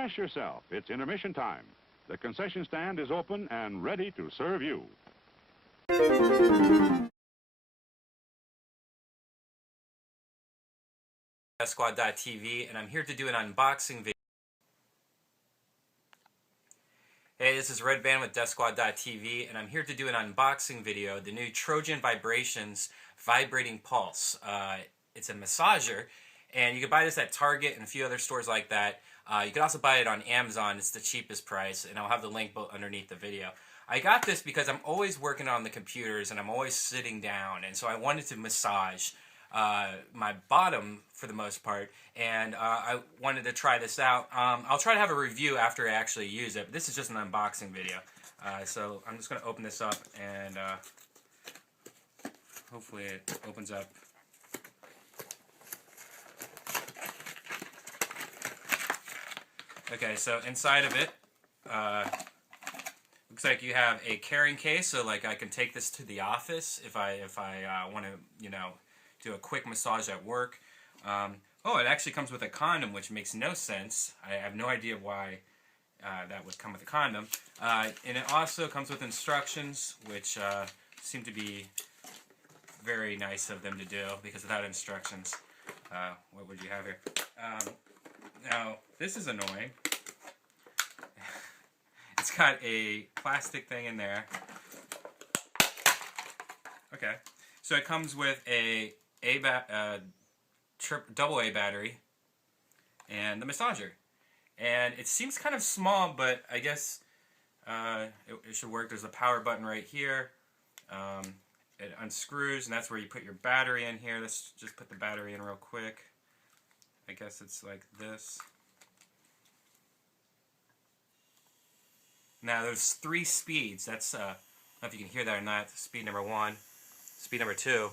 Refresh yourself. It's intermission time. The concession stand is open and ready to serve you. Squad.tv, and I'm here to do an unboxing video. Hey, this is Redban with Squad.tv, and I'm here to do an unboxing video. The new Trojan Vibrations Vibrating Pulse. It's a massager, and you can buy this at Target and a few other stores like that. You can also buy it on Amazon. It's the cheapest price, and I'll have the link underneath the video. I got this because I'm always working on the computers, and I'm always sitting down, and so I wanted to massage my bottom for the most part, and I wanted to try this out. I'll try to have a review after I actually use it, but this is just an unboxing video. So I'm just going to open this up, and hopefully it opens up. Okay, so inside of it, looks like you have a carrying case, so like I can take this to the office if I want to, you know, do a quick massage at work. Oh, it actually comes with a condom, which makes no sense. I have no idea why that would come with a condom. And it also comes with instructions, which seem to be very nice of them to do, because without instructions, what would you have here? Now, this is annoying. It's got a plastic thing in there. Okay, so it comes with a double A battery and the massager, and it seems kind of small, but I guess it should work. There's a power button right here. It unscrews, and that's where you put your battery in here. Let's just put the battery in real quick. I guess it's like this. Now there's 3 speeds. That's I don't know if you can hear that or not. Speed number 1, speed number 2.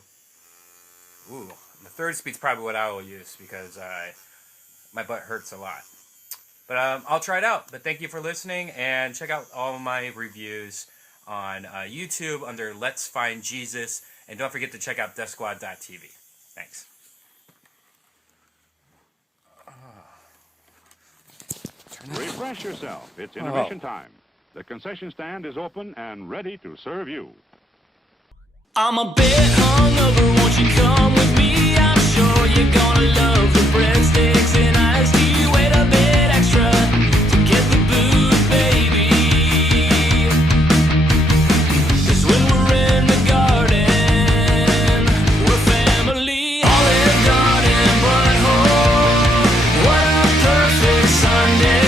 Ooh, the 3rd speed's probably what I will use, because my butt hurts a lot. But I'll try it out. But thank you for listening, and check out all of my reviews on YouTube under Let's Find Jesus, and don't forget to check out DeathSquad.tv. Thanks. Refresh yourself. It's intermission time. The concession stand is open and ready to serve you. I'm a bit hungover, won't you come with me? I'm sure you're gonna love the breadsticks and iced tea. Wait a bit extra to get the booze, baby. 'Cause when we're in the garden, we're family. Olive Garden, butthole, what a perfect Sunday.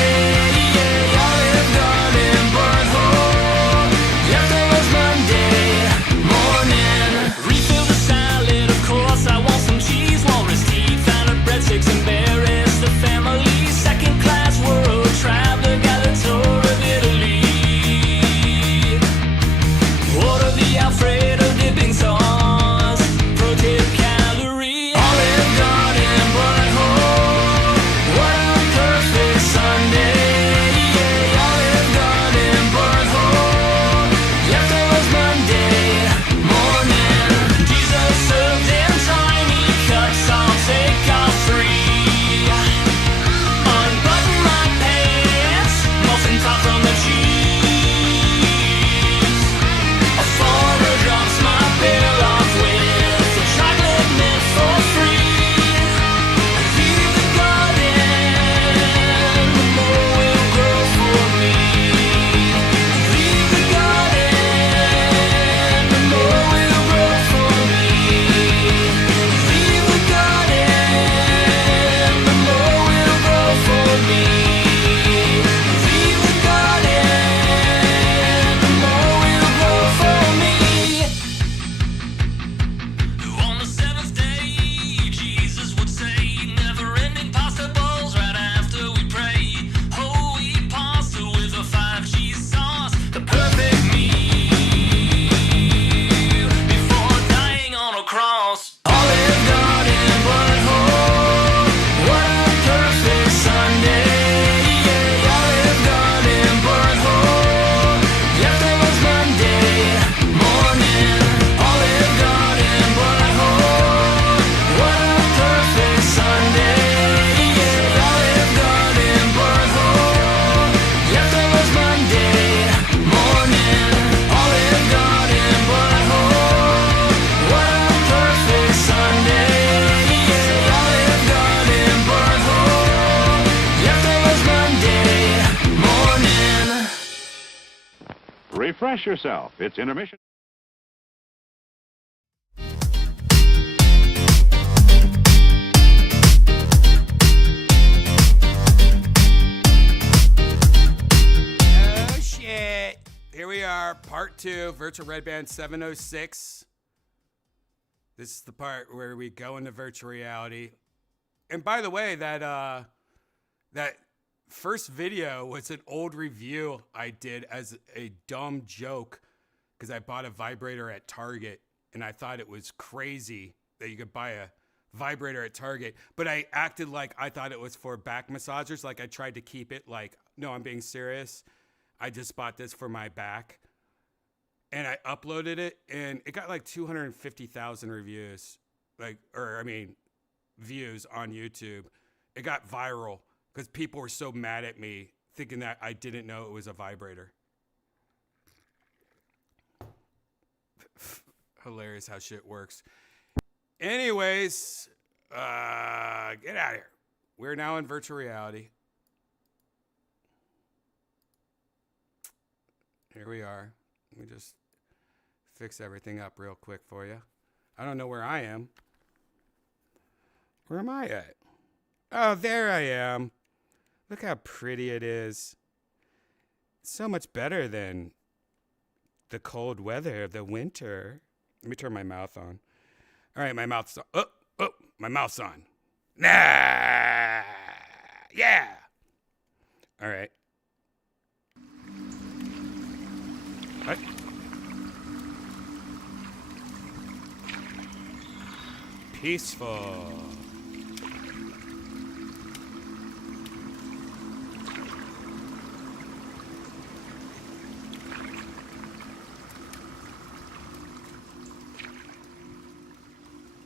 Refresh yourself. It's intermission. Oh, shit. Here we are, part 2, Virtual Redban 706. This is the part where we go into virtual reality. And by the way, that first video was an old review I did as a dumb joke because I bought a vibrator at Target and I thought it was crazy that you could buy a vibrator at Target, but I acted like I thought it was for back massagers. Like I tried to keep it like, no, I'm being serious. I just bought this for my back. And I uploaded it and it got like 250,000 reviews, views on YouTube. It got viral because people were so mad at me thinking that I didn't know it was a vibrator. Hilarious how shit works. Anyways, get out of here. We're now in virtual reality. Here we are. Let me just fix everything up real quick for you. I don't know where I am. Where am I at? Oh, there I am. Look how pretty it is. It's so much better than the cold weather of the winter. Let me turn my mouth on. All right, my mouth's on. Oh, my mouth's on. Nah, yeah. All right. What? Peaceful.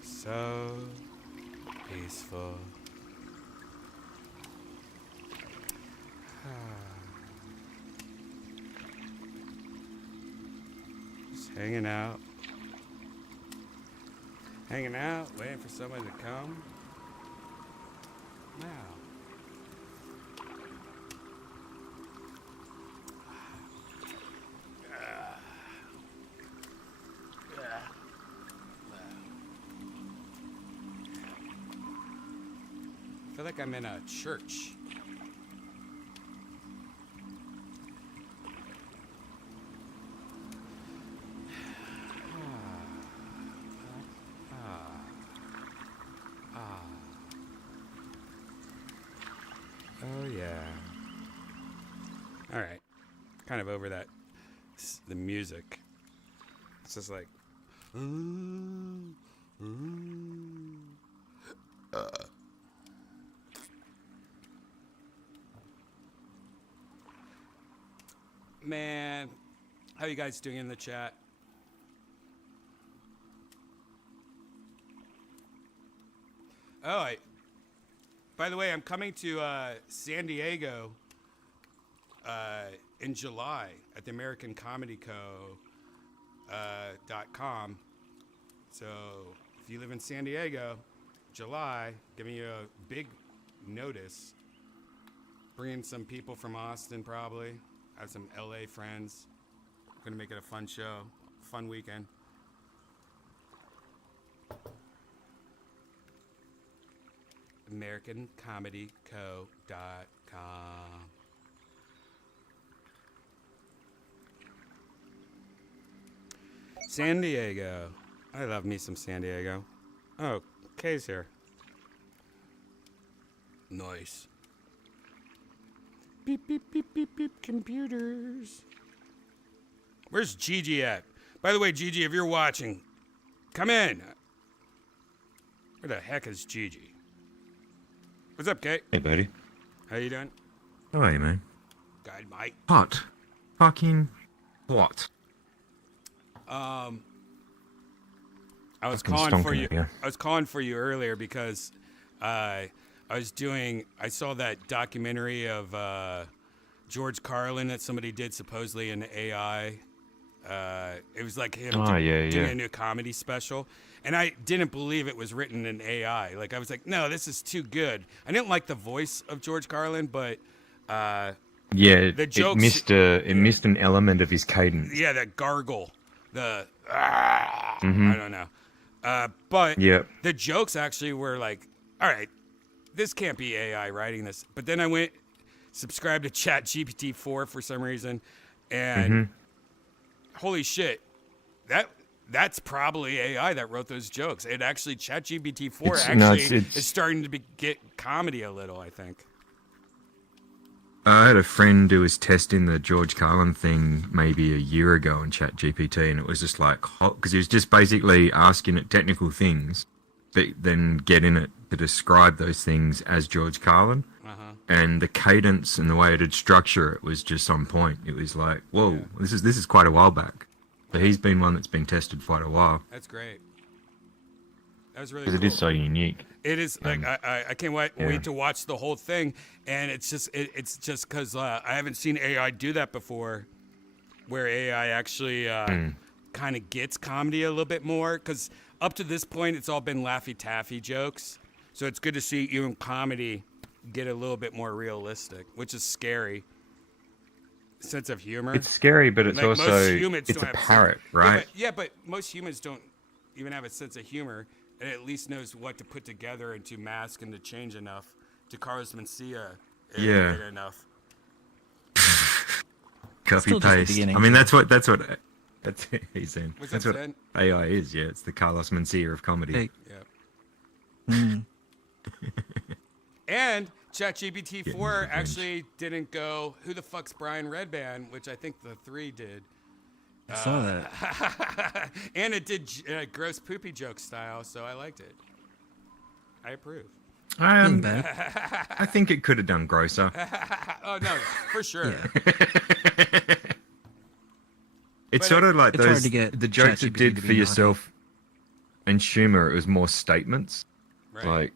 So peaceful. Just hanging out. Hanging out, waiting for someone to come. Wow. I feel like I'm in a church. Oh, yeah. All right. Kind of over that. The music. It's just like. Man, how you guys doing in the chat? Oh, by the way, I'm coming to San Diego in July at the American Comedy Co.com. So if you live in San Diego, July, giving you a big notice. Bringing some people from Austin probably. I have some LA friends. Gonna make it a fun show, fun weekend. AmericanComedyCo.com. San Diego. I love me some San Diego. Oh, Kay's here. Nice. Beep, beep, beep, beep, beep, computers. Where's Gigi at? By the way, Gigi, if you're watching, come in. Where the heck is Gigi? What's up, Kate? Hey, buddy. How you doing? How are you, man? Good, Mike. Hot. Fucking hot. I was Fucking calling for you. stonking, yeah. I was calling for you earlier because I saw that documentary of George Carlin that somebody did supposedly in AI. It was like him doing a new comedy special. And I didn't believe it was written in AI. Like, I was like, no, this is too good. I didn't like the voice of George Carlin, but Yeah, The it jokes- missed an element of his cadence. Yeah, that gargle, the I don't know, but Yep. the jokes actually were like, all right, this can't be AI writing this. But then I went subscribed to ChatGPT 4 for some reason, and holy shit, that's probably AI that wrote those jokes. It actually ChatGPT 4 is starting to get comedy a little, I think. I had a friend who was testing the George Carlin thing maybe a year ago on ChatGPT, and it was just like hot because he was just basically asking it technical things, but then getting it to describe those things as George Carlin. And the cadence and the way it'd structure it was just on point. It was like, whoa, this is quite a while back. So he's been one that's been tested for quite a while. That's great. That was really Because cool. it is so unique. It is like I can't wait to watch the whole thing, and it's just because I haven't seen AI do that before, where AI actually kind of gets comedy a little bit more. Because up to this point, it's all been Laffy Taffy jokes, so it's good to see even comedy get a little bit more realistic, which is scary. Sense of humor. It's scary, but it's Like, most also humans it's don't a have parrot, sense, right? but most humans don't even have a sense of humor, and at least knows what to put together and to mask and to change enough to Carlos Mencia. Enough. Copy Still just the paste. beginning. I mean, that's what he's saying. What's That's that what saying? AI is. Yeah, it's the Carlos Mencia of comedy. Hey. Yeah. And ChatGPT 4 actually didn't go, who the fuck's Brian Redban, which I think the 3 did. I saw that. And it did gross poopy joke style, so I liked it. I approve. Wasn't bad. I think it could have done grosser. Oh, no, for sure. It's But sort of like it's hard those to get the jokes it ChatGPT did to be for yourself and Schumer. It was more statements, Right. like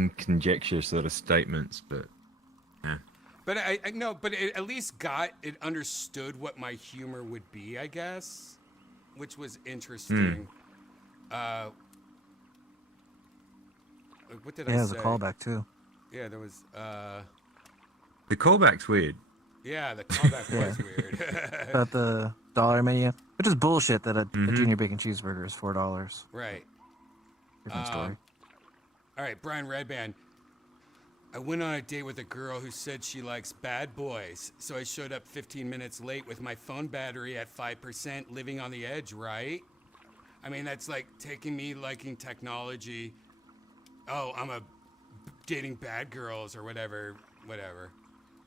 in conjecture sort of statements. But But I know, but it at least it understood what my humor would be, I guess, which was interesting. What did I Yeah, it was say? a callback too. Yeah, there was. the callback's weird. Yeah, the callback was weird. About the dollar menu, which is bullshit that a junior bacon cheeseburger is $4. Right. Different story. All right, Brian Redban. I went on a date with a girl who said she likes bad boys, so I showed up 15 minutes late with my phone battery at 5%, living on the edge, right? I mean, that's like taking me liking technology. Oh, I'm dating bad girls or whatever.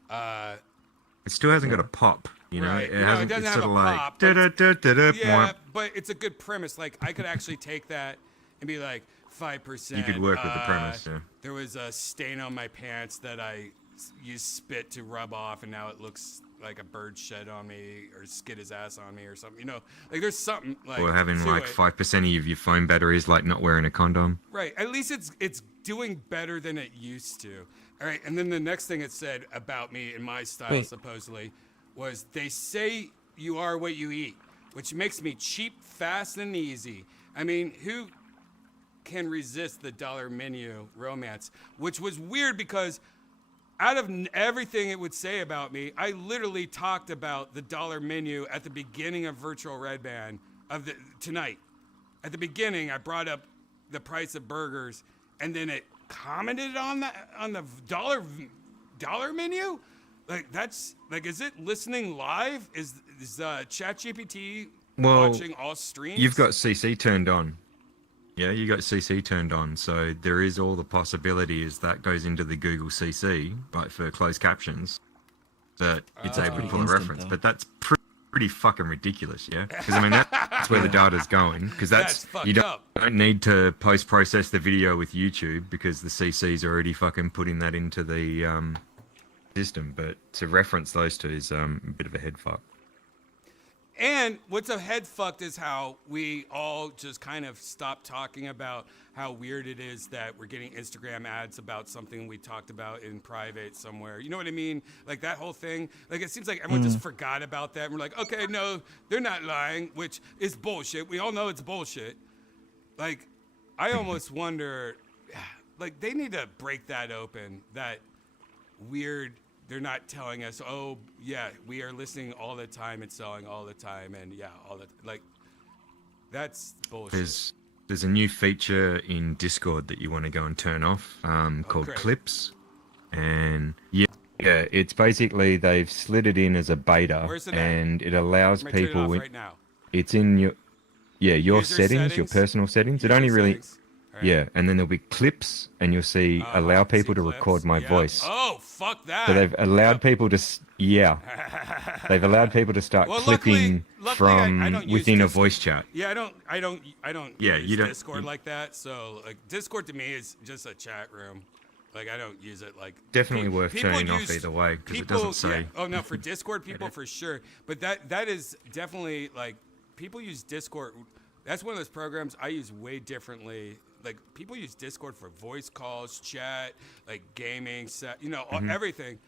It still hasn't got a pop, you know. Right. It No, it hasn't. doesn't It's have sort a of like pop, but da-da-da-da-da, but it's a good premise. Like, I could actually take that and be like, 5%. You could work with the premise, yeah. There was a stain on my pants that I used spit to rub off, and now it looks like a bird shed on me or skid his ass on me or something. You know, like there's something like. Or having to like it. 5% of your phone batteries, like not wearing a condom. Right. At least it's doing better than it used to. All right. And then the next thing it said about me in my style, Wait. supposedly, was they say you are what you eat, which makes me cheap, fast, and easy. I mean, who can resist the dollar menu romance? Which was weird because out of everything it would say about me, I literally talked about the dollar menu at the beginning of Virtual Redban tonight. At the beginning, I brought up the price of burgers, and then it commented on the dollar menu. Like that's like, is it listening live? Is ChatGPT watching all streams? You've got CC turned on. Yeah, you got CC turned on, so there is all the possibilities that goes into the Google CC, like for closed captions, that it's able to pull a instant, reference. though. But that's pretty fucking ridiculous, yeah? Because I mean, that's where the data's going. Because That's fucked you up. don't need to post-process the video with YouTube because the CC's already fucking putting that into the system. But to reference those two is a bit of a head fuck. And what's a head fucked is how we all just kind of stopped talking about how weird it is that we're getting Instagram ads about something we talked about in private somewhere. You know what I mean? Like that whole thing. Like it seems like everyone just forgot about that. And we're like, okay, no, they're not lying, which is bullshit. We all know it's bullshit. Like, I almost wonder, like they need to break that open, that weird, they're not telling us, oh yeah, we are listening all the time and selling all the time, and yeah, all the like. That's bullshit. There's a new feature in Discord that you want to go and turn off, called great. Clips, and yeah, it's basically they've slid it in as a beta, Where's it at? and it allows I'm gonna turn it people. off right now. It's in your your User settings, your settings? personal settings. It User only really. settings. All right. Yeah, and then there'll be clips, and you'll see allow See people to clips. record my Yeah. voice. Oh, fuck that. So they've allowed people to, they've allowed people to start Well, clipping luckily from I don't use within a Discord. voice chat. Yeah, I don't Yeah, use you don't- Discord you- like that. So like Discord to me is just a chat room. Like I don't use it like Definitely pe- worth people turning off use- either way because it people- doesn't say. yeah. Oh no, for Discord people for sure. But that is definitely like people use Discord. That's one of those programs I use way differently. Like people use Discord for voice calls, chat, like gaming, everything.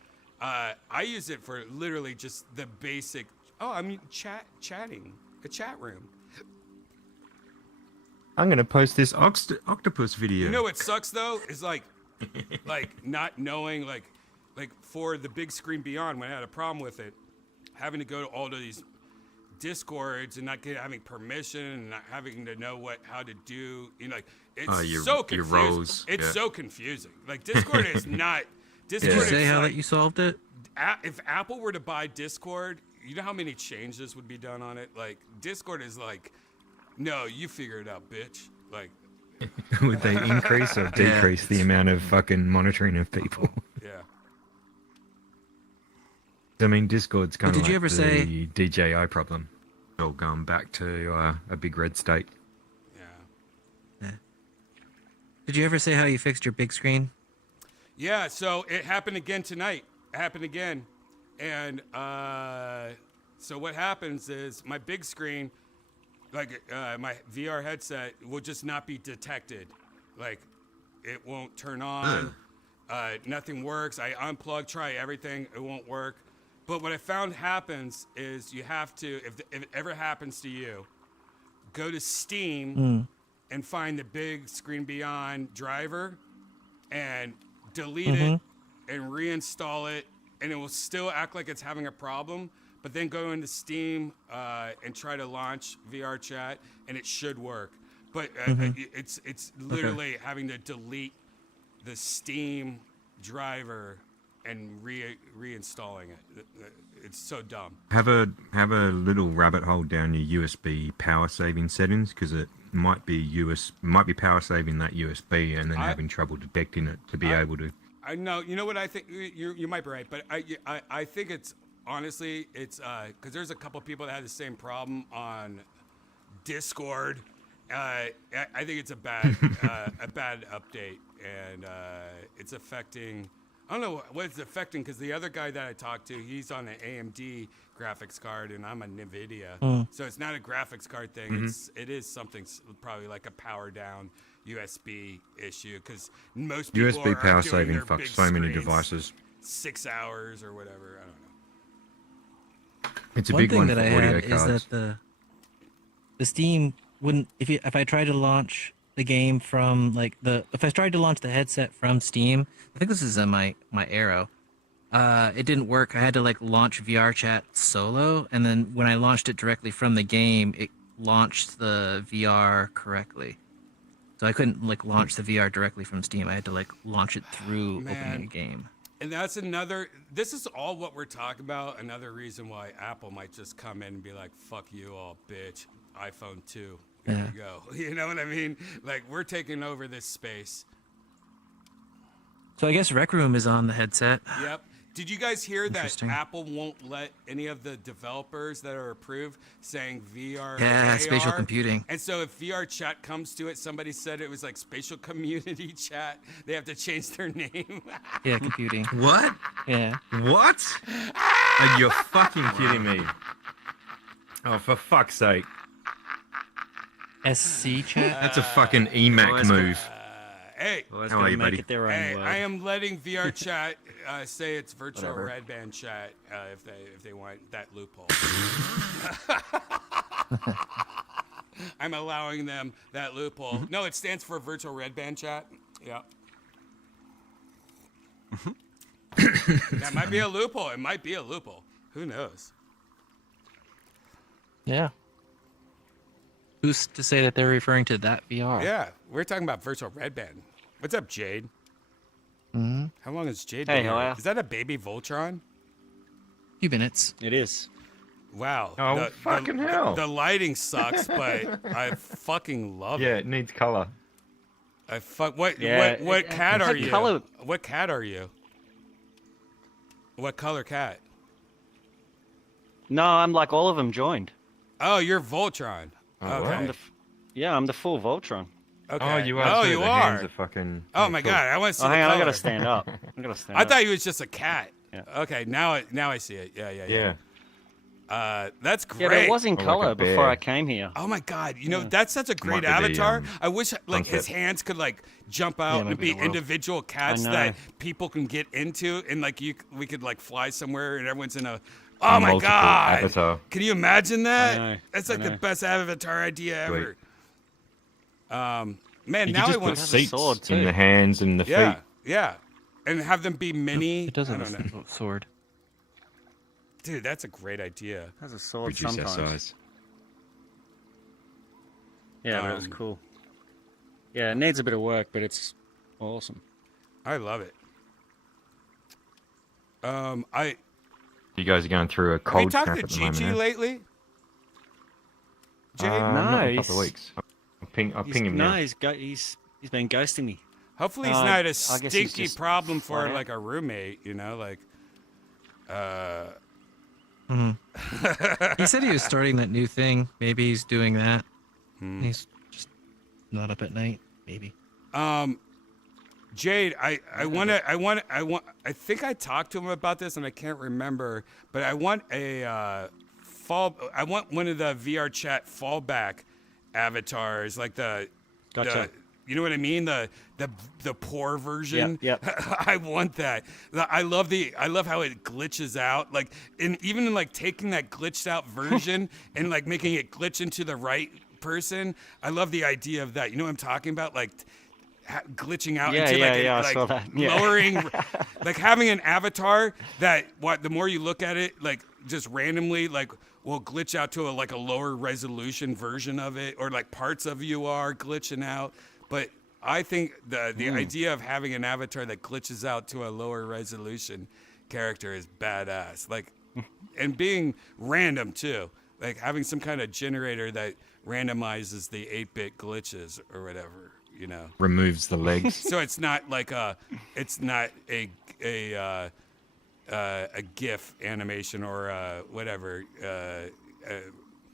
I use it for literally just the basic. Oh, I mean chatting, a chat room. I'm gonna post this octopus video. You know what sucks though is like not knowing like for the big screen beyond when I had a problem with it, having to go to all of these Discords and not having permission and not having to know how to do. Like it's your so confusing. roles, It's yeah. so confusing. Like Discord is not. Discord Did you is say how like, that you solved it? if Apple were to buy Discord, you know how many changes would be done on it? Like Discord is like, no, you figure it out, bitch. Like, Would they increase or decrease the amount of fucking monitoring of people? yeah. I mean, Discord's kind of did like you ever the say- DJI problem. All going back to a big red state. Yeah. Did you ever say how you fixed your big screen? Yeah, so it happened again tonight. It happened again. And so what happens is my big screen, like my VR headset, will just not be detected. Like it won't turn on. Nothing works. I unplug, try everything. It won't work. But what I found happens is you have to, if it ever happens to you, go to Steam and find the big screen beyond driver and delete it and reinstall it, and it will still act like it's having a problem. But then go into Steam and try to launch VR chat, and it should work. But it's literally having to delete the Steam driver and reinstalling it. It's so dumb. Have a little rabbit hole down your USB power saving settings because it might be power saving that USB and then having trouble detecting it to be able to. I know. You know what I think? You might be right, but I think it's honestly it's because there's a couple people that had the same problem on Discord. I think it's a bad update, and it's affecting. I don't know what it's affecting because the other guy that I talked to, he's on an AMD graphics card, and I'm a NVIDIA, so it's not a graphics card thing. It is something probably like a power down USB issue because most people USB are power doing saving their fucks big so many screens devices. 6 hours or whatever. I don't know. It's a One big thing one that for I audio had is cards. that the Steam wouldn't if I tried to launch the game from if I tried to launch the headset from Steam, I think this is my Arrow. It didn't work. I had to launch VR chat solo, and then when I launched it directly from the game, it launched the VR correctly. So I couldn't launch the VR directly from Steam. I had to launch it through opening a game. And that's another. This is all what we're talking about. Another reason why Apple might just come in and be like, "Fuck you all, bitch." iPhone 2. Here you go. You know what I mean? Like we're taking over this space. So I guess Rec Room is on the headset. Yep. Did you guys hear that Interesting. Apple won't let any of the developers that are approved saying VR? Yeah, AR? spatial computing. And so if VR chat comes to it, somebody said it was like spatial community chat. They have to change their name. Yeah, computing. What? Yeah. What? Are you fucking kidding me? Oh, for fuck's sake. SC chat. That's a fucking EMAC move. Hey, How are you, buddy? hey, I am letting VR chat say it's virtual Redban chat if they want that loophole. I'm allowing them that loophole. No, it stands for virtual Redban chat. Yeah. That might be a loophole. It might be a loophole. Who knows? Yeah. Who's to say that they're referring to that VR? Yeah, we're talking about virtual Redban. What's up, Jade? Mm-hmm. How long has Jade Hey, been how here? are ya? Is that a baby Voltron? Few minutes. It is. Wow. Oh, fucking hell. The lighting sucks, but I fucking love Yeah, it. it needs color. What Yeah, what cat it's are like you? color- What cat are you? What color cat? No, I'm like all of them joined. Oh, you're Voltron. Oh, Okay. wow. I'm the yeah, I'm the full Voltron. Okay. Oh, you are. Oh, too. you the are. Hands are fucking. Oh my cool. god, I want to see Oh, the hang on, I color. gotta stand up. I gotta stand I up. thought he was just a cat. Yeah. Okay, now I see it. Yeah. That's great. Yeah, but it was in Or like color a before bear. I came here. Oh my god, that's such a great be the, avatar. I wish like his concept. hands could like jump out and maybe be it will. individual cats know. that people can get into and like we could like fly somewhere and everyone's in a oh my Multiple god. avatar. Can you imagine that? know, That's I like the know. best avatar idea Sweet. ever. Man, You now could I just want put Has a seats sword, in too. the hands and the yeah, feet. yeah. And have them be mini. It does I have don't know. a sword. Dude, that's a great idea. Has a sword Reduce our sometimes. size. Yeah, but it was Um, cool. Yeah, it needs a bit of work, but it's awesome. I love it. You guys are going through a Have you cold talked snap to at the moment. Gigi eh? lately? Jay? Not in a couple he's- of weeks. I'll He's- ping him no, now. he's been ghosting me. Hopefully he's Uh, not a I guess he's stinky just problem for flat out. like a roommate, like He said he was starting that new thing. Maybe he's doing that. Hmm. He's just not up at night. Maybe. Jade, I think I talked to him about this and I can't remember, but I want I want one of the VR chat fallback avatars, like the Gotcha. you know what I mean? The poor version. Yep. I want that. I love how it glitches out. Like even in like taking that glitched out version and like making it glitch into the right person. I love the idea of that. You know what I'm talking about? Like glitching out Yeah, into yeah, like, yeah, I like saw that. Yeah. lowering like having an avatar that the more you look at it, like just randomly like will glitch out to a lower resolution version of it, or like parts of you are glitching out. But I think the idea of having an avatar that glitches out to a lower resolution character is badass. Like, and being random too, like having some kind of generator that randomizes the 8-bit glitches or whatever, Removes the legs. So it's not like a GIF animation or whatever.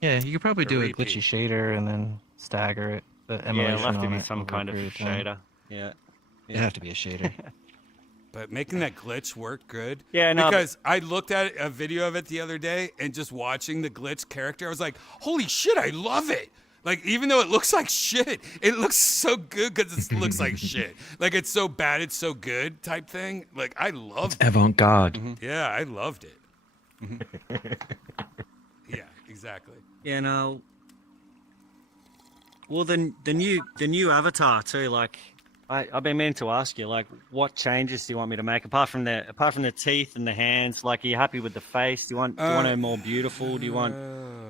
Yeah, you could probably do a repeat. glitchy shader and then stagger it. The Yeah, emulation it'll have to on be it some over kind a of period time. shader. Yeah. It'd have to be a shader. But making that glitch work good. Yeah, no, Because I looked at a video of it the other day and just watching the glitch character, I was like, holy shit, I love it. Like, even though it looks like shit, it looks so good because it looks like shit. Like, it's so bad, it's so good type thing. Like, I loved it. Avant-garde. Yeah, I loved it. Yeah, exactly. Yeah, no. Well, the new avatar too. Like, I've been meaning to ask you, like, what changes do you want me to make apart from the teeth and the hands? Like, are you happy with the face? Do you want her more beautiful? Do you want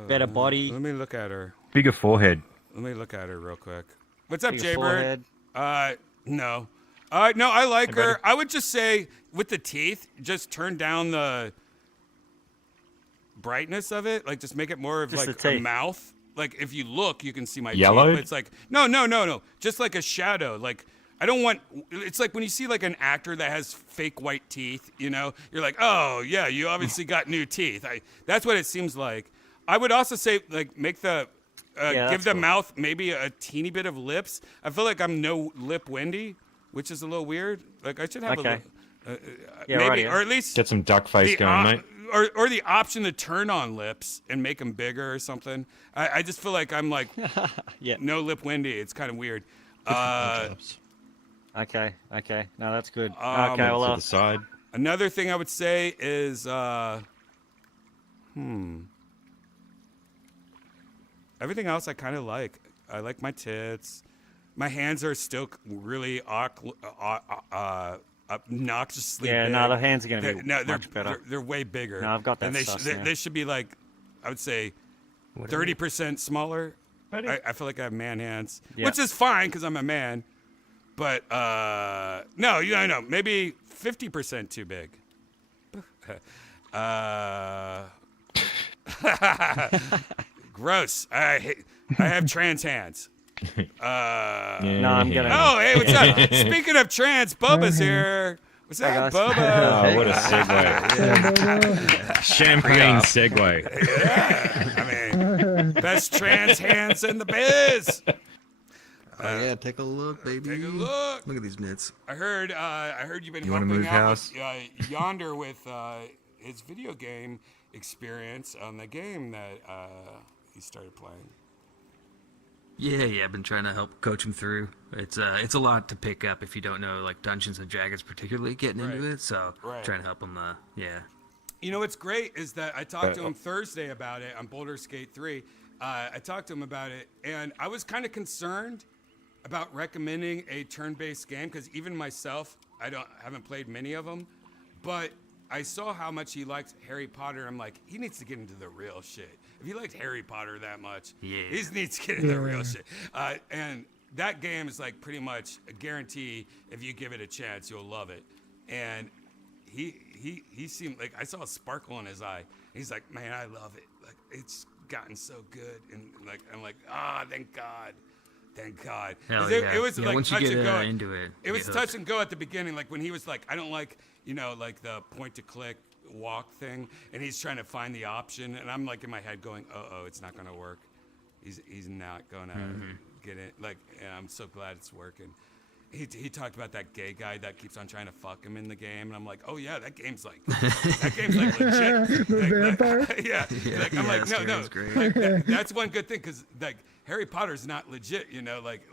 better body? Let me look at her. Bigger forehead. Let me look at her real quick. What's up, Bigger Jaybird? forehead? No. No, I like Hey, her. buddy. I would just say with the teeth, just turn down the brightness of it. Like, just make it more of Just like the a teeth. mouth. Like, if you look, you can see my Yellowed? teeth. But it's like, no. Just like a shadow. Like, I don't want. It's like when you see like an actor that has fake white teeth. You're like, oh yeah, you obviously got new teeth. That's what it seems like. I would also say like make the. Yeah, give that's the cool. mouth maybe a teeny bit of lips. I feel like I'm no lip Wendy, which is a little weird. Like I should have Okay. Yeah, maybe, rightio. or at least Get some duck face going, mate. or the option to turn on lips and make them bigger or something. I just feel like I'm like Yeah. no lip Wendy. It's kind of weird. Okay. No, that's good. Okay. Um, Well, To the side. Another thing I would say is everything else I kind of like. I like my tits. My hands are still really obnoxiously Yeah, big. no, the hands are gonna be they're much better. They're way bigger. No, I've got that And they, sus they, now. they should be like, I would say, 30% smaller. I feel like I have man hands, Yeah. which is fine because I'm a man. But no, maybe 50% too big. Gross. I have trans hands. No, I'm gonna. Oh, hey, what's up? Speaking of trans, Boba's here. What's up, guys. Boba? Oh, what a segue. Champagne segue. I mean, best trans hands in the biz. Oh yeah, take a look, baby. Take a look. Look at these mitts. I heard you've been You wanna helping move out house? with Yonder with his video game experience on the game that he started playing. Yeah, I've been trying to help coach him through. It's a lot to pick up if you don't know like Dungeons and Dragons, particularly getting into Right. it. So Right. trying to help him. Yeah. You know what's great is that I talked to him Thursday about it on Boulder Skate 3. I talked to him about it, and I was kind of concerned about recommending a turn-based game because even myself, haven't played many of them, but I saw how much he liked Harry Potter. I'm like, he needs to get into the real shit. If he liked Harry Potter that much, he needs to get into the real shit. And that game is like pretty much a guarantee. If you give it a chance, you'll love it. And he seemed like I saw a sparkle in his eye. He's like, man, I love it. Like it's gotten so good. And like I'm like, thank God. Thank God. Hell 'Cause yeah. It was like once you touch get and go. into it, It was you get touch hooked. and go at the beginning, like when he was like, I don't like, like the point to click walk thing, and he's trying to find the option, and I'm like in my head going, it's not gonna work. He's not gonna get it. Like, and I'm so glad it's working. He talked about that gay guy that keeps on trying to fuck him in the game, and I'm like, oh yeah, that game's like legit. Yeah. Like, I'm like, no. game's great. Like, that's one good thing because like Harry Potter's not legit,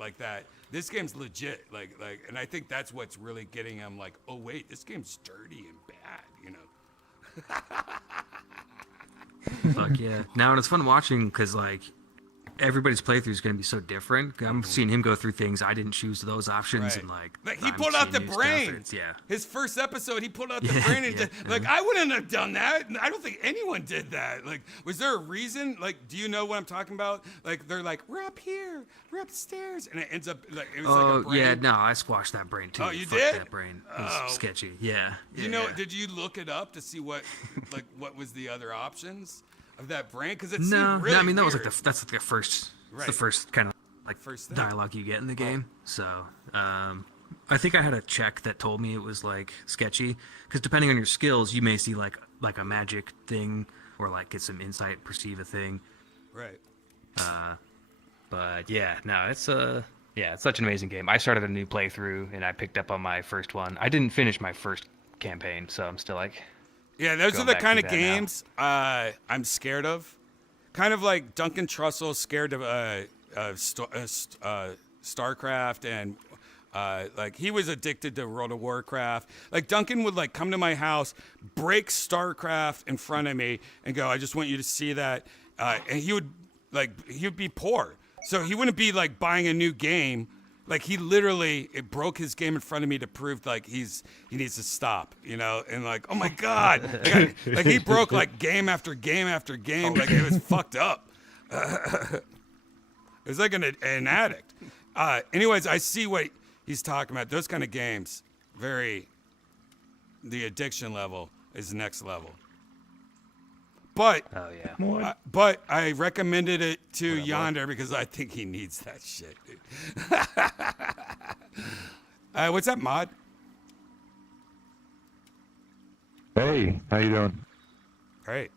like that. This game's legit, like, and I think that's what's really getting him. Like, oh wait, this game's dirty and bad, Fuck yeah. Now and it's fun watching because like everybody's playthrough is going to be so different. I'm seeing him go through things I didn't choose those options, Right. and like he I'm pulled out the seeing new stuff, and brain. it's- His first episode, he pulled out the brain and like I wouldn't have done that. I don't think anyone did that. Like, was there a reason? Like, do you know what I'm talking about? Like, they're like, we're up here, we're upstairs, and it ends up like it was like a brain. yeah, no, I squashed that brain too. Oh, you Fuck did? That brain it was sketchy. Yeah. You know, did you look it up to see what was the other options of that brain? Because it seemed really I mean that was like weird. that's like the first, Right. the first kind of like First thing. dialogue you get in the game. So I think I had a check that told me it was like sketchy because depending on your skills, you may see like a magic thing or like get some insight, perceive a thing. Right. But yeah, no, it's such an amazing game. I started a new playthrough and I picked up on my first one. I didn't finish my first campaign, so I'm still like, Yeah, those are Going the back kind to of that now. games I'm scared of. Kind of like Duncan Trussell scared of StarCraft, and like he was addicted to World of Warcraft. Like Duncan would like come to my house, break StarCraft in front of me, and go, "I just want you to see that." And he would be poor, so he wouldn't be like buying a new game. Like he literally broke his game in front of me to prove like he needs to stop, and like, oh my God, like he broke like game after game after game, like it was fucked up. It was like an addict. Anyways, I see what he's talking about. Those kind of games, the addiction level is next level. But oh yeah. but I recommended it to Yonder because I think he needs that shit, dude. What's up, Mod? Hey, how you doing? Great.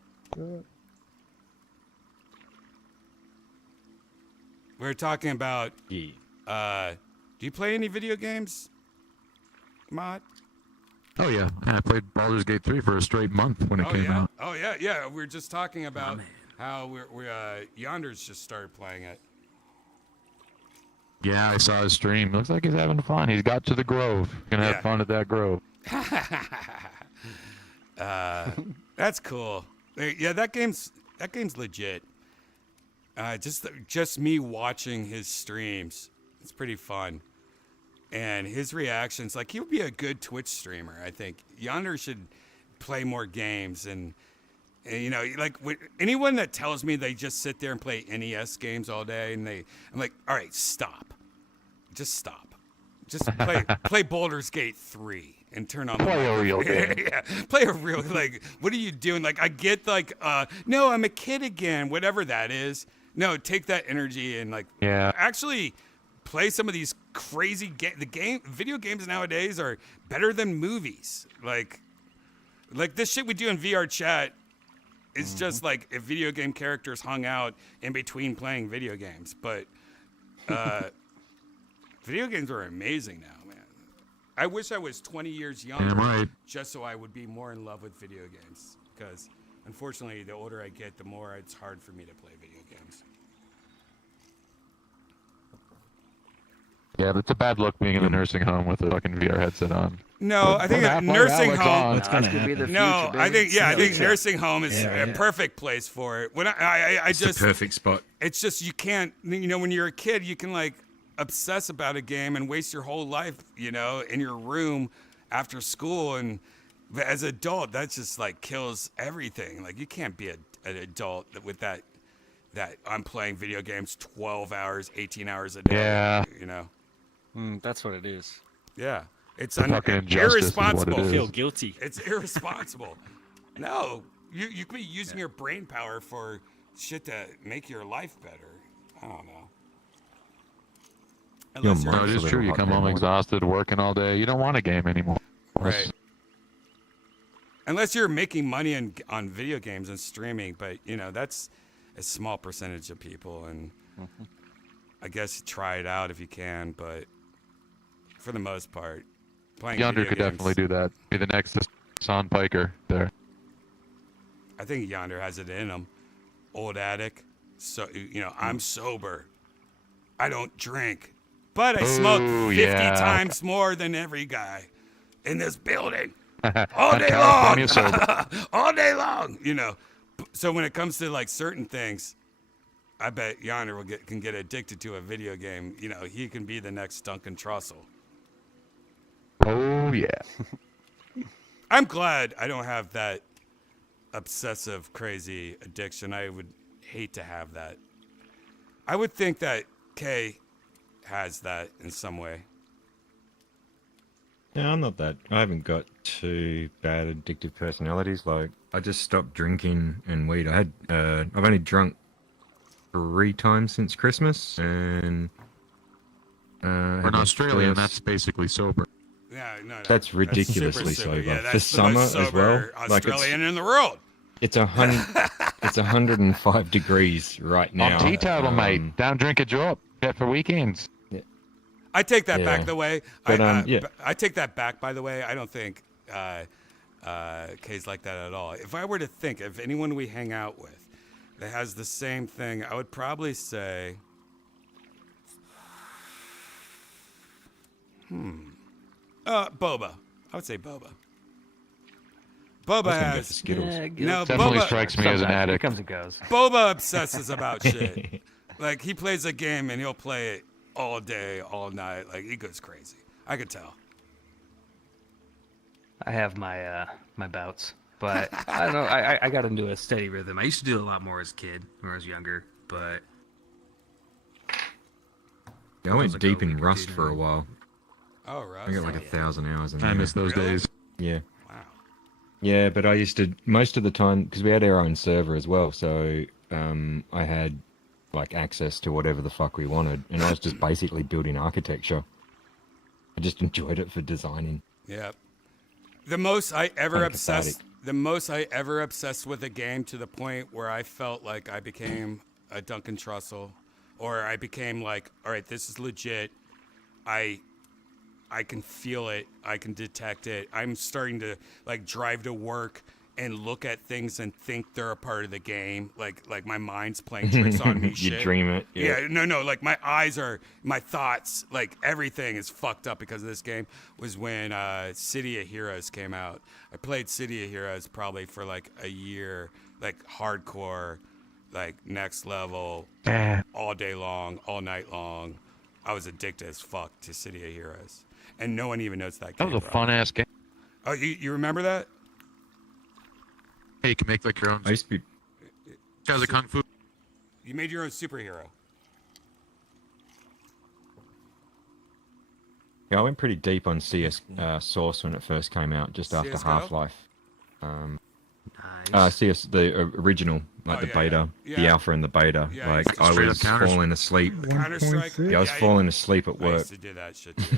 We're talking about. Yeah. Do you play any video games, Mod? Oh yeah, I played Baldur's Gate 3 for a straight month when it came Yeah. out. Oh yeah. We were just talking about how we Yonder's just started playing it. Yeah, I saw his stream. Looks like he's having fun. He's got to the Grove. Gonna Yeah. have fun at that Grove. That's cool. Yeah, that game's legit. Just me watching his streams, it's pretty fun. and his reactions, like he would be a good Twitch streamer. I think Yonder should play more games, and you know, like anyone that tells me they just sit there and play NES games all day, and I'm like, all right, stop, just stop, just play Baldur's Gate 3 and turn on Play a real game. yeah, play a real, like, what are you doing? Like, I get like, no, I'm a kid again, whatever that is. No, take that energy and like, actually play some of these crazy video games nowadays are better than movies. Like this shit we do in VR chat is just like if video game characters hung out in between playing video games. But video games are amazing now, man. I wish I was 20 years younger just so I would be more in love with video games. Because unfortunately, the older I get, the more it's hard for me to play video games. Yeah, but it's a bad look being in a nursing home with a fucking VR headset on. No, I think a nursing home. That's gonna happen. No, I think nursing home is a perfect place for it. When I It's just the perfect spot. It's just you can't. You know, when you're a kid, you can like obsess about a game and waste your whole life, you know, in your room after school. And but as an adult, that just like kills everything. Like you can't be an adult with that I'm playing video games 12 hours, 18 hours a day. Yeah. You know. That's what it is. Yeah. It's fucking injustice is what it irresponsible. is. I feel guilty. It's irresponsible. No, you could be using your brain power for shit to make your life better. I don't know. Unless No, it is true. You come home exhausted, working all day. You don't want a game anymore. Right. Unless you're making money on video games and streaming, but you know that's a small percentage of people, and I guess try it out if you can. But for the most part, playing Yonder video could games, definitely do that. Be the next Son Piker there. I think Yonder has it in him. Old addict. So you know, I'm sober. I don't drink, but I smoke 50 times more than every guy in this building all day long. All day long. You know. So when it comes to like certain things, I bet Yonder can get addicted to a video game. You know, he can be the next Duncan Trussell. Oh, yeah. I'm glad I don't have that obsessive, crazy addiction. I would hate to have that. I would think that Kay has that in some way. Yeah, I'm not that. I haven't got too bad addictive personalities. Like, I just stopped drinking and weed. I've only drunk 3 times since Christmas, and For an Australian, that's basically sober. Yeah, no, that's ridiculously super sober. Yeah, that's for the summer most as well. sober Australian in the world. It's 105 degrees right now. I'm teetotal, mate. Don't drink a drop. Yeah, for weekends. I take that back. The way But, I take that back. By the way, I don't think Kay's like that at all. If I were to think of anyone we hang out with that has the same thing, I would probably say, Boba. I would say Boba. Boba has no. Definitely Boba strikes me as an addict. Comes and goes. Boba obsesses about shit. Like he plays a game and he'll play it all day, all night. Like he goes crazy. I could tell. I have my my bouts, but I don't know. I got into a steady rhythm. I used to do a lot more as a kid when I was younger, but I went deep in Rust for a while. Oh, Rust. I got like 1,000 hours in there. I miss those days. Yeah. Wow. Yeah, but I used to, most of the time, because we had our own server as well, so I had like access to whatever the fuck we wanted, and I was just basically building architecture. I just enjoyed it for designing. Yeah. The most I ever Cathartic. obsessed with a game to the point where I felt like I became a Duncan Trussell, or I became like, all right, this is legit. I can feel it. I can detect it. I'm starting to like drive to work and look at things and think they're a part of the game. Like my mind's playing tricks on me. You shit. dream it. Yeah, no. Like my thoughts, like everything is fucked up because of this game. Was when City of Heroes came out. I played City of Heroes probably for like a year, like hardcore, like next level, all day long, all night long. I was addicted as fuck to City of Heroes. and no one even knows that That game. was a fun ass game. Oh, you remember that? Hey, you can make like your own. I used to be. Guys, a kung fu. You made your own superhero. Yeah, I went pretty deep on CS Source when it first came out, just after CS:GO? Half-Life. Nice. CS, the original, like Oh, the yeah, beta, yeah. the Yeah. alpha and the beta. Yeah, like it's I straight up was Counter- falling asleep. Counter Strike. Yeah, I was falling asleep at I work. used to do that shit too.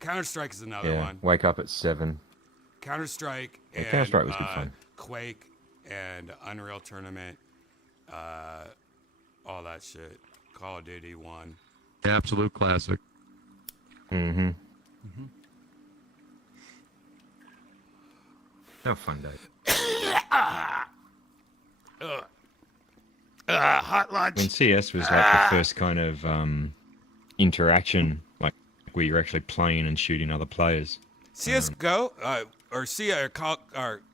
Counter Strike is another Yeah, one. wake up at 7. Counter Strike Yeah, and Counter-Strike was good fun. Quake and Unreal Tournament, all that shit. Call of Duty 1. Absolute classic. Mm-hmm. That was a fun day. Hot lunch. When CS was like the first kind of interaction, like where you're actually playing and shooting other players. CS:GO or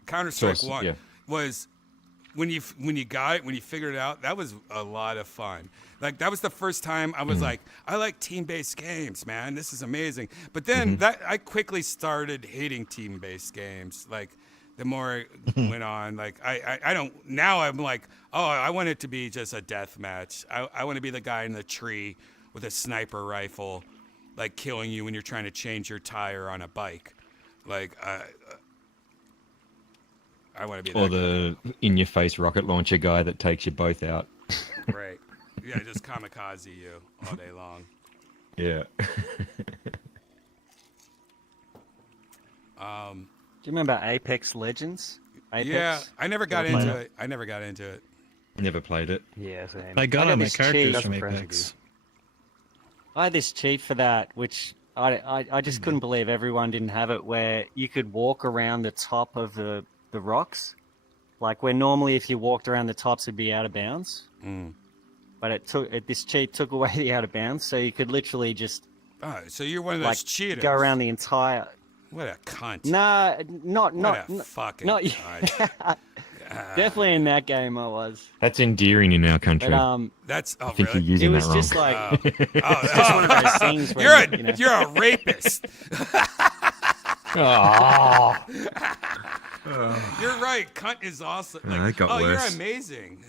Counter Strike Source, 1 yeah. was when you figured it out. That was a lot of fun. Like that was the first time I was like, I like team-based games, man. This is amazing. But then I quickly started hating team-based games. Like the more it went on, like I don't now. I'm like, oh, I want it to be just a death match. I want to be the guy in the tree with a sniper rifle, like killing you when you're trying to change your tire on a bike. Like I want to be. Or that the in-your-face rocket launcher guy that takes you both out. guy. Right. Yeah, just kamikaze you all day long. Yeah. Do you remember Apex Legends? Apex? Yeah, I never got Ever played into it. I never got into it. Never played it. Yeah, same. I got got all my this characters cheat. from That's Apex. I had this cheat for that, which I just couldn't believe everyone didn't have it, where you could walk around the top of the rocks, like where normally if you walked around the tops it'd be out of bounds. But this cheat took away the out of bounds, so you could literally just Oh, so you're one of those like cheaters. go around the entire. What a cunt. Nah, not What a fucking not cunt. definitely in that game I was. That's endearing in our country. But That's I think really? you're using it was that wrong. just like Oh, it's just one of those things where you're a rapist. Oh. You're right. Cunt is awesome. Like, it got oh, worse. you're amazing.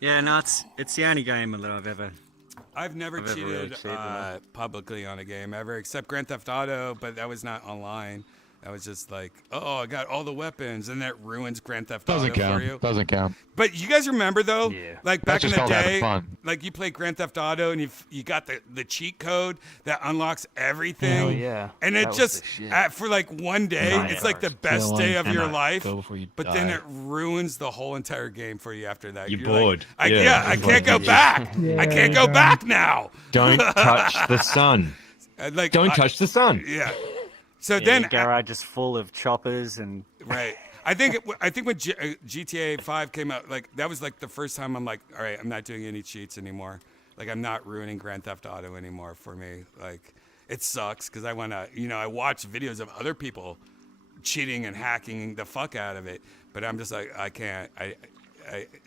Yeah, no, it's the only game that I've never I've ever cheated really cheated, no. publicly on a game ever, except Grand Theft Auto, but that was not online. That was just like, oh, I got all the weapons, and that ruins Grand Theft Auto Doesn't for count. you. Doesn't count. But you guys remember though, Yeah. like back That's in just the called having day, fun. like you played Grand Theft Auto and you got the cheat code that unlocks everything. Hell yeah. And That it was just the shit. for like one day, it's like the best Kill day one of your and life. go before you But then die. it ruins the whole entire game for you after that. You're like, bored. I Yeah. I can't go back. I can't go back now. Don't touch the sun. Like Don't touch the sun. Yeah. So Yeah, then your garage is full of choppers and right. I think when GTA 5 came out, like that was like the first time I'm like, all right, I'm not doing any cheats anymore. Like I'm not ruining Grand Theft Auto anymore for me. Like it sucks because I want to, I watch videos of other people cheating and hacking the fuck out of it, but I'm just like, I can't. I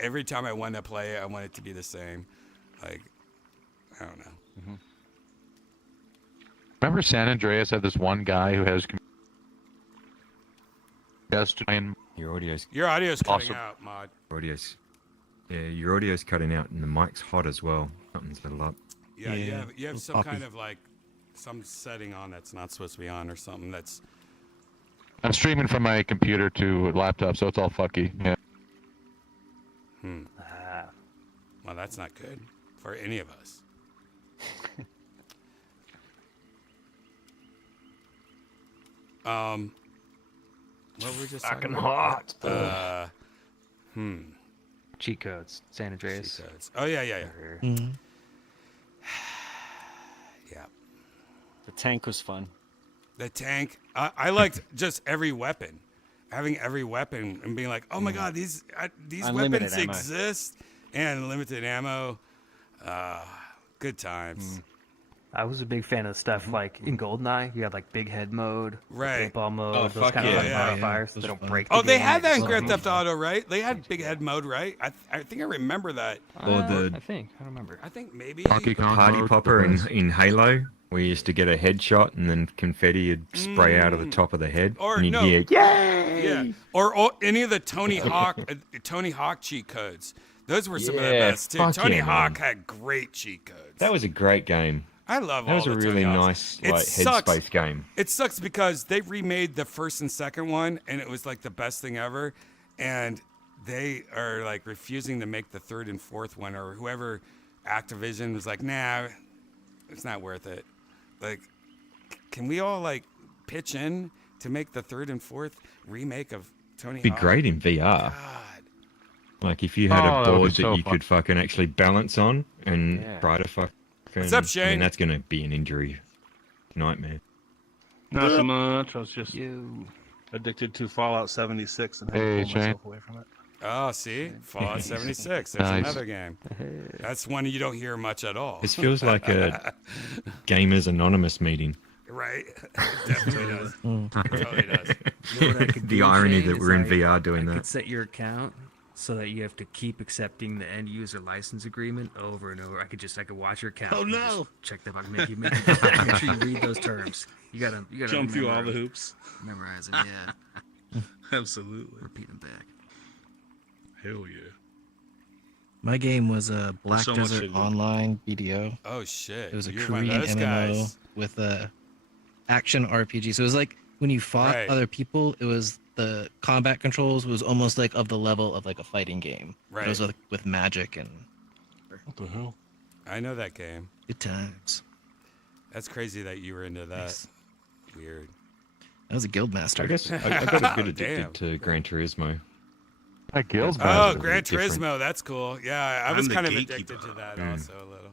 every time I want to play it, I want it to be the same. Like I don't know. Remember San Andreas had this one guy who has and Your audio's Your audio's cutting Awesome. out, Mod. your audio's cutting out and the mic's hot as well. Something's a little up. Yeah, Yeah, you have it's some poppy. kind of like some setting on that's not supposed to be on or something that's. I'm streaming from my computer to laptop, so it's all fucky. Yeah. Well, that's not good for any of us. What were we just talking about? hot. Hmm. Cheat codes, San Andreas. Codes. Oh yeah. Mhm. Yeah. the tank was fun. The tank. I liked just every weapon, having every weapon and being like, oh my god, these Unlimited weapons ammo. exist and limited ammo. Good times. I was a big fan of stuff like in GoldenEye. You had like big head mode, Right. paintball mode, Oh, those fuck kind of yeah. like Yeah, modifiers those that are don't fun. break. The Oh, they game. had that in Just Grand like- Theft Auto, right? They had big head mode, right? I think I remember that. Or the I think I don't remember. I think maybe. Donkey Kong party mode, popper depends. in Halo, where you used to get a headshot and then confetti would spray out of the top of the head. Or and you'd no. hear, yay! Yeah. Or any of the Tony Hawk cheat codes. Those were some of the Yeah, best too. fuck Tony yeah, Hawk man. had great cheat codes. That was a great game. I love That all was a the Tony really Hawks. nice It like sucks. headspace game. It sucks because they remade the first and second one, and it was like the best thing ever. And they are like refusing to make the third and fourth one, or whoever Activision was like, nah, it's not worth it. Like, can we all like pitch in to make the third and fourth remake of Tony It'd be Hawk? great in VR. God. Like if you had Oh, a that would be board that so you fun. could fucking actually balance on and Yeah. try to fucking. What's up, I Shane? mean, that's gonna be an injury nightmare. Not so much. I was just You. addicted to Fallout 76 and had Hey, to pull Shane. myself away from it. Oh, see? Fallout 76. There's Nice. another game. That's one you don't hear much at all. This feels like a Gamers Anonymous meeting. Right? It definitely does. It totally does. You know what I could The do, irony Shane, that is we're in I- VR doing I that. could set your account so that you have to keep accepting the end user license agreement over and over. I could watch your account. Oh, and no. just check that box. Make sure you read those terms. You gotta Jump through all remember- the hoops. Memorize them, yeah. Absolutely. Repeat them back. Hell yeah. My game was a Black so much Desert to do. Online BDO. Oh, shit. It was a You're one of Korean those MMO guys. with a action RPG. So it was like when you fought Right. other people, it was the combat controls was almost like of the level of like a fighting game. Right. It was with magic and What the hell? I know that game. good times. That's crazy that you were into that. Nice. Weird. I was a guild master. I guess I got a bit addicted Damn. to Gran Turismo. That Gil's Oh, Master Gran is different. Turismo. That's cool. Yeah, I I'm was the kind of gatekeeper. addicted to that Mm. also a little.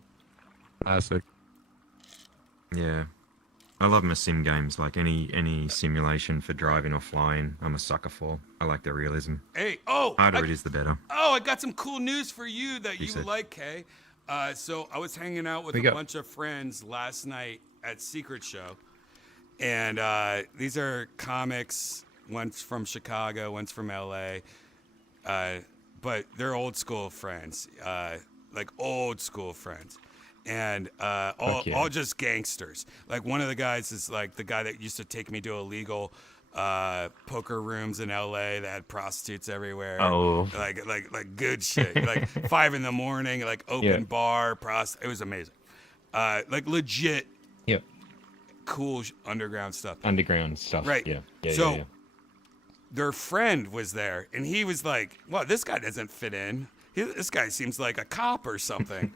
Classic. Yeah. I love my sim games, like any simulation for driving or flying, I'm a sucker for. I like the realism. Hey, oh! Harder it is, the better. Oh, I got some cool news for you that You you said. like, Kay. So I was hanging out with We a got- bunch of friends last night at Secret Show, and these are comics. One's from Chicago, one's from LA, but they're old school friends, like old school friends, and Fuck yeah. all just gangsters. Like one of the guys is like the guy that used to take me to illegal poker rooms in LA that had prostitutes everywhere. Oh. Like good shit. Like 5 a.m, like open Yeah. bar, it was amazing. Like legit Yep. cool underground stuff. Underground stuff. Right. Yeah. Yeah. So- yeah, yeah. Their friend was there, and he was like, "Well, this guy doesn't fit in. This guy seems like a cop or something."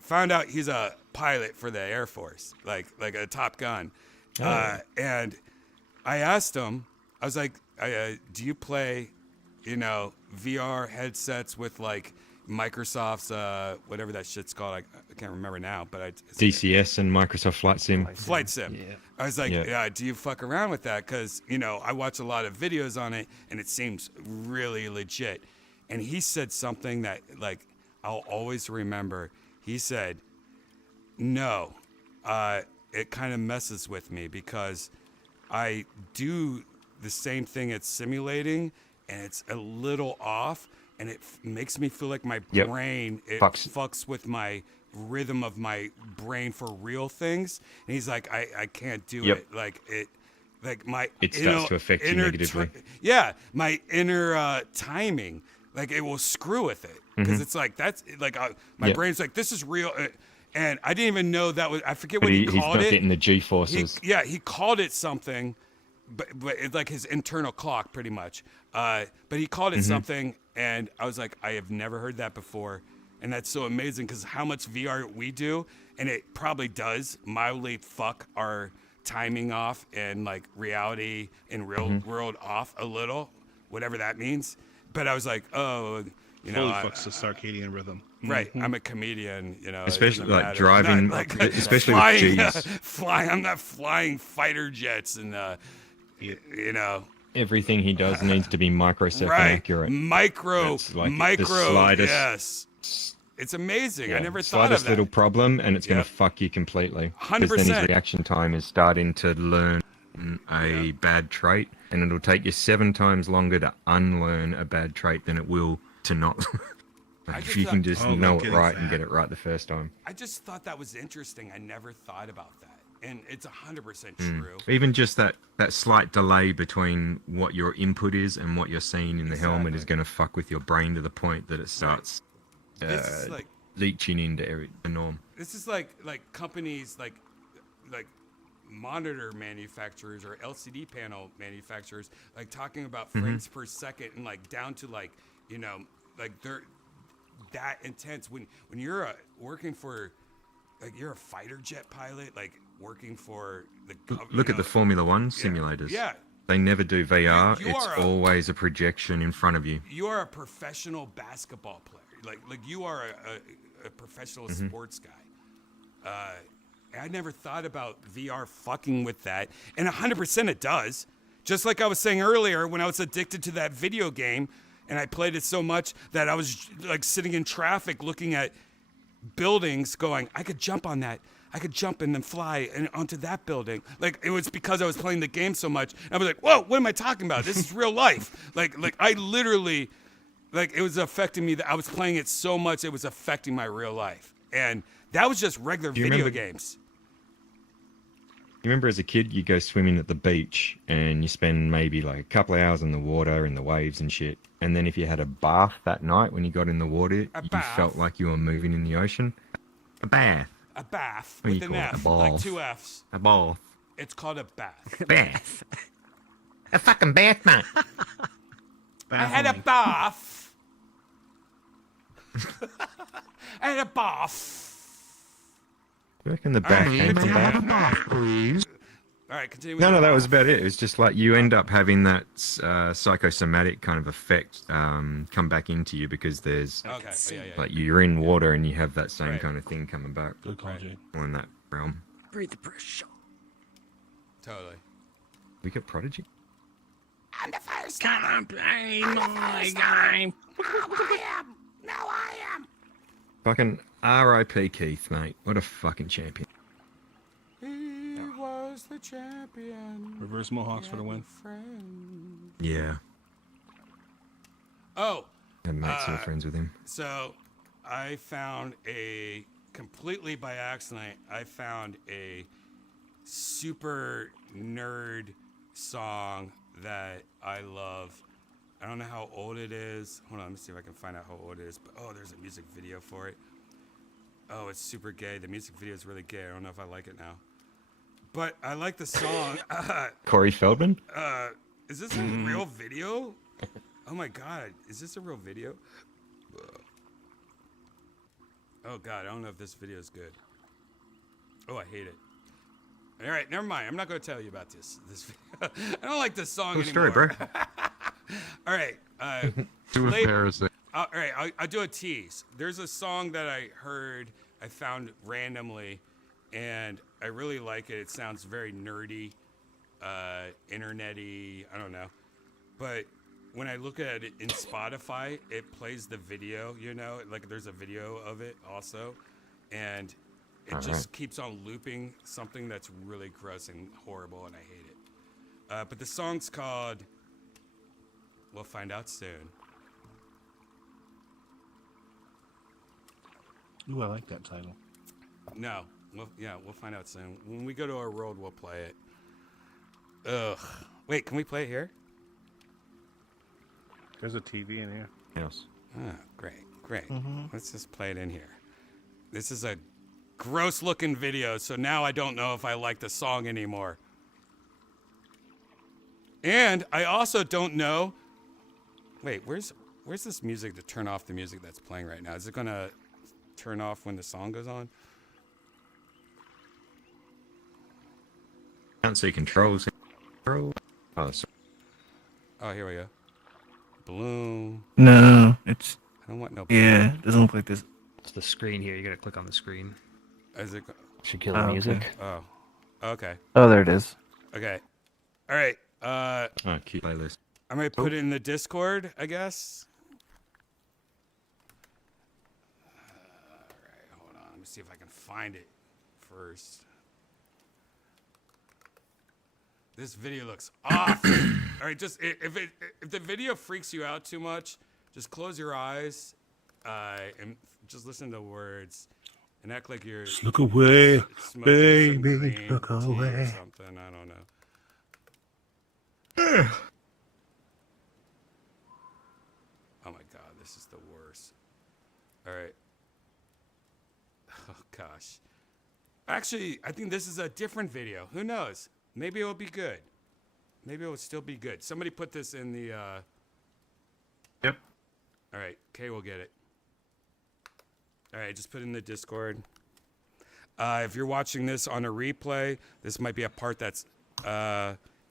Found out he's a pilot for the Air Force, like a Top Gun. And I asked him, I was like, "Do you play, VR headsets with like Microsoft's whatever that shit's called? I can't remember now, but it's DCS and Microsoft Flight Sim. Flight Sim. Yeah. I was like, Yeah. yeah, do you fuck around with that? Because, I watch a lot of videos on it, and it seems really legit. And he said something that, like, I'll always remember. He said, no, it kind of messes with me because I do the same thing it's simulating, and it's a little off, and it makes me feel like my Yep. brain, it Fucks. fucks with my rhythm of my brain for real things. And he's like, I can't do Yep. it. Like my It starts to affect you inner negatively. yeah, my inner timing, like it will screw with it because it's like that's like my Yep. brain's like this is real, and I didn't even know that was. I forget But what he he's called not it. getting the G He, forces. yeah, he called it something, but it's like his internal clock, pretty much. But he called it something, and I was like, I have never heard that before, and that's so amazing because how much VR we do, and it probably does mildly fuck our timing off and like reality in real world off a little, whatever that means. But I was like, oh, Fully fucks the circadian rhythm. right, I'm a comedian, it Especially, doesn't like, matter. driving- Not especially with flying, Gs. flying. I'm not flying fighter jets and Everything he does needs to be microsecond right, accurate. micro, That's like the micro, slightest- yes, It's amazing. I never thought of Slightest that. little problem, and it's going Yep. to fuck you completely. 100%. Because then his reaction time is starting to learn a bad trait, and it'll take you 7 times longer to unlearn a bad trait than it will to not. If you can just know it right and get it right the first time. I just thought that was interesting. I never thought about that. And it's 100% true. Even just that slight delay between what your input is and what you're seeing in the helmet is going to fuck with your brain to the point that it starts This is like leaching into the norm. This is like companies like monitor manufacturers or LCD panel manufacturers like talking about frames per second and like down to like, you know, like they're that intense when you're working for like you're a fighter jet pilot like working for the Look at the Formula One simulators. Yeah. They never do VR. You It's are always a projection in front of you. You are a professional basketball player. Like you are a professional sports guy. I never thought about VR fucking with that. And 100% it does. Just like I was saying earlier when I was addicted to that video game and I played it so much that I was like sitting in traffic looking at buildings going, I could jump on that. I could jump and then fly onto that building. Like it was because I was playing the game so much. I was like, whoa, what am I talking about? This is real life. Like I literally, like it was affecting me. I was playing it so much it was affecting my real life. And that was just regular video games. You remember as a kid, you go swimming at the beach and you spend maybe like a couple of hours in the water and the waves and shit. And then if you had a bath that night when you got in the water, you felt like you were moving in the ocean. A bath. A bath What do with you an call it? F, A ball. like 2 Fs. A bath. It's called a bath. Bath. A fucking bath, mate. I had a bath. I had a bath. You reckon the bath came from bath? Please. All right, continue. No, that was about it. It was just like you end up having that psychosomatic kind of effect come back into you because there's like you're in water and you have that same kind of thing coming back. Good call, Jay. Or in that realm. Breathe the pressure. Totally. We got Prodigy. I'm the first. Can I play my game? No, I am. Fucking R.I.P. Keith, mate. What a fucking champion. He was the champion. Reverse Mohawks for the win. Yeah. Oh. And mates who are friends with him. So, I found completely by accident, I found a super nerd song that I love. I don't know how old it is. Hold on, let me see if I can find out how old it is. But there's a music video for it. Oh, it's super gay. The music video is really gay. I don't know if I like it now. But I like the song. Corey Feldman? Is this a real video? Oh my god, is this a real video? Oh god, I don't know if this video is good. Oh, I hate it. All right, never mind. I'm not going to tell you about this video. I don't like this song Cool anymore. story, bro. All right. Too embarrassing. All right, I'll do a tease. There's a song that I heard, I found randomly, and I really like it. It sounds very nerdy, internet-y, I don't know. But when I look at it in Spotify, it plays the video, you know? Like there's a video of it also. And it just keeps on looping something that's really gross and horrible, and I hate it. But the song's called... We'll find out soon. Ooh, I like that title. No. We'll find out soon. When we go to our world, we'll play it. Ugh. Wait, can we play it here? There's a TV in here. Yes. Ah, great. Let's just play it in here. This is a gross-looking video, so now I don't know if I like the song anymore. And I also don't know... Wait, where's this music to turn off the music that's playing right now? Is it going to turn off when the song goes on? Can't see controls. Oh, sorry. Oh, here we go. Bloom. No, it's... I don't want no... Yeah, it doesn't look like this. It's the screen here. You gotta click on the screen. Is it... Should kill the music. Oh. Okay. Oh, there it is. Okay. All right. Cute playlist. I might put it in the Discord, I guess. see if I can find it first. This video looks awful. All right, just if the video freaks you out too much, just close your eyes and just listen to words and act like you're. Just look away, baby. Look Or away. something. I don't know. Oh my God, this is the worst. All right. Oh gosh. Actually, I think this is a different video. Who knows? Maybe it will be good. Maybe it will still be good. Somebody put this in the. Yep. All right, Kay will get it. All right, just put it in the Discord. If you're watching this on a replay, this might be a part that's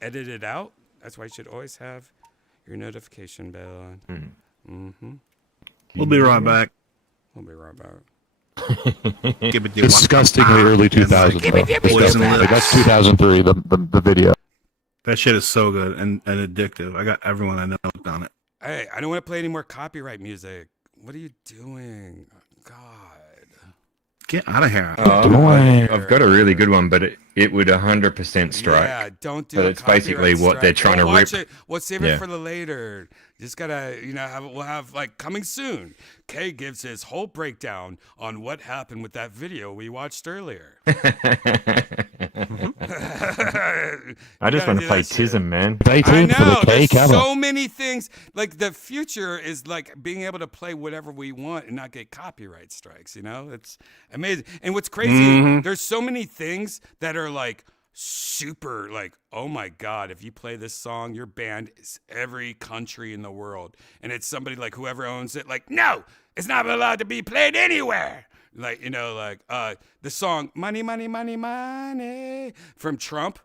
edited out. That's why you should always have your notification bell on. Mm-hmm. We'll be right back. We'll be right back. Disgustingly early 2000s. Like, that's 2003. The video. That shit is so good and addictive. I got everyone I know on it. Hey, I don't want to play any more copyright music. What are you doing? God. Get out of here. I've got a really good one, but it would 100% strike. Yeah, don't do So a it's basically copyright what they're strike. trying to Don't watch rip. it. We'll save it Yeah. for the later. Just gotta, we'll have like coming soon. Kay gives his whole breakdown on what happened with that video we watched earlier. I just want to play Tism, man. Stay I tuned for the know. K There's cover. so many things. Like the future is like being able to play whatever we want and not get copyright strikes. It's amazing. And what's crazy, there's so many things that are like super like, oh my God, if you play this song, you're banned every country in the world. And it's somebody like whoever owns it, like, no, it's not allowed to be played anywhere. Like, the song Money, Money, Money, Money from Trump.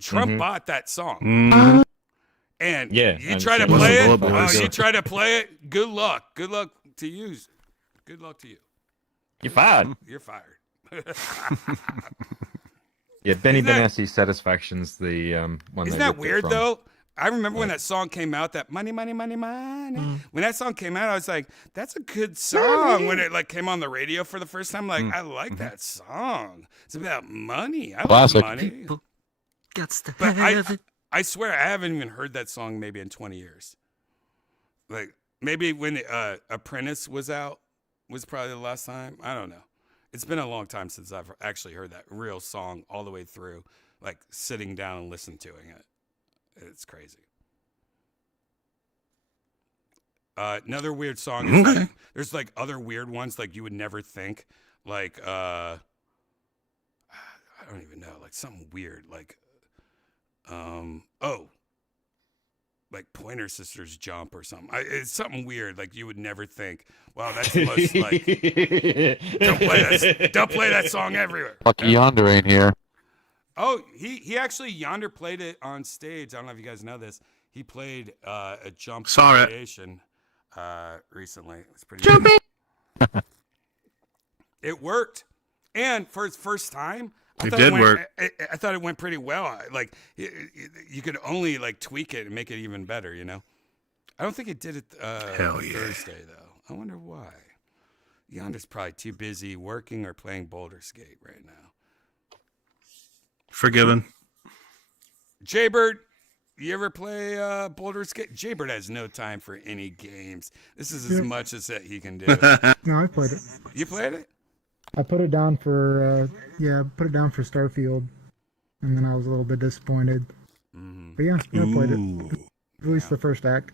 Trump bought that song. And you try to play it. You try to play it. Good luck. Good luck to you. Good luck to you. You're fired. You're fired. Yeah, Benny Benassi Satisfaction's the one. Isn't they that ripped it weird from. though? I remember when that song came out, that money, money, money, money. When that song came out, I was like, that's a good song. When it like came on the radio for the first time, like, I like that song. It's about money. I Classic. like money. People gets to But have it. I swear I haven't even heard that song maybe in 20 years. Like maybe when Apprentice was out was probably the last time. I don't know. It's been a long time since I've actually heard that real song all the way through, like sitting down and listening to it. It's crazy. Another weird song is like, there's like other weird ones like you would never think. Like I don't even know, like something weird, like like Pointer Sisters Jump or something. It's something weird, like you would never think. Wow, that's the most like don't play that song everywhere. Lucky Yonder ain't here. Oh, he actually Yonder played it on stage. I don't know if you guys know this. He played a jump variation recently. It was pretty jumping. It worked, and for its first time, I thought it went pretty well. Like you could only like tweak it and make it even better. I don't think it did it Thursday though. I wonder why. Yonder's probably too busy working or playing Boulder Skate right now. Forgiven. Jaybird, you ever play Boulder Skate? Jaybird has no time for any games. This is as much as that he can do. No, I played it. You played it? I put it down for Starfield, and then I was a little bit disappointed. But yeah, I played it. At least the first act.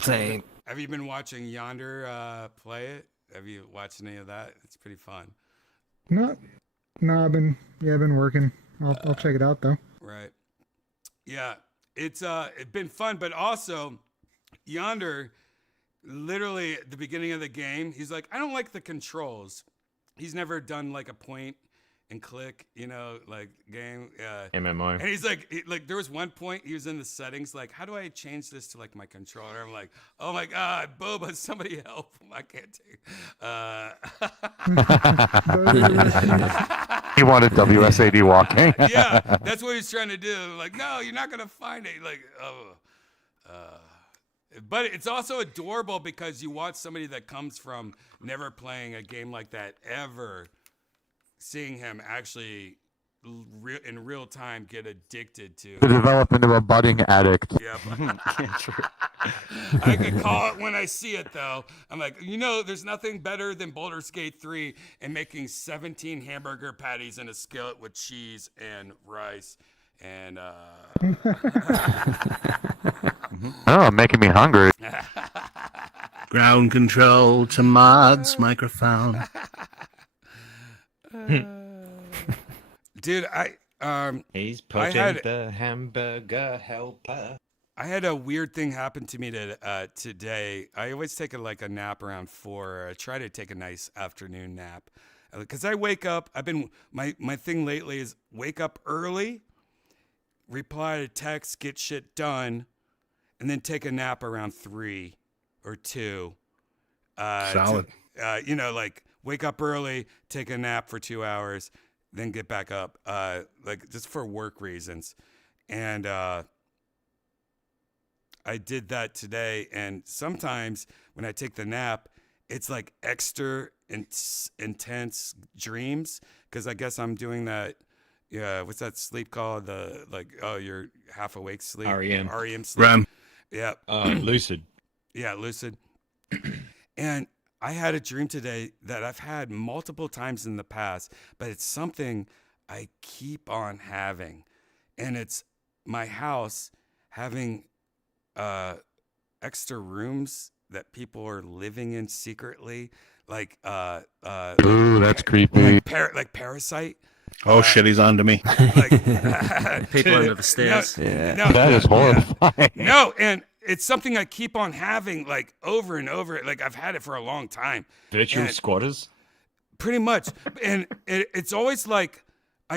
Same. Have you been watching Yonder play it? Have you watched any of that? It's pretty fun. No, I've been working. I'll check it out though. Right. Yeah, it's been fun, but also Yonder, literally at the beginning of the game, he's like, I don't like the controls. He's never done like a point and click, like game. MMO. And he's like there was one point he was in the settings, like, how do I change this to like my controller? I'm like, oh my God, Boba, somebody help him. I can't take He wanted WSAD walking. Yeah, that's what he's trying to do. Like, no, you're not gonna find it. Like, But it's also adorable because you watch somebody that comes from never playing a game like that ever, seeing him actually in real time get addicted to. To develop into a budding addict. Yep. I can call it when I see it, though. I'm like, there's nothing better than Baldur's Gate 3 and making 17 hamburger patties in a skillet with cheese and rice. And, Oh, making me hungry. Ground control to Mod's microphone. Dude, he's I putting had the hamburger helper. I had a weird thing happen to me today. I always take a nap around 4. I try to take a nice afternoon nap because I wake up. My thing lately is wake up early, reply to text, get shit done, and then take a nap around 3 or 2. Solid. Wake up early, take a nap for 2 hours, then get back up, just for work reasons. And I did that today. And sometimes when I take the nap, it's like extra intense dreams because I guess I'm doing that. Yeah, what's that sleep called? You're half awake sleep. REM sleep. REM. Yeah. Lucid. Yeah, lucid. And I had a dream today that I've had multiple times in the past, but it's something I keep on having. And it's my house having extra rooms that people are living in secretly. Ooh, that's creepy. Like Parasite. Oh shit, he's on to me. People under the stairs. That is horrifying. No, and it's something I keep on having over and over. I've had it for a long time. Virtual squatters? Pretty much. And it's always I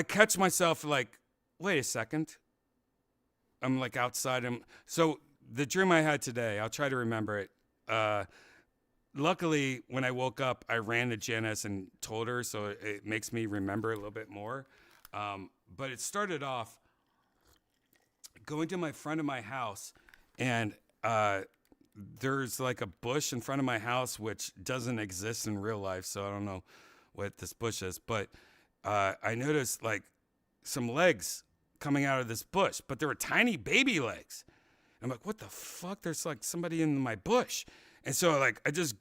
catch myself wait a second. I'm outside. So the dream I had today, I'll try to remember it. Luckily, when I woke up, I ran to Janice and told her, so it makes me remember a little bit more. But it started off going to my front of my house, and there's a bush in front of my house which doesn't exist in real life, so I don't know what this bush is. But I noticed some legs coming out of this bush, but there were tiny baby legs. I'm like, what the fuck? There's somebody in my bush. And so I just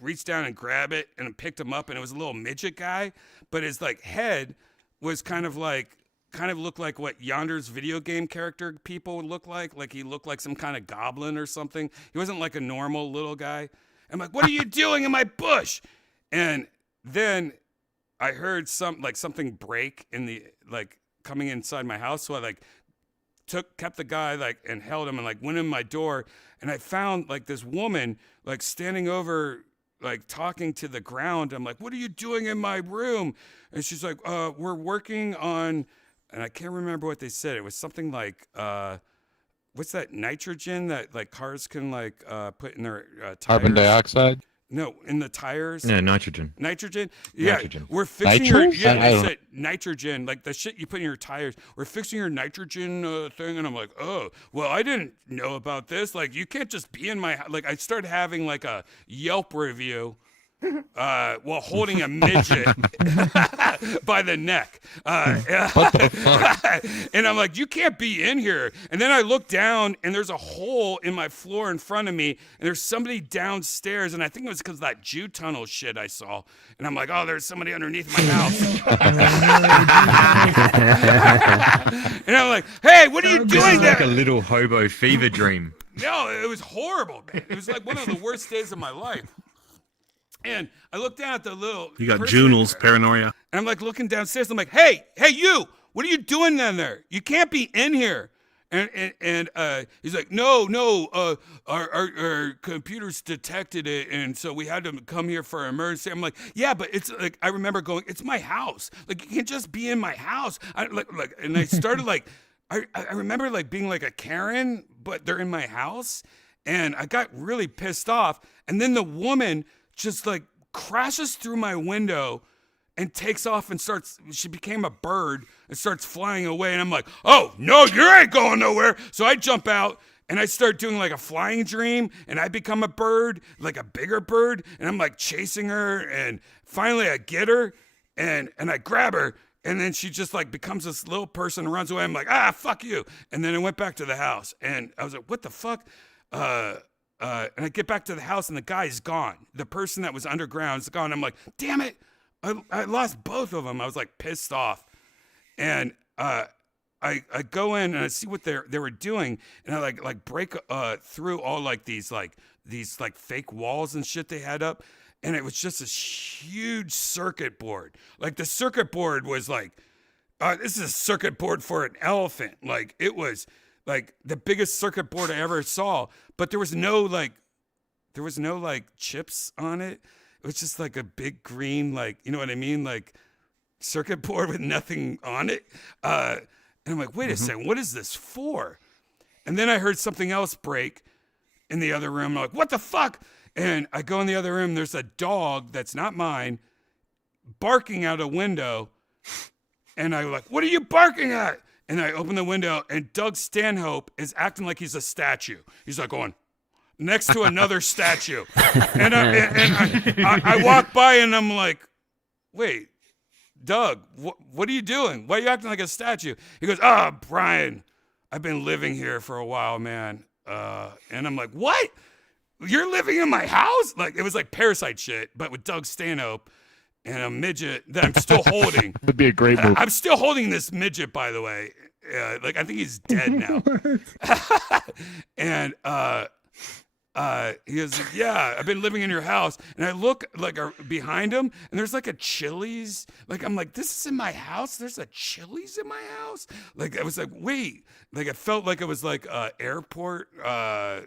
reached down and grabbed it and picked him up, and it was a little midget guy, but his head was kind of looked like what Yonder's video game character people would look like. He looked like some kind of goblin or something. He wasn't a normal little guy. I'm like, what are you doing in my bush? And then I heard something break in the coming inside my house. So I kept the guy and held him and went in my door, and I found this woman standing over talking to the ground. I'm like, what are you doing in my room? And she's like, we're working on, and I can't remember what they said. It was something what's that nitrogen that cars can put in their tires? Carbon dioxide? No, in the tires. No, nitrogen. Nitrogen? Yeah, Nitrogen. we're fixing Nitrous? your. Yeah, I they don't- said nitrogen, the shit you put in your tires. We're fixing your nitrogen thing, and I'm like, oh, well, I didn't know about this. You can't just be in my. I started having a Yelp review. While holding a midget by the neck. What the fuck? And I'm like, you can't be in here. And then I look down, and there's a hole in my floor in front of me, and there's somebody downstairs, and I think it was because of that Jew tunnel shit I saw. And I'm like, oh, there's somebody underneath my house. And I'm like, hey, what are you doing there? Like a little hobo fever dream. No, it was horrible, man. It was one of the worst days of my life. And I looked down at the little. You got person Junel's there, paranoia. And I'm looking downstairs. I'm like, hey, you! What are you doing down there? You can't be in here. And he's like, no, our computers detected it, and so we had to come here for an emergency. I'm like, yeah, but it's I remember going, it's my house. You can't just be in my house. And I started I remember being a Karen, but they're in my house, and I got really pissed off. And then the woman just crashes through my window and takes off and she became a bird and starts flying away. And I'm like, oh, no, you ain't going nowhere. So I jump out and I start doing like a flying dream, and I become a bird, like a bigger bird, and I'm like chasing her, and finally I get her, and I grab her, and then she just like becomes this little person and runs away. I'm like, fuck you. And then I went back to the house, and I was like, what the fuck? And I get back to the house, and the guy's gone. The person that was underground is gone. I'm like, damn it. I lost both of them. I was like pissed off. And I go in and I see what they were doing, and I like break through all like these fake walls and shit they had up, and it was just this huge circuit board. Like the circuit board was like, this is a circuit board for an elephant. Like it was like the biggest circuit board I ever saw, but there was no chips on it. It was just like a big green, like, you know what I mean? Like circuit board with nothing on it. And I'm like, wait a second, what is this for? And then I heard something else break in the other room. I'm like, what the fuck? And I go in the other room. There's a dog that's not mine barking out a window. And I'm like, what are you barking at? And I open the window, and Doug Stanhope is acting like he's a statue. He's like going next to another statue. And I walk by, and I'm like, wait, Doug, what are you doing? Why are you acting like a statue? He goes, Brian, I've been living here for a while, man. And I'm like, what? You're living in my house? Like, it was like Parasite shit, but with Doug Stanhope and a midget that I'm still holding. Would be a great movie. I'm still holding this midget, by the way. Like, I think he's dead now. And he goes, yeah, I've been living in your house. And I look like behind him, and there's like a Chili's. Like, I'm like, this is in my house? There's a Chili's in my house? Like, I was like, wait. Like, it felt like it was like airport. I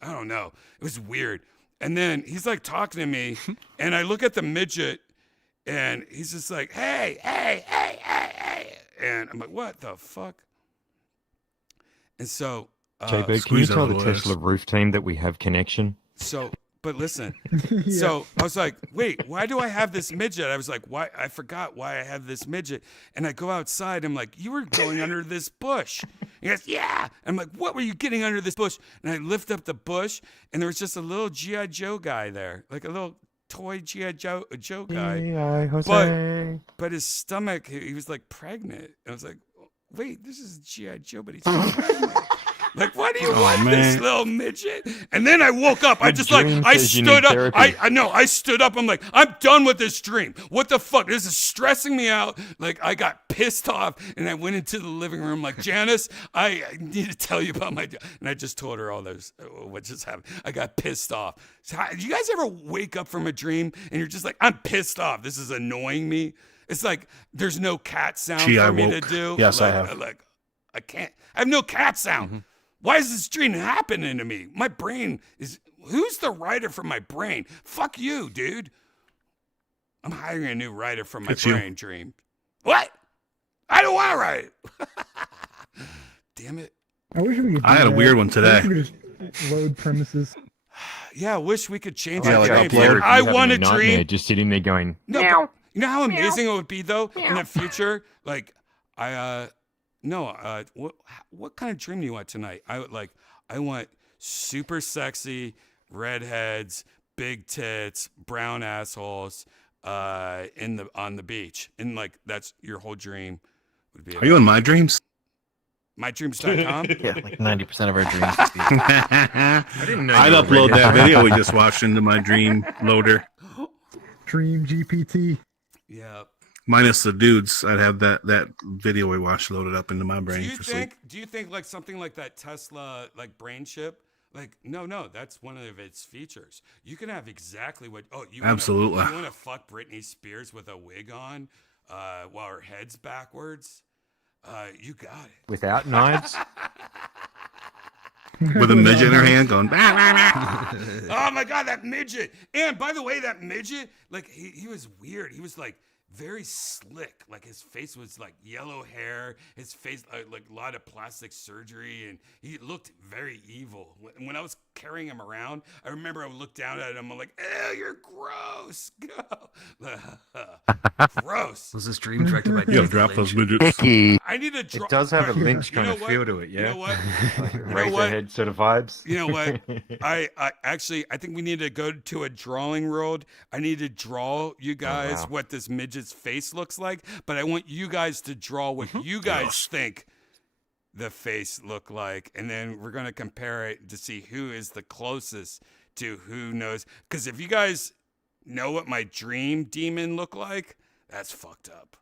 don't know. It was weird. And then he's like talking to me, and I look at the midget, and he's just like, hey. And I'm like, what the fuck? And so... JB, can you tell the Tesla roof team that we have connection? So, but listen. So I was like, wait, why do I have this midget? I was like, why? I forgot why I have this midget. And I go outside. I'm like, you were going under this bush. He goes, yeah. I'm like, what were you getting under this bush? And I lift up the bush, and there was just a little G.I. Joe guy there, like a little toy G.I. Joe guy. But his stomach, he was like pregnant. I was like, wait, this is G.I. Joe, but he's pregnant. Like, why do you want this little midget? And then I woke up. I stood up. I stood up. I'm like, I'm done with this dream. What the fuck? This is stressing me out. Like, I got pissed off, and I went into the living room like, Janice, I need to tell you about my... And I just told her all those, what just happened. I got pissed off. So, do you guys ever wake up from a dream, and you're just like, I'm pissed off. This is annoying me. It's like, there's no cat sound for me to do. Yes, like, I have. Like, I can't. I have no cat sound. Mm-hmm. Why is this dream happening to me? My brain is... Who's the writer for my brain? Fuck you, dude. I'm hiring a new writer for my brain dream. What? I don't want to write it. Damn it. I wish we could. I had a weird one today. I wish we could just load premises. Yeah, I wish we could change Yeah, that like dream. I want a nightmare, dream. just sitting there going, No, you know how amazing it would be, though, in the future? Like, what kind of dream do you want tonight? I want super sexy redheads, big tits, brown assholes, on the beach, and like that's your whole dream would be. Are you in my dreams? MyDreams.com? Yeah, like 90% of our dreams. I didn't know. I'd upload that video we just watched into my dream loader. Dream GPT. Yeah. Minus the dudes, I'd have that video we watched loaded up into my brain for sleep. Do you think like something like that Tesla like brain chip? Like no, that's one of its features. You can have exactly what. Oh, Absolutely. You want to fuck Britney Spears with a wig on, while her head's backwards? You got it. Without knives? With a midget in her hand going, oh my God, that midget. And by the way, that midget, like he was weird. He was like very slick. Like his face was like yellow hair, his face like a lot of plastic surgery, and he looked very evil. When I was carrying him around, I remember I would look down at him. I'm like, "Ew, you're gross. Go." Gross. Was this stream directed by You gotta David drop Lynch? those midgets. I need to draw. It does have a Lynch You kind know of what? feel to it, yeah. You know what? Like You know razor what? head sort of vibes. You know what? I actually I think we need to go to a drawing road. I need to draw you guys wow. what this midget's face looks like, but I want you guys to draw what you guys think the face look like, and then we're gonna compare it to see who is the closest to who knows. Because if you guys know what my dream demon look like, that's fucked up.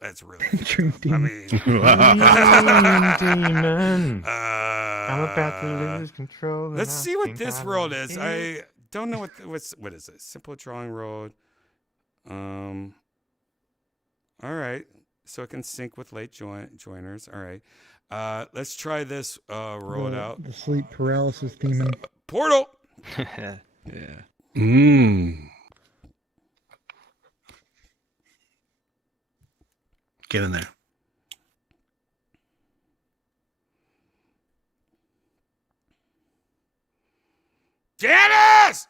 That's really Dream fucked up. I mean, Demon. I'm about to lose control. and let's I see what think this I world like is. it. I don't know what is it? Simple drawing road. All right. So it can sync with late joiners. All right. Let's try this road out. The sleep paralysis demon. Portal. Yeah. Get in there. Janice!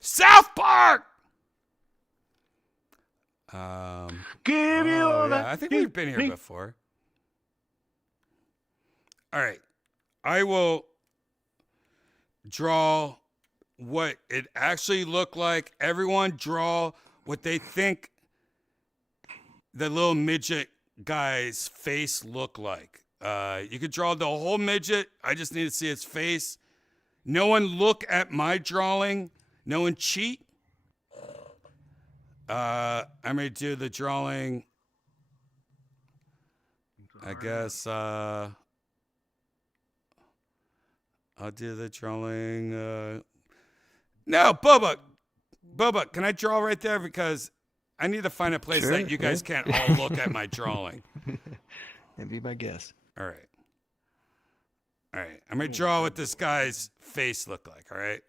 South Park! Give you all that. I think we've been here before. All right. I will draw what it actually looked like. Everyone draw what they think the little midget guy's face looked like. You could draw the whole midget. I just need to see his face. No one look at my drawing. No one cheat. I'm going to do the drawing. I guess I'll do the drawing. No, Bubba, can I draw right there? Because I need to find a place that you guys can't all look at my drawing. That'd be my guess. All right. I'm going to draw what this guy's face looked like, all right?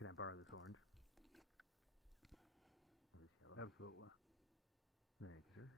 Can I borrow this orange? Absolutely. Thank you, sir.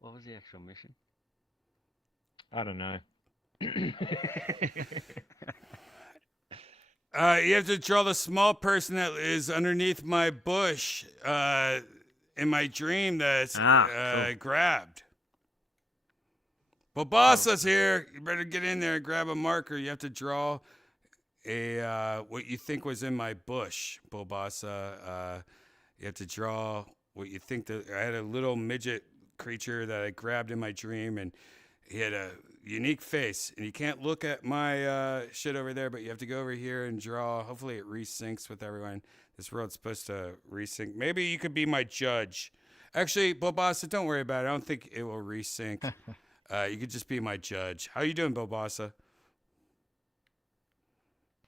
What was the actual mission? I don't know. You have to draw the small person that is underneath my bush in my dream that's cool. grabbed. Bobassa's here. You better get in there and grab a marker. You have to draw a what you think was in my bush, Bobassa. You have to draw what you think that I had a little midget creature that I grabbed in my dream, and he had a unique face. And you can't look at my shit over there, but you have to go over here and draw. Hopefully it resyncs with everyone. This world's supposed to resync. Maybe you could be my judge. Actually, Bobassa, don't worry about it. I don't think it will resync. You could just be my judge. How you doing, Bobassa?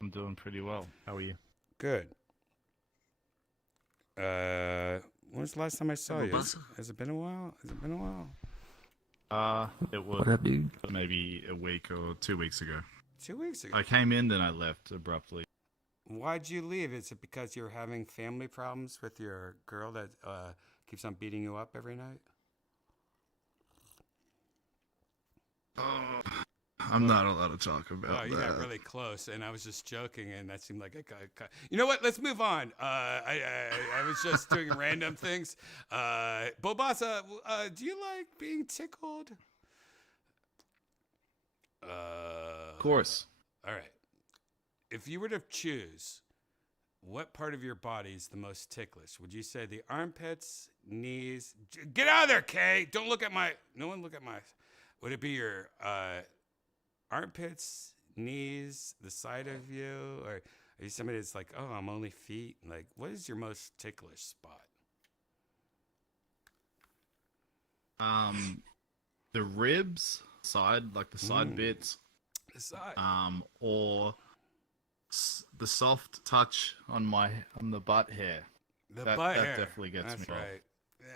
I'm doing pretty well. How are you? Good. When was the last time I saw you? Has it been a while? It was What up, dude? maybe a week or 2 weeks ago. 2 weeks ago. I came in, then I left abruptly. Why'd you leave? Is it because you're having family problems with your girl that keeps on beating you up every night? I'm not allowed to talk about You that. got really close, and I was just joking, and that seemed like a guy. You know what? Let's move on. I was just doing random things. Bobassa, do you like being tickled? Of course. All right. If you were to choose, what part of your body is the most ticklish? Would you say the armpits, knees? Get out of there, Kay! Don't look at my. No one look at my. Would it be your armpits, knees, the side of you, or are you somebody that's like, oh, I'm only feet? Like, what is your most ticklish spot? The ribs side, like the side bits. The side. Or the soft touch on the butt hair. The butt hair. That definitely gets me. That's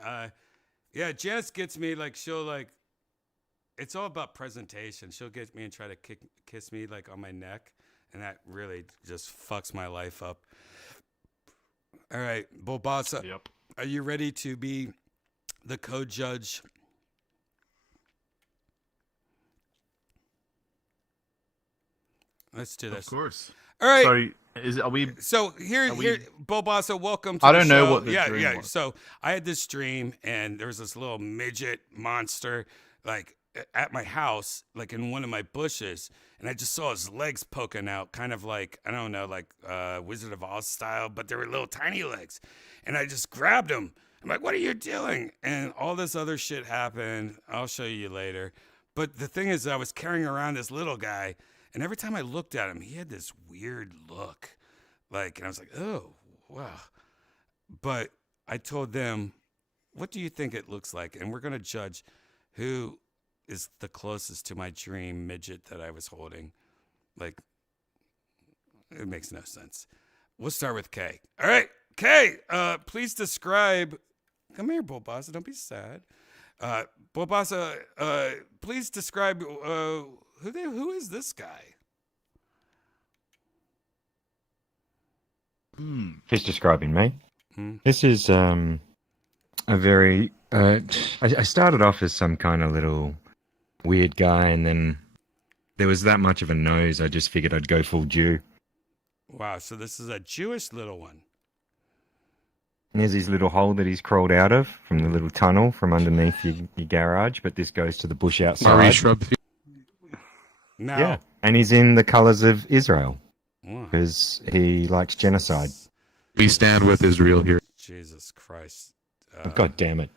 right. Yeah, Janice gets me, like, she'll, like, it's all about presentation. She'll get me and try to kiss me, like, on my neck, and that really just fucks my life up. All right, Bobassa. Yep. Are you ready to be the co-judge? Let's do this. Of course. All right. So here, Bobassa, welcome to I the don't show. know what the dream was. So I had this dream, and there was this little midget monster, like, at my house, like in one of my bushes, and I just saw his legs poking out, kind of like, I don't know, like Wizard of Oz style, but they were little tiny legs. And I just grabbed him. I'm like, what are you doing? And all this other shit happened. I'll show you later. But the thing is, I was carrying around this little guy, and every time I looked at him, he had this weird look. Like, and I was like, oh, wow. But I told them, what do you think it looks like? And we're going to judge who is the closest to my dream midget that I was holding. Like, it makes no sense. We'll start with Kay. All right, Kay, please describe. Come here, Bulbasa. Don't be sad. Bulbasa, please describe who is this guy? Who's describing me? This is a very. I started off as some kind of little weird guy, and then there was that much of a nose. I just figured I'd go full Jew. Wow, so this is a Jewish little one. And there's his little hole that he's crawled out of from the little tunnel from underneath your garage, but this goes to the bush outside. Now, yeah, and he's in the colours of Israel because he likes genocide. We stand with Israel here. Jesus Christ. God damn it.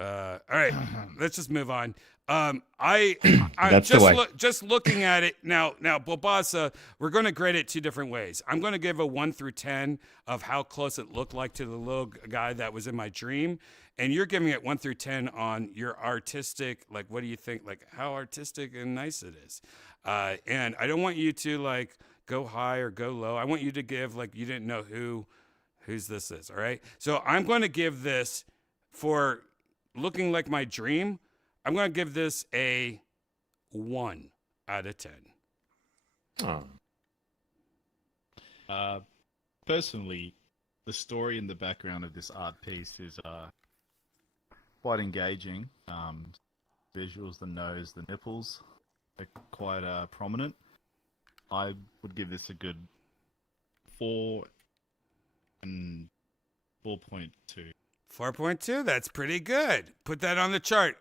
All right, let's just move on. I'm That's just the way. Just looking at it now, Bulbasa, we're going to grade it two different ways. I'm going to give a 1 through 10 of how close it looked like to the little guy that was in my dream, and you're giving it 1 through 10 on your artistic. Like, what do you think? Like, how artistic and nice it is. And I don't want you to like go high or go low. I want you to give like you didn't know whose this is. All right. So I'm going to give this for looking like my dream. I'm going to give this a 1 out of 10. Personally, the story in the background of this art piece is quite engaging. Visuals, the nose, the nipples are quite prominent. I would give this a good 4 and 4.2. 4.2, that's pretty good. Put that on the chart.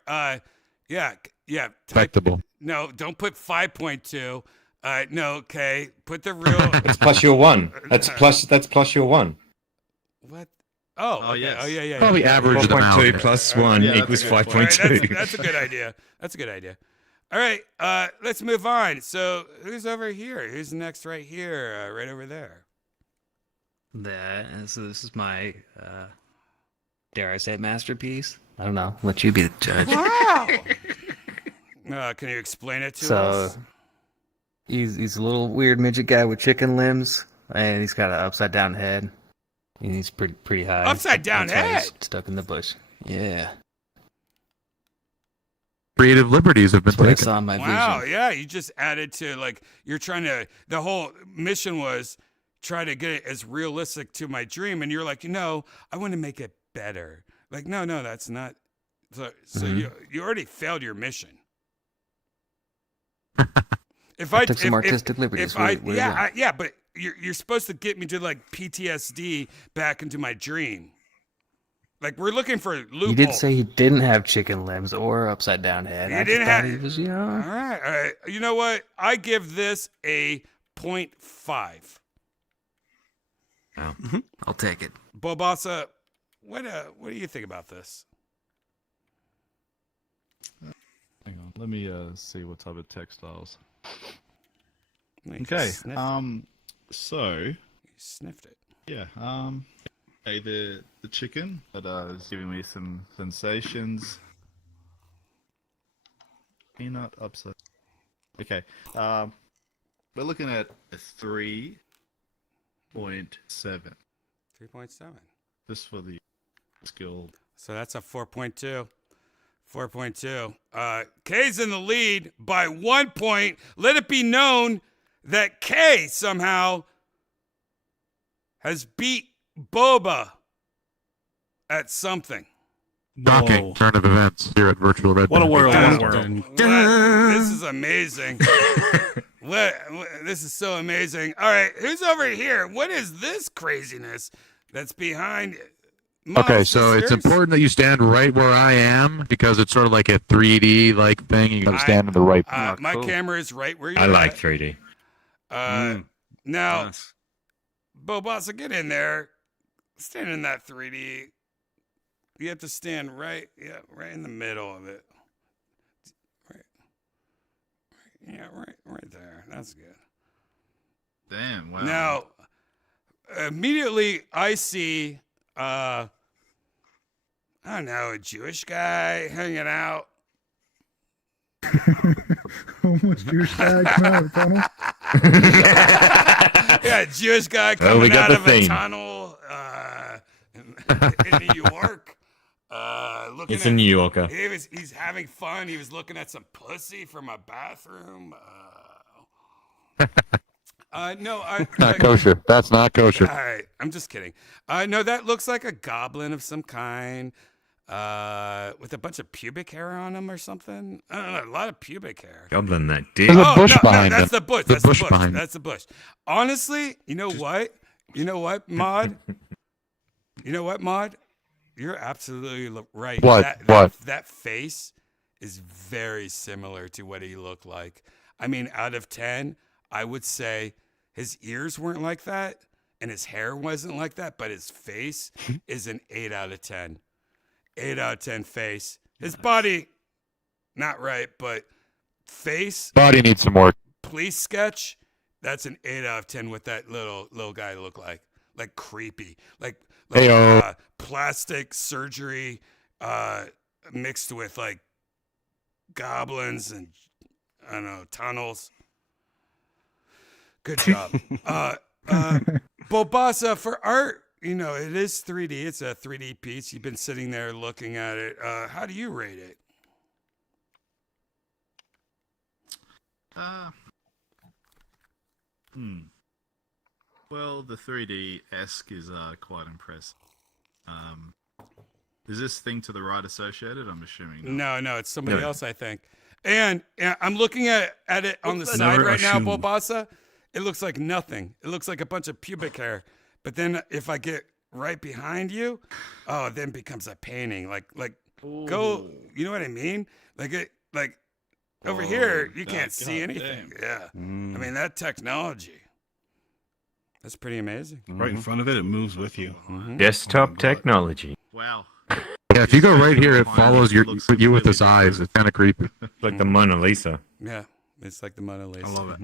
Yeah. Respectable. No, don't put 5.2. No, okay. Put the real. It's plus your 1. That's plus your 1. What? Oh, okay. yes. Oh, yeah. Probably average them out. 4.2 plus 1 Yeah, equals that's a good 5.2. All right, that's a good idea. That's a good idea. All right, let's move on. So who's over here? Who's next right here? Right over there. So this is my, dare I say it, masterpiece? I don't know. Let you be the judge. Wow. Can you explain it to So, us? he's a little weird midget guy with chicken limbs, and he's got an upside down head. And he's pretty high. Upside down That's why head? he's stuck in the bush. Yeah. Creative liberties have been That's what I taken. saw in my Wow, vision. yeah, you just added to like you're trying to. The whole mission was try to get it as realistic to my dream, and you're like, I want to make it better. Like, no, that's not. So you already failed your mission. If I took some artistic liberties. but you're supposed to get me to like PTSD back into my dream. Like we're looking for loophole. He did say he didn't have chicken limbs or upside down head. He I didn't just thought have. he was, All right. You know what? I give this a 0.5. I'll take it. Bobasa, what do you think about this? Hang on, let me see what type of textiles. You Okay. just sniffed it. So You sniffed it. yeah. Okay, the chicken that is giving me some sensations. Peanut upside. Okay. We're looking at a 3.7. 3.7. Just for the skill. So that's a 4.2. 4.2. Kay's in the lead by 1 point. Let it be known that Kay somehow has beat Boba at something. Shocking turn of events here at Virtual Redban. What a world. Wow. What a world. This is amazing. This is so amazing. All right, who's over here? What is this craziness that's behind? Okay, so it's important that you stand right where I am because it's sort of like a 3D like thing. You got to stand in the right. My camera is right where you're I like at. 3D. Now, Nice. Bobasa, get in there. Stand in that 3D. You have to stand right in the middle of it. Right. Yeah, right there. That's good. Damn, wow. Now, immediately I see, I don't know, a Jewish guy hanging out. Homeless Jewish guy coming out of the tunnel. Yeah, Jewish guy Oh, we coming got out the of theme. a tunnel in New York. Looking It's a New Yorker. He's having fun. He was looking at some pussy from a bathroom. No, Not kosher. That's not kosher. All right, I'm just kidding. No, that looks like a goblin of some kind, with a bunch of pubic hair on him or something. I don't know, a lot of pubic hair. Goblin that dick. There's a bush no, behind that's him. the bush. The That's bush the bush. behind him. That's the bush. Honestly, you know what? You know what, Maud? You know what, Maud? You're absolutely right. What? That face is very similar to what he looked like. I mean, out of 10, I would say his ears weren't like that and his hair wasn't like that, but his face is an 8 out of 10. 8 out of 10 face. His body, not right, but face. Body needs some work. Police sketch, that's an 8 out of 10 with that little guy look like creepy, like Heyo. plastic surgery mixed with like goblins and I don't know, tunnels. Good job. Bobasa, for art, you know, it is 3D. It's a 3D piece. You've been sitting there looking at it. How do you rate it? Well, the 3D-esque is quite impressive. Is this thing to the right associated? I'm assuming. No, it's somebody else, I think. And I'm looking at it on the side right now, Bobasa. It looks like nothing. It looks like a bunch of pubic hair. But then if I get right behind you, it then becomes a painting. Like go, you know what I mean? Like over here, you can't see anything. Damn. Yeah. I mean, that technology. That's pretty amazing. Right in front of it, it moves with you. Desktop technology. Wow. Yeah, if you go right here, it follows you with its eyes. It's kind of creepy. It's like the Mona Lisa. Yeah, it's like the Mona Lisa. I love it.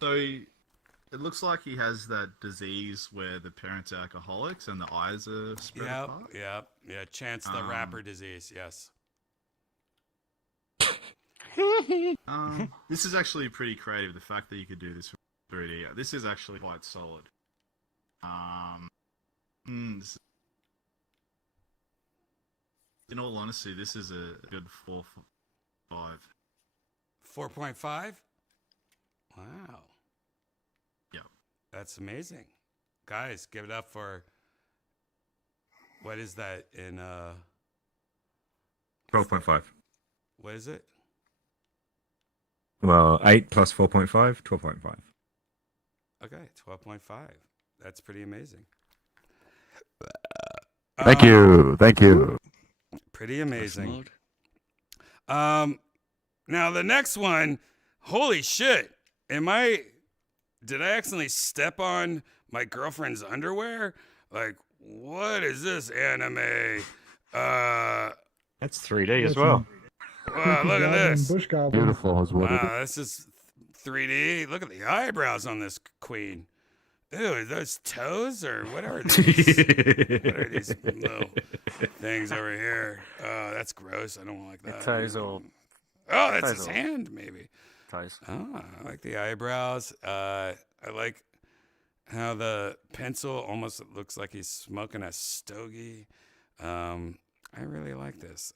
So it looks like he has that disease where the parents are alcoholics and the eyes are spread apart. Yeah. Chance the Rapper disease. Yes. This is actually pretty creative. The fact that you could do this for 3D. This is actually quite solid. This is, in all honesty, this is a good 4.5. 4.5? Wow. Yep. That's amazing. Guys, give it up for, what is that in 12.5. What is it? Well, 8 plus 4.5, 12.5. Okay, 12.5. That's pretty amazing. Thank you. Pretty amazing. Now the next one, holy shit. Did I accidentally step on my girlfriend's underwear? Like, what is this anime? That's 3D as well. Wow, look at this. Bush goblin. Beautiful is what it is. Wow, this is 3D. Look at the eyebrows on this queen. Ew, are those toes or what are these? What are these little things over here? Oh, that's gross. I don't like that. Toes or Oh, that's his toes or- hand, maybe. toes. Oh, I like the eyebrows. I like how the pencil almost looks like he's smoking a stogie. I really like this.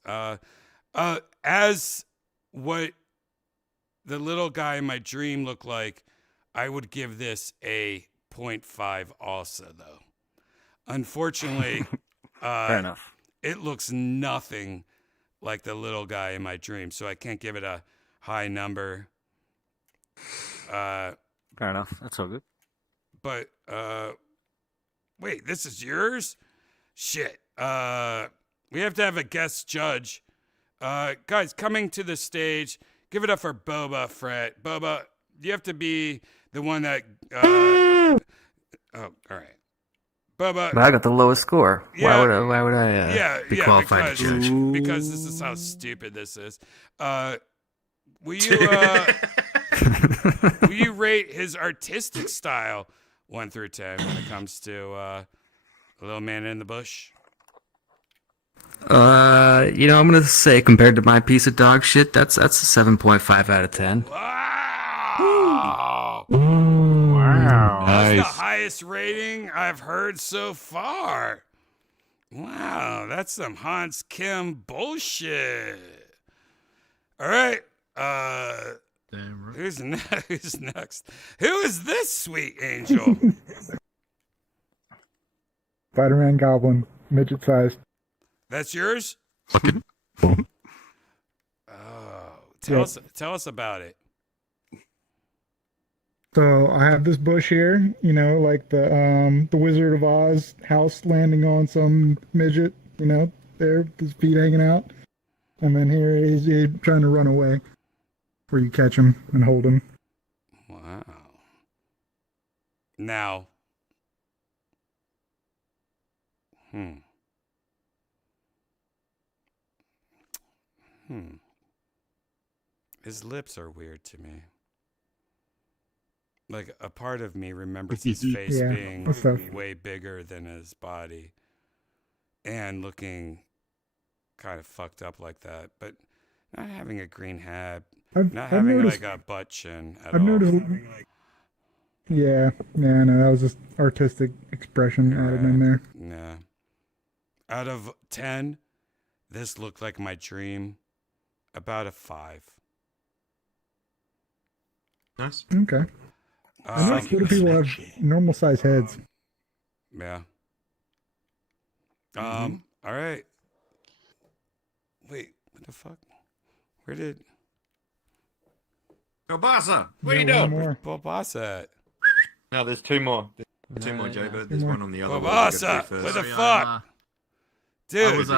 As what the little guy in my dream looked like, I would give this a 0.5 also, though. Unfortunately, Fair enough. it looks nothing like the little guy in my dream, so I can't give it a high number. Fair enough. That's all good. But wait, this is yours? Shit. We have to have a guest judge. Guys, coming to the stage, give it up for Boba Fett. Boba, you have to be the one that. Oh, all right. Boba. I got the lowest score. Yeah, Why would I be qualified to judge? Because this is how stupid this is. will you will you rate his artistic style 1 through 10 when it comes to Little Man in the Bush? You know, I'm gonna say compared to my piece of dog shit, that's a 7.5 out of 10. Wow. Wow. That's the highest rating I've heard so far. Wow, that's some Hans Kim bullshit. All right. Who's next? Who is this sweet angel? Spider-Man Goblin, midget sized. That's yours? Tell us about it. So I have this bush here, you know, like the Wizard of Oz house landing on some midget, you know, there, his feet hanging out. And then here he's trying to run away before you catch him and hold him. Wow. Now. His lips are weird to me. Like, a part of me remembers his face being way bigger than his body and looking kind of fucked up like that, but not having a green hat, not having like a butt chin at all. Noticed. Yeah, no, that was just artistic expression added in there. Yeah. Out of 10, this looked like my dream. About a 5. Nice. Okay. I noticed little people have normal size heads. Yeah. All right. Wait, what the fuck? Where did Bobasa? What are you Yeah, doing? one more. Bobasa at? No, there's 2 more. There's 2 more, Jaybird. There's one on the other Bobasa, wall. what the fuck? Dude.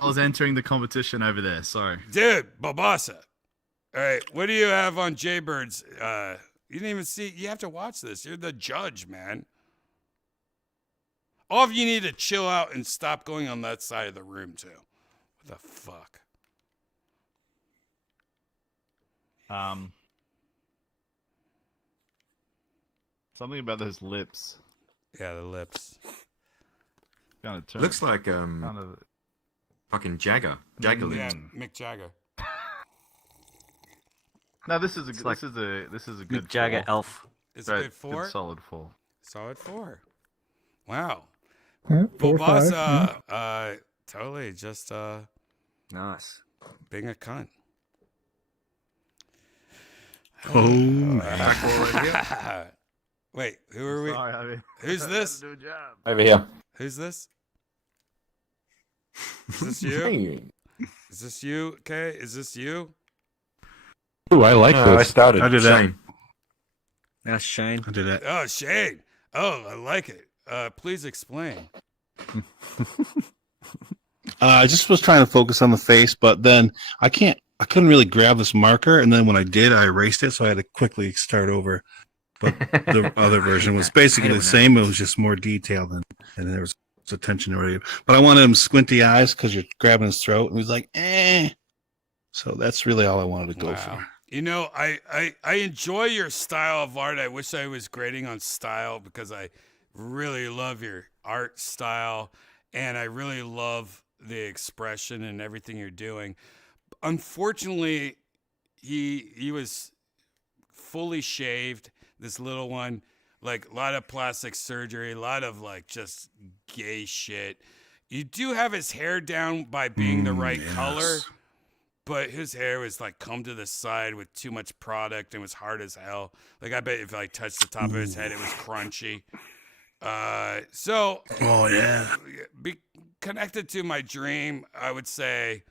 I was entering the competition over there. Sorry. Dude, Bobasa. All right, what do you have on Jaybird's? You didn't even see. You have to watch this. You're the judge, man. All of you need to chill out and stop going on that side of the room, too. What the fuck? Something about those lips. Yeah, the lips. Kind of Looks like fucking Jagger. Jagger Yeah, lips. Mick Jagger. No, this is a good Jagger 4. elf. It's a good 4? Good solid 4. Solid 4. Wow. Yeah, 4, 5. Bobasa, totally just Nice. being a cunt. Wait, who are we? Sorry, I mean, Who's this? Over here. Who's this? Is this you? Is this you? Okay, is this you? Ooh, I like this. I started. I did that. Shane. That's Shane. I did that. Oh, Shane. Oh, I like it. Please explain. I just was trying to focus on the face, but then I couldn't really grab this marker, and then when I did, I erased it, so I had to quickly start over. But the other version was basically the same. It was just more detailed, and there was attention already. But I wanted him squinty eyes because you're grabbing his throat, and he was like, eh. So that's really all I wanted to go for. You know, I enjoy your style of art. I wish I was grading on style because I really love your art style, and I really love the expression and everything you're doing. Unfortunately, he was fully shaved, this little one, like a lot of plastic surgery, a lot of like just gay shit. You do have his hair down by being the right color, but his hair was like come to the side with too much product and was hard as hell. Like I bet if I touched the top of his head, it was crunchy. So Oh yeah. be connected to my dream, I would say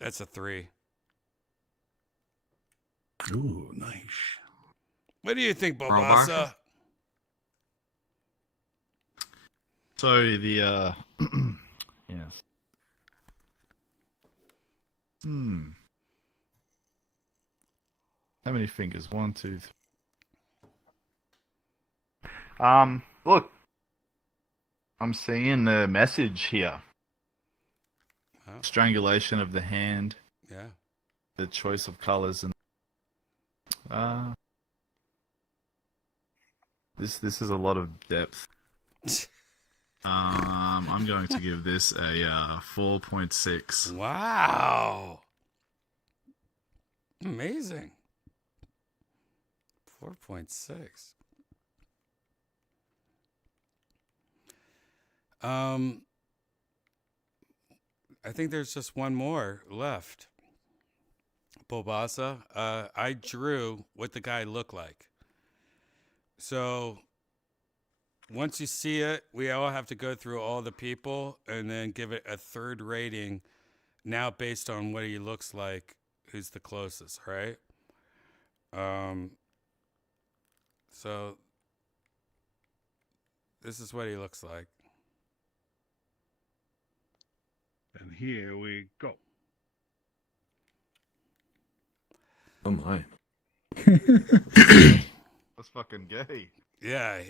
that's a 3. Ooh, nice. What do you think, Bobasa? So the yes. How many fingers? 1, 2, 3. Look, I'm seeing the message here. Oh. Strangulation of the hand. Yeah. the choice of colors and this is a lot of depth. I'm going to give this a 4.6. Wow. Amazing. 4.6. I think there's just one more left. Bobasa, I drew what the guy looked like. So once you see it, we all have to go through all the people and then give it a third rating now based on what he looks like, who's the closest, right? So this is what he looks like. And here we go. Oh my. That's fucking gay. Yeah,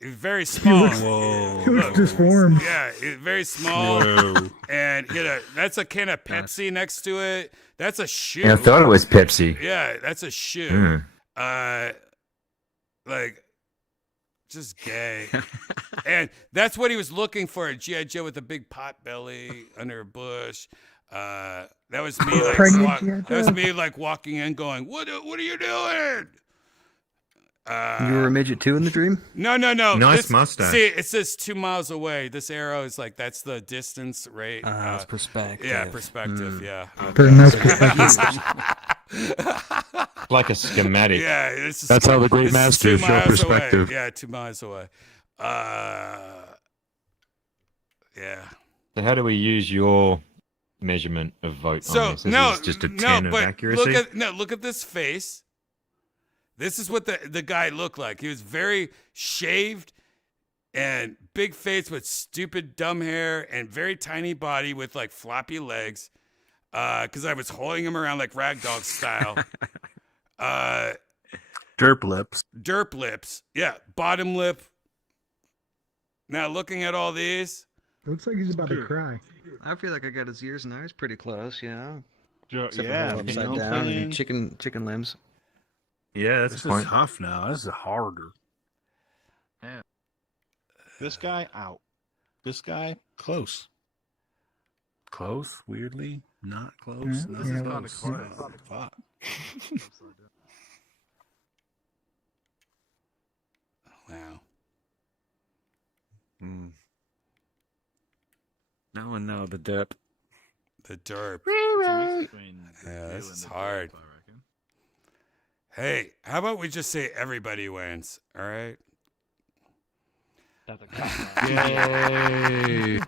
he's very small. Whoa. He looks disformed. Yeah, he's very small. Whoa. And that's a can of Pepsi next to it. That's a shoe. Yeah, I thought it was Pepsi. Yeah, that's a shoe. Like, just gay. And that's what he was looking for, a G.I. Joe with a big pot belly under a bush. That was me like walking in going, what are you doing? You were a midget too in the dream? No. Nice mustache. See, it says 2 miles away. This arrow is like, that's the distance, right? It's perspective. Yeah, perspective, yeah. Very nice perspective. Like a schematic. Yeah, That's how the great masters show perspective. Away. Yeah, 2 miles away. Yeah. So how do we use your measurement of vote on this? Is just a 10 of accuracy? Look at this face. This is what the guy looked like. He was very shaved and big face with stupid dumb hair and very tiny body with like floppy legs. Because I was holding him around like ragdoll style. Derp lips. Derp lips. Yeah, bottom lip. Now looking at all these. It looks like he's about to cry. I feel like I got his ears and eyes pretty close, you know. Except Yeah, for the whole upside down and chicken limbs. Yeah, that's this fine. is tough now. This is harder. Yeah. This guy out. This guy close. Close, weirdly. Not close. Yeah, This yeah. is kind of close. Fuck. Wow. No one know the derp. The derp. Between the Yeah, two this and is the hard. derp, I reckon. Hey, how about we just say everybody wins? All right. Yay.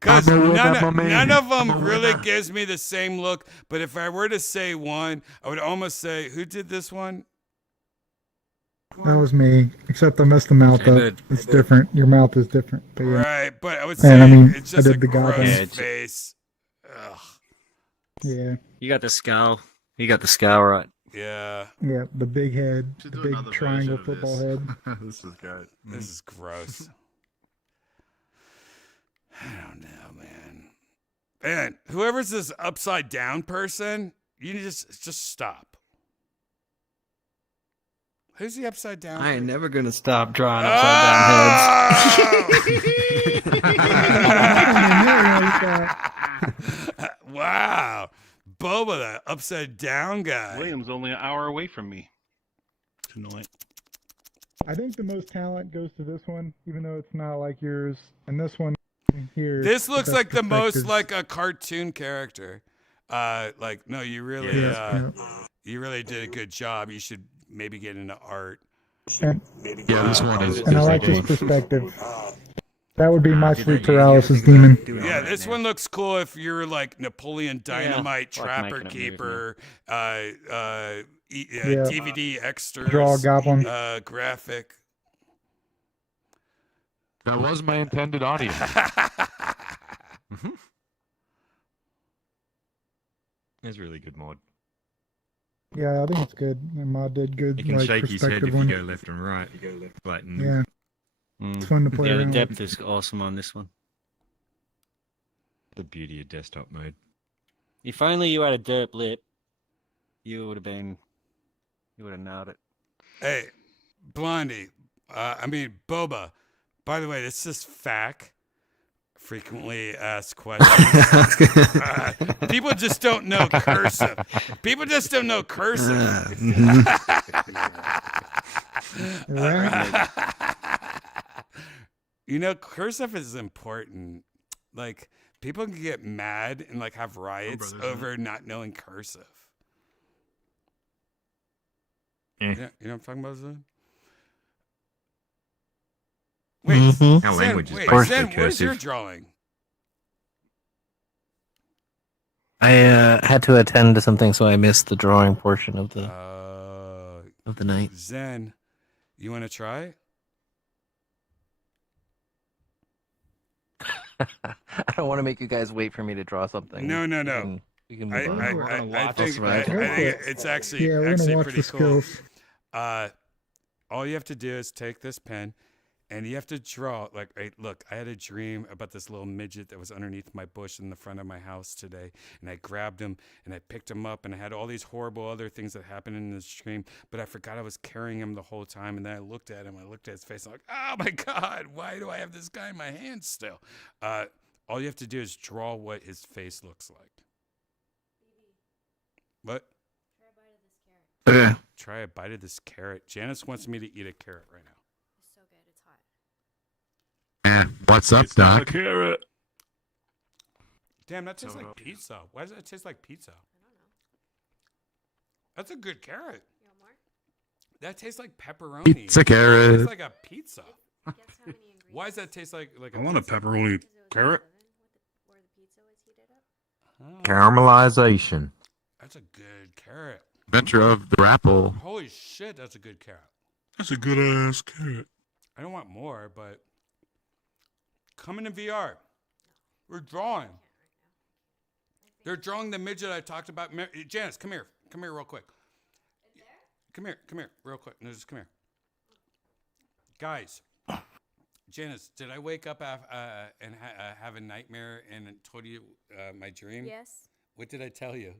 Because I'm a win, I'm a none man. of them really gives me the same look. But if I were to say one, I would almost say, who did this one? That was me, except I messed the mouth up. It's different. Your mouth is different. But yeah. Right, but I would say And I mean, it's I just a did the gross goddamn- face. Ugh. Yeah. You got the scowl. You got the scowl right. Yeah. Yeah, the big head, Should the do big another triangle version of football this. head. This is good. This is gross. I don't know, man. And whoever's this upside down person, you need to just stop. Who's the upside down? I ain't never gonna stop drawing upside Wow. Boba, the upside down guy. William's only an hour away from me tonight. I think the most talent goes to this one, even though it's not like yours. And this one here. This looks best like the most perspectives. like a cartoon character. Like, no, you really, you really did a good job. You should maybe get into art. And, Yeah, this one is. and I like his perspective. That would be my sleep paralysis demon. Yeah, this one looks cool if you're like Napoleon Dynamite, like Trapper making a Keeper, Yeah. DVD extras, Draw a goblin. graphic. That was my intended audience. It's really good mod. Yeah, I think it's good. And Mod did good. You can like, shake his head perspective if you one. go left and right. Like, Yeah, it's fun to play Yeah, the around with. depth is awesome on this one. the beauty of desktop mode. If only you had a derp lip, you would have nailed it. Hey, Blondie. Boba. By the way, this is FAQ. Frequently asked questions. People just don't know cursive. People just don't know cursive. You know, cursive is important. Like, people can get mad and like have riots over not knowing cursive. You know what I'm talking about, Zen? Wait, Our language is Zen, basically where's your cursive. drawing? I had to attend to something, so I missed the drawing portion of the night. Zen, you want to try? I don't want to make you guys wait for me to draw something. No. We can I move on. think it's actually Yeah, we're gonna watch pretty the cool. skills. All you have to do is take this pen, and you have to draw. Like, look, I had a dream about this little midget that was underneath my bush in the front of my house today, and I grabbed him and I picked him up, and I had all these horrible other things that happened in this dream, but I forgot I was carrying him the whole time. And then I looked at him, I looked at his face, and I'm like, oh my God, why do I have this guy in my hands still? All you have to do is draw what his face looks like. What? Okay. Try a bite of this carrot. Janice wants me to eat a carrot right now. It's so good. It's hot. What's up, Doc? Carrot. Damn, that tastes like pizza. Why does that taste like pizza? I don't know. That's a good carrot. You want more? That tastes like pepperoni. Pizza carrot. It tastes like a pizza. Guess how many ingredients? Why does that taste like a I want a pizza? pepperoni carrot. Where the pizza was heated up? Oh, Caramelization. that's a good carrot. Adventure of the Apple. Holy shit, that's a good carrot. That's a good ass carrot. I don't want more, but coming to VR. We're drawing. They're drawing the midget I talked about. Janice, come here. Come here real quick. Come here, real quick. No, just come here. Guys, Janice, did I wake up and have a nightmare and told you my dream? Yes. What did I tell you?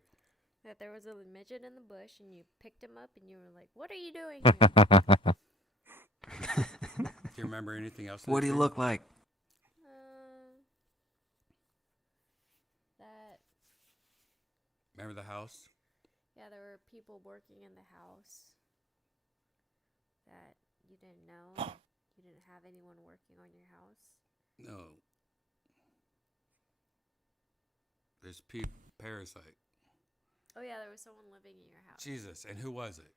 That there was a midget in the bush and you picked him up and you were like, "What are you doing here?" Do you remember anything else? What do you look like? That Remember the house? yeah, there were people working in the house that you didn't know. You didn't have anyone working on your house. No. There's Parasite. Oh yeah, there was someone living in your house. Jesus, and who was it?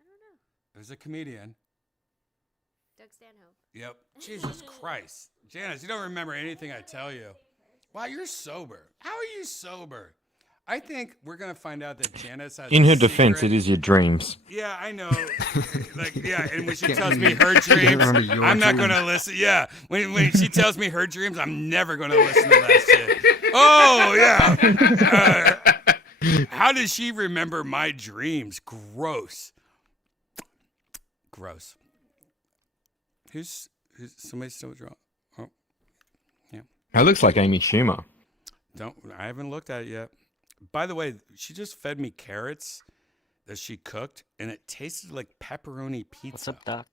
I don't know. It was a comedian. Doug Stanhope. Yep. Jesus Christ. Janice, you don't remember anything I tell you. Wow, you're sober. How are you sober? I think we're going to find out that Janice has In a her defense, secret. it is your dreams. Yeah, I know. And when she tells me her dreams, I'm not going to listen. Yeah, when she tells me her dreams, I'm never going to listen to that shit. Oh, yeah. How does she remember my dreams? Gross. Gross. Who's somebody still drawn? Oh, yeah. That looks like Amy Schumer. I haven't looked at it yet. By the way, she just fed me carrots that she cooked, and it tasted like pepperoni pizza. What's up, Doc?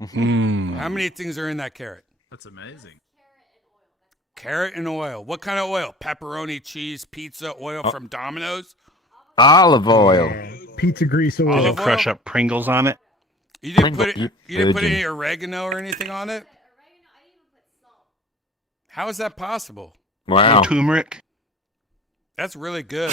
How many things are in that carrot? That's amazing. Carrot and oil. What kind of oil? Pepperoni, cheese, pizza, oil from Domino's? Olive oil. Pizza grease oil. Did you crush up Pringles on it? You didn't put it. Pringle- You didn't put Virgin. any oregano or anything on it. How is that possible? Wow. No turmeric? That's really good.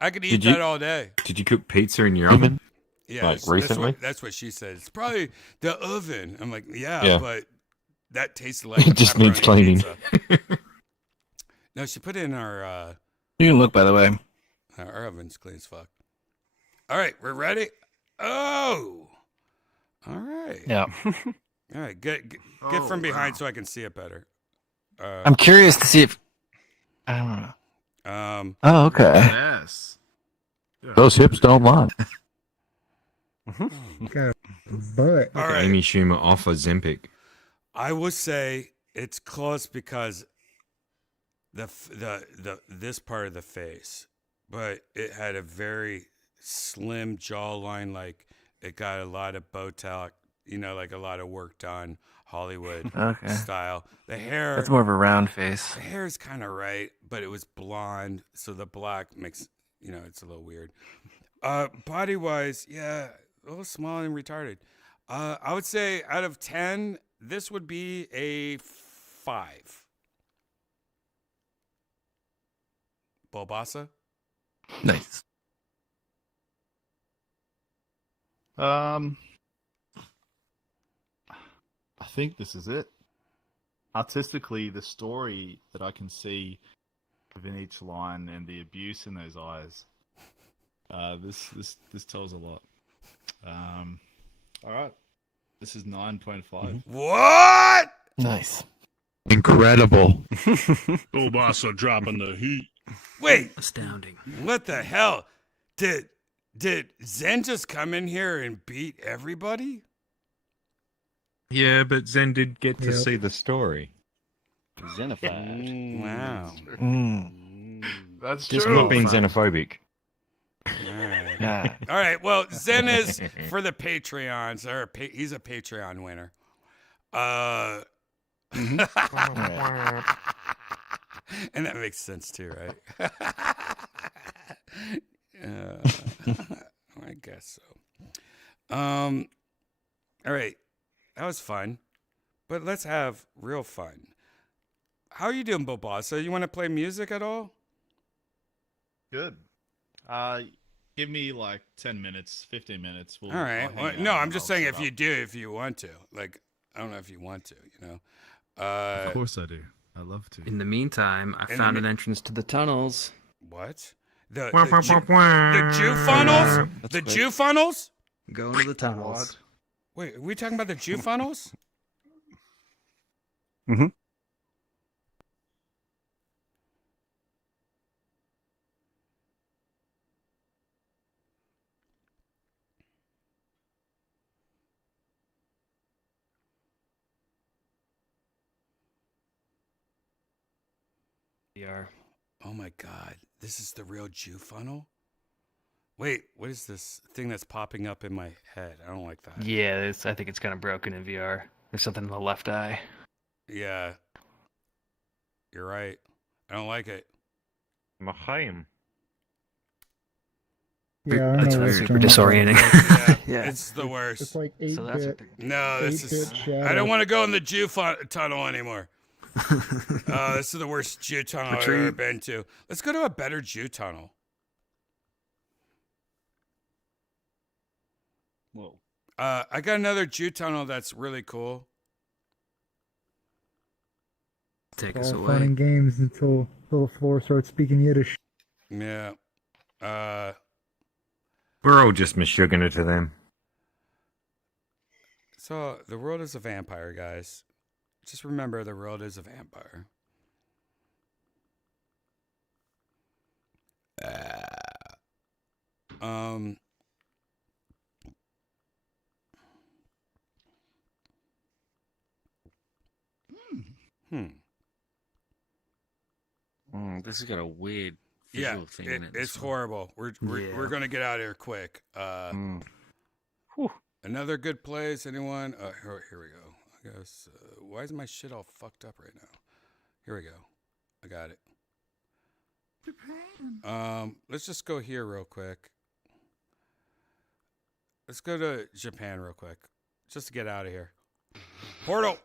I could eat Did you- that all day. Did you cook pizza in your oven? Yeah, Like that's recently? That's what she said. It's probably the oven. I'm like, yeah. Yeah. But that tastes like It just needs pepperoni cleaning. pizza. No, she put it in our You can look, by the way. our oven's clean as fuck. All right, we're ready. Oh, all right. Yeah. All right, get from behind so I can see it better. I'm curious to see if. I don't know. Oh, okay. Yes. Those hips don't lie. Got a butt. All right. Amy Schumer off Ozempic. I would say it's close because this part of the face, but it had a very slim jawline. Like it got a lot of Botox, like a lot of work done, Hollywood Okay. style. The hair. That's more of a round face. The hair is kind of right, but it was blonde, so the black makes it's a little weird. Body wise, yeah, a little small and retarded. I would say out of 10, this would be a 5. Bulbasa? Nice. I think this is it. Artistically, the story that I can see within each line and the abuse in those eyes. This tells a lot. All right, this is 9.5. What? Nice. Incredible. Bulbasa dropping the heat. Wait. Astounding. What the hell? Did Zen just come in here and beat everybody? Yeah, but Zen did get to Yep. see the story. Xenophobe. Wow. That's Just true. not being xenophobic. Yeah. All right. Well, Zen is for the Patreons. He's a Patreon winner. And that makes sense too, right? I guess so. All right. That was fun. But let's have real fun. How are you doing, Bobasa? You want to play music at all? Good. Give me like 10 minutes, 15 minutes. All right. I'll hang Well, out no, I'm and just I'll saying set if you up. do, if you want to. Like, I don't know if you want to, Of course I do. I love to. In the meantime, I In found the an entrance to the tunnels. What? The Jew funnels? That's The quick. Jew funnels? Go into the tunnels. Wait, are we talking about the Jew funnels? Mm-hmm. VR. Oh my God. This is the real Jew funnel? Wait, what is this thing that's popping up in my head? I don't like that. Yeah, I think it's kind of broken in VR. There's something in the left eye. Yeah. You're right. I don't like it. Machaim. Yeah, I That's know weird. what's Super going on. disorienting. Yeah, it's the worst. It's like So that's 8-bit. No, this is. 8-bit shadow. I don't want to go in the Jew tunnel anymore. This is the worst Jew tunnel I've ever Retreat. been to. Let's go to a better Jew tunnel. Whoa. I got another Jew tunnel that's really cool. Take It's us all fun away. and games until the floor starts speaking Yiddish. Yeah. We're all just mishugging it to them. So the world is a vampire, guys. Just remember, the world is a vampire. Um. This has got a weird Yeah, visual thing in it. it's horrible. We're gonna get out of here quick. Another good place. Anyone? Here we go. I guess. Why is my shit all fucked up right now? Here we go. I got it. Let's just go here real quick. Let's go to Japan real quick, just to get out of here. Portal.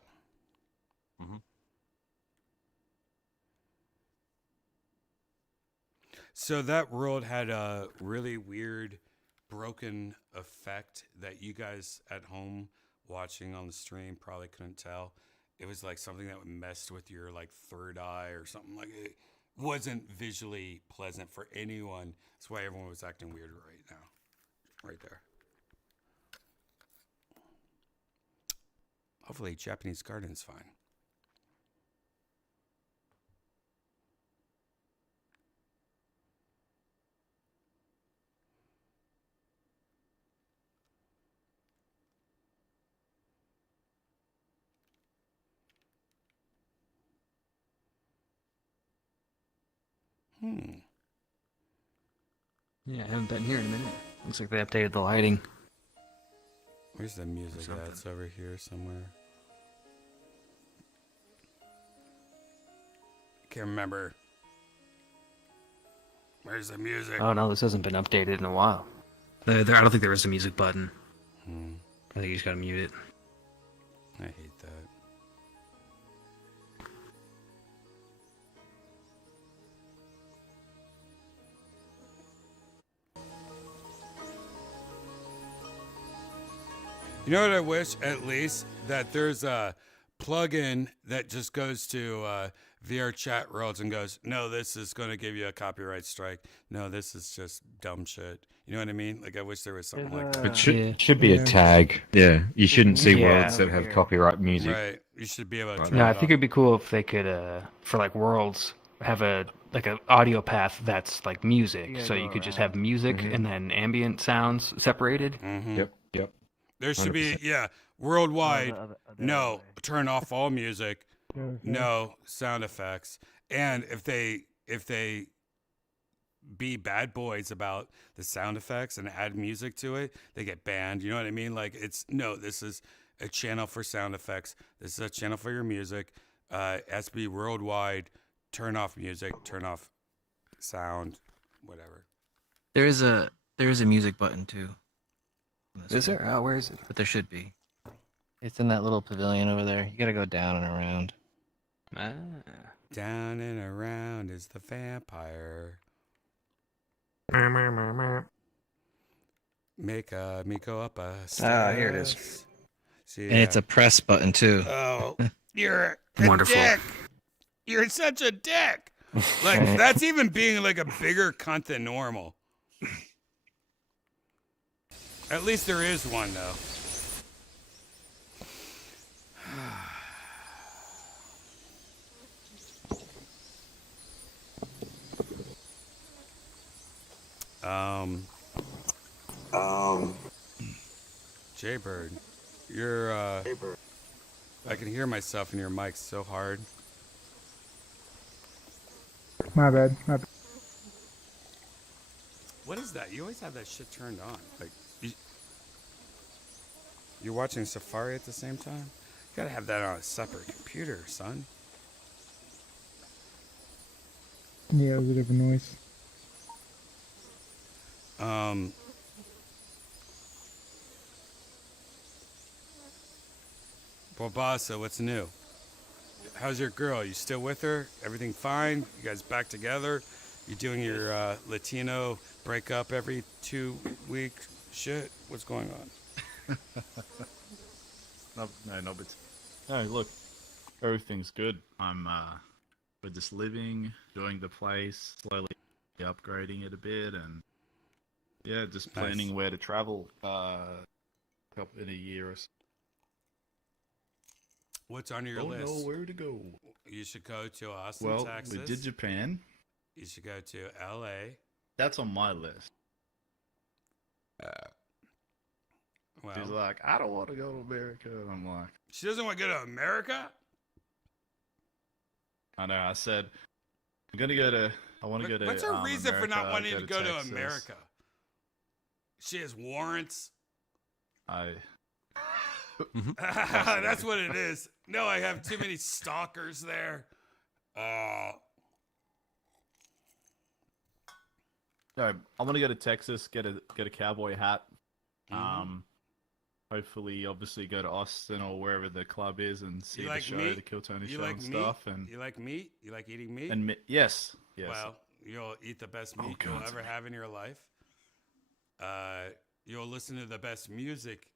So that world had a really weird, broken effect that you guys at home watching on the stream probably couldn't tell. It was like something that messed with your like third eye or something. Like it wasn't visually pleasant for anyone. That's why everyone was acting weird right now, right there. Hopefully, Japanese garden's fine. Yeah, I haven't been here in a minute. Looks like they updated the lighting. Where's the music at? It's over here somewhere. Can't remember. Where's the music? Oh no, this hasn't been updated in a while. I don't think there is a music button. I think you just gotta mute it. I hate that. You know what I wish? At least that there's a plugin that just goes to VR chat worlds and goes, no, this is going to give you a copyright strike. No, this is just dumb shit. You know what I mean? Like, I wish there was something like that. It should be a tag. Yeah, you shouldn't see worlds that have copyright music. Right. You should be able to turn No, it I think it'd be cool if they could, for like worlds, have a an audio path that's like music. Yeah, So you could just have music and then ambient sounds separated. Mhm. Yep. There should be, worldwide, no, turn off all music, no sound effects. And if they be bad boys about the sound effects and add music to it, they get banned. You know what I mean? Like, this is a channel for sound effects. This is a channel for your music. It has to be worldwide. Turn off music, turn off sound, whatever. There is a music button too. Is there? Oh, where is it? But there should be. It's in that little pavilion over there. You gotta go down and around. Down and around is the vampire. Make me go up a stairs. Here it is. See, And it's a press button too. Oh, you're a Wonderful. dick. You're such a dick. Like, that's even being like a bigger cunt than normal. At least there is one, though. Jaybird, you're, I can hear myself in your mic so hard. My bad. What is that? You always have that shit turned on. Like, you're watching Safari at the same time? You gotta have that on a separate computer, son. Yeah, it was a different noise. Bobasa, what's new? How's your girl? You still with her? Everything fine? You guys back together? You doing your Latino breakup every 2 week shit? What's going on? No, look, everything's good. We're just living, enjoying the place, slowly upgrading it a bit, and yeah, just planning where to travel in a year or so. What's on your Don't list? know where to go. You should go to Austin, Well, Texas. we did Japan. You should go to LA. That's on my list. Well, She's like, I don't want to go to America. And I'm like, she doesn't want to go to America? I know. I said, I'm going to go to, I want to go to What's her reason for not America, wanting to go to Texas. America? She has warrants. That's what it is. No, I have too many stalkers there. No, I'm gonna go to Texas, get a cowboy hat. Hopefully, obviously, go to Austin or wherever the club is and see the show, the Kill Tony show and stuff. And you like meat? You like eating meat? And yes. Well, you'll eat the best meat you'll ever have in your life. You'll listen to the best music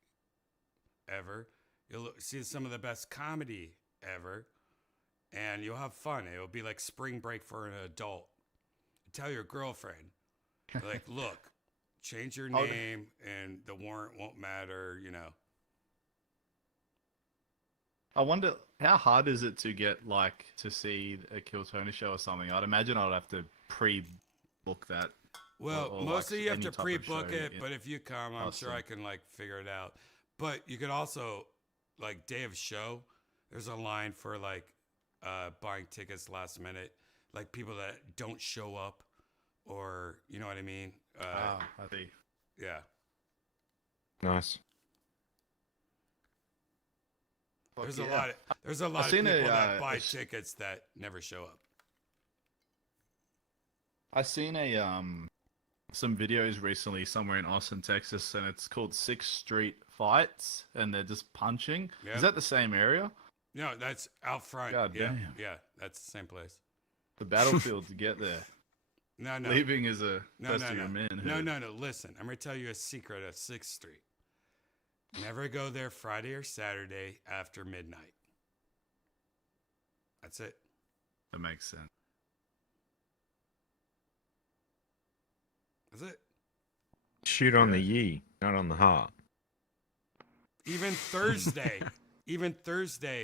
ever. You'll see some of the best comedy ever, and you'll have fun. It'll be like spring break for an adult. Tell your girlfriend, like, look, change your name, and the warrant won't matter. You know. I wonder how hard is it to get to see a Kill Tony show or something. I'd imagine I'd have to pre-book that. Well, or mostly you have any to type of pre-book show it, in but if you come, I'm sure Austin. I can figure it out. But you could also, day of show, there's a line for buying tickets last minute. like people that don't show up, or you know what I mean. I see. Yeah. Nice. There's Fuck a yeah. lot. There's a lot I've of seen people a, that uh, buy a sh- tickets that never show up. I seen some videos recently somewhere in Austin, Texas, and it's called 6th Street Fights, and they're just punching. Yep. Is that the same area? No, that's out front. God yeah, damn. yeah, that's the same place. The battlefield to get there. No, no. Leaving is a No, test no, of no. your manhood. No. Listen, I'm gonna tell you a secret of 6th Street. Never go there Friday or Saturday after midnight. That's it. That makes sense. That's it. Shoot on the ye, not on the heart. Even Thursday,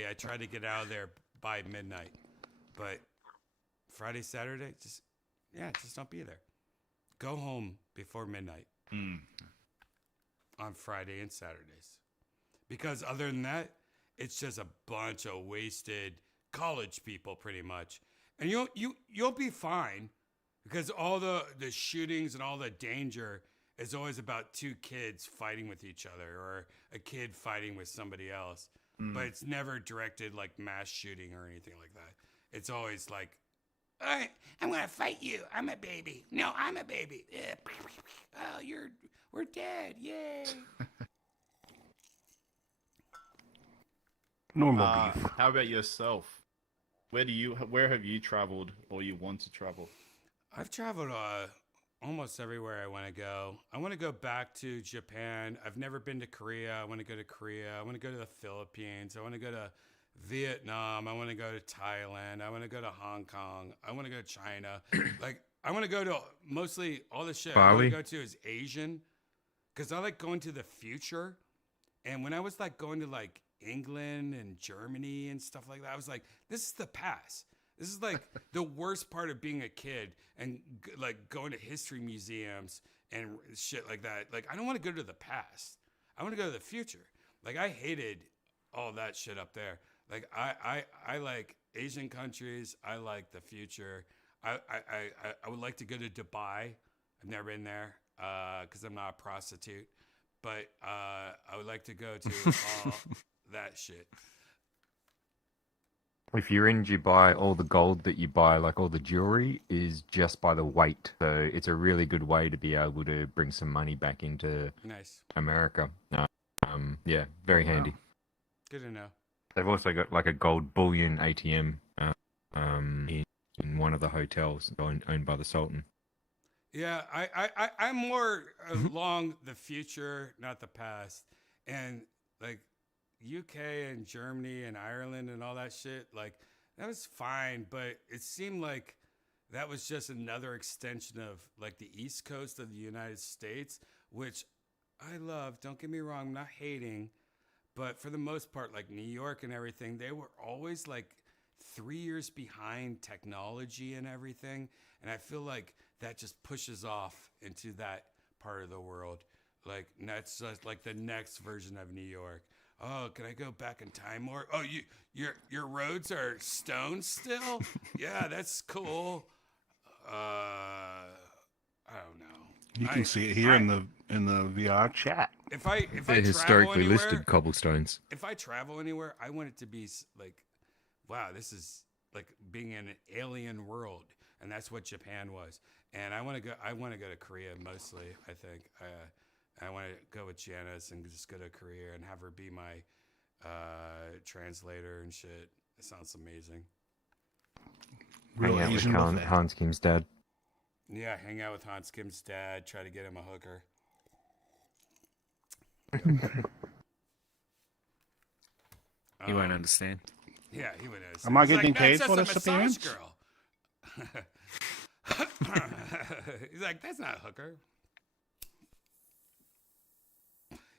I try to get out of there by midnight. But Friday, Saturday, just don't be there. Go home before midnight on Friday and Saturdays. Because other than that, it's just a bunch of wasted college people pretty much. And you'll be fine because all the shootings and all the danger is always about two kids fighting with each other or a kid fighting with somebody else. But it's never directed like mass shooting or anything like that. It's always like, I'm going to fight you. I'm a baby. No, I'm a baby. Oh, we're dead. Yay. Normal beef. How about yourself? Where have you traveled or you want to travel? I've traveled almost everywhere I want to go. I want to go back to Japan. I've never been to Korea. I want to go to Korea. I want to go to the Philippines. I want to go to Vietnam. I want to go to Thailand. I want to go to Hong Kong. I want to go to China. Like, I want to go to mostly all the shit I want to Bali? go to is Asian because I like going to the future. And when I was like going to like England and Germany and stuff like that, I was like, this is the past. This is like the worst part of being a kid and like going to history museums and shit like that. Like, I don't want to go to the past. I want to go to the future. Like, I hated all that shit up there. Like, I like Asian countries. I like the future. I would like to go to Dubai. I've never been there because I'm not a prostitute. But I would like to go to all that shit. If you're in Dubai, all the gold that you buy, like all the jewelry, is just by the weight. So it's a really good way to be able to bring some money back into Nice. America. Yeah, very handy. Good to know. They've also got like a gold bullion ATM in one of the hotels owned by the Sultan. Yeah, I'm more along the future, not the past. And like UK and Germany and Ireland and all that shit, like that was fine, but it seemed like that was just another extension of like the East Coast of the United States, which I love. Don't get me wrong, I'm not hating, but for the most part, like New York and everything, they were always like 3 years behind technology and everything. And I feel like that just pushes off into that part of the world. Like that's just like the next version of New York. Oh, can I go back in time more? Oh, your roads are stone still? Yeah, that's cool. I don't know. You can see it here in the VR chat. If I They're travel historically anywhere, listed cobblestones. if I travel anywhere, I want it to be like, wow, this is like being in an alien world, and that's what Japan was. And I want to go. I want to go to Korea mostly. I think I want to go with Janice and just go to Korea and have her be my translator and shit. It sounds amazing. Hang out with Hans Kim's dad. Yeah, hang out with Hans Kim's dad. Try to get him a hooker. He won't understand. Yeah, he would understand. Am I He's getting like, paid "That's for just this a massage appearance?" girl. He's like, that's not a hooker.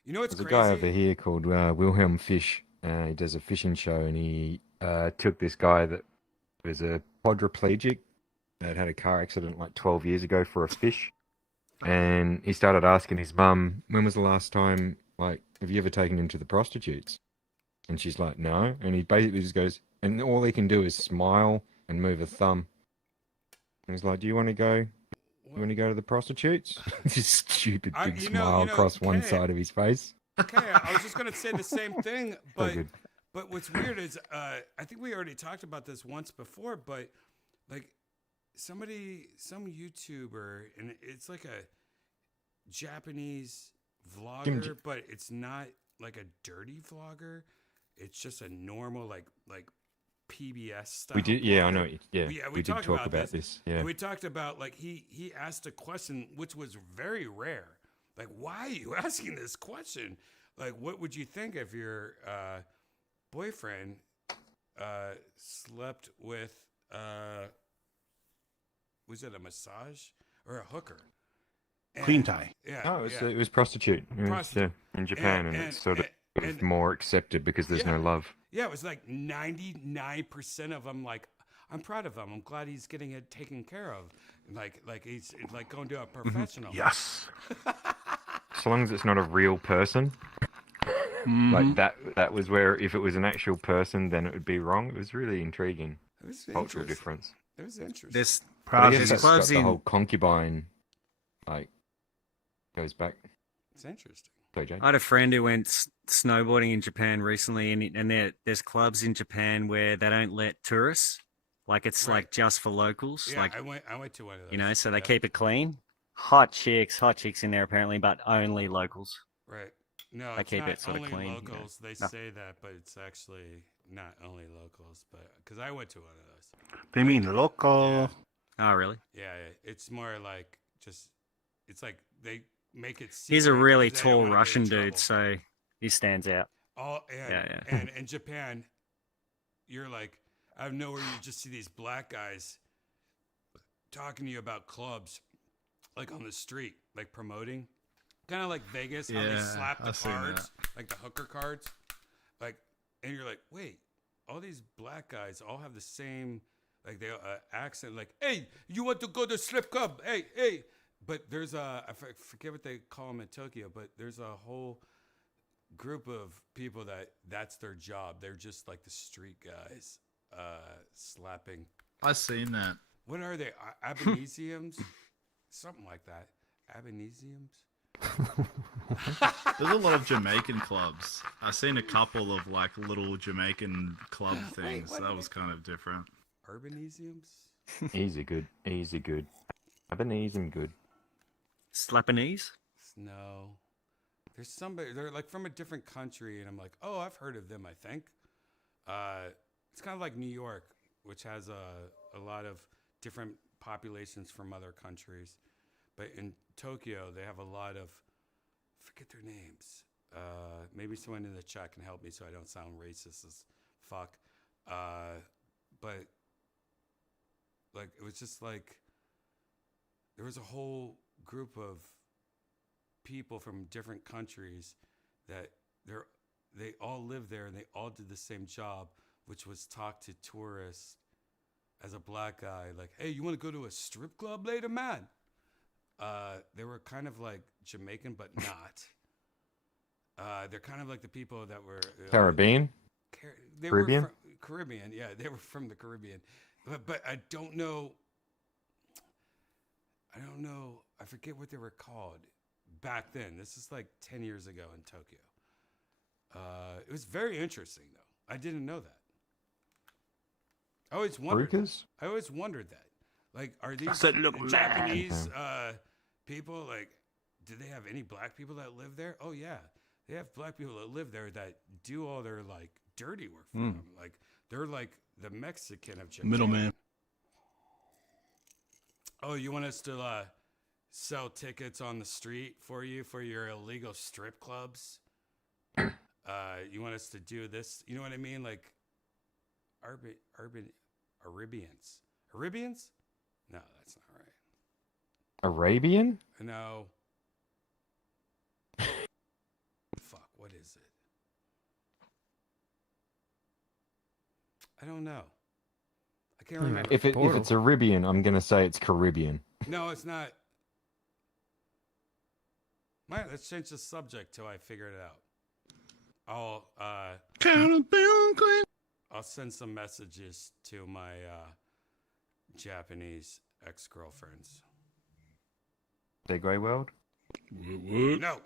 You know what's There's crazy? a guy over here called Wilhelm Fish. He does a fishing show, and he took this guy that was a quadriplegic that had a car accident like 12 years ago for a fish. And he started asking his mum, when was the last time, like, have you ever taken him to the prostitutes? And she's like, no. And he basically just goes, and all he can do is smile and move a thumb. He's like, "Do you want to go? You want to go to the prostitutes?" Just stupid big smile across one side of his face. Okay, I was just gonna say the same thing, but good. what's weird is I think we already talked about this once before, but like some YouTuber, and it's like a Japanese vlogger, but it's not like a dirty vlogger. It's just a normal like PBS style. We did, yeah, vlogger. I know. Yeah, we did talked talk about this. Yeah, and we talked about like he asked a question which was very rare. Like, why are you asking this question? Like, what would you think if your boyfriend slept with was it a massage or a hooker? Clean tie. Yeah, it was prostitute. In Japan, and it's sort of more accepted because there's no love. Yeah, it was like 99% of them. Like, I'm proud of him. I'm glad he's getting it taken care of. Like he's like going to a professional. Yes. So long as it's not a real person. Like that was where if it was an actual person, then it would be wrong. It was really intriguing. It was cultural difference. It was interesting. This I guess that's got the whole concubine, like, goes back. It's interesting. Sorry, Jane. I had a friend who went snowboarding in Japan recently, and there's clubs in Japan where they don't let tourists. Like it's like just for locals. Yeah, like I went to one of those. you know, so they keep it clean. Hot chicks in there apparently, but only locals. Right. No, they it's keep not it sort of only clean. locals. You know. They say that, but it's actually not only locals. But because I went to one of those. They mean local. Oh, really? Yeah, it's more like just. It's like they make it. He's a really because they don't tall wanna get in Russian trouble. dude, so he stands out. And in Japan, you're like out of nowhere, you just see these black guys talking to you about clubs, like on the street, like promoting, kind of like Vegas, how they slap the I've seen cards, like the hooker cards, like, and you're like, wait, all these black guys all have the same, like they accent, like, hey, you want to go to strip club? Hey. But there's I forget what they call them in Tokyo, but there's a whole group of people that's their job. They're just like the street guys, slapping. I've seen that. What are they? Abanesiums? Something like that. Abanesiums? There's a lot of Jamaican clubs. I've seen a couple of like little Jamaican club things. That was kind of different. Urbanesiums? Easy good. Abanesium good. Slapanese? No. There's somebody, they're like from a different country, and I'm like, oh, I've heard of them, I think. It's kind of like New York, which has a lot of different populations from other countries. But in Tokyo, they have a lot of, forget their names. Maybe someone in the chat can help me so I don't sound racist as fuck. But like, it was just like, there was a whole group of people from different countries that they all lived there and they all did the same job, which was talk to tourists as a black guy, like, hey, you want to go to a strip club later, man? They were kind of like Jamaican, but not. They're kind of like the people that were Caribbean? Caribbean? Caribbean, yeah, they were from the Caribbean. But I don't know. I forget what they were called back then. This is like 10 years ago in Tokyo. It was very interesting, though. I didn't know that. I always wondered. I always wondered that. Like, are these Japanese people, like, do they have any black people that live there? Oh, yeah. They have black people that live there that do all their, like, dirty work for them. Like, they're like the Mexican of Japan. Middleman. Oh, you want us to sell tickets on the street for you for your illegal strip clubs? You want us to do this? You know what I mean? Like, Arabians. Arabians? No, that's not right. Arabian? No. Fuck, what is it? I don't know. I can't remember. If it's Arabian, I'm gonna say it's Caribbean. No, it's not. Let's change the subject till I figure it out. I'll send some messages to my Japanese ex-girlfriends. Segway world. No.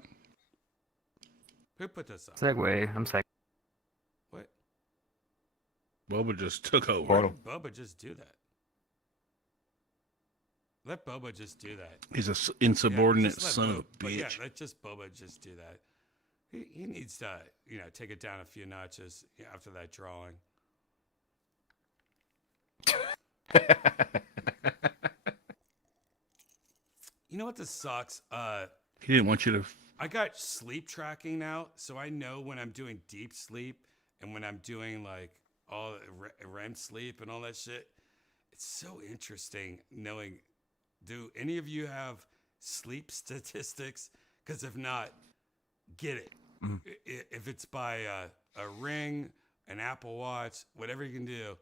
Who put this up? Segway. I'm saying. What? Bubba just took over. Why did Bubba just do that? Let Bubba just do that. He's a insubordinate just let son of a but yeah, bitch. let just Bubba just do that. He needs to, take it down a few notches after that drawing. You know what this sucks? He didn't want you to. I got sleep tracking now, so I know when I'm doing deep sleep and when I'm doing like all REM sleep and all that shit. It's so interesting knowing. Do any of you have sleep statistics? Because if not, get it. If it's by a Ring, an Apple Watch, whatever you can do,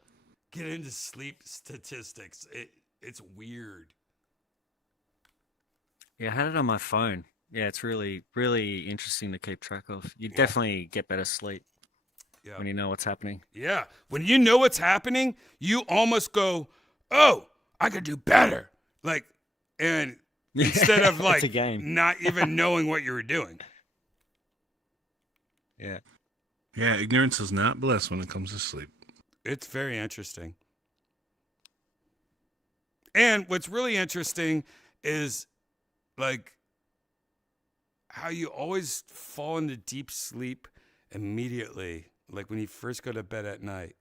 get into sleep statistics. It's weird. Yeah, I had it on my phone. Yeah, it's really, really interesting to keep track of. You definitely get better sleep when you know what's happening. Yeah, when you know what's happening, you almost go, "Oh, I could do better." Like, and instead of like a game. not even knowing what you were doing. Yeah. Yeah, ignorance is not bliss when it comes to sleep. It's very interesting. And what's really interesting is like how you always fall into deep sleep immediately, like when you first go to bed at night.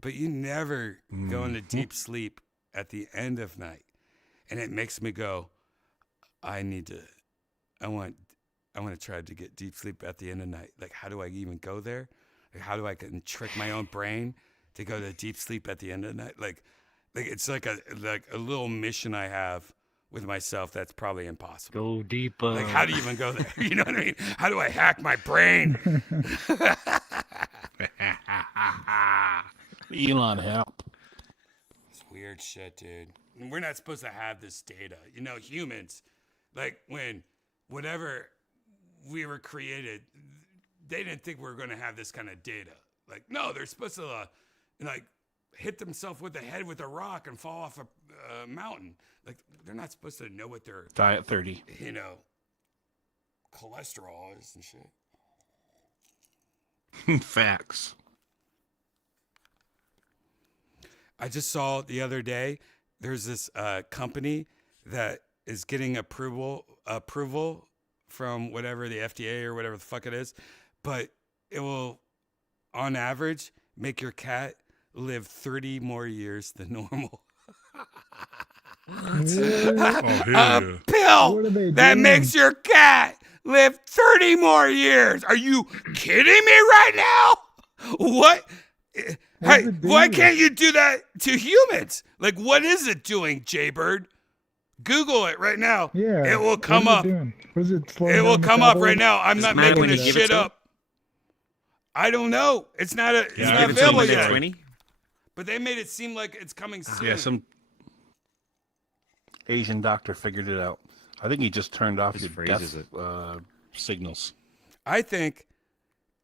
But you never go into deep sleep at the end of night. And it makes me go, I want to try to get deep sleep at the end of the night. Like, how do I even go there? Like, how do I trick my own brain to go to deep sleep at the end of the night? Like it's like a little mission I have with myself that's probably impossible. Go deeper. Like, how do you even go there? You know what I mean? How do I hack my brain? Elon, help. It's weird shit, dude. And we're not supposed to have this data. Humans, like when whatever we were created, they didn't think we were going to have this kind of data. Like, no, they're supposed to hit themselves with the head with a rock and fall off a mountain. Like, they're not supposed to know what their Diet 30. Cholesterol is and shit. Facts. I just saw the other day, there's this company that is getting approval from whatever the FDA or whatever the fuck it is, but it will, on average, make your cat live 30 more years than normal. A pill that makes your cat live 30 more years. Are you kidding me right now? What? Hey, why can't you do that to humans? Like, what is it doing, Jaybird? Google it right now. Yeah. It will come up. It will come up right now. I'm not making this shit up. I don't know. It's not available yet. 20? But they made it seem like it's coming soon. Yeah, some Asian doctor figured it out. I think he just turned off your death signals. I think,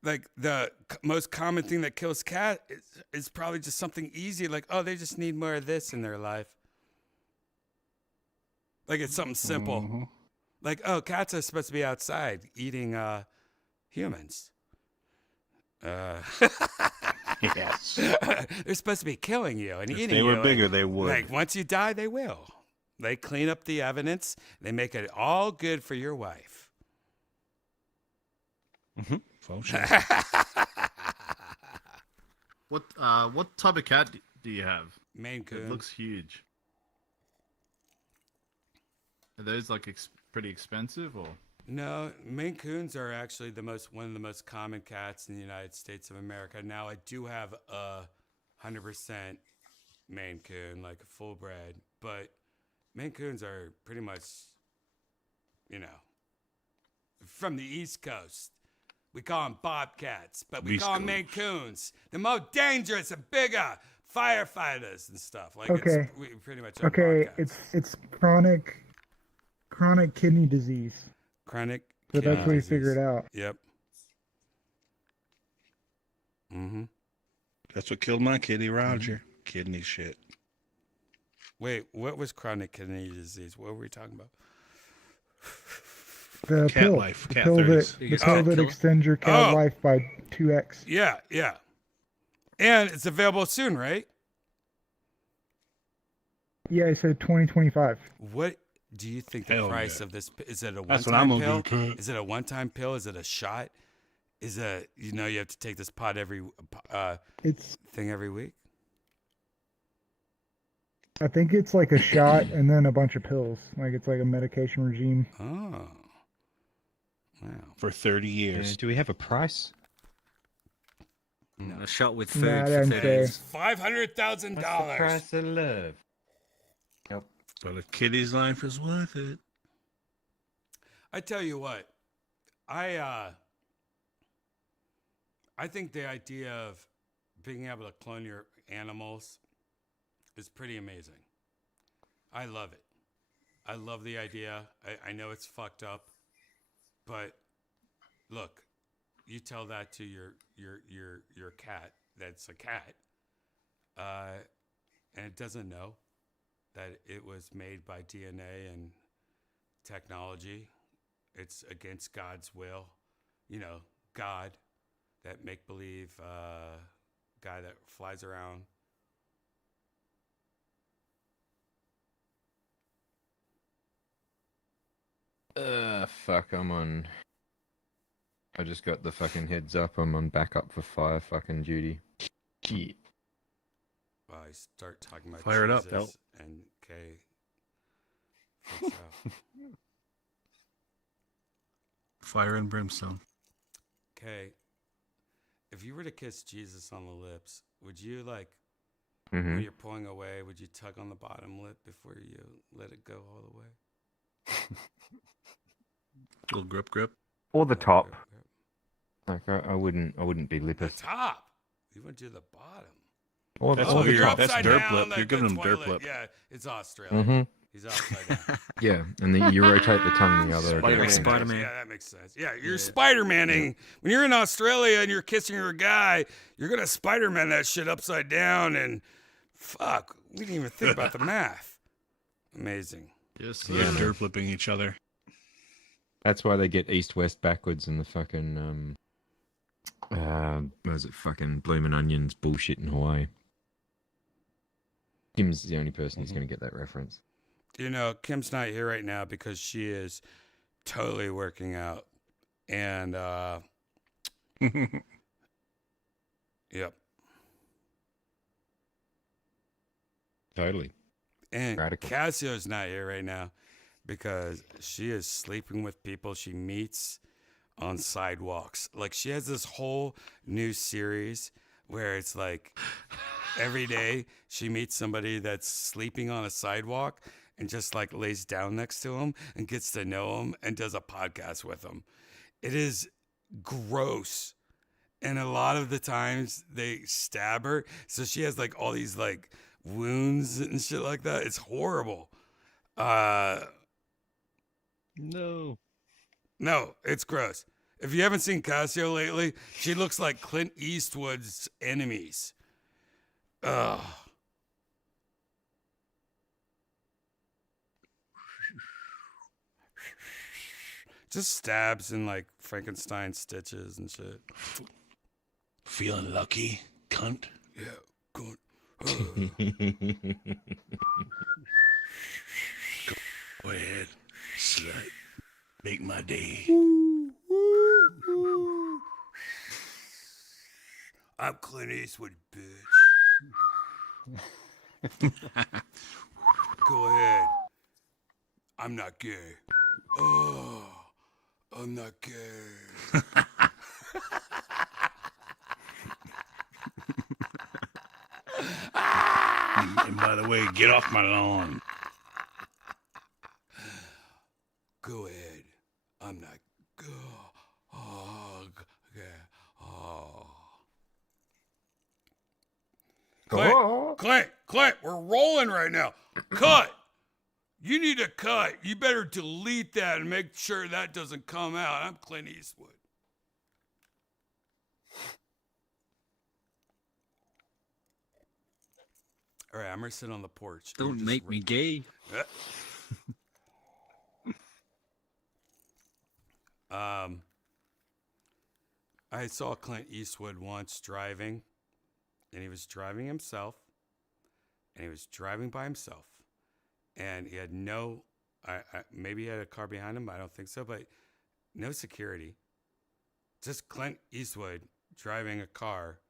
like, the most common thing that kills cat is probably just something easy. Like, oh, they just need more of this in their life. Like, it's something simple. Mm-hmm. Like, oh, cats are supposed to be outside eating humans. Yes. They're supposed to be killing you and eating you. If they were bigger, they would. Like, once you die, they will. They clean up the evidence. They make it all good for your wife. Mm-hmm. What type of cat do you have? Maine Coon. It looks huge. Are those like pretty expensive or? No, Maine Coons are actually one of the most common cats in the United States of America. Now, I do have a 100% Maine Coon, like a full bred, but Maine Coons are pretty much, from the East Coast. We call them bobcats, but we call them Maine Coons. The most dangerous and bigger firefighters and stuff. Like, Okay. we pretty much are bobcats. It's chronic kidney disease. Chronic. So that's what we figured out. Yep. Mm-hmm. That's what killed my kitty, Roger. Kidney shit. Wait, what was chronic kidney disease? What were we talking about? The Cat pill. life, The cat pill that, 30s. the pill that extends your cat life by 2x. Yeah, yeah. And it's available soon, right? Yeah, I said 2025. What do you think the Hell price yeah. of this? Is it a That's what I'm one-time gonna pill? do, kid. Is it a one-time pill? Is it a shot? Is it you have to take this pot every It's thing every week? I think it's like a shot and then a bunch of pills. Like it's like a medication regime. Oh. Wow. For 30 years. Do we have a price? A shot with food Nah, I for didn't 30 say. days. $500,000. What's the price of love? But a kitty's life is worth it. I tell you what, I think the idea of being able to clone your animals is pretty amazing. I love it. I love the idea. I know it's fucked up, but look, you tell that to your cat that's a cat, and it doesn't know that it was made by DNA and technology. It's against God's will. God, that make-believe guy that flies around. Fuck, I just got the fucking heads up. I'm on backup for fire fucking duty. Yeah. I start talking about Fire it up, Jesus Del. and Kay freaks out. Fire and brimstone. Kay, if you were to kiss Jesus on the lips, would you Mhm. when you're pulling away, would you tug on the bottom lip before you let it go all the way? Little grip. Or the top. Like I wouldn't be The lippeth. top. You wouldn't do the bottom. Or That's or what the you're- top. that's upside derp down, lip. like You're giving the him derp toilet. lip. Yeah, it's Australian. Mhm. He's upside down. Yeah, and then you rotate the tongue the other Spider-Man. direction. Spider-Man. Yeah, that makes sense. Yeah, you're Spider-Maning. When you're in Australia and you're kissing your guy, you're gonna Spider-Man that shit upside down and fuck. We didn't even think about the math. Amazing. Just Yeah, man. derp lipping each other. That's why they get east-west backwards in the fucking what is it, fucking Bloomin' Onions bullshit in Hawaii. Kim's the only person who's going to get that reference. Kim's not here right now because she is totally working out. And, yep. Totally. And Radical. Cassio's not here right now because she is sleeping with people she meets on sidewalks. Like, she has this whole new series where it's like every day she meets somebody that's sleeping on a sidewalk and just like lays down next to him and gets to know him and does a podcast with him. It is gross. And a lot of the times they stab her. So she has like all these like wounds and shit like that. It's horrible. No. No, it's gross. If you haven't seen Cassio lately, she looks like Clint Eastwood's enemies. Ugh. Just stabs and like Frankenstein stitches and shit. Feeling lucky, cunt. Yeah, good. Go ahead, slut. Make my day. I'm Clint Eastwood, bitch. Go ahead. I'm not gay. Oh, I'm not gay. And by the way, get off my lawn. Go ahead. I'm not. Oh, okay. Oh. Clint, we're rolling right now. Cut. You need to cut. You better delete that and make sure that doesn't come out. I'm Clint Eastwood. All right, I'm gonna sit on the porch. Don't make me gay. I saw Clint Eastwood once driving, and he was driving himself, and he was driving by himself, and he had no, maybe he had a car behind him, I don't think so, but no security. Just Clint Eastwood driving a car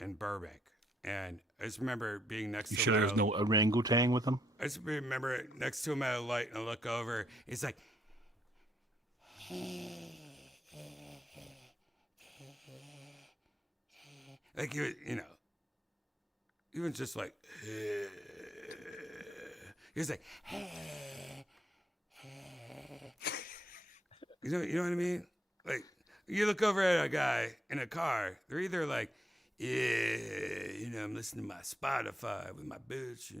in Burbank. And I just remember being next You to sure him. there's no orangutan with him? I just remember next to him at a light, and I look over. He's like, like he was, he was just like, he was like, you know what I mean? Like, you look over at a guy in a car, they're either like, yeah, I'm listening to my Spotify with my bitch.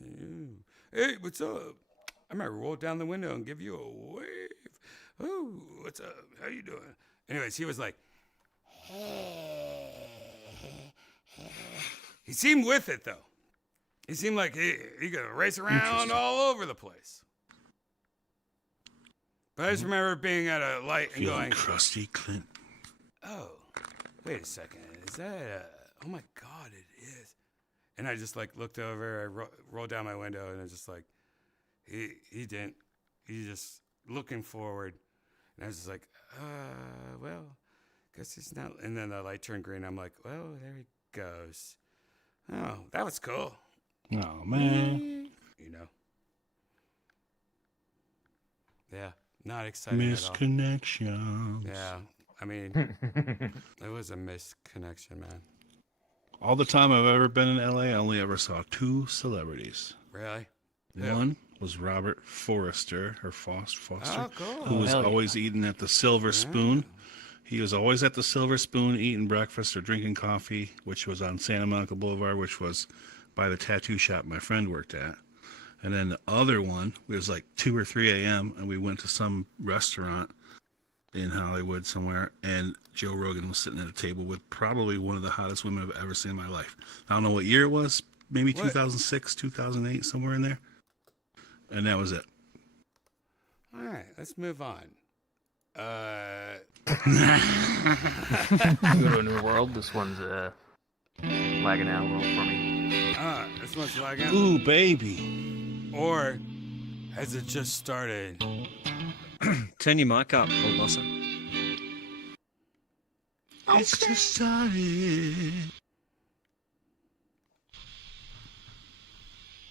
Hey, what's up? I might roll down the window and give you a wave. Oh, what's up? How you doing? Anyways, he was like, he seemed with it though. He seemed like he could race around all over the place. But I just remember being at a light and Feeling going, crusty, Clint. oh, wait a second. Is that oh my God, it is. And I just like looked over, I rolled down my window, and I was just like, he didn't. He just looking forward. And I was just like, well, guess he's not. And then the light turned green. I'm like, well, there he goes. Oh, that was cool. Oh, man. Yeah, not exciting at all. Misconnections. Yeah, I mean, it was a misconnection, man. All the time I've ever been in LA, I only ever saw 2 celebrities. Really? One was Robert Forrester, or Foster, Oh, cool. who was Hell yeah. always eating at the Silver Spoon. He was always at the Silver Spoon eating breakfast or drinking coffee, which was on Santa Monica Boulevard, which was by the tattoo shop my friend worked at. And then the other one, it was like 2 or 3 a.m., and we went to some restaurant in Hollywood somewhere, and Joe Rogan was sitting at a table with probably one of the hottest women I've ever seen in my life. I don't know what year it was, maybe 2006, 2008, somewhere in there. And that was it. All right, let's move on. Go to a new world. This one's lagging out a little for me. This one's lagging. Ooh, baby. Or has it just started? Turn your mic up, old bossa. It's just started.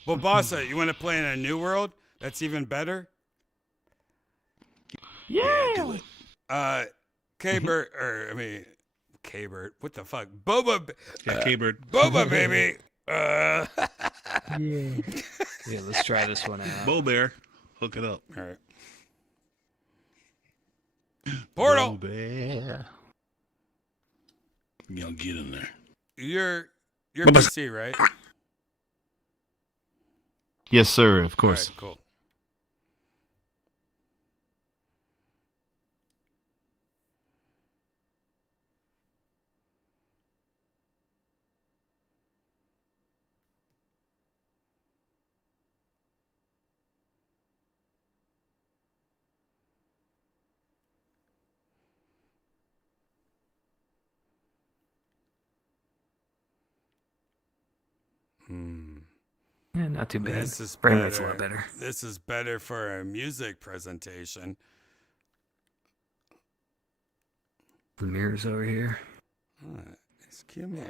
Well, Bossa, you want to play in a new world? That's even better. Yeah. K-Bert, K-Bert, what the fuck? Boba. Yeah, K-Bert. Boba, baby. Yeah, let's try this one out. Bo Bear, hook it up. All right. Portal. Bo Bear. Y'all get in there. You're PC, right? Yes, sir. Of course. All right, cool. Yeah, not too bad. This is Frame rate's a lot better. This is better for a music presentation. The mirrors over here. Excuse me.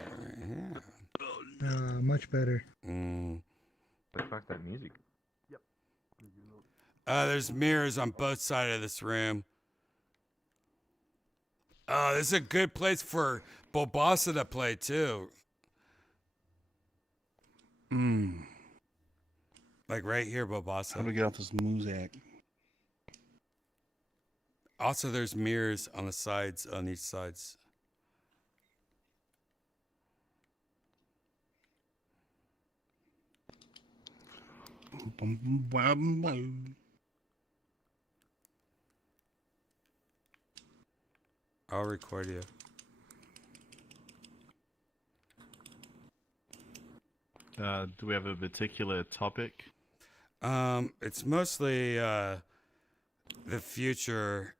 Yeah. Much better. But fuck that music. Yep. There's mirrors on both sides of this room. Oh, this is a good place for Bobassa to play too. Like right here, Bobassa. How do we get off this muzak? Also, there's mirrors on the sides, on each sides. I'll record you. Do we have a particular topic? It's mostly the future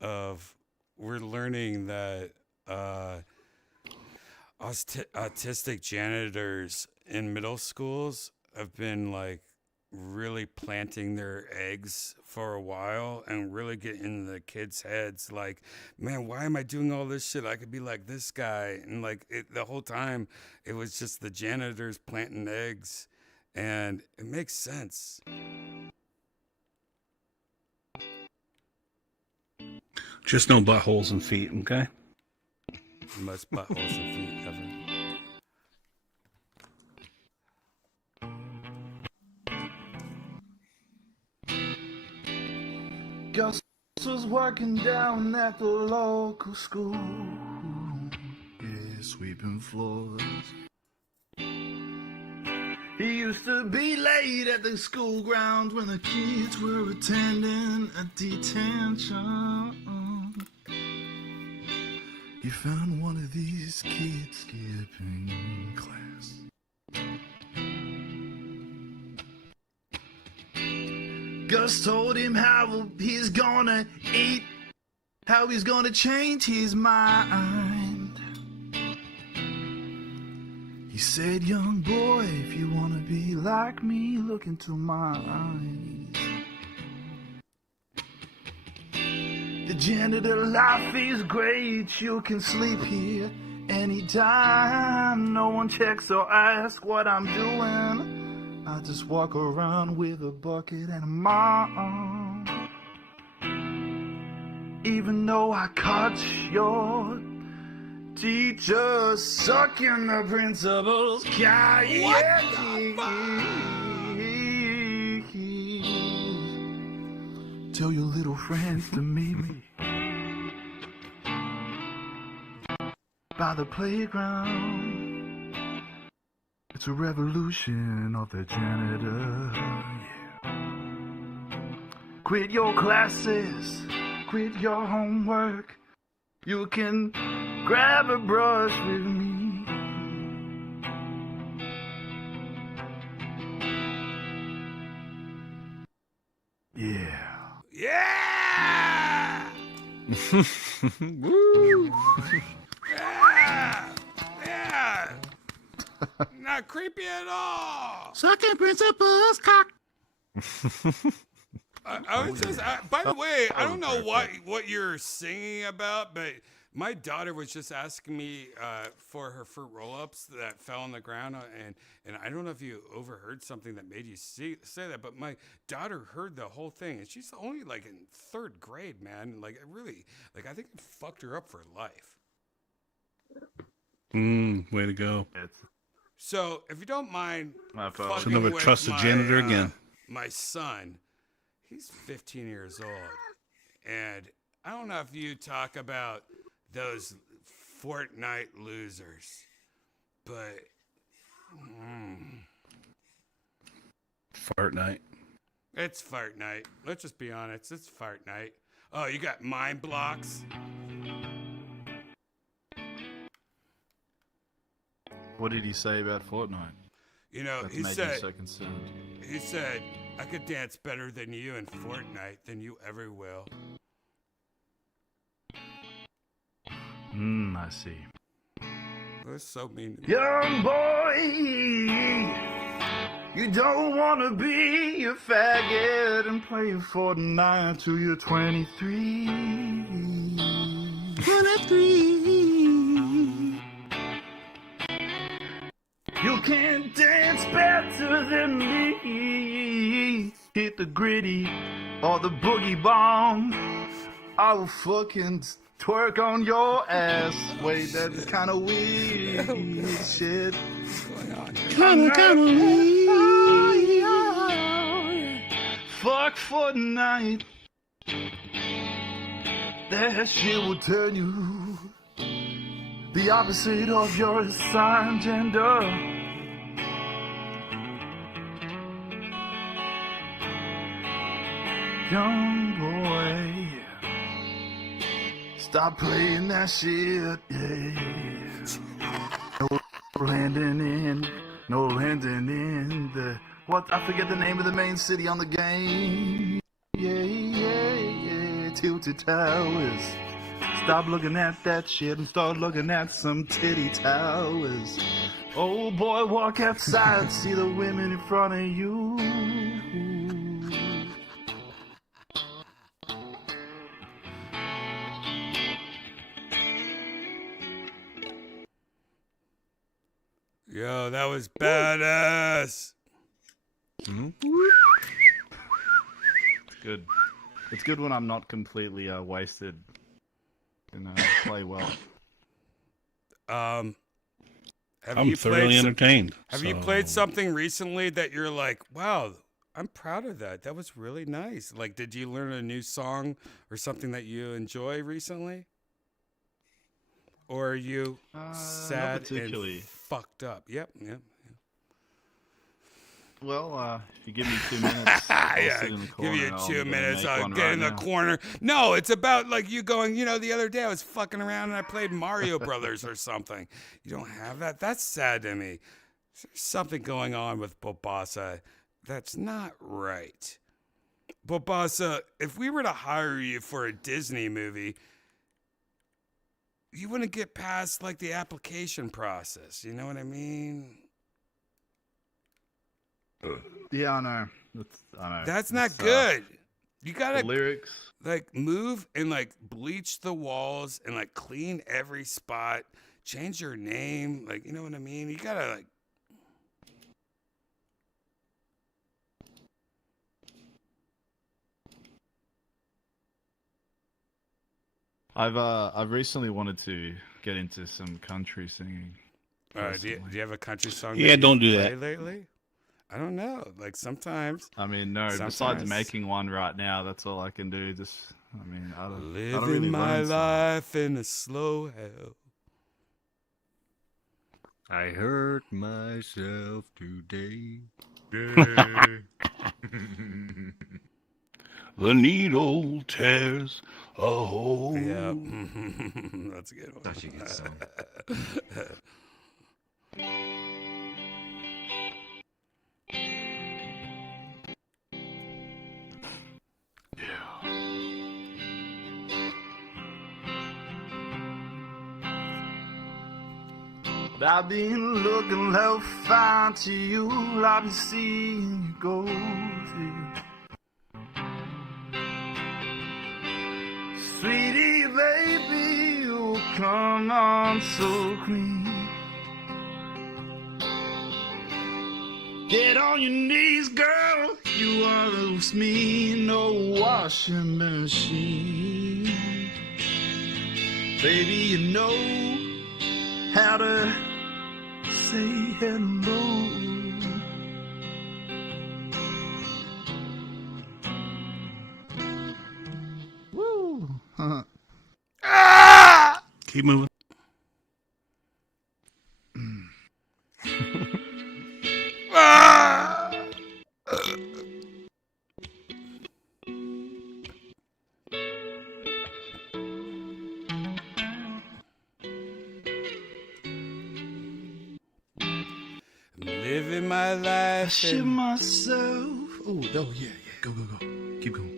of. We're learning that autistic janitors in middle schools have been like really planting their eggs for a while and really getting in the kids' heads like, man, why am I doing all this shit? I could be like this guy. And like the whole time it was just the janitors planting eggs, and it makes sense. Just no buttholes and feet, okay? Most buttholes and feet ever. Gus was working down at the local school, yeah, sweeping floors. He used to be late at the school grounds when the kids were attending a detention. He found one of these kids skipping class. Gus told him how he's gonna eat, how he's gonna change his mind. He said, young boy, if you wanna be like me, look into my eyes. The janitor life is great, you can sleep here anytime. No one checks or asks what I'm doing. I just walk around with a bucket and a mop. Even though I caught your teacher sucking the principal's cow. What the Tell your little friends to meet me by the playground. It's a revolution of the janitor, yeah. Quit your classes, quit your homework. You can grab a brush with me. Yeah. Yeah! Woo! Yeah! Yeah! Not creepy at all. Sucking principal's cock. I was just. By the way, I don't know what you're singing about, but my daughter was just asking me for her fruit roll-ups that fell on the ground, and I don't know if you overheard something that made you say that, but my daughter heard the whole thing, and she's only like in 3rd grade, man. Like it really, like I think it fucked her up for life. Way to go. So, if you don't mind, She'll never trust a janitor again. My son, he's 15 years old, and I don't know if you talk about those Fortnite losers, but Fart night. it's fart night. Let's just be honest, it's fart night. Oh, you got mind blocks? What did he say about Fortnite? You know, That he made said, you so concerned. he said, I could dance better than you in Fortnite than you ever will. I see. That's so mean. Young boy, you don't want to be a faggot and play Fortnite till you're 23. 23. You can't dance better than me. Hit the gritty or the boogie bomb. I will fucking twerk on your ass. Wait, that's kind of weird shit. Kinda weird. Fuck Fortnite. That shit will turn you the opposite of your assigned gender. Young boy, stop playing that shit, yeah. No blending in No landing in the what? I forget the name of the main city on the game. Yeah. Tilted towers. Stop looking at that shit and start looking at some titty towers. Oh boy, walk outside, see the women in front of you. Yo, that was badass. It's good. It's good when I'm not completely wasted. And play well. I'm thoroughly entertained. Have you played something recently that you're like, wow, I'm proud of that. That was really nice. Like, did you learn a new song or something that you enjoy recently? Or are you sad and fucked up? Yep. Well, if you give me 2 minutes, I'll sit in the corner. Give you 2 minutes. I'll get right in the now. corner. No, it's about like you going, the other day I was fucking around and I played Mario Brothers or something. You don't have that? That's sad to me. There's something going on with Bobasa that's not right. Bobasa, if we were to hire you for a Disney movie, you wouldn't get past like the application process. You know what I mean? Yeah, I know. I know. That's not good. You gotta the lyrics. Like move and like bleach the walls and like clean every spot. Change your name. Like, you know what I mean? You gotta like. I've recently wanted to get into some country singing. Do you have a country song? Yeah, don't do play that. Lately, I don't know. Like sometimes. I mean, no. Sometimes. Besides making one right now, that's all I can do. I don't Living really my learn life in a slow hell. I hurt myself today. The needle tears a hole. Yeah, that's a good one. Such a good song. I've been looking low fine to you, I've been seeing you go through. Sweetie, baby, you come on so clean. Get on your knees, girl, you are me, no washing machine. Baby, you know how to say hello. Woo! Keep moving. Living my life. Shit myself. Oh, yeah. Go. Keep going.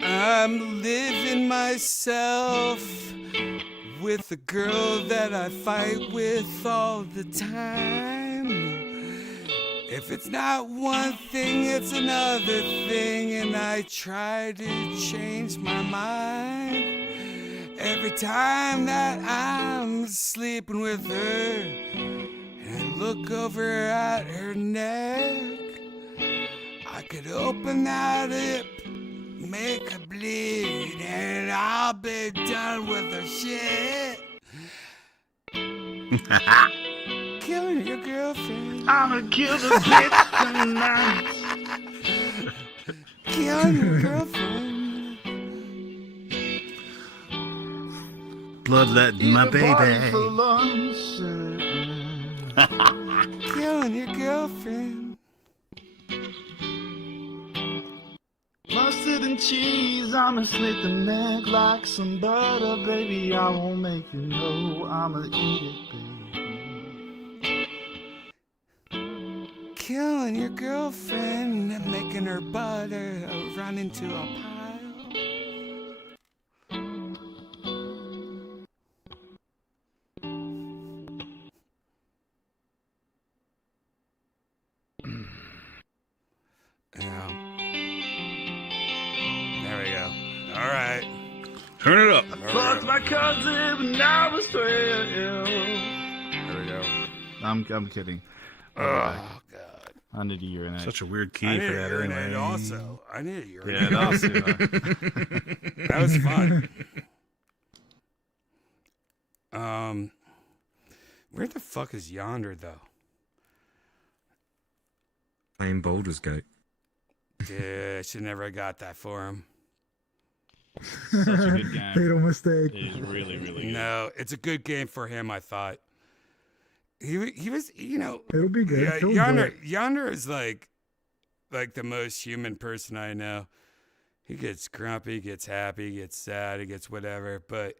I'm living myself with the girl that I fight with all the time. If it's not one thing, it's another thing, and I try to change my mind. Every time that I'm sleeping with her, and I look over at her neck, I could open that up, make her bleed, and I'll be done with her shit. Killing your girlfriend. I'ma kill the bitch tonight. Killing your girlfriend. Bloodletting my baby. For lunch. Killing your girlfriend. Mustard and cheese, I'ma slit the neck like some butter, baby. I won't make you know I'ma eat it, baby. killing your girlfriend and making her butter run into a pile. Yeah. There we go. All right. Turn it up. Fuck my cousin, and I was 12. There we go. I'm kidding. Oh, God. I need a urinate. Such a weird I key need for a that urinate anyway. also. I need a urinate. Yeah, that was That was fun. Where the fuck is Yonder, though? Playing Baldur's Gate. Dude, I should never have got that for him. Such a good game. Fatal mistake. It is really, really good. No, it's a good game for him, I thought. He was, you know. It'll be good. Yeah, He'll enjoy it. Yonder is like the most human person I know. He gets grumpy, he gets happy, he gets sad, he gets whatever. But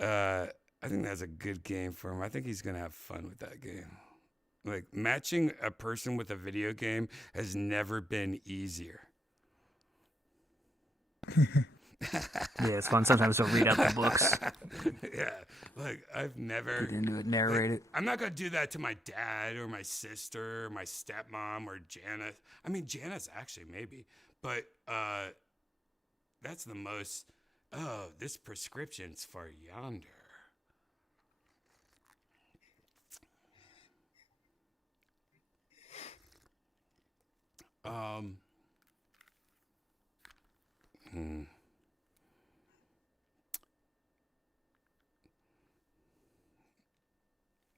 I think that's a good game for him. I think he's gonna have fun with that game. Like, matching a person with a video game has never been easier. Yeah, it's fun sometimes to read out the books. Yeah, like I've never Get into it, narrate it. I'm not gonna do that to my dad or my sister or my stepmom or Janice. I mean, Janice actually maybe, but that's the most. Oh, this prescription's for Yonder.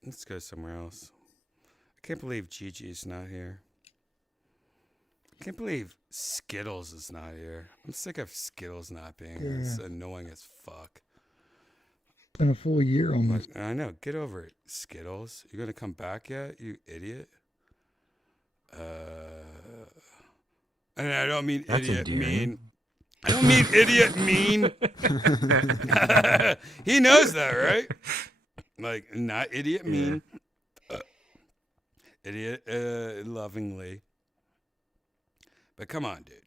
Let's go somewhere else. I can't believe Gigi's not here. I can't believe Skittles is not here. I'm sick of Skittles not being here. It's annoying as fuck. It's been a full year almost. I know. Get over it, Skittles. You gonna come back yet, you idiot? And I don't mean That's idiot endearing. mean. I don't mean idiot mean. He knows that, right? Like, not idiot mean. Idiot lovingly. But come on, dude.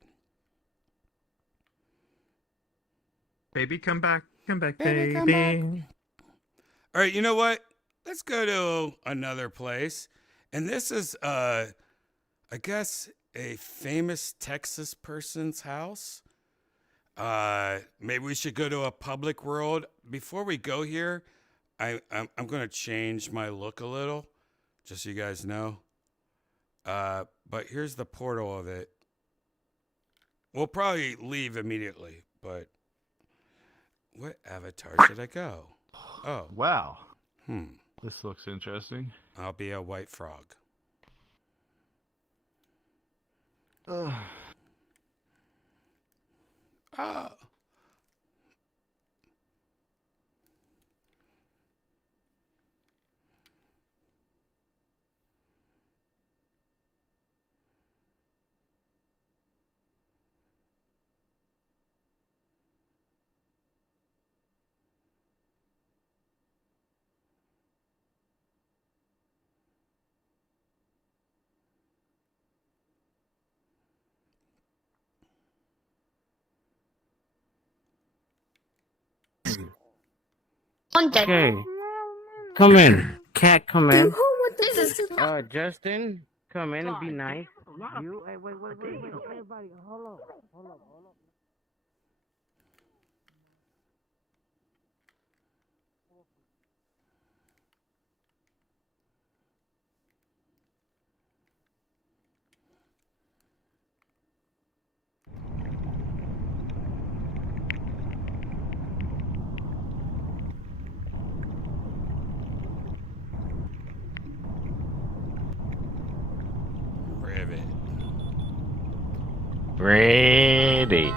Baby, come back. Come back, Baby, baby. come back. All right, you know what? Let's go to another place. And this is, I guess, a famous Texas person's house. Maybe we should go to a public world. Before we go here, I'm going to change my look a little, just so you guys know. But here's the portal of it. We'll probably leave immediately, but what avatar should I go? Oh. Wow. This looks interesting. I'll be a white frog. Ah. Okay. Come in. Cat, come in. This is Justin, come in and be nice. You, wait. Everybody, hold on. Ribbit. Ready.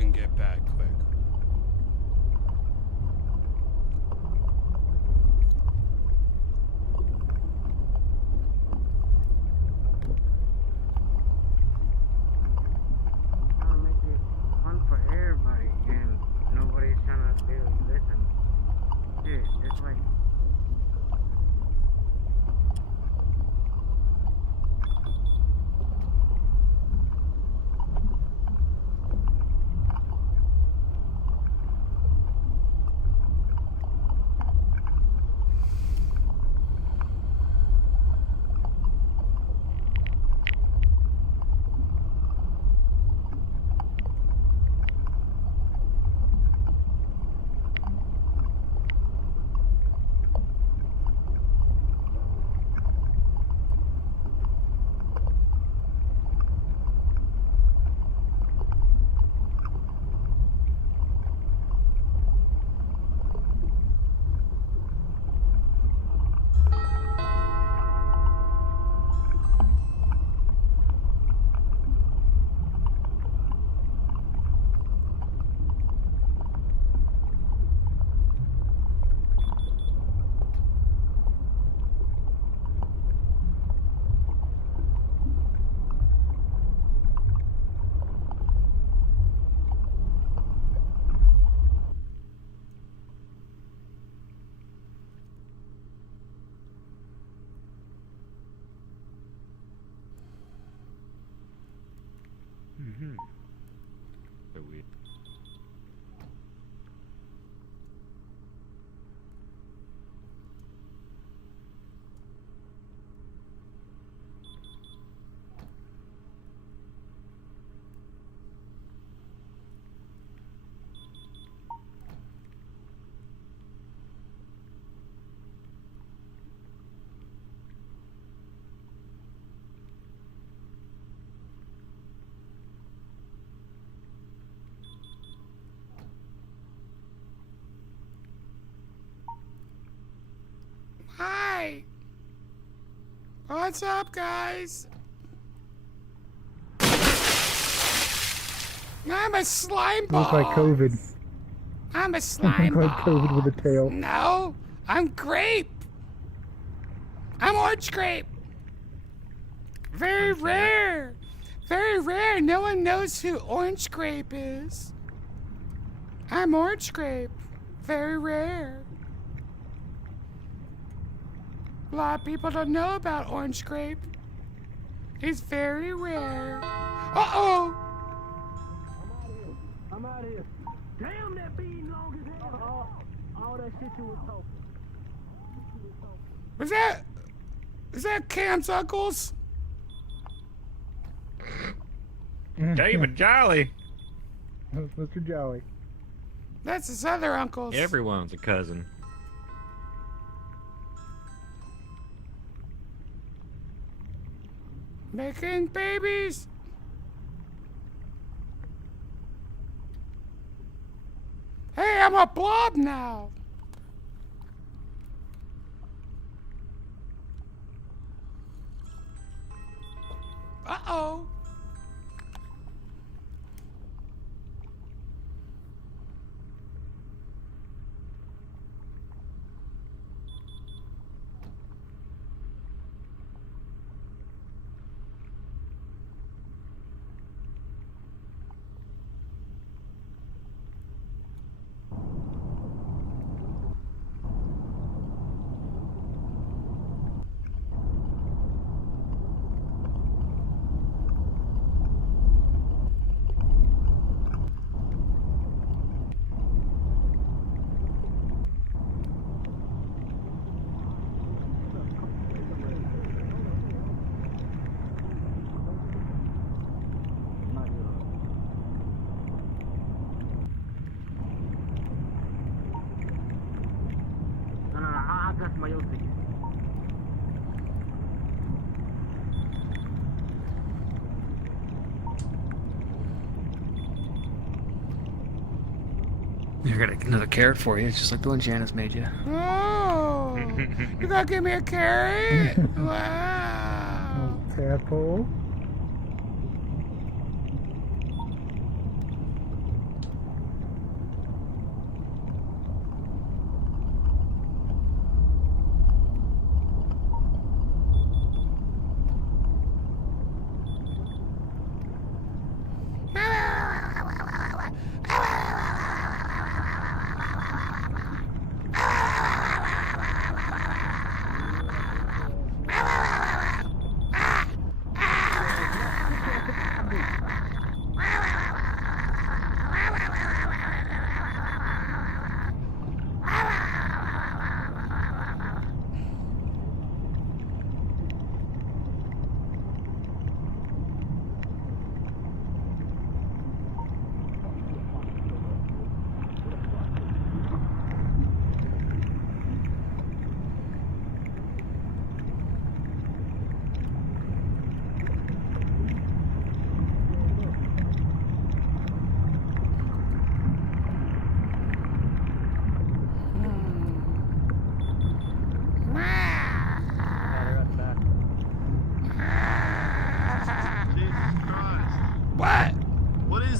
can get back quick. I'll make it fun for everybody, and nobody's trying to really listen. Dude, it's like. So weird. Hi. What's up, guys? I'm a slime ball. Looks like COVID. I'm a slime Looks like ball. COVID with a tail. No, I'm grape. I'm orange grape. Very rare. Very rare. No one knows who orange grape is. I'm orange grape. Very rare. A lot of people don't know about orange grape. He's very rare. Uh-oh! I'm out of here. Damn, that bean long as hell. All that shit you was talking. Is that Cam's uncles? David Jolly. That's Mr. Jolly. That's his other uncles. Everyone's a cousin. Making babies. Hey, I'm a blob now. Uh-oh. I got my own ticket. You're gonna get another carrot for you. It's just like the one Janice made you. Oh, you gonna give me a carrot? Wow. Tadpole.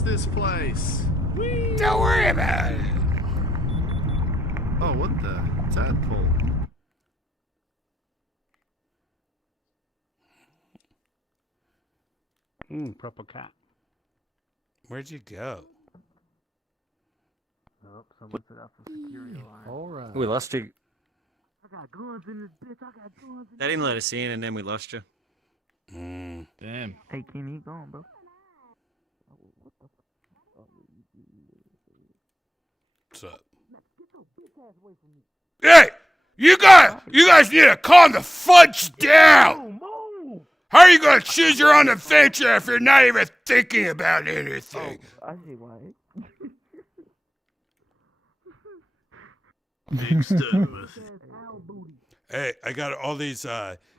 is this place? Whee! Don't worry about it. Oh, what the tadpole? Proper cat. Where'd you go? Oh, someone set off the security alarm. Alright. We lost you. I got guns in this bitch. I got guns in They didn't let us in, and then we lost you. Damn. Hey, Kenny, you going, bro? What's up? Hey, you guys need to calm the fudge down. How are you gonna choose your own adventure if you're not even thinking about anything? I see why. Hey, I got all these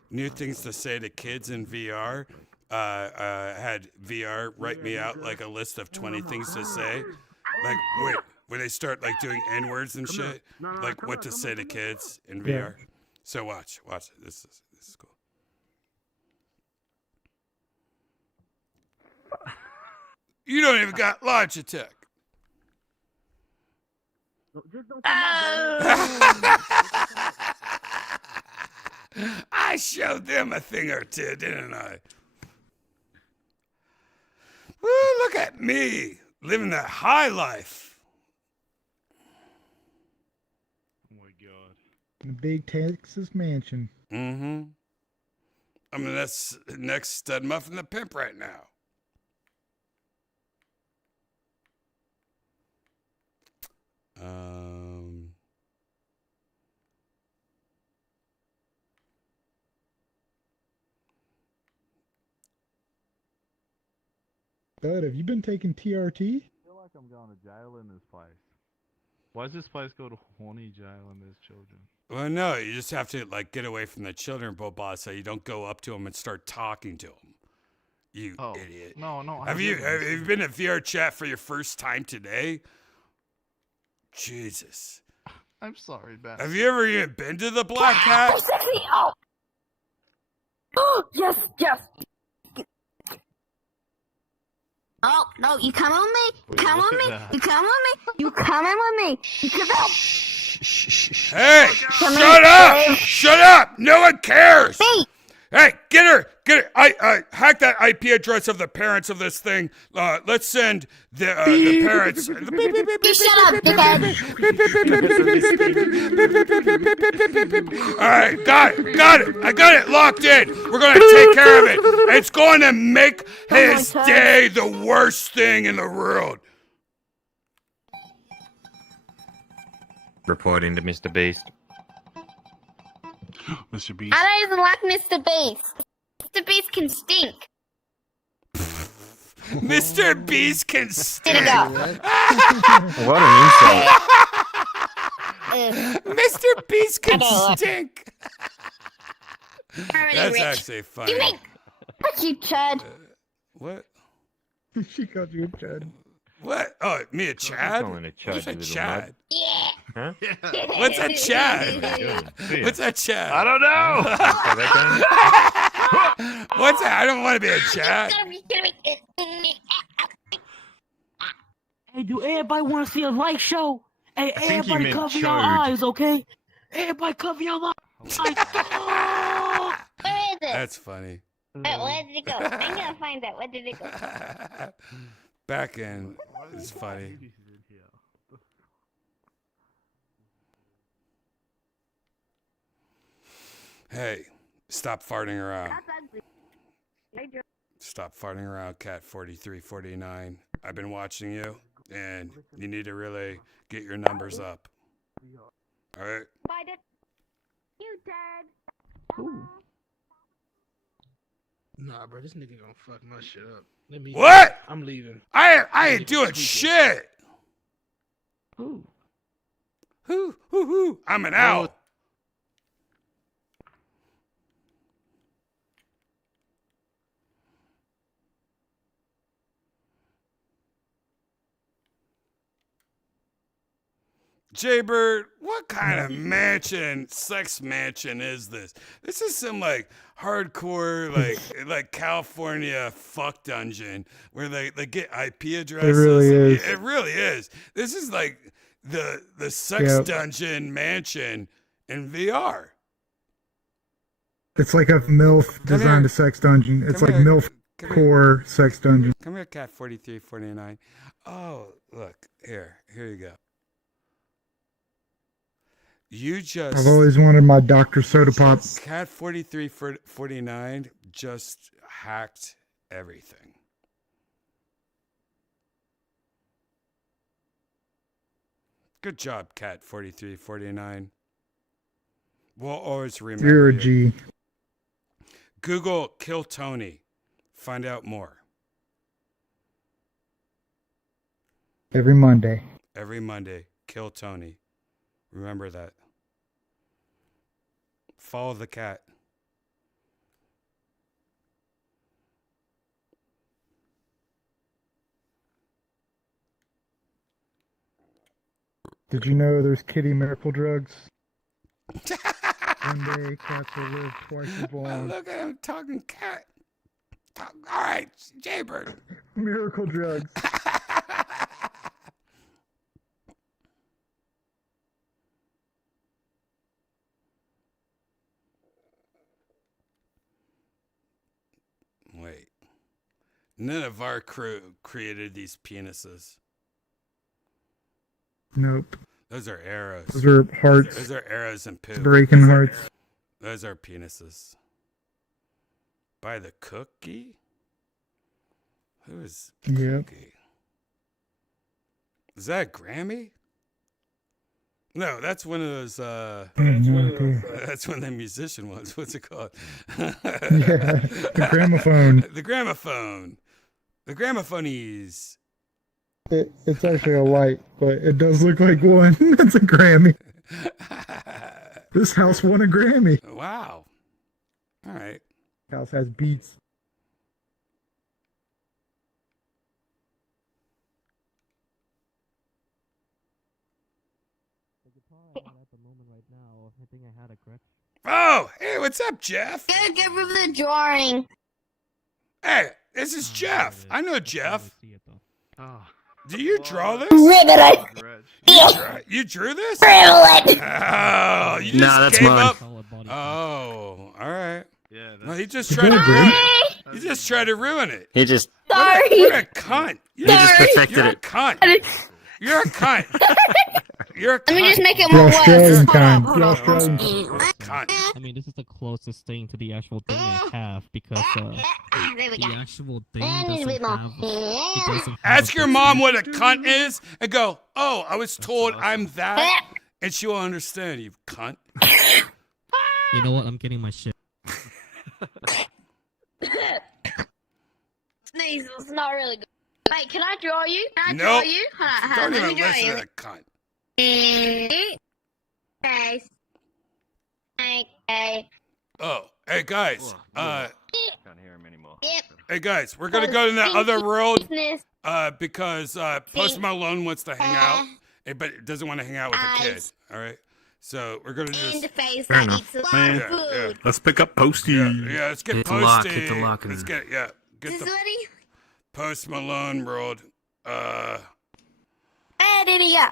new things to say to kids in VR. Had VR write me out like a list of 20 things to say. Like when they start like doing N-words and shit, like what to say to kids in VR. So watch. This is cool. You don't even got Logitech. I showed them a thing or two, didn't I? Woo, look at me, living that high life. Oh my god. In a big Texas mansion. Mm-hmm. I'm the next stud muffin the pimp right now. Bud, have you been taking TRT? I feel like I'm going to jail in this place. Why is this place called horny jail and there's children? Well, no, you just have to like get away from the children, Boba, so you don't go up to them and start talking to them. You idiot. No. Have you been in VR chat for your first time today? Jesus. I'm sorry, Ben. Have you ever even been to the Black Cat? Oh, yes. Oh, no, you coming with me? You coming with me? You coming with me? You coming with me? You come out. Hey, shut up! No one cares! Hey, get her! I hack that IP address of the parents of this thing. Let's send the parents. You shut up, dickhead. All right, got it. I got it locked in. We're gonna take care of it. It's going to make his day the worst thing in the world. Reporting to Mr. Beast. Mr. Beast. I don't even like Mr. Beast. Mr. Beast can stink. Mr. Beast can stink. What an insult. Mr. Beast can stink. That's Rich. actually funny. You make... Fuck you, Chad. What? She called you a Chad. What? Oh, me a Chad? calling a Chad, What's a you little Chad? mud. Yeah. Huh? What's a Chad? What's a Chad? I don't know. What's that? I don't want to be a Chad. Hey, do everybody want to see a light show? Hey, think you everybody meant cover your chode. eyes, okay? Everybody cover your eyes. Where is it? That's funny. Where did it go? I'm gonna find out. Where did it go? Back in is funny. Hey, stop farting around. Stop farting around, Cat 4349. I've been watching you, and you need to really get your numbers up. All right? Bye, you Dad. Nah, bro, this nigga gonna fuck my shit up. Let me. What? I'm leaving. I ain't doing shit. Who? I'm an owl. Jaybird, what kind of mansion, sex mansion is this? This is some like hardcore, like California fuck dungeon where they get IP addresses. It really is. It really is. This is like the sex dungeon mansion in VR. It's like a MILF designed a sex dungeon. It's like MILF core sex dungeon. Come here, Cat 4349. Oh, look here you go. I've always wanted my Dr. Soda Pop. Cat 4349 just hacked everything. Good job, Cat 4349. We'll always remember You're a you. G. Google Kill Tony. Find out more. Every Monday. Every Monday, Kill Tony. Remember that. Follow the cat. Did you know there's kitty miracle drugs? One day, cats will live twice as long. Look at him talking cat. All right, Jaybird. Miracle drugs. Wait. None of our crew created these penises. Nope. Those are arrows. Those are hearts. Those are arrows and poop. Breaking hearts. Those are penises. By the cookie? Who is Yep. Cookie? Is that Grammy? No, that's one of those. That's when the musician was. What's it called? Yeah, the gramophone. The gramophone. The gramophonies. It's actually a light, but it does look like one. It's a Grammy. This house won a Grammy. Wow. All right. House has beats. Oh, hey, what's up, Jeff? Gotta get rid of the drawing. Hey, this is Jeff. I know Jeff. Do you draw this? Ribbit You drew this? Ribbit. Oh, you just that's gave mine. up. Oh, all right. Yeah. Well, he just tried to ruin it. He just tried to ruin it. He just Sorry. What a cunt. he just perfected You're a it. cunt. You're a cunt. You're a cunt. Let me just make it The more Australian worse. kind. Hold The on. Australian Cunt. I mean, this is the closest thing to the actual thing they have because There we the go. actual thing I need a bit doesn't more. have. It doesn't have Ask a your mom what a cunt is and go, oh, I was told I'm that. And she will understand, you cunt. You know what? I'm getting my shit. Sneeze was not really good. Wait, can I draw you? Can I Nope. draw you? Hold on, Don't let me even draw listen you. to that cunt. Face. Okay. Oh, hey guys. Can't hear him anymore. Yep. Hey guys, we're gonna go to that other world Business. because Post Malone wants to hang out, but it doesn't want to hang out with a kid. All right, so we're gonna In the just face Fair that enough. eats a lot Man. of food. Let's pick up Posty. yeah, let's get Hit the Posty. lock, hit the lock Let's and- get get This the is ready? Post Malone world. Bad idiot.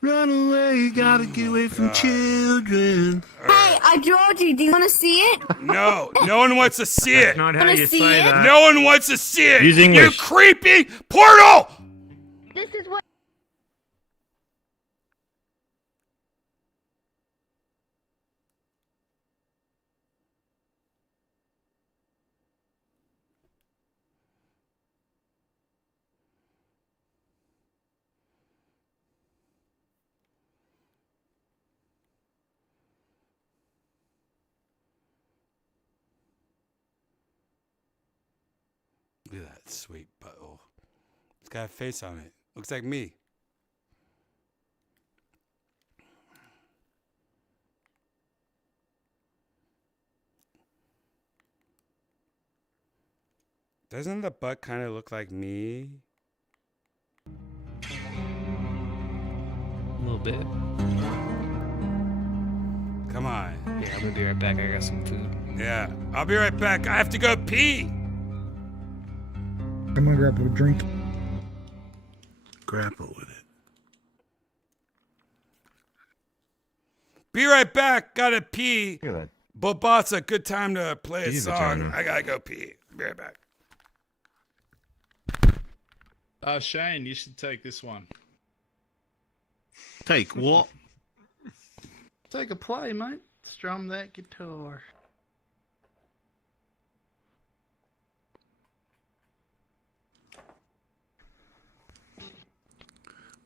Run away, gotta get away from children. Hey, I drawed you. Do you want to see it? No, no one wants to see it. Not how Wanna you see say it? that. No one wants to see it. Use You English. creepy portal. This is what. Look at that sweet butthole. It's got a face on it. Looks like me. Doesn't the butt kind of look like me? A little little bit. Come on. Yeah, I'm gonna be right back. I got some food. Yeah, I'll be right back. I have to go pee. I'm gonna grab a drink. Grapple with it. Be right back. Gotta pee. Bobot's a good time to play a He's a song. Jonah. I gotta go pee. Be right back. Shane, you should take this one. Take what? Take a play, mate. Strum that guitar.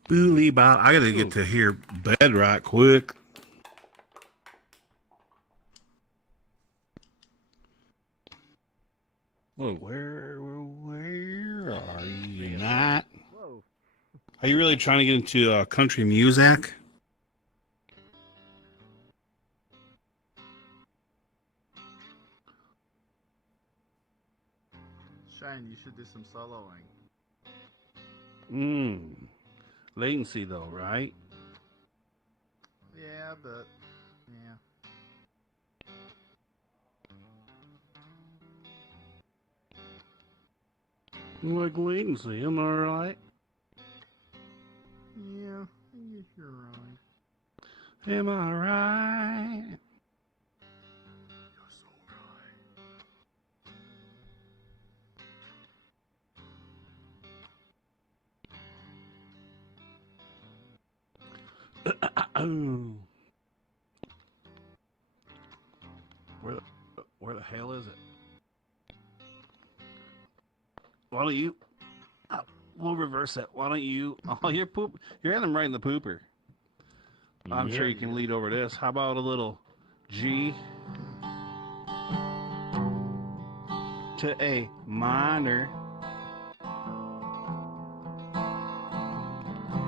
Bully bot. I gotta get to hear Bedrock quick. Whoa, where are you not? Are you really trying to get into country music? Shane, you should do some soloing. Latency though, right? Yeah, but yeah. Like latency, am I right? Yeah, I guess you're right. Am I right? You're so Where the hell is it? Why don't you? We'll reverse that. Why don't you? Oh, you're having them right in the pooper. I'm sure you can lead over this. How about a little G to A minor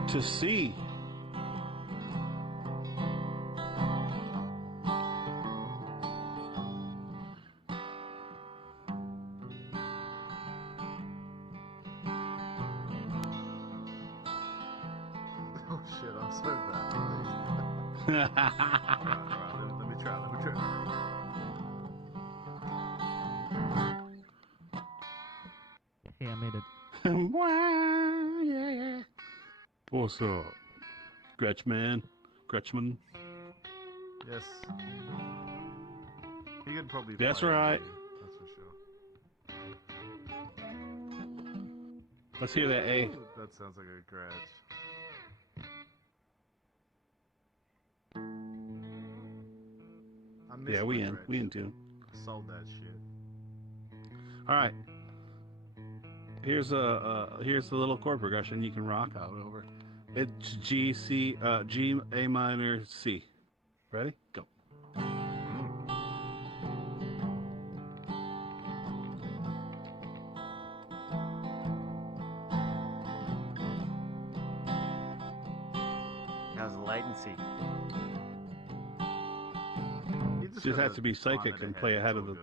to C. Oh shit, I'm so bad. Alright, let me try. Hey, I made it. Yeah. What's up? Gretchman? Yes. He could probably That's play right. that, that's for sure. Let's hear that A. That sounds like a scratch. I miss Yeah, my we in scratch. tune. I sold that shit. All right. Here's the little chord progression you can rock out over. It's G C G A minor C. Ready? Go. How's the latency? You Just gotta has to be plan psychic it and ahead, play it's ahead all of the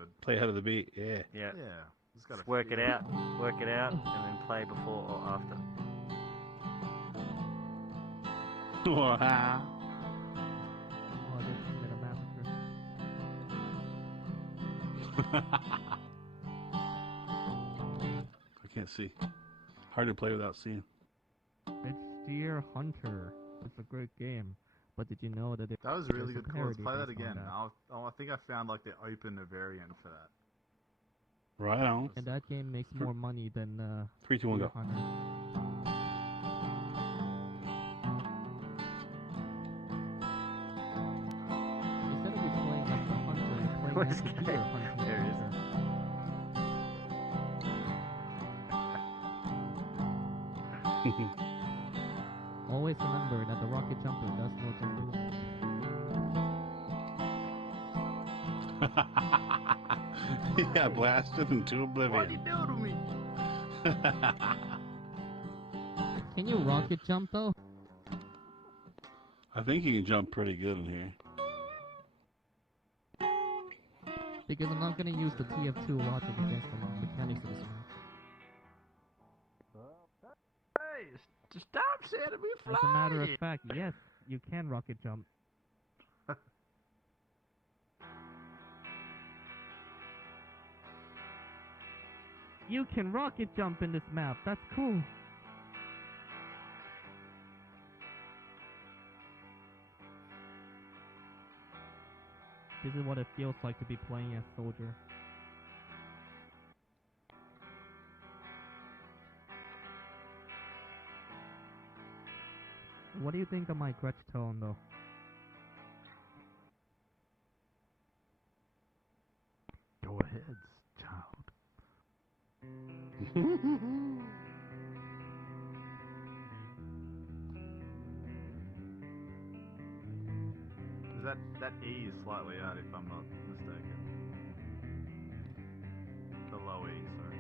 good. beat. Yeah. Yeah. Yeah. Just gotta Just work it feel out, and then play before or after. Wow. Oh, I just committed a massacre. I can't see. Hard to play without seeing. It's Deer Hunter. It's a great game. But did you know that That was really there's good a chords. parody Play that based on again. I think I found like the open variant for that. Right on. And that game makes more money than 3, 2, 1, Deer go. Hunter. Instead of you playing as the hunter, you're playing as the deer hunting. There it is. Always remember that the rocket jumper does no jumpers. He got blasted into What'd you oblivion. do to me? Can you rocket jump though? I think you can jump pretty good in here. Because I'm not gonna use the TF2 logic against the mechanics of this match. Hey, stop setting me fly. As a matter of fact, yes, you can rocket jump. You can rocket jump in this map. That's cool. This is what it feels like to be playing as soldier. What do you think of my Gretsch tone, though? Go ahead, child. Is that E is slightly out, if I'm not mistaken. The low E, sorry.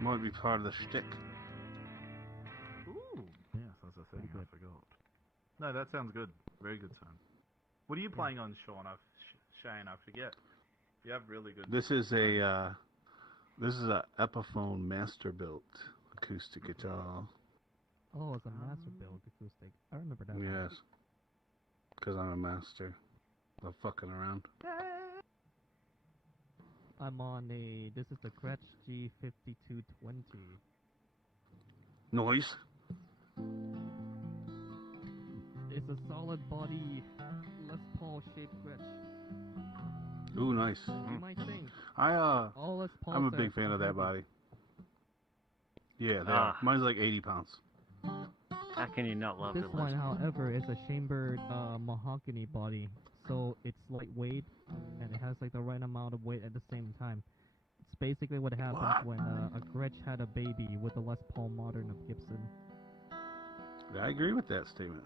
Might be part of the shtick. Ooh. Yes, that's a thing. I forgot. No, that sounds good. Very good tone. What are you playing on, Sean? Shane, I forget. You have really good. This is a Epiphone master built acoustic guitar. Oh, it's a master build acoustic. I remember that. Yes, because I'm a master of fucking around. I'm on a. This is the Gretsch G5220. Noise. It's a solid body Les Paul shaped Gretsch. Ooh, nice. You might think. I'm a big fan of that body. Yeah, mine's like 80 pounds. How can you not love This it? one, however, is a chambered mahogany body, so it's lightweight and it has like the right amount of weight at the same time. It's basically what happens when a Gretsch had a baby with the Les Paul Modern of Gibson. I agree with that statement.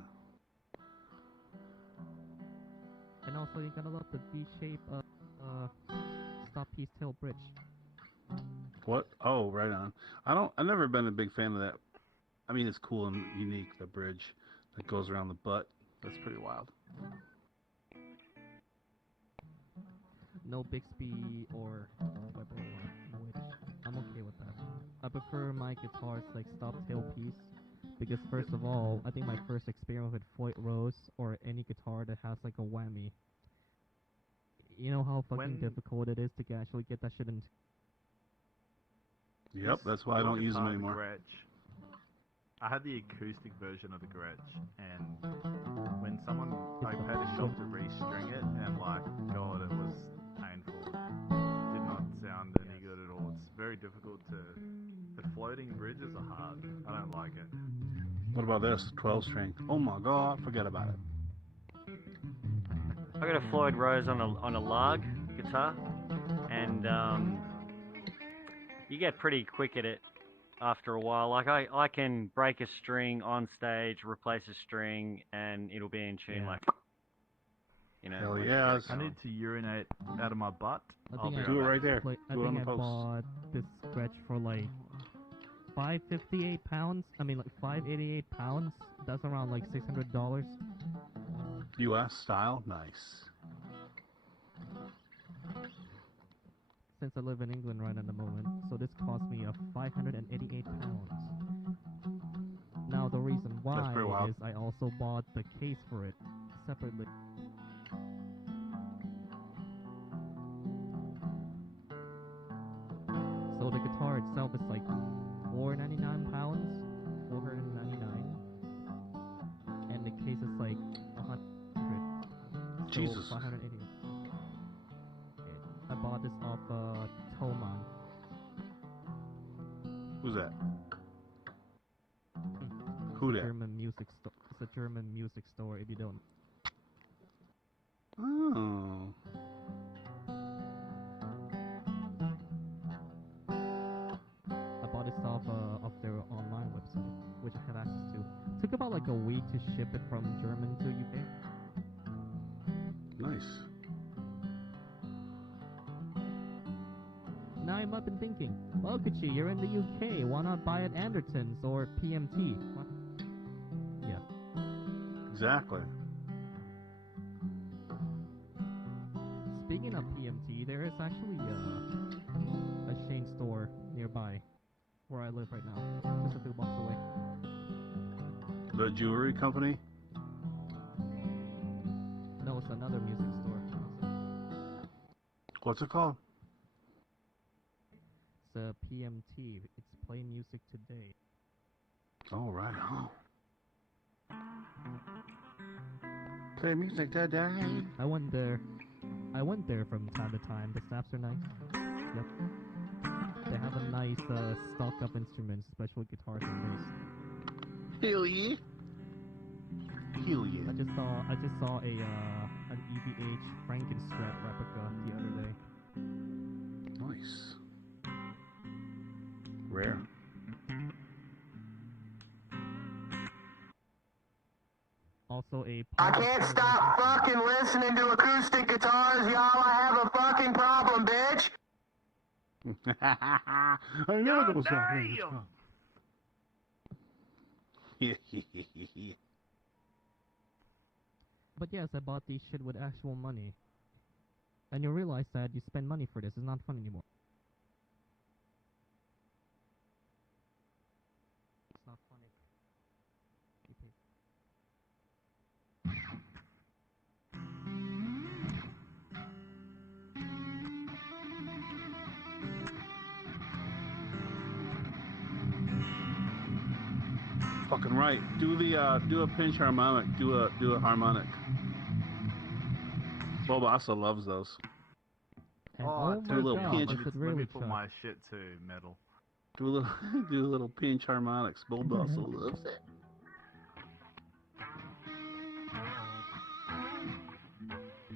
And also, you gotta love the V-shape stop piece tail bridge. What? Oh, right on. I've never been a big fan of that. I mean, it's cool and unique, the bridge that goes around the butt. That's pretty wild. No Bixby or Weber or Witch. I'm okay with that. I prefer my guitars like stop tail piece because first of all, I think my first experience with Floyd Rose or any guitar that has like a whammy. You know how fucking difficult it is to actually get that shit in. Yep, that's why I don't use them anymore. Gretsch. I had the acoustic version of the Gretsch, and when someone paid a shop to restring it, and like, God, it was painful. Did not sound any good at all. It's very difficult to. The floating bridges are hard. I don't like it. What about this 12 string? Oh my God, forget about it. I got a Floyd Rose on a Larg guitar, and you get pretty quick at it after a while. Like I can break a string on stage, replace a string, and it'll be in tune. Like, you know. Hell yeah! I need to urinate out of my butt. Do it right there. I Do it on think the I post. bought this Gretsch for like 558 pounds. I mean like 588 pounds. That's around like $600. U.S. style, nice. Since I live in England right at the moment, so this cost me 588 pounds. Now the reason why is I also bought the case for it separately. So the guitar itself is like 499 pounds, 499, and the case is like 100. So Jesus. 580. I bought this off Thomann. Who's that? Who that? German music store. It's a German music store. If you don't. Oh. I bought this off their online website, which I have access to. It took about like a week to ship it from German to UK. Nice. Now I'm up and thinking, well, Kuchi, you're in the UK. Why not buy at Anderton's or PMT? What? Yeah. Exactly. Speaking of PMT, there is actually a Shane store nearby where I live right now, just a few blocks away. The jewelry company? No, it's another music store. What's it called? It's a PMT. It's Play Music Today. Oh, right on. Play music today. I went there. From time to time. The staffs are nice. Yep. They have a nice stock up instruments, especially guitars and bass. Hell yeah. Hell yeah. I just saw a an EVH Frankenstrat replica the other day. Nice. Rare. Also a. I can't stop fucking listening to acoustic guitars, y'all. I have a fucking problem, bitch. I never go sound. But yes, I bought these shit with actual money. And you realize that you spend money for this. It's not fun anymore. It's not funny. You pay. Fucking right. Do a pinch harmonic. Do a harmonic. Boba also loves those. And Oh, do a little pinch. let me put my shit to metal. Do a little pinch harmonics. Boba also loves it.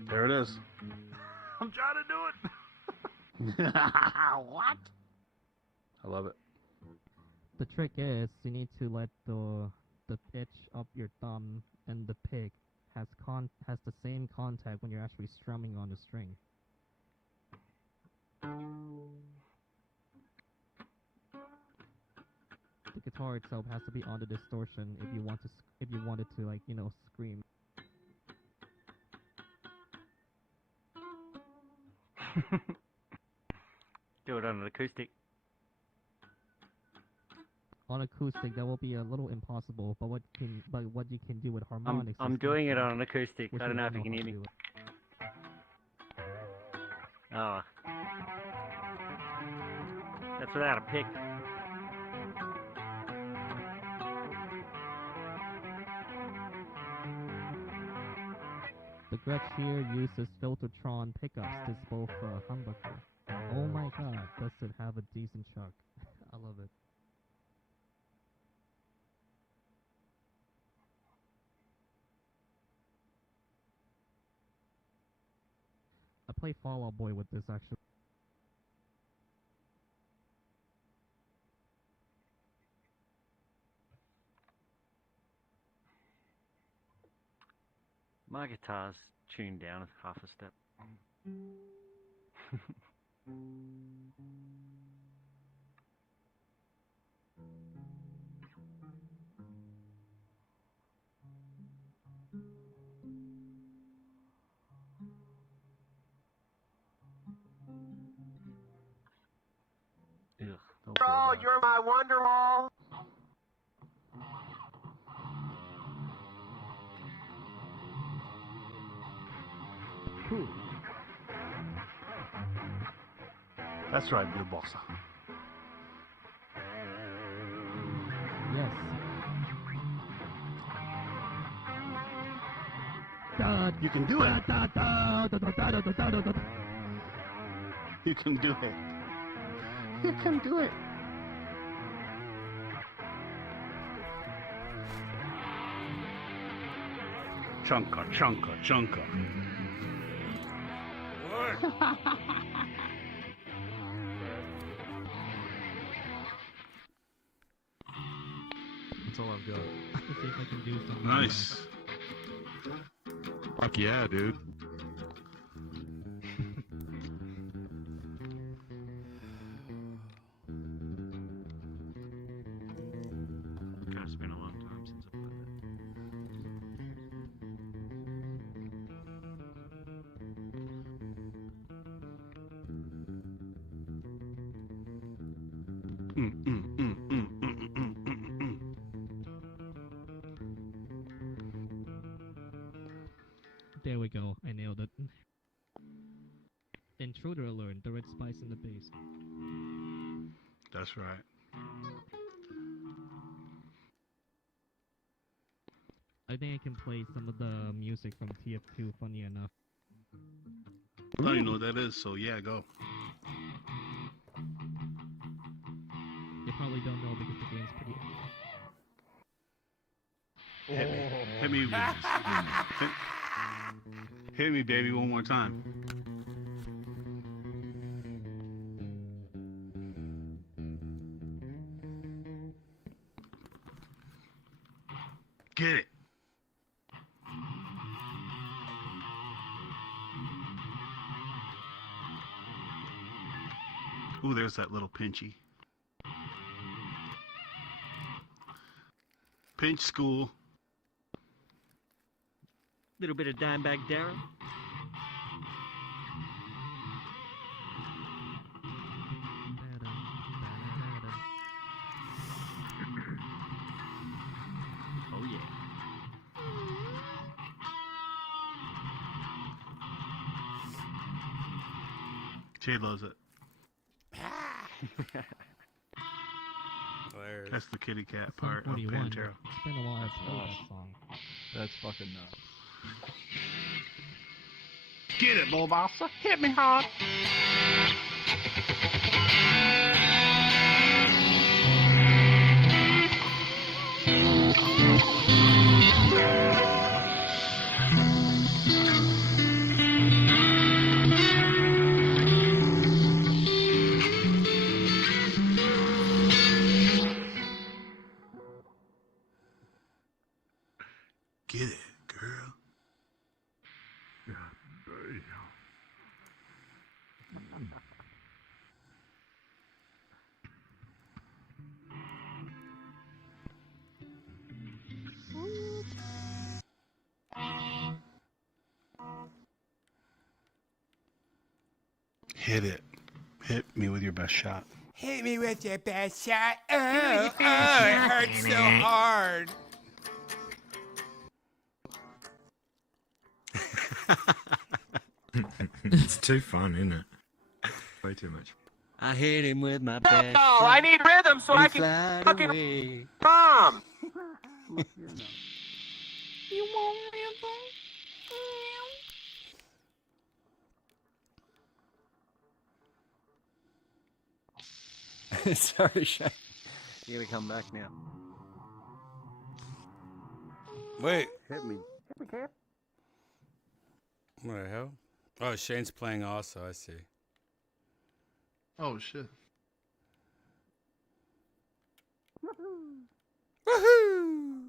There it is. I'm trying to do it. What? I love it. The trick is you need to let the pitch of your thumb and the pick has the same contact when you're actually strumming on the string. The guitar itself has to be on the distortion if you want it to like scream. Do it on an acoustic. On acoustic, that will be a little impossible. But what you can do with harmonics? I'm doing it on an acoustic. which I don't know if you how can hear to me. do it. Oh. That's without a pick. The Gretsch here uses Filtertron pickups. This both humbucker. Oh my god, does it have a decent chuck? I love it. I play Fall Out Boy with this actually. My guitar's tuned down half a step. Oh, you're my Wonderwall. That's right, Bill Bossa. Yes. You can do it. You can do it. You can do it. Chunka, chunka, chunka. That's all I've got. Let's see if I can do something. Nice. Fuck yeah, dude. It's been a long time since I played that. with spice in the bass. That's right. I think I can play some of the music from TF2, funny enough. I don't even know what that is, so yeah, go. You probably don't know because the game's pretty... Hit me. Hit me, baby, one more time. Get it. Ooh, there's that little pinchy. Pinch school. Little bit of Dimebag Darren. Oh yeah. Jay loves it. That's the kitty cat part of 41. Pantera. It's been a while since I heard that song. That's fucking nuts. Get it, Bullbossa. Hit me hard. Get it, girl. Hit it. Hit me with your best shot. Hit me with your best shot. Oh, it hurts so hard. It's too fun, isn't it? Way too much. I hit him with my best. Oh, I need rhythm so I can fly fucking away. bomb. You want rhythm? Sorry, Shane. You gotta come back now. Wait. Hit me. What the hell? Oh, Shane's playing also, I see. Oh shit. Woohoo!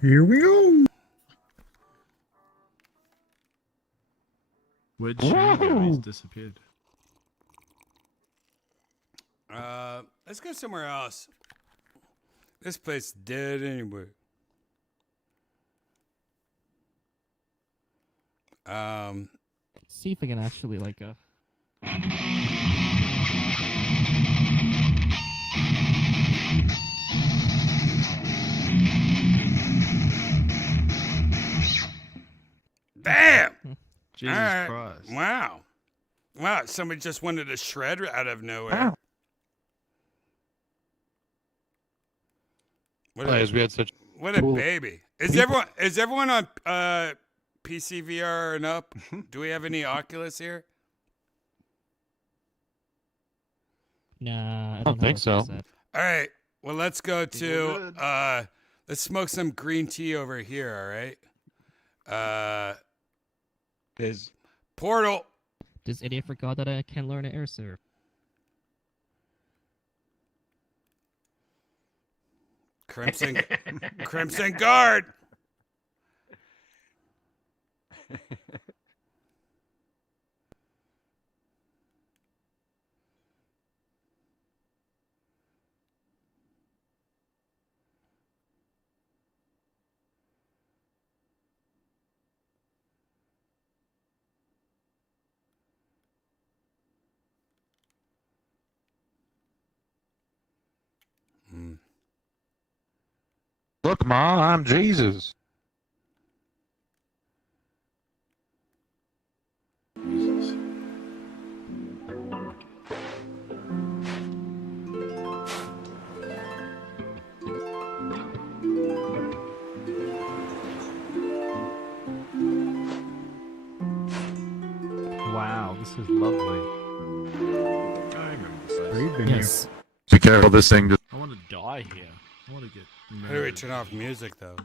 Here we go. Where'd Shane go? He's disappeared. Let's go somewhere else. This place is dead anyway. See if I can actually Damn! Jesus All right. Christ. Wow. Wow, somebody just wanted to shred out of nowhere. What As we had such what a baby. Is everyone on PC VR and up? Do we have any Oculus here? Nah, I don't think so. All right. Well, let's go to let's smoke some green tea over here, all right? There's Portal. This idiot forgot that I can learn to air serve. Crimson Guard. Look, Ma, I'm Jesus. Jesus. is lovely. Yes. Be careful, this thing just. I want to die here. I want to get How do we murdered. turn off music though?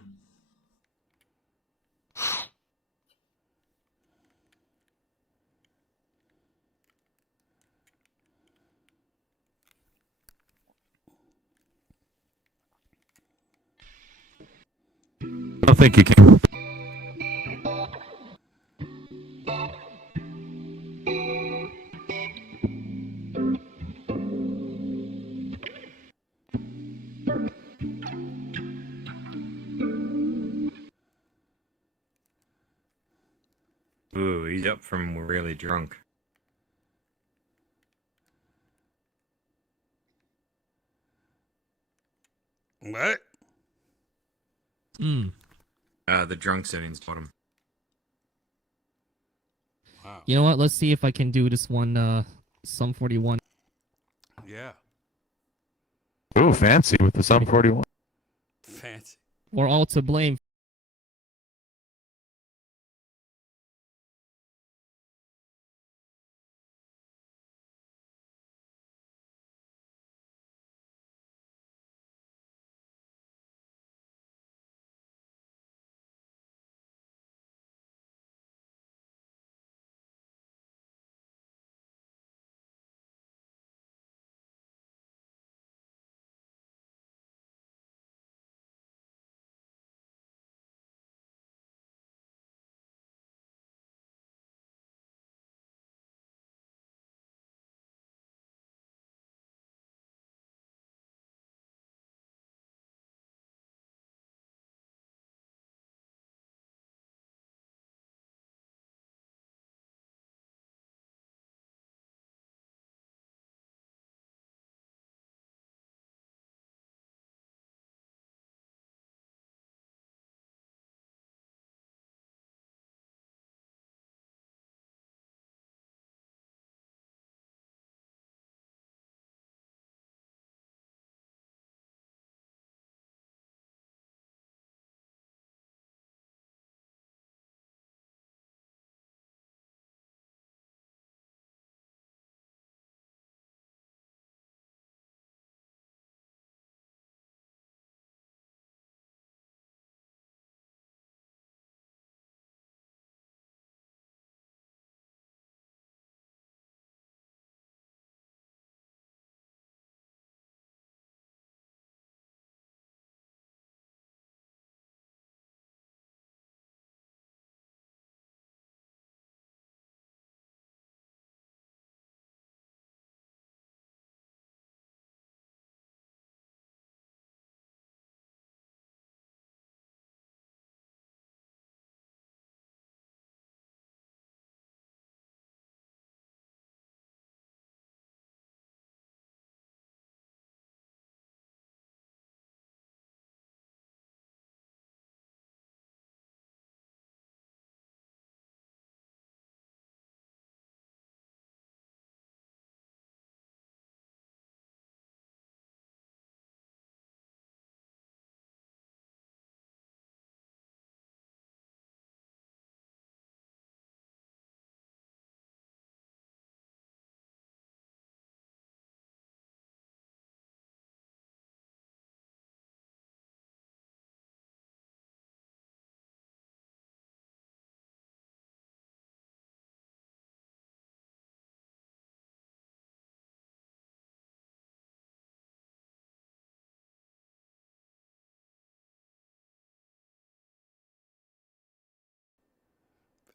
I don't think you can. Ooh, he's up from really drunk. What? The drunk settings bottom. Wow. You know what? Let's see if I can do this one. Sum 41. Yeah. Ooh, fancy with the Sum 41. Fancy. We're all to blame.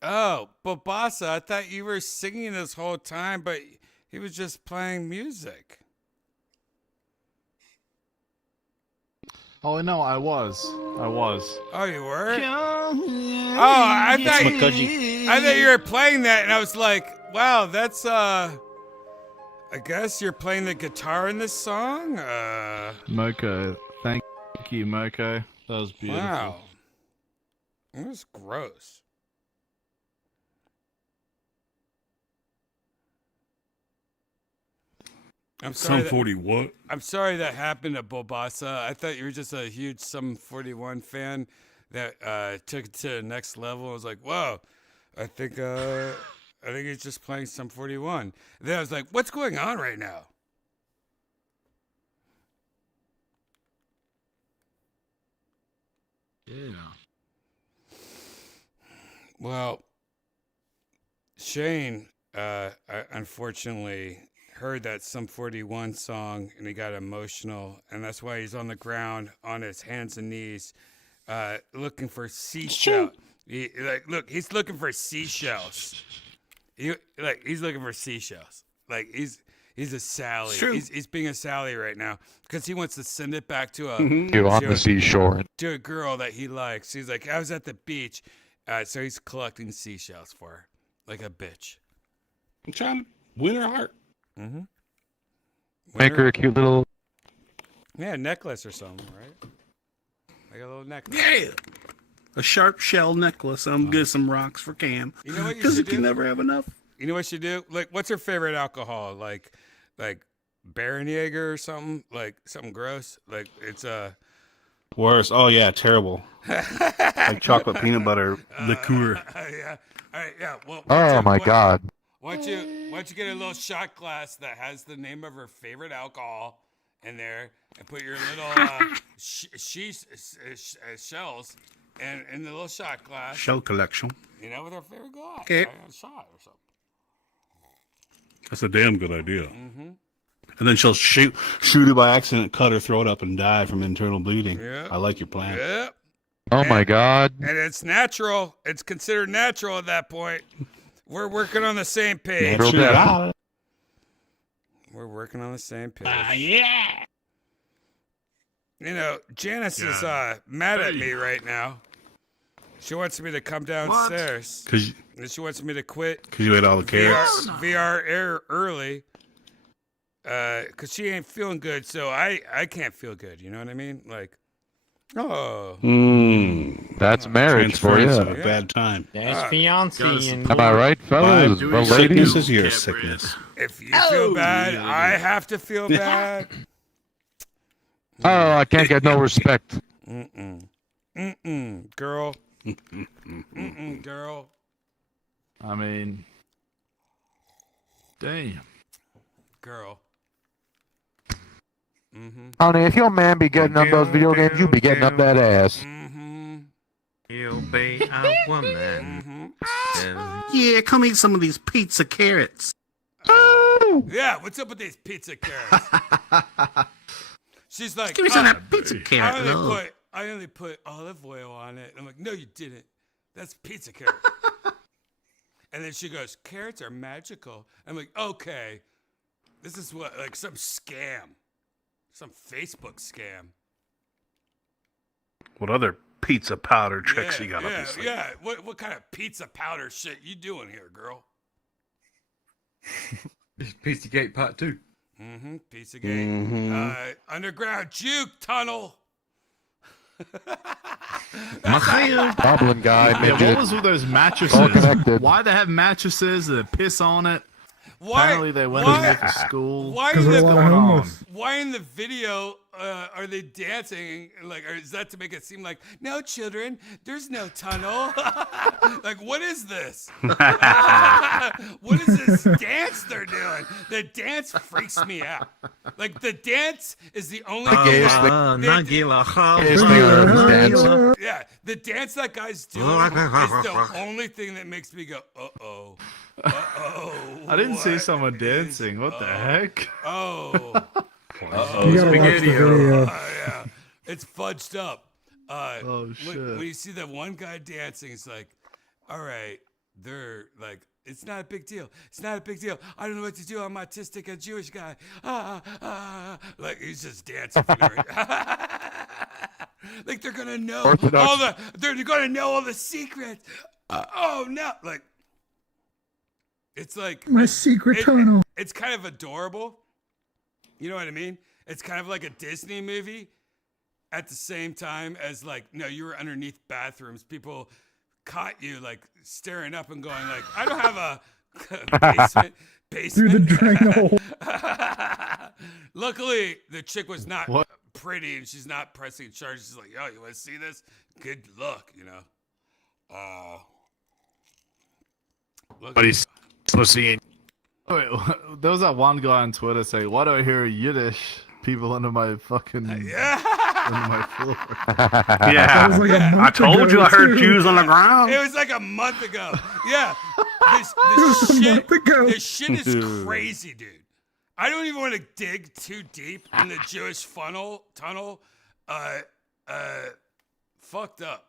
Oh, Bobasa, I thought you were singing this whole time, but he was just playing music. Oh no, I was. Oh, you were? Oh, I it's thought Makuji. I thought you were playing that, and I was like, wow, that's I guess you're playing the guitar in this song. Moko, thank you, Moko. That was beautiful. Wow, it was gross. I'm sorry. Sum 40 what? I'm sorry that happened to Bobasa. I thought you were just a huge Sum 41 fan that took it to the next level. I was like, whoa, I think I think he's just playing Sum 41. Then I was like, what's going on right now? Yeah. Well, Shane, I unfortunately heard that Sum 41 song and he got emotional, and that's why he's on the ground on his hands and knees, looking for seashells. He's looking for seashells. He's looking for seashells. Like he's a Sally. He's being a Sally right now because he wants to send it back to a You on the seashore. to a girl that he likes. He's like, I was at the beach, so he's collecting seashells for her, like a bitch. I'm trying to win her heart. Mm-hmm. Make her a cute little. Yeah, necklace or something, right? Like a little necklace. Yeah. A sharp shell necklace. I'm get some rocks for Cam. You know what you Because should it can do? never have enough. You know what you do? Like, what's her favorite alcohol? Like Baron-Jaeger or something? Like something gross? Like it's Worse. Oh yeah, terrible. Like chocolate peanut butter liqueur. Yeah. All right. Yeah. Well. Oh my God. Why don't you get a little shot glass that has the name of her favorite alcohol in there, and put your little shells in the little shot glass. Shell collection. You know, with her favorite glass. Okay. Right? A shot or something. That's a damn good idea. Mm-hmm. And then she'll shoot it by accident, cut her throat up, and die from internal bleeding. Yeah. I like your plan. Yep. Oh my God. And it's natural. It's considered natural at that point. We're working on the same page. Natural. We're working on the same page. Yeah. You know, Janice is mad at me right now. She wants me to come downstairs. Because She wants me to quit you ate all the carrots. VR air early. Because she ain't feeling good, so I can't feel good. You know what I mean? Like, oh. That's marriage for you. Transference at a bad time. That's fiancé and Am I right, fellas? Fine. Well, Sickness ladies. is your sickness. If you feel bad, I have to feel bad. Oh, I can't get no respect. Girl. Girl. I mean, damn. Girl. Honey, if your man be getting up those video games, you be getting up that ass. You'll be a woman. Yeah, come eat some of these pizza carrots. Yeah, what's up with these pizza carrots? She's like, Give me some of that pizza carrot. I only put olive oil on it. I'm like, no, you didn't. That's pizza carrot. And then she goes, carrots are magical. I'm like, okay, this is what, like some scam, some Facebook scam. What other pizza powder tricks you got up your sleeve? Yeah. What kind of pizza powder shit you doing here, girl? Pizzagate Part 2. Pizzagate. Underground juke tunnel. Goblin guy, Yeah, midget. what was with those All mattresses? connected. Why they have mattresses that piss on it? Why? Apparently they went away for school. Why Because in they're the a lot of homeless. Why in the video are they dancing? Like, or is that to make it seem like no children? There's no tunnel. Like, what is this? What is this dance they're doing? The dance freaks me out. Like, the dance is the only thing. Yeah, the dance that guy's doing is the only thing that makes me go, uh-oh. I didn't see someone dancing. What the heck? Oh. You gotta watch the video. Yeah. It's fudged up. Oh, shit. When you see that one guy dancing, it's like, all right, they're like, it's not a big deal. It's not a big deal. I don't know what to do. I'm autistic, a Jewish guy. Like, he's just dancing. Like, they're going to know they're going to know all the secrets. Oh, no. Like, it's like My secret tunnel. It's kind of adorable. You know what I mean? It's kind of like a Disney movie at the same time as like, no, you were underneath bathrooms. People caught you like staring up and going like, I don't have a basement. Through the drain hole. Luckily, the chick was not pretty and she's not pressing charges. She's like, yo, you want to see this? Good luck, you know. pussy in. Wait, there was that one guy on Twitter saying, "Why do I hear Yiddish people under my fucking under my floor?" Yeah, That was like a I month told ago, you I heard too. Jews on the ground. It was like a month ago. Yeah. This shit is crazy, dude. I don't even want to dig too deep in the Jewish tunnel. Fucked up.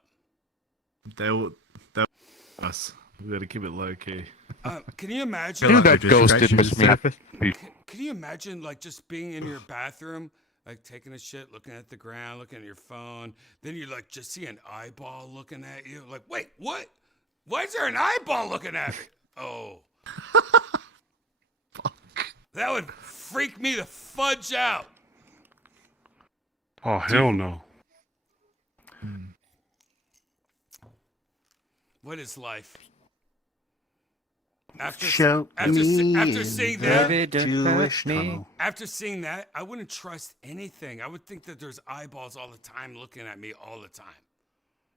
That us. We gotta keep it low key. Can you imagine? Dude, that ghosted Miss Me. Can you imagine, like, just being in your bathroom, like taking a shit, looking at the ground, looking at your phone, then you like just see an eyeball looking at you, like, wait, what? Why is there an eyeball looking at me? Oh, that would freak me the fudge out. Oh hell no! What is life? After Show after seeing that, Jewish after seeing that, I wouldn't trust anything. I would think that there's eyeballs all the time looking at me all the time.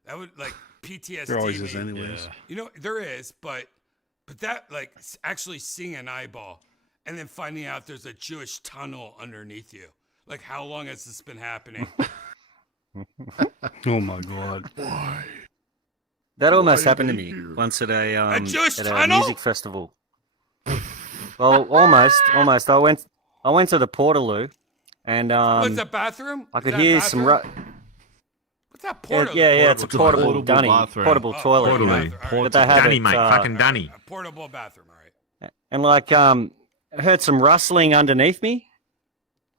That would like PTSD. There always me. is, anyways. Yeah. You know, there is, but that like actually seeing an eyeball and then finding out there's a Jewish tunnel underneath you. Like, how long has this been happening? Oh my god! Why? That almost happened to me once at a Jewish at a tunnel? music festival. Well, almost. I went to the Portaloo, and What's that bathroom? I Is could that hear bathroom? What's that Portaloo? Yeah, it's a portable Portable dunny, bathroom. portable toilet. Portally. But they have Dunny, it, mate. Fucking dunny. A portable bathroom, all right. and like I heard some rustling underneath me,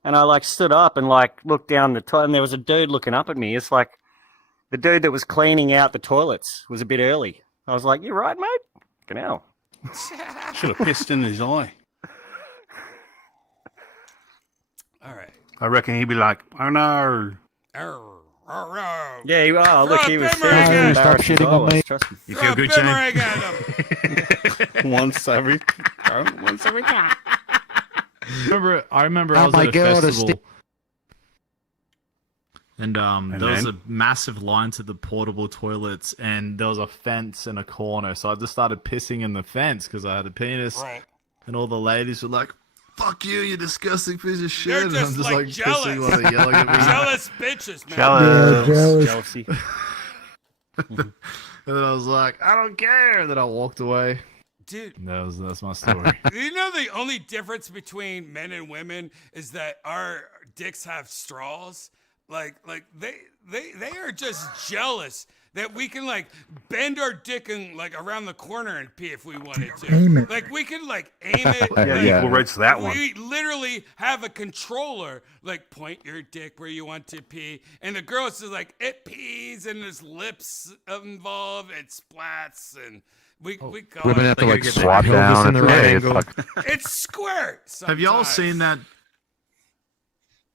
and I like stood up and like looked down the toilet, and there was a dude looking up at me. It's like the dude that was cleaning out the toilets was a bit early. I was like, "You right, mate? Fucking hell." Should have pissed in his eye. All right. I reckon he'd be like, "Oh no." Yeah, look, he was Boomerang feeling again. embarrassed. Stop shitting as I on was, me. trust me. You feel good, Boomerang Shane? at him. Once every time. I remember Oh I was my at a God, festival. And there was then? a massive line to the portable toilets, and there was a fence in a corner. So I just started pissing in the fence because I had a penis. Right. And all the ladies were like, "Fuck you, you disgusting piece of shit." They're And just, I'm just like, like jealous. pissing while they're yelling at me. Jealous bitches, man. Yeah, jealous. Jealousy. And then I was like, "I don't care." And then I walked away. Dude, That's my story. you know the only difference between men and women is that our dicks have straws. Like they are just jealous that we can like bend our dick and like around the corner and pee if we wanted to. Aim it. Like we can like aim it. Yeah, like, equal rights to that one. We literally have a controller, like point your dick where you want to pee, and the girls is like it pees and there's lips involved, it splats, and we call Women it. have to like get their swap pelvis down in the at right the angle. It's square. Have y'all sometimes. seen that?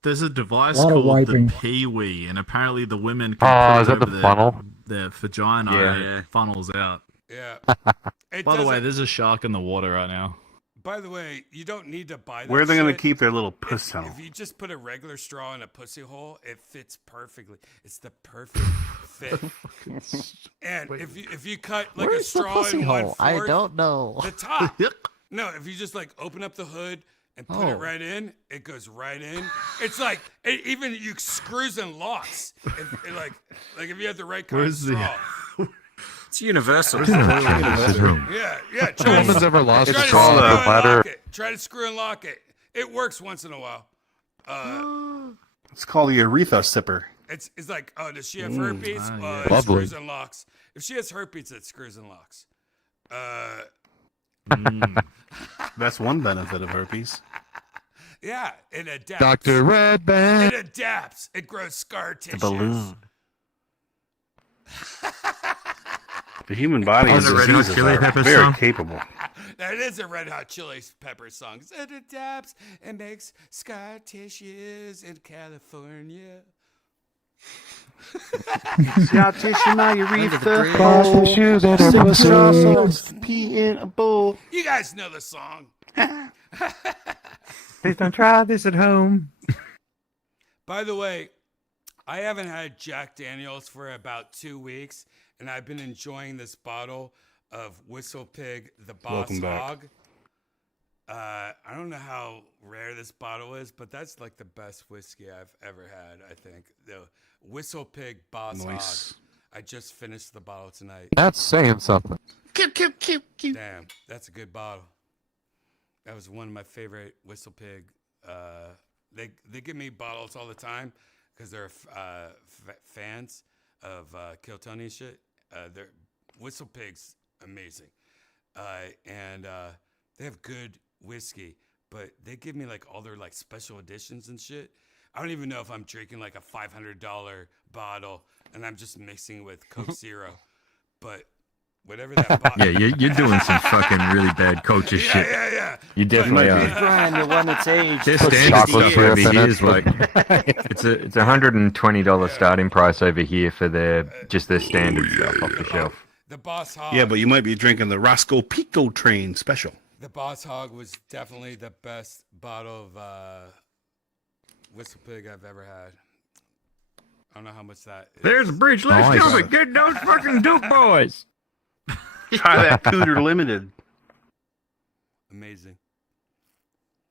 There's a device A lot of called wiping. the Pee-wee, and apparently the women can Oh, put is it that the over funnel? their vagina Yeah. and it funnels out. Yeah. It By the way, doesn't- there's a shark in the water right now. By the way, you don't need to buy that. Where are they going to shit. keep their little puss tunnel? If you just put a regular straw in a pussy hole, it fits perfectly. It's the perfect fit. And if you cut like a straw in 1/4, I don't know. the top. No, if you just like open up the hood and put it Oh. right in, it goes right in. It's like even you screws and locks. Like if you have the right kind Where's of the- straw. It's universal. Yeah. No woman's ever lost Try a to straw screw in and the bladder. lock it. Try to screw and lock it. It works once in a while. It's called the urethra sipper. It's like, oh, does she have herpes? yeah. It Lovely. screws and locks. If she has herpes, it screws and locks. That's one benefit of herpes. Yeah, it adapts. Dr. Redban. It adapts. It grows scar tissue. balloon. The human body Was is it Red Hot diseases Chili are Peppers very song? capable. That is a Red Hot Chili Pepper song. It adapts and makes scar tissues in California. Scar tissue, my urethra Scar hole. tissues and Sick her of straw pussy. sauce, pee in a bowl. You guys know the song. Please don't try this at home. By the way, I haven't had Jack Daniels for about 2 weeks, and I've been enjoying this bottle of Whistle Pig, the Boss Welcome back. Hog. I don't know how rare this bottle is, but that's like the best whiskey I've ever had, I think. The Whistle Pig Boss Nice. Hog. I just finished the bottle tonight. That's saying something. Damn, that's a good bottle. That was one of my favorite Whistle Pig. They give me bottles all the time because they're fans of Kill Tony and shit. They're Whistle Pig's amazing, and they have good whiskey, but they give me like all their like special editions and shit. I don't even know if I'm drinking like a $500 bottle and I'm just mixing with Coke Zero, but whatever that bottle. Yeah, you're doing some fucking really bad culture shit. Yeah. You definitely are. Brian, the one that's aged. Their Put standard chocolate stuff over syrup in here it. is like it's $120 starting price over here for their standard stuff off the shelf. The Boss Hog. Yeah, but you might be drinking the Roscoe Pico Train special. The Boss Hog was definitely the best bottle of Whistle Pig I've ever had. I don't know how much that is. There's a bridge. Let's do it. Get those fucking Duke boys. Try that Cooter Limited. Amazing.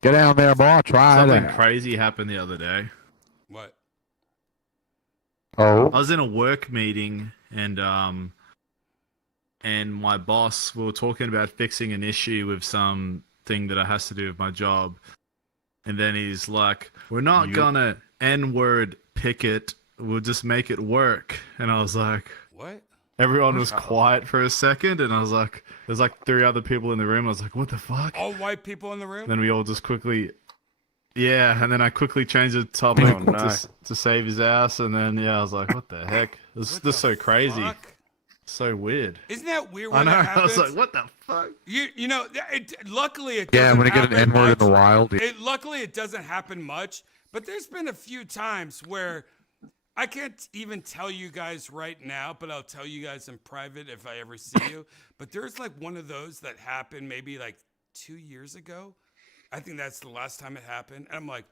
Get down there, boy. Try Something that. crazy happened the other day. What? Oh. I was in a work meeting and my boss, we were talking about fixing an issue with something that has to do with my job. And then he's like, we're not gonna N-word pick it. We'll just make it work. And I was like, what? Everyone was quiet for a second. And I was like, there's like 3 other people in the room. I was like, what the fuck? All white people in the room? Then we all just quickly, and then I quickly changed the topic to save his ass. And then, I was like, what the heck? This is so crazy. Fuck? So weird. Isn't that weird I when know. that happens? I was like, what the fuck? You know, luckily it Yeah, doesn't when you get an happen N-word in much. the wild. Luckily it doesn't happen much, but there's been a few times where I can't even tell you guys right now, but I'll tell you guys in private if I ever see you. But there's like one of those that happened maybe like 2 years ago. I think that's the last time it happened. And I'm like,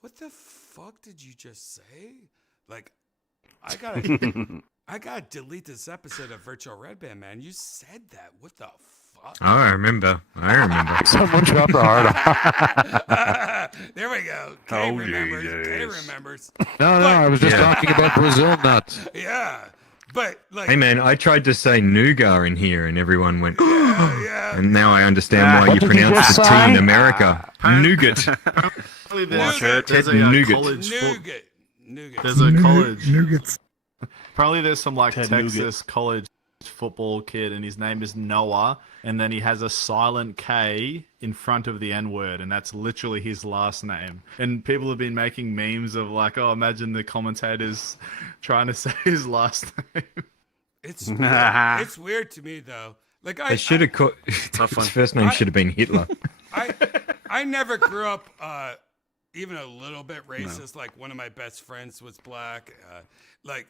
what the fuck did you just say? Like, I gotta delete this episode of Virtual Redban, man. You said that. What the fuck? Oh, I remember. Someone dropped the hard. There we go. Kay remembers. Kay remembers. No, I was just talking about Brazil nuts. Yeah, but like. Hey man, I tried to say nougat in here, and everyone went. And now I understand why you pronounce the T in America. Nougat. There's a Nougat. college. Nougat. There's a college. Nougats. Apparently, there's some like Ted Texas Nougat. college football kid, and his name is Noah, and then he has a silent K in front of the N word, and that's literally his last name. And people have been making memes of like, oh, imagine the commentators trying to say his last name. It's weird. It's weird to me though. Like They should have called. His first name should have been Hitler. I never grew up even a little bit racist. Like one of my best friends was black. Like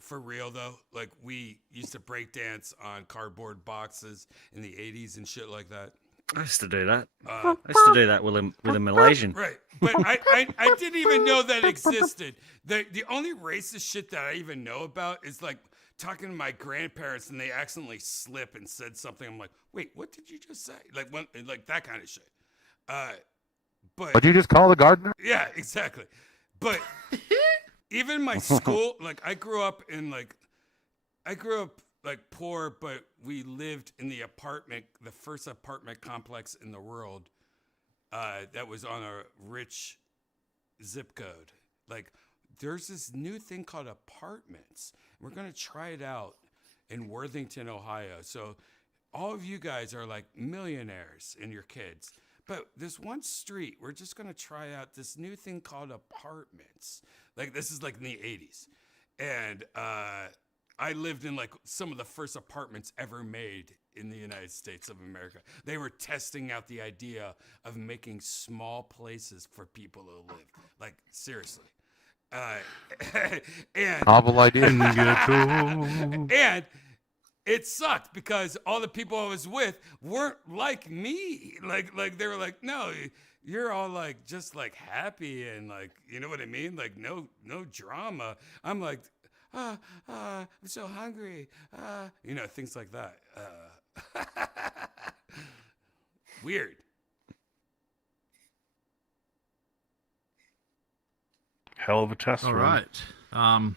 for real though, like we used to break dance on cardboard boxes in the 80s and shit like that. I used to do that. I used to do that with a Malaysian. Right, but I didn't even know that existed. The only racist shit that I even know about is like talking to my grandparents and they accidentally slip and said something. I'm like, wait, what did you just say? Like that kind of shit. But What'd you just call the gardener? yeah, exactly. But even my school, like I grew up poor, but we lived in the first apartment complex in the world that was on a rich zip code. Like there's this new thing called apartments. We're going to try it out in Worthington, Ohio. So all of you guys are like millionaires and your kids. But this one street, we're just going to try out this new thing called apartments. Like this is like in the 80s. And I lived in like some of the first apartments ever made in the United States of America. They were testing out the idea of making small places for people to live. Like seriously. And Novel idea. and it sucked because all the people I was with weren't like me. Like they were like, no, you're all like just like happy and like, you know what I mean? Like no drama. I'm like, I'm so hungry. You know, things like that. Weird. Hell of a test All run. right.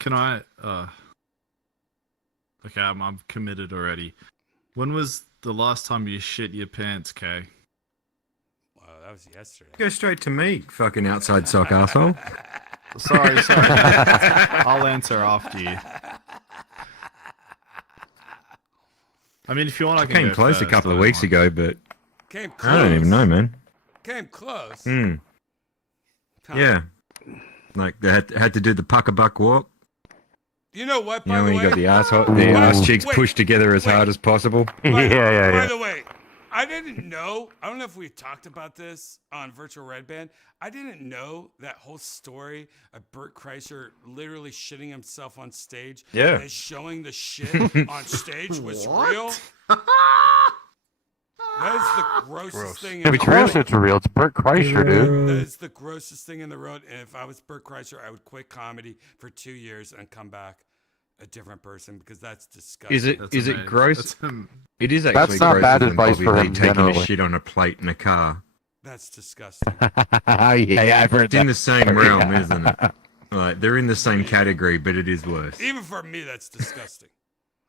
Can I? Okay, I'm committed already. When was the last time you shit your pants, Kay? Wow, that was yesterday. Go straight to me, fucking outside sock asshole. Sorry. I'll answer after you. I mean, if you want, I I can came go close first. a couple I of don't weeks mind. ago, but Came I don't even know, man. Came close. Yeah. Like they had to do the pucker buck walk. You know what? You By know the when way, you got the ass cheeks Wait, pushed together as hard as possible. By the way, I didn't know. I don't know if we talked about this on Virtual Redban. I didn't know that whole story of Bert Kreischer literally shitting himself on stage. Yeah. And showing the shit on stage was What? real. That is the grossest thing. Yeah, in of the course world. it's real. It's Bert Kreischer, dude. That is the grossest thing in the world. And if I was Bert Kreischer, I would quit comedy for 2 years and come back a different person because that's disgusting. Is it gross? It is actually That's not grosser bad than advice Bobby for Lee him taking a generally. shit on a plate in a car. That's disgusting. Yeah, I've heard It's in that. the same realm, isn't it? Like they're in the same category, but it is worse. Even for me, that's disgusting.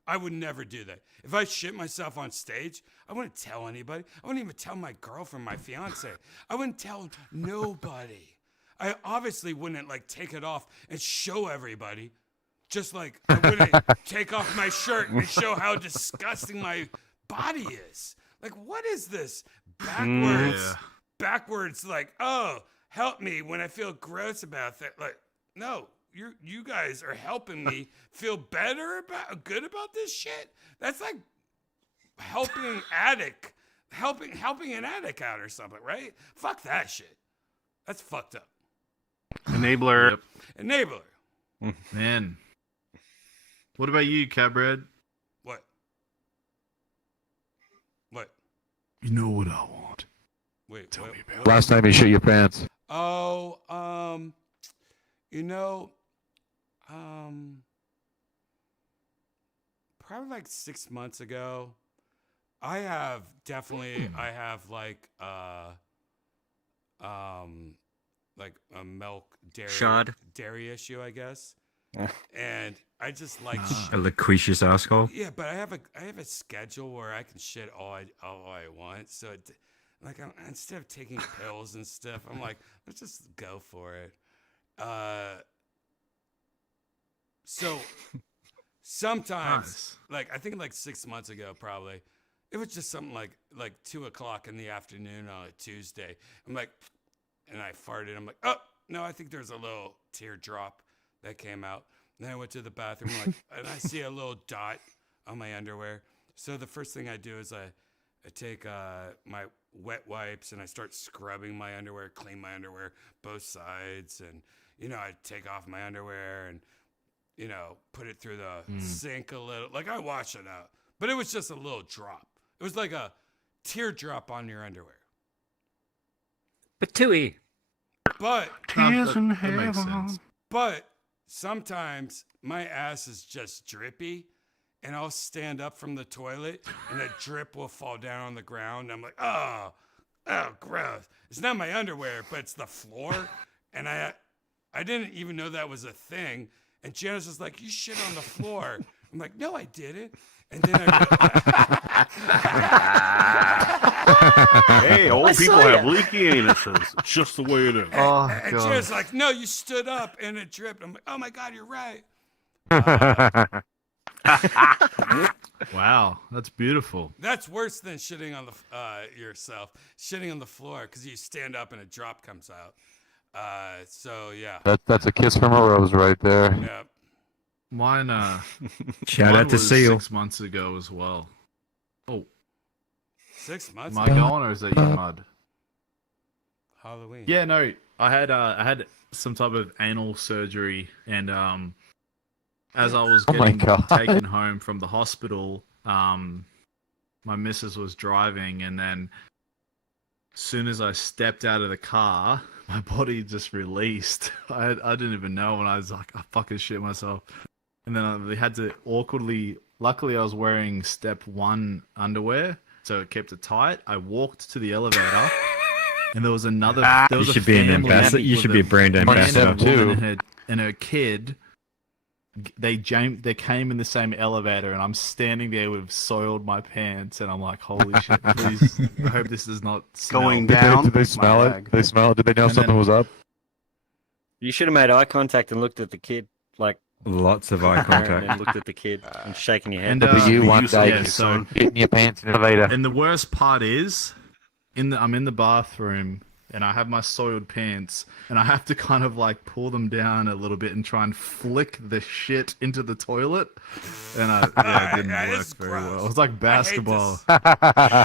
I would never do that. If I shit myself on stage, I wouldn't tell anybody. I wouldn't even tell my girlfriend, my fiance. I wouldn't tell nobody. I obviously wouldn't like take it off and show everybody. Just like I wouldn't take off my shirt and show how disgusting my body is. Like, what is this? Backwards, like, oh, help me when I feel gross about that. Like, no, you guys are helping me feel good about this shit. That's like helping an addict out or something, right? Fuck that shit. That's fucked up. Enabler. Enabler. Man. What about you, Cabred? What? You know what I want. Wait, Tell what, me about what? Last time you shit your pants. Oh, probably like 6 months ago. I have like a milk dairy issue, I guess. And I just like A loquacious asshole. yeah, but I have a schedule where I can shit all I want. So instead of taking pills and stuff, I'm like, let's just go for it. So sometimes, like I think like 6 months ago, probably it was just something like 2:00 in the afternoon on a Tuesday. I'm like, and I farted. I'm like, oh no, I think there's a little teardrop that came out. And then I went to the bathroom, and I see a little dot on my underwear. So the first thing I do is I take my wet wipes and I start scrubbing my underwear, clean my underwear, both sides. And, I take off my underwear and, put it through the sink a little. Like I wash it out. But it was just a little drop. It was like a teardrop on your underwear. But Tui. But Tears in that makes heaven. sense. But sometimes my ass is just drippy and I'll stand up from the toilet and a drip will fall down on the ground. I'm like, oh, gross. It's not my underwear, but it's the floor. And I didn't even know that was a thing. And Janice was like, you shit on the floor. I'm like, no, I didn't. And then Hey, old people have leaky anuses. It's just the way it is. and Janice like, no, you stood up and it dripped. I'm like, oh my God, you're right. Wow, that's beautiful. That's worse than shitting on the yourself. Shitting on the floor because you stand up and a drop comes out. So yeah. That's a kiss from a rose right there. Yeah. Mine, Shout mine out to was Seal. 6 months ago as well. Oh, 6 months. am I going or is that your mud? Halloween. Yeah, no, I had some type of anal surgery, and as I was Oh my getting God. taken home from the hospital, my missus was driving, and then as soon as I stepped out of the car, my body just released. I didn't even know, and I was like, I fucking shit myself. And then I had to luckily I was wearing step 1 underwear, so it kept it tight. I walked to the elevator, And there was another. There was You a should be an family ambassador. You with should be a brand man, ambassador. a woman and her kid. They came in the same elevator, and I'm standing there with soiled my pants, and I'm like, "Holy shit! Please, I hope this does not smell." Going down. Did they smell it? Did they smell it? Did they know And something then- was up? You should have made eye contact and looked at the kid, like Lots of eye contact. and looked at the kid and shaking your head. And you one day, yeah, so getting your pants in the elevator. And the worst part is, I'm in the bathroom and I have my soiled pants and I have to kind of like pull them down a little bit and try and flick the shit into the toilet. And it didn't work very well. It was like basketball.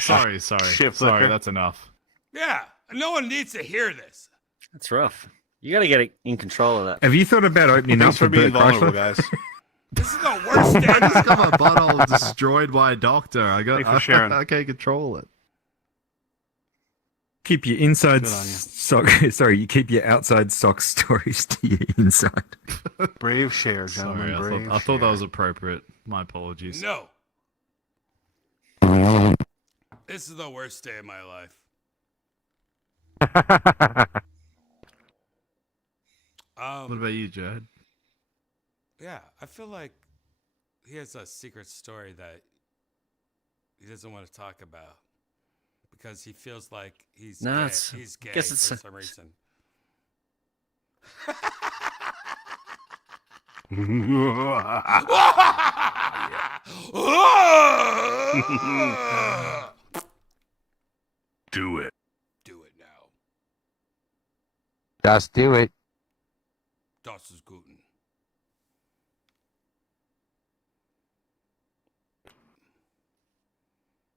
Sorry. That's enough. Yeah, no one needs to hear this. That's rough. You got to get in control of that. Have you thought about opening up for Bert Kreisler? guys. This is the worst day. I just got my butthole destroyed by a doctor. Thanks for sharing. I can't control it. Keep your inside Good on you. sock. Sorry, you keep your outside sock stories to your inside. Brave share, gentlemen. Sorry, brave I thought that was appropriate. My apologies. No. This is the worst day of my life. What about you, Jed? Yeah, I feel like he has a secret story that he doesn't want to talk about because he feels like he's No, gay. it's- He's gay guess for it's- some reason. Do it. Do it now. Just do it. Das ist guten.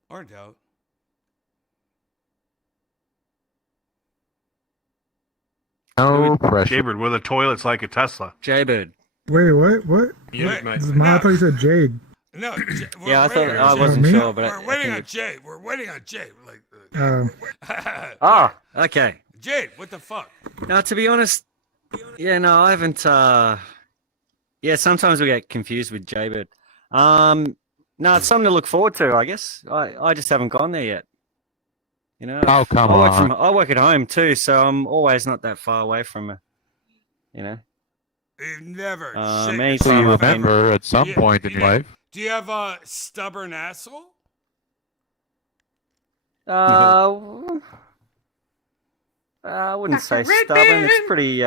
Or don't. No pressure. Jaybird, where the toilet's like a Tesla. Jaybird. Wait, what? Wait, This is I thought you said Jade. No, Yeah, I thought I wasn't Me? sure, but We're I waiting think on it's- Jade. We're waiting on Jade. Like, Ah, okay. Jade, what the fuck? Now, to be honest, yeah, no, I haven't. Yeah, sometimes we get confused with Jaybird. No, it's something to look forward to, I guess. I just haven't gone there yet. You know, Oh, come on. I work at home too, so I'm always not that far away from her. You know. You've never. So shit you yourself. remember at some point in your life. Do you have a stubborn asshole? I wouldn't say stubborn. It's pretty.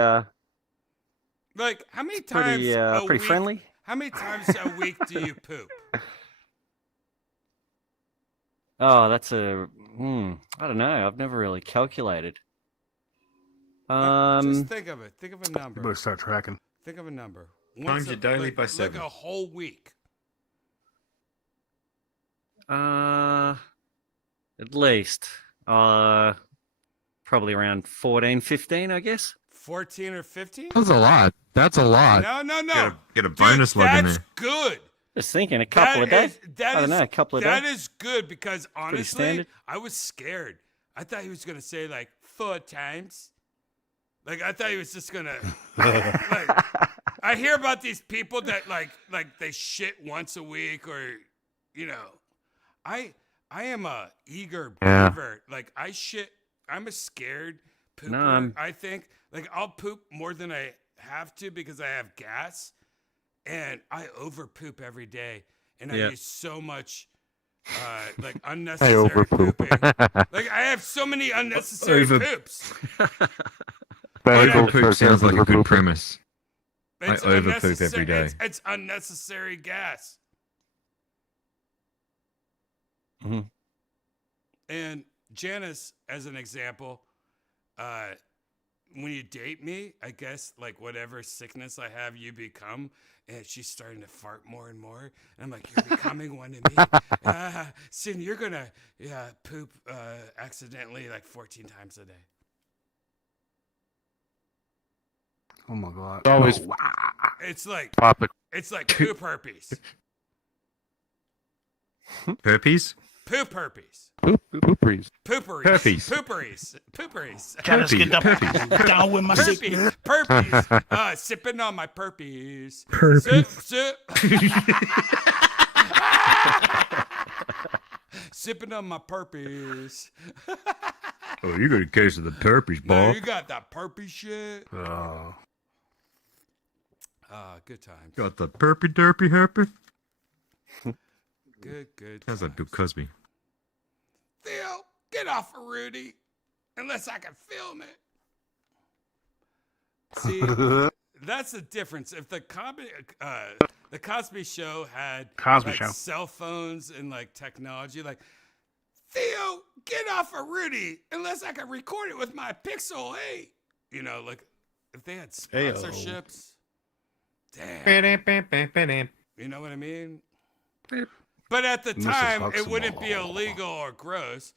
Like, how many times Pretty, a pretty week, friendly. How many times a week do you poop? Oh, that's a. I don't know. I've never really calculated. Just think of it. Think of a You number. better start tracking. Think of a number. Times your daily like, by like 7. a whole week. At least. Probably around 14, 15, I guess. 14 or 15? That's a lot. That's a lot. No. Get a bonus log in That's there. good. Just thinking, a couple of days. I don't know, a couple of That days. is good because honestly, standard. I was scared. I thought he was gonna say like 4 times. Like I thought he was just gonna. like, I hear about these people that like they shit once a week or, you know, I am a eager Yeah. beaver. Like I shit. I'm a scared pooper. No, I'm- I think like I'll poop more than I have to because I have gas. And I over poop every day, and I Yeah. use so much, like unnecessary over-poop. pooping. Like I have so many unnecessary Over- poops. Overpoop sounds like a good premise. It's I overpoop unnecessary- every day. It's unnecessary gas. Mhm. And Janice, as an example, when you date me, I guess like whatever sickness I have, you become. And she's starting to fart more and more. And I'm like, you're becoming one of me. Soon you're going to poop accidentally like 14 times a day. Oh my god. Always It's like topic. it's like poop herpes. Herpes? Poop herpes. Pooperies. Pooperies. Herpes. Pooperies. Pooperies. Janice, get the Herpes. down with my Perpies. Perpies. Sipping on my perpies. Herpes. Sipping on my perpies. Oh, you got a case of the turpies, No, Bob. you got that perpy shit. Oh. Good times. Got the perpy derpy herpy. Good. Sounds like Bill Cosby. Theo, get off of Rudy, unless I can film it. See, that's the difference. If the Cosby Show had Cosby like, Show. cell phones and like technology, like Theo, get off of Rudy, unless I can record it with my Pixel 8. You know, like if they had Heyo. sponsorships, damn. You know what I mean? But at the Mrs. time, it Huxtable. wouldn't be illegal or gross.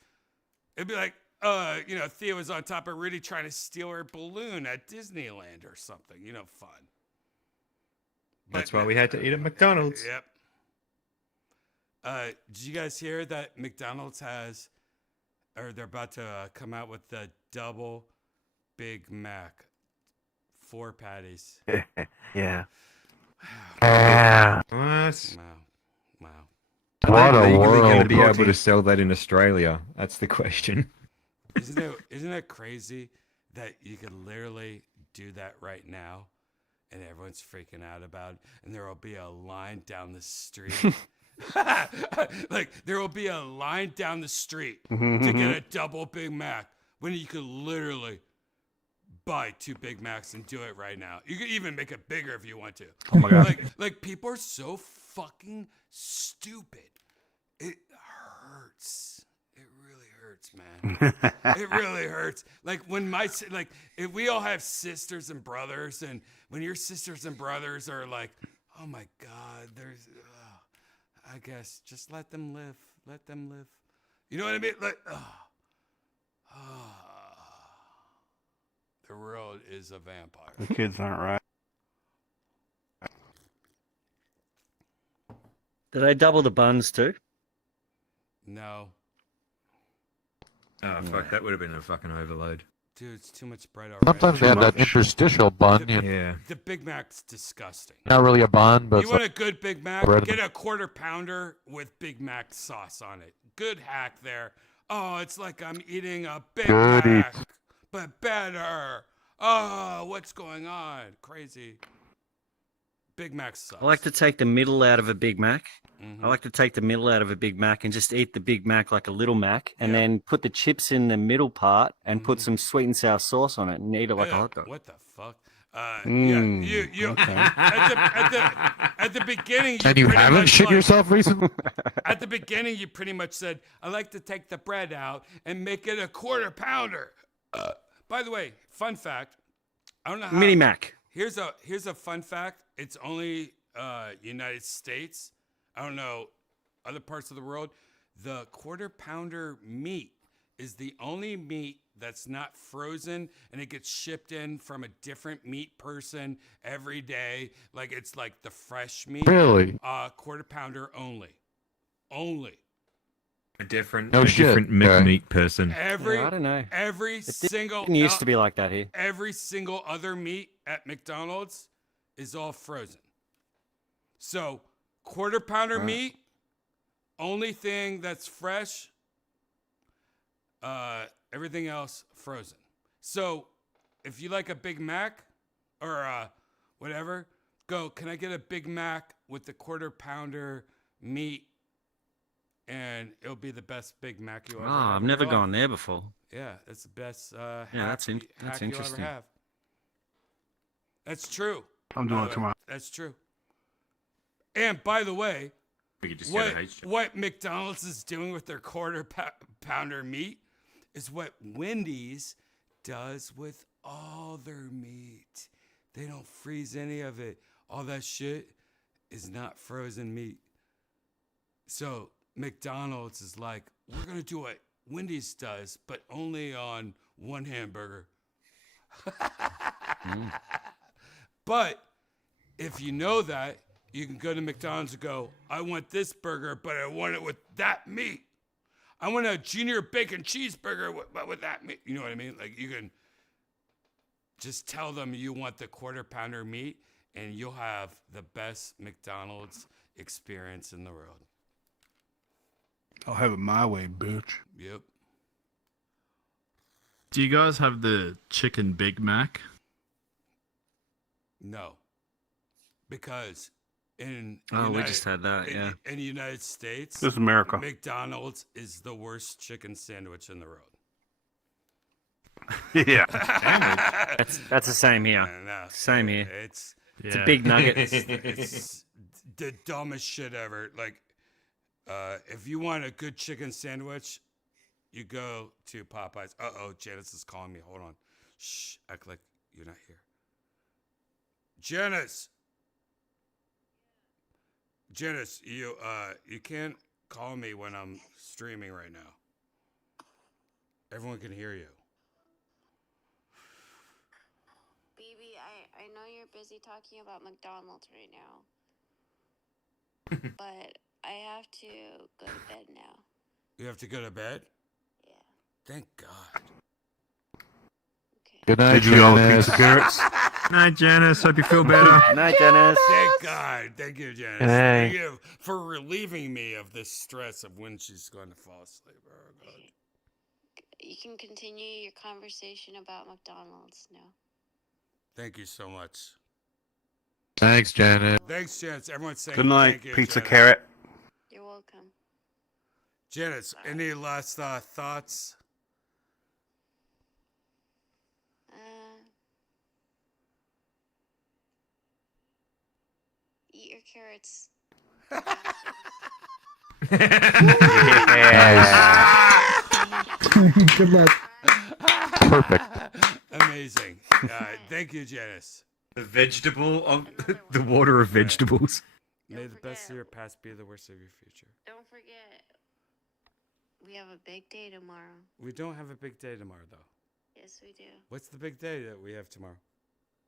It'd be like, Thea was on top of Rudy trying to steal her balloon at Disneyland or something. You know, fun. That's why we had to eat at McDonald's. Yep. Did you guys hear that McDonald's has, or they're about to come out with the double Big Mac, 4 patties? Yeah. What? Wow. Are What they a legally world. going to be able Protein. to sell that in Australia? That's the question. Isn't it crazy that you could literally do that right now, and everyone's freaking out about it, and there will be a line down the street. Like there will be a line down the street to get a double Big Mac when you could literally buy 2 Big Macs and do it right now. You could even make it bigger if you want to. Oh my God. Like people are so fucking stupid. It hurts. It really hurts, man. It really hurts. Like when if we all have sisters and brothers, and when your sisters and brothers are like, oh my God, I guess just let them live. Let them live. You know what I mean? Like, the world is a vampire. The kids aren't right. Did they double the buns too? No. Oh, fuck. That would have been a fucking overload. Dude, it's too much bread already. Sometimes they have that interstitial bun. Yeah. The Big Mac's disgusting. Not really a bun, but You it's want a like good Big Mac? bread. Get a quarter pounder with Big Mac sauce on it. Good hack there. Oh, it's like I'm eating a Big Good Mac, but better. Oh, what's going on? Crazy. Big Mac sauce. I like to take the middle out of a Big Mac. Mhm. I like to take the middle out of a Big Mac and just eat the Big Mac like a little Mac, and then put the chips in the middle part and put some sweet and sour sauce on it and eat it like a hot dog. What the fuck? You okay. at the beginning. And you pretty haven't much shit yourself recently? At the beginning, you pretty much said, "I like to take the bread out and make it a quarter pounder." By the way, fun fact. I don't know how. Mini Mac. Here's a fun fact. It's only United States. I don't know other parts of the world. The quarter pounder meat is the only meat that's not frozen, and it gets shipped in from a different meat person every day. Like it's like the fresh meat. Really? Quarter pounder only. Only. A different, No shit. different meat person. Every I don't know. Every single Didn't used to be like that here. Every single other meat at McDonald's is all frozen. So quarter pounder meat, only thing that's fresh. Everything else frozen. So if you like a Big Mac or whatever, go. Can I get a Big Mac with the quarter pounder meat? And it'll be the best Big Mac you ever Oh, have I've in never your gone life. there before. Yeah, that's the best. Yeah, hack that's you'll interesting. ever have. That's true. I'm doing it tomorrow. That's true. And by the way, We could just go to H. what McDonald's is doing with their quarter pounder meat is what Wendy's does with all their meat. They don't freeze any of it. All that shit is not frozen meat. So McDonald's is like, we're going to do what Wendy's does, but only on one hamburger. But if you know that, you can go to McDonald's and go, I want this burger, but I want it with that meat. I want a junior bacon cheeseburger with that meat. You know what I mean? Like you can just tell them you want the quarter pounder meat, and you'll have the best McDonald's experience in the world. I'll have it my way, bitch. Yep. Do you guys have the chicken Big Mac? No, because in We just had that. Yeah. in the United States, This is America. McDonald's is the worst chicken sandwich in the world. Yeah. That's the same here. No, Same here. It's a big nugget. It's the dumbest shit ever. Like, if you want a good chicken sandwich, you go to Popeyes. Janice is calling me. Hold on. Shh. Act like you're not here. Janice, you can't call me when I'm streaming right now. Everyone can hear you. Baby, I know you're busy talking about McDonald's right now. But I have to go to bed now. You have to go to bed? Yeah. Thank God. Good night, Did you all Janice. pizza carrots? Night, Janice. Hope you feel better. Night, Janice. Thank God. Thank you, Janice. Hey. Thank you for relieving me of this stress of when she's going to fall asleep. Oh, God. You can continue your conversation about McDonald's now. Thank you so much. Thanks, Janet. Thanks, Janice. Everyone's saying Good night, thank you, pizza Janice. carrot. You're welcome. Janice, any last thoughts? Eat your carrots. Good luck. Perfect. Amazing. Thank you, Janice. The vegetable of the water of vegetables. May the best of your past be the worst of your future. Don't forget, we have a big day tomorrow. We don't have a big day tomorrow, though. Yes, we do. What's the big day that we have tomorrow?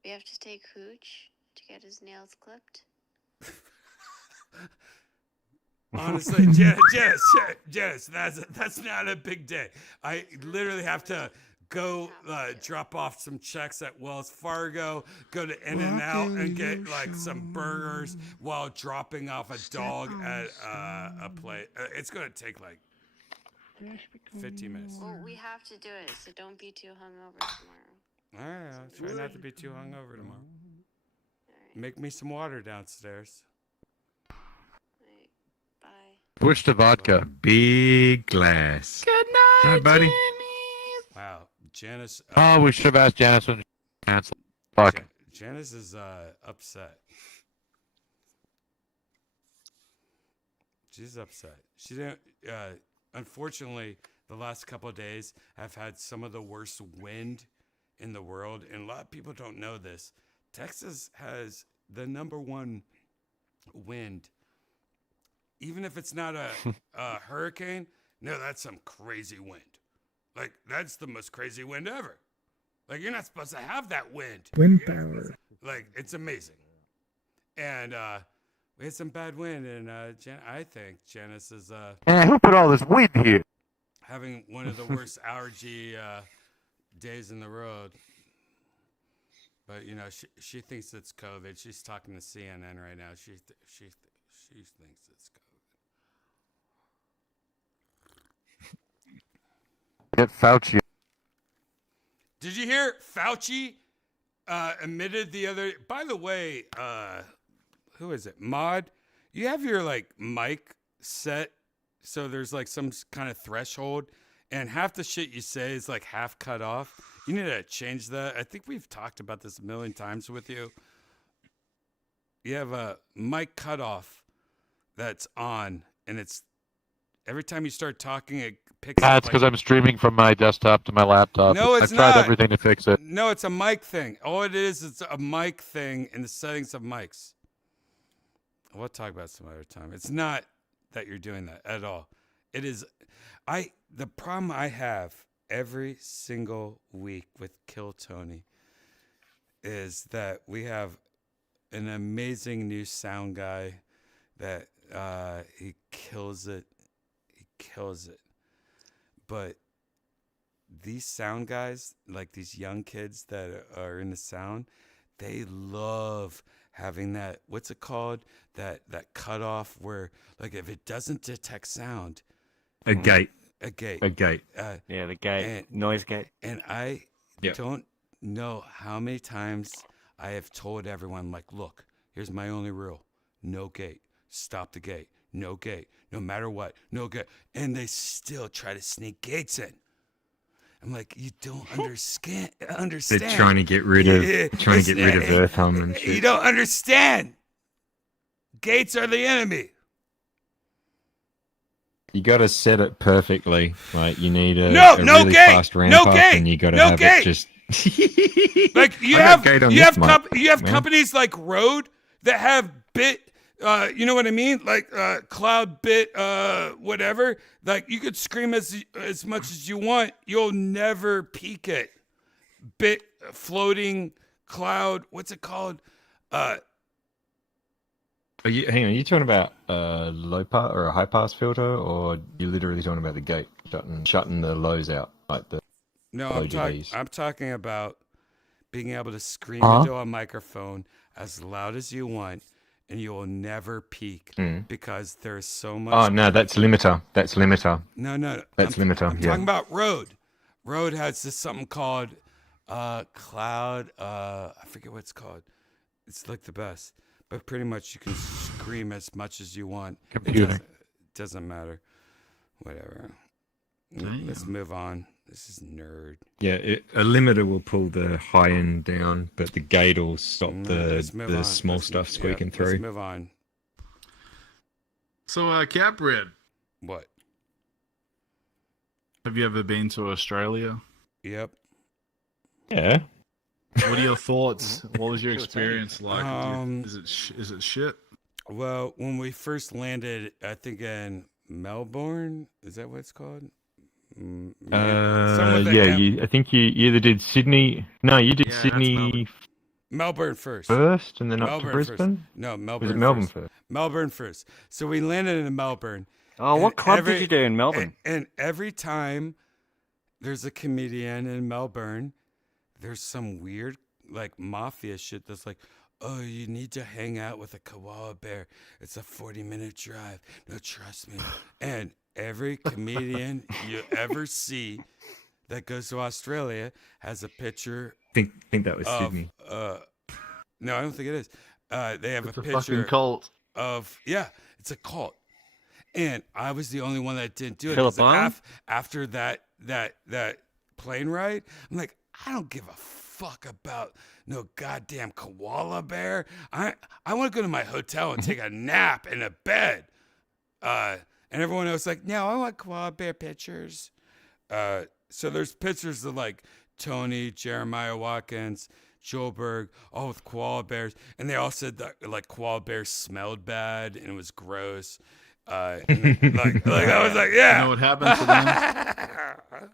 We have to take Hooch to get his nails clipped. Honestly, Janice, that's not a big day. I literally have to go drop off some checks at Wells Fargo, go to In-N-Out and get like some burgers while dropping off a dog at a place. It's gonna take like 15 minutes. Well, we have to do it, so don't be too hungover tomorrow. All right, I'll try not to be too hungover tomorrow. Make me some water downstairs. Switch to vodka. Big glass. Good night, Hi, buddy. Wow, Janice. Oh, we should have asked Janice when she canceled. Fuck. Janice is upset. She's upset. She didn't. Unfortunately, the last couple of days have had some of the worst wind in the world, and a lot of people don't know this. Texas has the #1 wind. Even if it's not a hurricane, no, that's some crazy wind. Like, that's the most crazy wind ever. Like, you're not supposed to have that wind. Wind power. Like, it's amazing. And we had some bad wind, and I think Janice is Man, who put all this wind here? having one of the worst allergy days in the road. But, you know, she thinks it's COVID. She's talking to CNN right now. She thinks it's COVID. Get Fauci. Did you hear Fauci admitted the other? By the way, who is it? Mod, you have your like mic set so there's like some kind of threshold, and half the shit you say is like half cut off. You need to change that. I think we've talked about this a million times with you. You have a mic cutoff that's on, and it's every time you start talking, it picks up. That's because I'm streaming from my desktop to my laptop. No, it's I've tried not. everything to fix it. No, it's a mic thing. All it is, it's a mic thing in the settings of mics. We'll talk about it some other time. It's not that you're doing that at all. It is. The problem I have every single week with Kill Tony is that we have an amazing new sound guy that he kills it. He kills it. But these sound guys, like these young kids that are in the sound, they love having that, what's it called? That cutoff where, like, if it doesn't detect sound. A gate. A gate. A gate. Yeah, the gate. Noise gate. And I Yep. don't know how many times I have told everyone, like, look, here's my only rule. No gate. Stop the gate. No gate. No matter what. No gate. And they still try to sneak gates in. I'm like, you don't understand. They're trying to get rid of Earth Hum and shit. You don't understand. Gates are the enemy. You got to set it perfectly. Like you need a No really gate. fast ramp No up, gate. and you got to No have gate. it just. Like you I got gate on this mic, man. companies like Rode that have bit, you know what I mean? Like cloud bit, whatever. Like you could scream as much as you want, you'll never peak it. Bit floating cloud. What's it called? Hang on, are you talking about a low pass or a high pass filter, or you literally talking about the gate shutting the lows out, like the No, low I'm GDs? talking about being able to scream Huh? into a microphone as loud as you want, and you will never peak because there's so much. Oh no, that's limiter. That's limiter. No. That's limiter. I'm yeah. talking about Rode. Rode has this something called cloud. I forget what it's called. It's like the best, but pretty much you can scream as much as you want. Computing. It doesn't matter. Whatever. Let's move on. This is nerd. Yeah, a limiter will pull the high end down, but the gate will stop Let's move on. the small stuff squeaking through. Let's move on. So, Capred, What? have you ever been to Australia? Yep. Yeah. What are your thoughts? What was your experience like? Is it shit? Well, when we first landed, I think in Melbourne, is that what it's called? I think you either did Sydney. No, you did Sydney Melbourne first. first, and then up to Melbourne Brisbane. First. No, Melbourne. Was it Melbourne first? Melbourne first. So we landed in Melbourne. Oh, what club did you do in Melbourne? And every time there's a comedian in Melbourne, there's some weird like mafia shit that's like, oh, you need to hang out with a koala bear. It's a 40-minute drive. No, trust me. And every comedian you ever see that goes to Australia has a picture. Think that was of, Sydney. No, I don't think it is. They have It's a a picture fucking cult. of it's a cult. And I was the only one that didn't do it. Philip 'cause Bond? After that plane ride, I'm like, I don't give a fuck about no goddamn koala bear. I want to go to my hotel and take a nap in a bed. And everyone else like, no, I want koala bear pictures. So there's pictures of like Tony, Jeremiah Watkins, Joelberg, all with koala bears, and they all said that like koala bears smelled bad and it was gross. And, like I was like, yeah. You know what happened to them?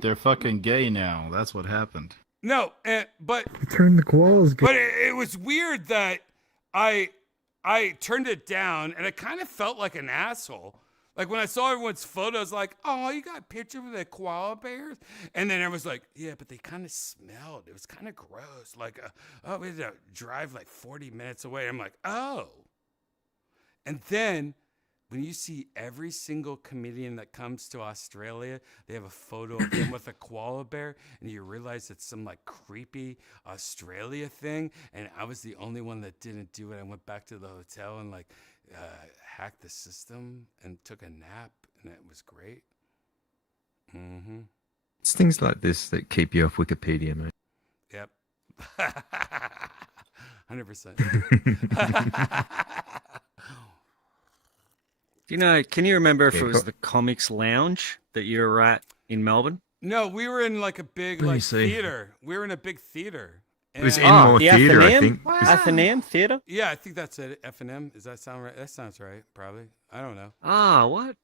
They're fucking gay now. That's what happened. No, but Turn the koalas. but it was weird that I turned it down, and I kind of felt like an asshole. Like when I saw everyone's photos, like, oh, you got a picture with the koala bears? And then I was like, yeah, but they kind of smelled. It was kind of gross. Like, we had to drive like 40 minutes away. I'm like, oh. And then when you see every single comedian that comes to Australia, they have a photo of them with a koala bear, and you realize it's some like creepy Australia thing. And I was the only one that didn't do it. I went back to the hotel and like hacked the system and took a nap, and it was great. Mm-hmm. It's things like this that keep you off Wikipedia, mate. Yep. 100%. Can you remember if Yeah, it was but- the Comics Lounge that you were at in Melbourne? No, we were in like a big Let me like see. theater. We were in a big theater. It was And- Enmore the Theatre, I Athenaeum? think. Athenaeum Theatre? Yeah, I think that's it. F&M. Does that sound right? That sounds right, probably. I don't know. Ah, what?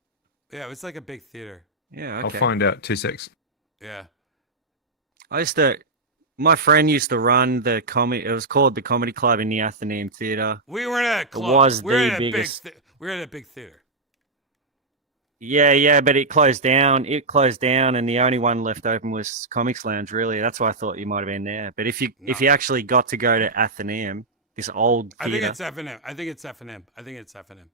Yeah, it was like a big theater. Yeah, I'll okay. find out. 2 secs. Yeah. My friend used to run it was called the Comedy Club in the Athenaeum Theatre. We were in a club. was we were the in a biggest- we were in a big theater. Yeah, but it closed down. And the only one left open was Comics Lounge, really. That's why I thought you might have been there. But if you actually got to go to Athenaeum, this old I think theatre. it's F&M. I think it's F&M.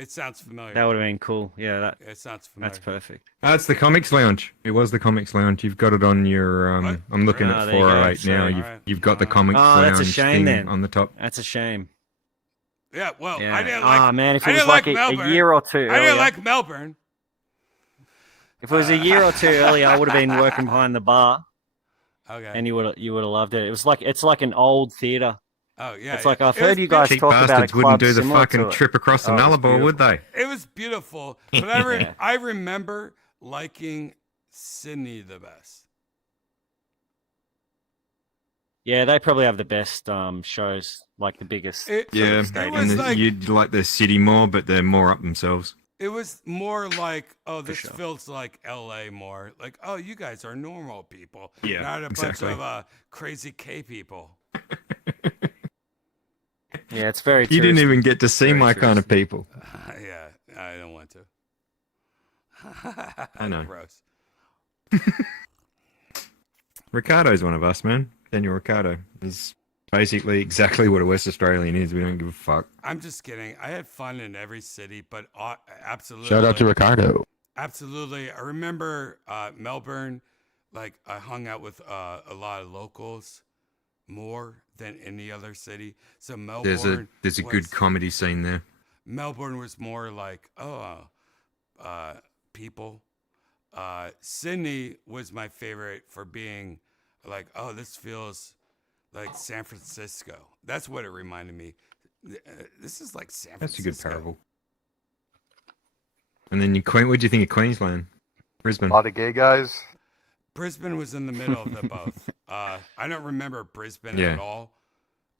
It sounds familiar. That would have been cool. Yeah, It sounds familiar. that's perfect. It's the Comics Lounge. It was the Comics Lounge. You've got it on your. I'm looking Oh, at there you go. 408 now. Sweet. You've got the Comics Oh, Lounge that's a shame thing then. on the top. That's a shame. Yeah, well, Yeah. I didn't like. Ah, man, if I it was didn't like like a Melbourne. year or two I didn't earlier. like Melbourne. If it was a year or two earlier, I would have been working behind the bar. Okay. And you would have loved it. It's like an old theater. Oh yeah. It's like yeah. I've heard you guys Cheap talk about a bastards club wouldn't do the similar fucking to it. trip across the Oh, it was Nullarbor, would beautiful. they? It was beautiful, but I remember liking Sydney the best. Yeah, they probably have the best shows, like the biggest. Yeah, and you'd like the city more, but they're more up themselves. It was more like, oh, this feels like L.A. more. Like, oh, you guys are normal people, Yeah, not a exactly. bunch of crazy K people. Yeah, it's very. You didn't touristy. even get to see Very my kind of touristy. people. Yeah, I don't want to. I know. Gross. Ricardo's one of us, man. Daniel Ricardo is basically exactly what a West Australian is. We don't give a fuck. I'm just kidding. I had fun in every city, but absolutely. Shout out to Ricardo. Absolutely. I remember Melbourne, like I hung out with a lot of locals more than any other city. So Melbourne There's a good comedy scene there. Melbourne was more like, people. Sydney was my favorite for being like, oh, this feels like San Francisco. That's what it reminded me. This is like San Francisco. That's a good parable. And then what do you think of Queensland? Brisbane. A lot of gay guys. Brisbane was in the middle of the both. I don't remember Brisbane Yeah. at all.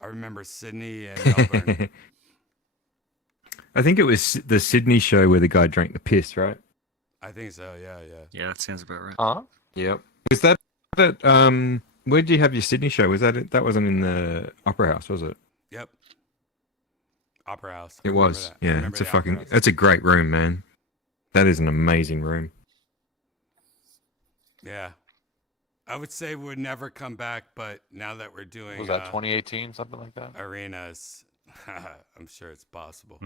I remember Sydney and Melbourne. I think it was the Sydney show where the guy drank the piss, right? I think so. Yeah. Yeah, that sounds about right. Huh? Yep. Was that where did you have your Sydney show? Was that wasn't in the Opera House, was it? Yep. Opera House. It was. I Yeah, remember it's a the Opera fucking House. it's a great room, man. That is an amazing room. Yeah. I would say we'd never come back, but now that we're doing Was that 2018, something like that? arenas, I'm sure it's possible.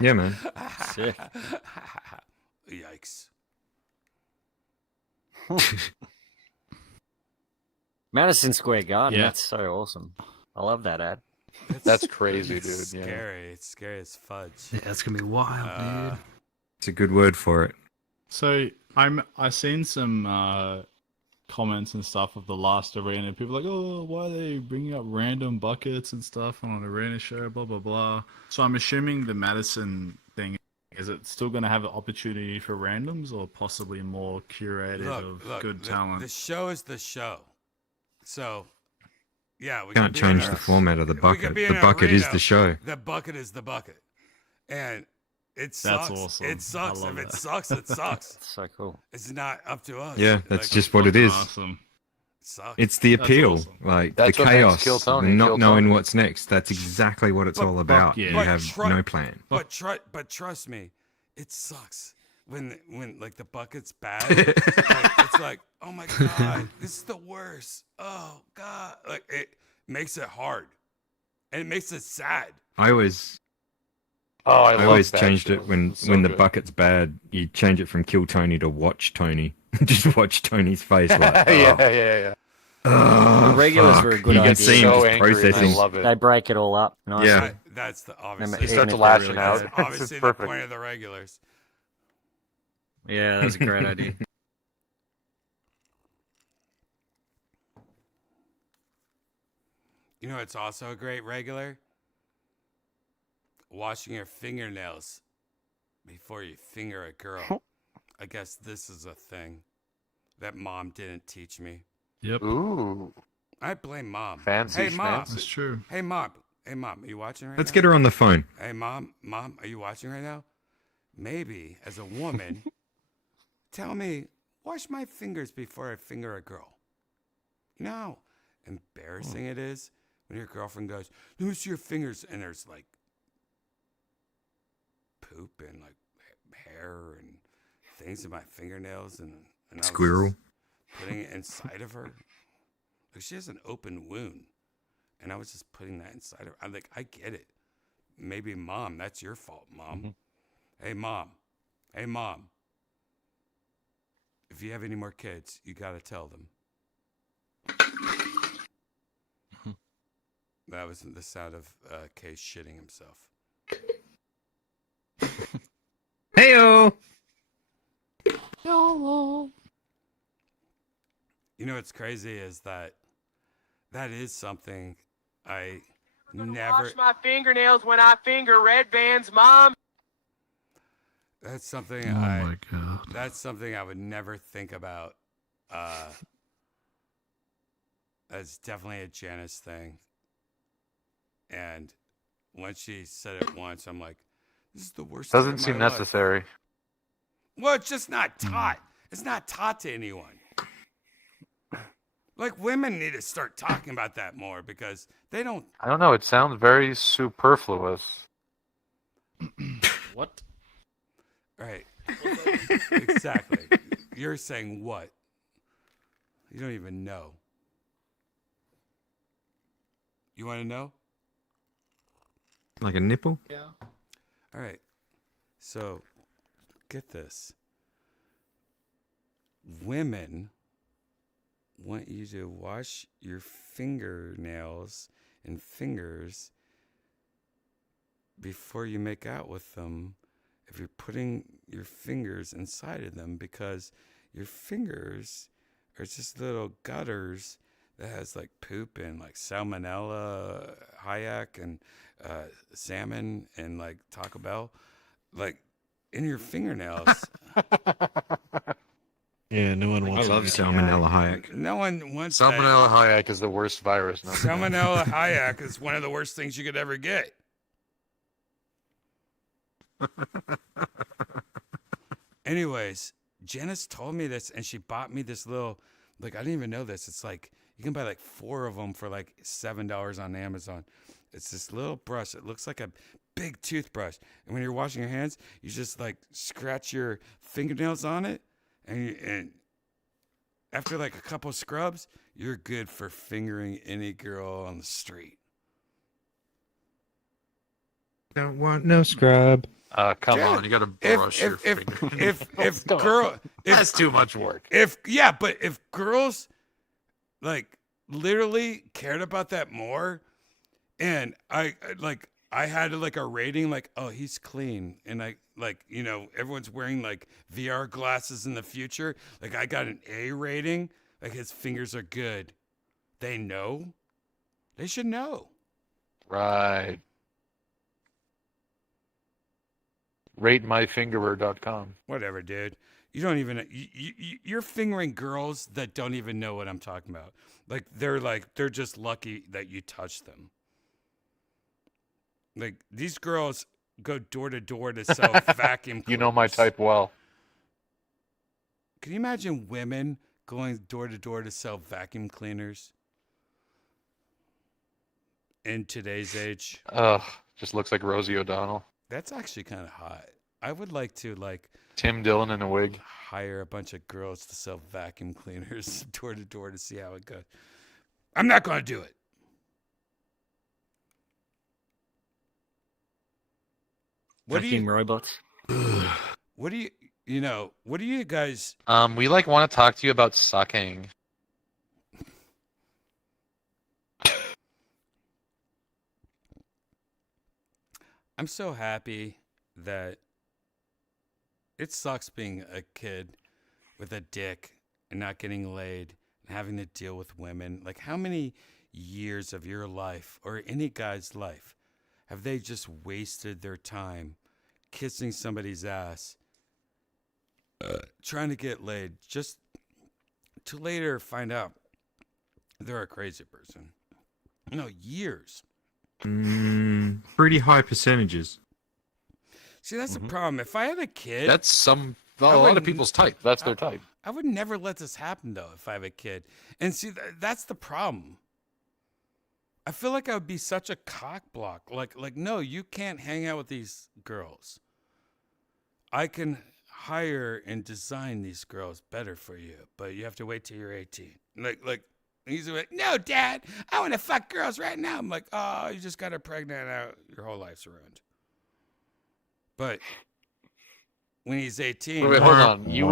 Yeah, man. Sick. Yikes. Madison Square Garden. Yeah. That's so awesome. I love that ad. That's crazy, It's dude. Yeah. scary. It's scary as fudge. Yeah, it's gonna be wild, dude. It's a good word for it. So I've seen some comments and stuff of the last arena. People are like, oh, why are they bringing up random buckets and stuff on an arena show? Blah blah blah. So I'm assuming the Madison thing is it still going to have an opportunity for randoms or possibly more curated of good talent? The show is the show. So, yeah, we Can't could be in change a- the format of the we bucket. could be The in an bucket is arena. the show. The bucket is the bucket, and it That's sucks. awesome. It sucks. I If love it that. sucks, it sucks. So cool. It's not up to us. Yeah, that's Like, just what it is. Awesome. it sucks. It's the That's appeal, awesome. like That's the what makes chaos, Kill Tony, not Kill knowing Tony. what's next. That's exactly what it's all about. yeah. You But have tru- no plan. But trust me, it sucks when like the bucket's bad. Like, it's like, oh my god, this is the worst. Oh god, like it makes it hard, and it makes it sad. I always Oh, I I love always bad changed it shows. when It's so when the good. bucket's bad. You change it from kill Tony to watch Tony. Just watch Tony's face. Like, yeah. oh, The regulars fuck. were a good You can idea. see him So just angry, and I processing. love it. They break it all up. Nice. Yeah. That's the Even obviously. He if starts they're lashing really out. good. It's Obviously, the perfect. point of the regulars. Yeah, that's a great idea. You know, it's also a great regular. Washing your fingernails before you finger a girl. I guess this is a thing that mom didn't teach me. Yep. Ooh. I blame mom. Fancy Hey mom. schmancy. That's true. Hey mom. Hey mom. Are you watching right Let's now? get her on the phone. Hey mom. Mom, are you watching right now? Maybe as a woman, tell me, wash my fingers before I finger a girl. You know how embarrassing it is when your girlfriend goes, let me see your fingers, and there's like poop and like hair and things in my fingernails, and I was Squirrel. just putting it inside of her. Like she has an open wound, and I was just putting that inside her. I'm like, I get it. maybe mom, that's your fault, mom. Mm-hmm. Hey, mom. Hey, mom. If you have any more kids, you got to tell them. That was the sound of Case shitting himself. Heyo. You know what's crazy is that is something I never. Wash my fingernails when I finger Redban's mom. That's something Oh my god. That's something I would never think about. That's definitely a Janice thing. And when she said it once, I'm like, this is the worst. Doesn't day seem of my life. necessary. Well, it's just not taught. It's not taught to anyone. Like, women need to start talking about that more because they don't. I don't know. It sounds very superfluous. What? Right. Exactly. You're saying what? You don't even know. You want to know? Like a nipple? Yeah. All right. So, get this. Women want you to wash your fingernails and fingers before you make out with them if you're putting your fingers inside of them, because your fingers are just little gutters that has like poop and like salmonella, Hayek, and salmon and like Taco Bell, like in your fingernails. Yeah, no one wants. I love salmonella Hayek. No one wants Salmonella Hayek is the worst virus. No. Salmonella Hayek is one of the worst things you could ever get. Anyways, Janice told me this, and she bought me this little, like, I didn't even know this. It's like, you can buy like 4 of them for like $7 on Amazon. It's this little brush. It looks like a big toothbrush. And when you're washing your hands, you just like scratch your fingernails on it. And after like a couple scrubs, you're good for fingering any girl on the street. Don't want no scrub. Come Yeah. on, you gotta brush your finger. That's too much work. But if girls like literally cared about that more, and I had like a rating, like, oh, he's clean, and I like, you know, everyone's wearing like VR glasses in the future, like I got an A rating, like his fingers are good. They know, they should know. Right. RateMyFingerer.com. Whatever, dude. You don't even you're fingering girls that don't even know what I'm talking about. Like they're just lucky that you touched them. Like these girls go door to door to sell vacuum cleaners. You know my type well. Can you imagine women going door to door to sell vacuum cleaners in today's age? Ugh, just looks like Rosie O'Donnell. That's actually kind of hot. I would like to Tim Dillon in a wig. Hire a bunch of girls to sell vacuum cleaners door to door to see how it goes. I'm not going to do it. What Vacuum robots. What do you guys? We like want to talk to you about sucking. I'm so happy that it sucks being a kid with a dick and not getting laid and having to deal with women. Like, how many years of your life or any guy's life have they just wasted their time kissing somebody's ass, trying to get laid, just to later find out they're a crazy person? No, years. Pretty high percentages. See, that's the problem. If I had a kid, That's a lot of people's type. That's their type. I would never let this happen, though, if I have a kid. And see, that's the problem. I feel like I would be such a cock block. Like, no, you can't hang out with these girls. I can hire and design these girls better for you, but you have to wait till you're 18. Like, he's like, no, Dad, I want to fuck girls right now. I'm like, oh, you just got her pregnant. Now your whole life's ruined. But when he's 18. Wait, hold on. You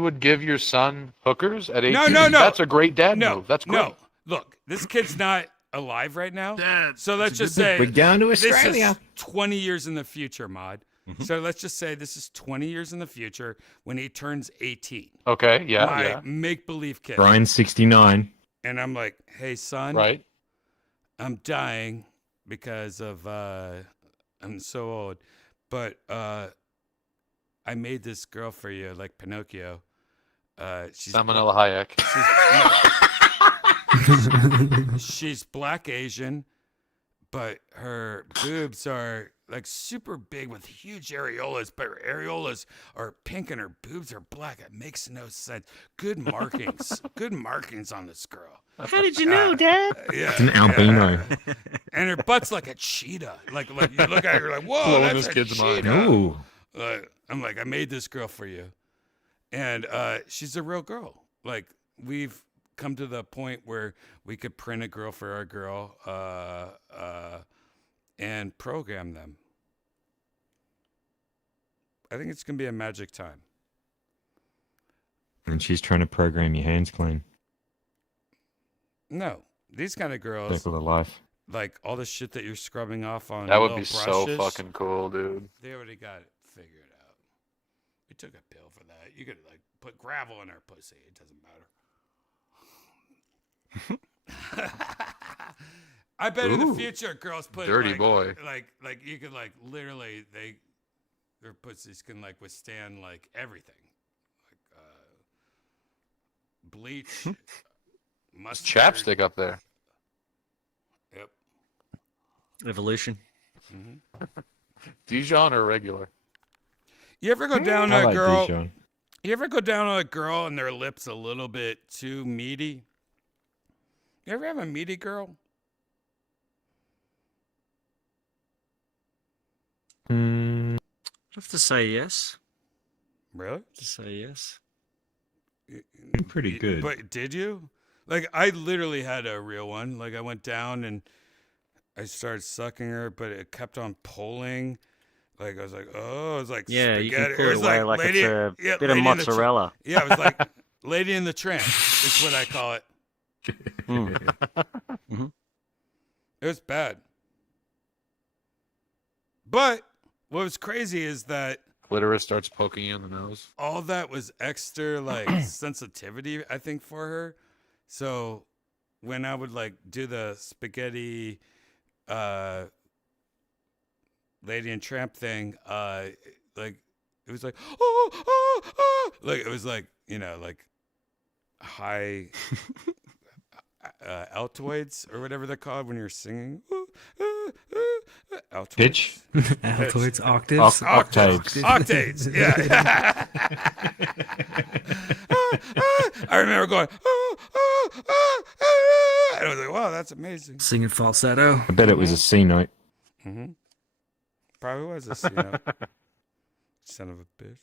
would give your son hookers at 18? No. That's a great dad move. That's great. No, look, this kid's not alive right now. So let's just say We're down to this Australia. is 20 years in the future, Mod. So let's just say this is 20 years in the future when he turns 18. Okay, yeah, My yeah. make-believe kid. Brian's 69. And I'm like, hey, son. Right. I'm dying because of, I'm so old. But I made this girl for you, like Pinocchio. She's Salmonella Hayek. She's black Asian, but her boobs are like super big with huge areolas, but her areolas are pink and her boobs are black. It makes no sense. Good markings. Good markings on this girl. How did you know, Dad? Yeah, It's an albino. yeah. And her butt's like a cheetah. Like you look at her like, whoa, Blowing that's this a kid's mind. cheetah. Ooh. I'm like, I made this girl for you. And she's a real girl. Like, we've come to the point where we could print a girl for our girl and program them. I think it's going to be a magic time. And she's trying to program your hands clean. No, these kind of girls, Circle of life. like all the shit that you're scrubbing off on That would little be so brushes, fucking cool, dude. They already got it figured out. We took a pill for that. You could like put gravel in her pussy. It doesn't matter. I bet in the Ooh, future girls put dirty like, boy. like you could like literally their pussies can like withstand like everything. Like bleach. It's Mustard. chapstick up there. Yep. Evolution. Dijon or regular? You ever go down I on a like girl? Dijon. You ever go down on a girl and their lips a little bit too meaty? You ever have a meaty girl? I have to say yes. Really? To say yes. Pretty good. But did you? Like, I literally had a real one. Like, I went down and I started sucking her, but it kept on pulling. Like, I was like, oh, it was like Yeah, spaghetti. you can pull It it was away like Lady, it's a yeah, bit of Lady in the mozzarella. Yeah, it was like Lady in the Tramp. Is what I call it. It was bad. But what was crazy is that Clitoris starts poking you in the nose. all that was extra like sensitivity, I think, for her. So when I would like do the spaghetti Lady and Tramp thing, like it was like like it was like, you know, like high altoids or whatever they're called when you're singing. Altoids. Pitch? Altoids, octaves? Octaves. Octaves, yeah. I remember going, and I was like, wow, that's amazing. Singing falsetto. I bet it was a C note. Mm-hmm. Probably was a C note. Son of a bitch.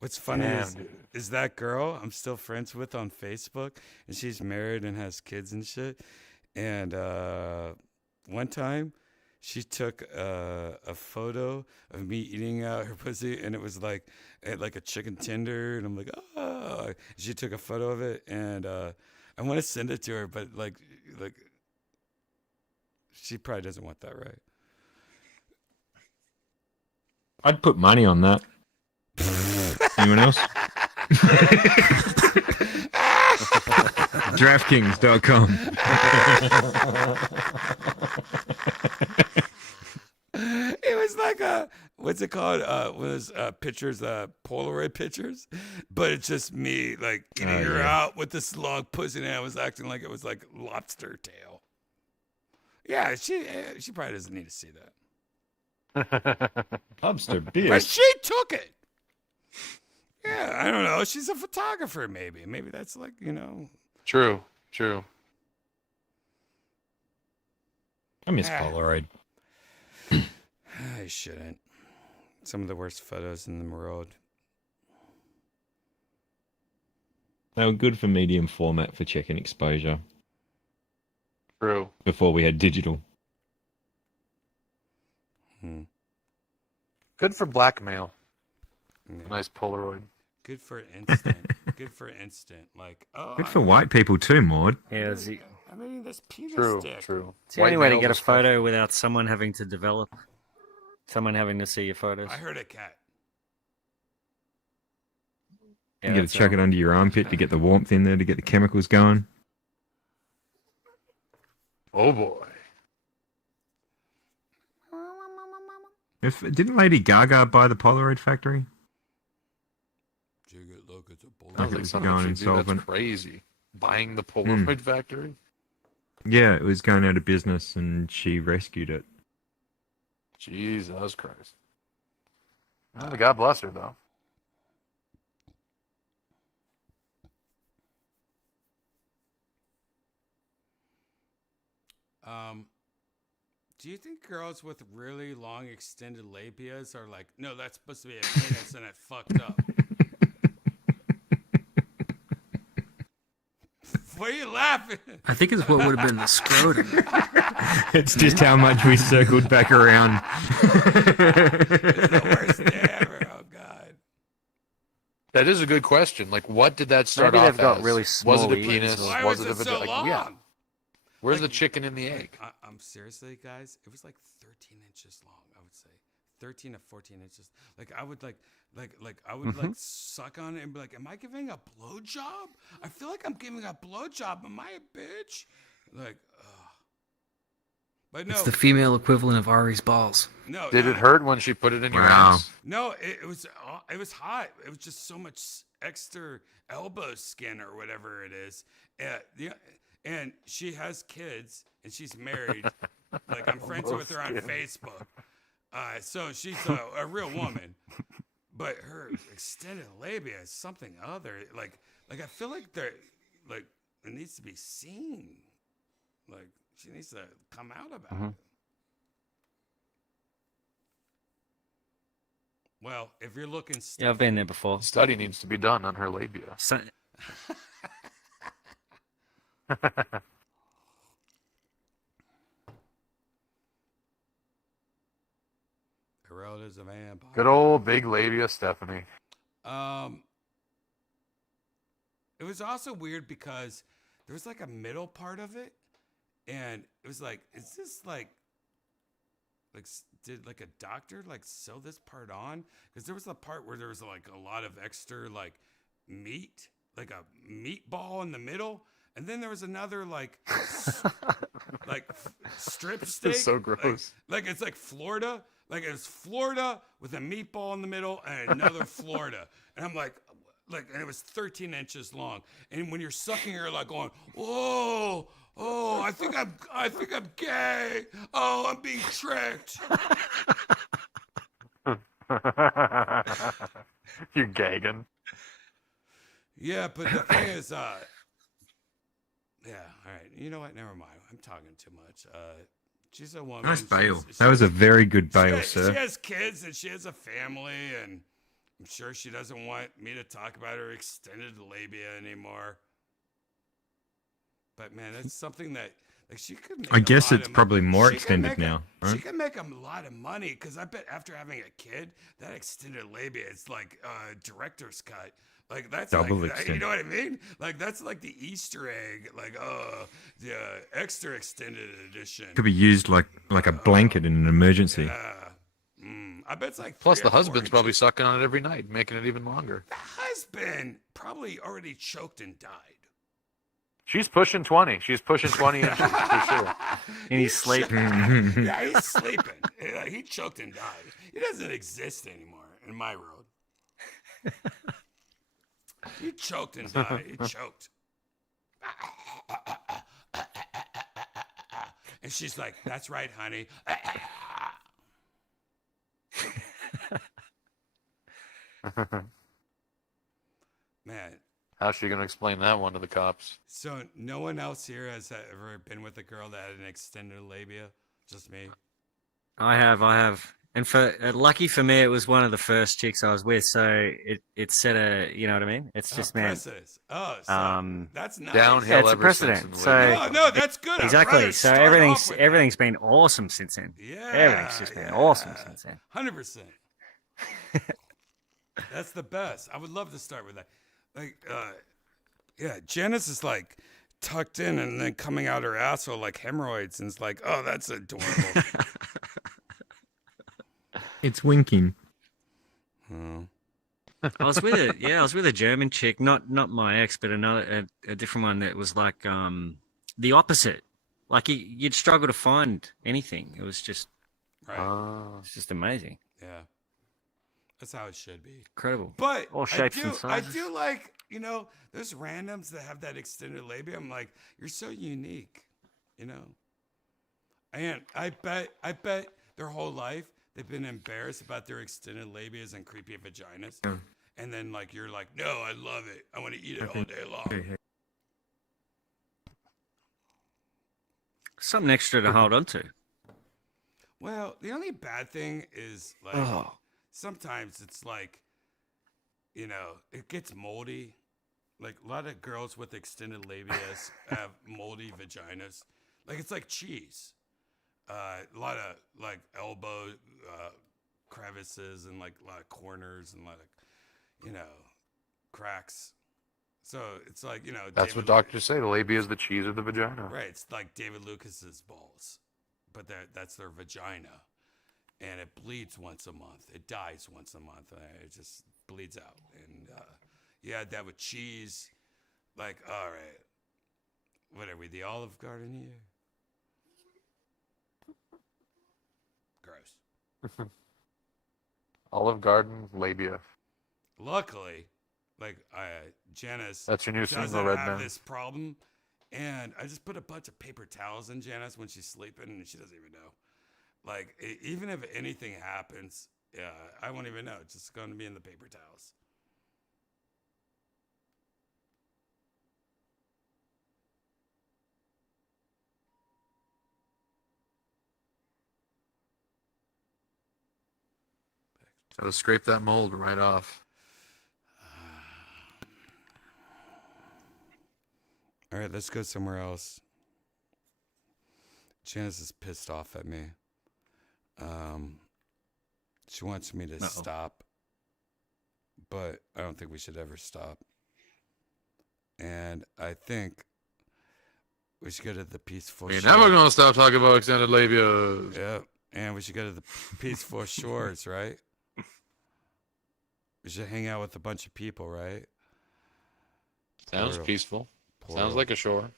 What's funny is that girl I'm still friends with on Facebook, and she's married and has kids and shit. And one time, she took a photo of me eating out her pussy, and it was like a chicken tender, and I'm like, oh. She took a photo of it, and I want to send it to her, but like she probably doesn't want that, right? I'd put money on that. Anyone else? DraftKings.com. It was like what's it called? Was pictures, Polaroid pictures, but it's just me like eating her out with this long pussy, and I was acting like it was like lobster tail. Yeah, she probably doesn't need to see that. Lobster But beer. she took it. Yeah, I don't know. She's a photographer, maybe. Maybe that's like, you know. True. I miss Polaroid. I shouldn't. Some of the worst photos in the world. They were good for medium format for checking exposure. True. Before we had digital. Good for blackmail. Nice Polaroid. Good for instant. Good for instant. Like, oh. Good for white people too, Maud. Yeah, I mean, this penis True, stick. true. it's the only way to get a photo without someone having to develop, someone having to see your photos. I heard a cat. You got to chuck it under your armpit to get the warmth in there, to get the chemicals going. Oh boy. Didn't Lady Gaga buy the Polaroid factory? Sounds like something she do. That's crazy. Buying the Polaroid factory? Yeah, it was going out of business and she rescued it. Jesus Christ. Well, God bless her, though. Do you think girls with really long extended labias are like, no, that's supposed to be a penis and it fucked up? Why are you laughing? I think it's what would have been the scrotum. It's just how much we circled back around. It's the worst day ever. Oh God. That is a good question. Like, what did that start Maybe off they've got as? really small Was it a ears. penis? Why was was it a it so vagina? long? Yeah. Where's the chicken in the egg? I'm seriously, guys. It was like 13 inches long. I would say 13 to 14 inches. Like I would I would like suck on it and be like, "Am I giving a blowjob? I feel like I'm giving a blowjob. Am I a bitch?" Like, but no. It's the female equivalent of Ari's balls. No. Did it hurt when she put it in your Wow. ass? No, it was hot. It was just so much extra elbow skin or whatever it is. And she has kids and she's married. Like I'm friends with her on Facebook. So she's a real woman. But her extended labia is something other. Like I feel like it needs to be seen. Like she needs to come out about it. Well, if you're looking, Yeah, I've been there before. Study needs to be done on her labia. Herald is a vampire. Good old big labia, Stephanie. It was also weird because there was like a middle part of it, and it was like, is this like did like a doctor like sew this part on? Because there was a part where there was like a lot of extra like meat, like a meatball in the middle, and then there was another like strip steak. It's so gross. Like it's like Florida. Like it's Florida with a meatball in the middle and another Florida. And I'm like, and it was 13 inches long. And when you're sucking, you're like going, whoa, oh, I think I'm gay. Oh, I'm being tricked. You're gagging. Yeah, but the thing is, yeah, all right. You know what? Never mind. I'm talking too much. She's a woman. Nice bail. That was a very good bail, sir. She has kids and she has a family, and I'm sure she doesn't want me to talk about her extended labia anymore. But man, that's something that like she could make. I guess it's probably more extended now, right? She can make a lot of money because I bet after having a kid, that extended labia is like director's cut. Like that's double like, extended. you know what I mean? Like that's like the Easter egg, like the extra extended edition. Could be used like a blanket in an emergency. Yeah. I bet it's like. Plus, 3 the or 4 husband's probably inches. sucking on it every night, making it even longer. The husband probably already choked and died. She's pushing 20. She's pushing 20 inches for sure. And he's sleeping. Yeah, he's sleeping. He choked and died. He doesn't exist anymore in my world. He choked and died. He choked. And she's like, "That's right, honey." Man. How's she going to explain that one to the cops? So no one else here has ever been with a girl that had an extended labia? Just me? I have. And for lucky for me, it was one of the first chicks I was with, so it set a, you know what I mean? It's just man. Precedence. Oh, so that's nice. Downhill Yeah, it's a ever since precedent. in So no, that's good. I'd exactly. rather So start off with everything's been awesome since then. Yeah, Everything's just been awesome since then. 100%. That's the best. I would love to start with that. Like, yeah, Janice is like tucked in and then coming out her asshole like hemorrhoids, and it's like, oh, that's adorable. It's winking. Oh. I was with a German chick, not my ex, but another a different one that was like the opposite. Like you'd struggle to find anything. It was just it's just amazing. Yeah. That's how it should be. Incredible. But all shapes and I sizes. do like, there's randoms that have that extended labia. I'm like, you're so unique, And I bet their whole life they've been embarrassed about their extended labias and creepy vaginas. Yeah. And then like you're like, no, I love it. I want to eat it all day long. Something extra to hold on to. Well, the only bad thing is like sometimes it's like, it gets moldy. Like a lot of girls with extended labias have moldy vaginas. Like it's like cheese. A lot of like elbow crevices and like a lot of corners and a lot of, cracks. So it's like, That's what doctors say. The labia is the cheese of the vagina. Right. It's like David Lucas's balls, but that's their vagina, and it bleeds once a month. It dies once a month. It just bleeds out. And you add that with cheese, like, all right, what are we, the Olive Garden here? Gross. Olive Garden labia. Luckily, like Janice That's your new doesn't single, have Redban. this problem, and I just put a bunch of paper towels in Janice when she's sleeping, and she doesn't even know. Like even if anything happens, I won't even know. It's just going to be in the paper towels. Gotta scrape that mold right off. All right, let's go somewhere else. Janice is pissed off at me. She wants me to stop, but I don't think we should ever stop. And I think we should go to the peaceful You're shore. never gonna stop talking about extended labia. Yeah, and we should go to the peaceful shores, right? We should hang out with a bunch of people, right? Sounds Portal. peaceful. Portal. Sounds like a shore.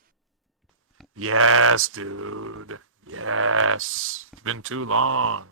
Yes, dude. Yes. It's been too long.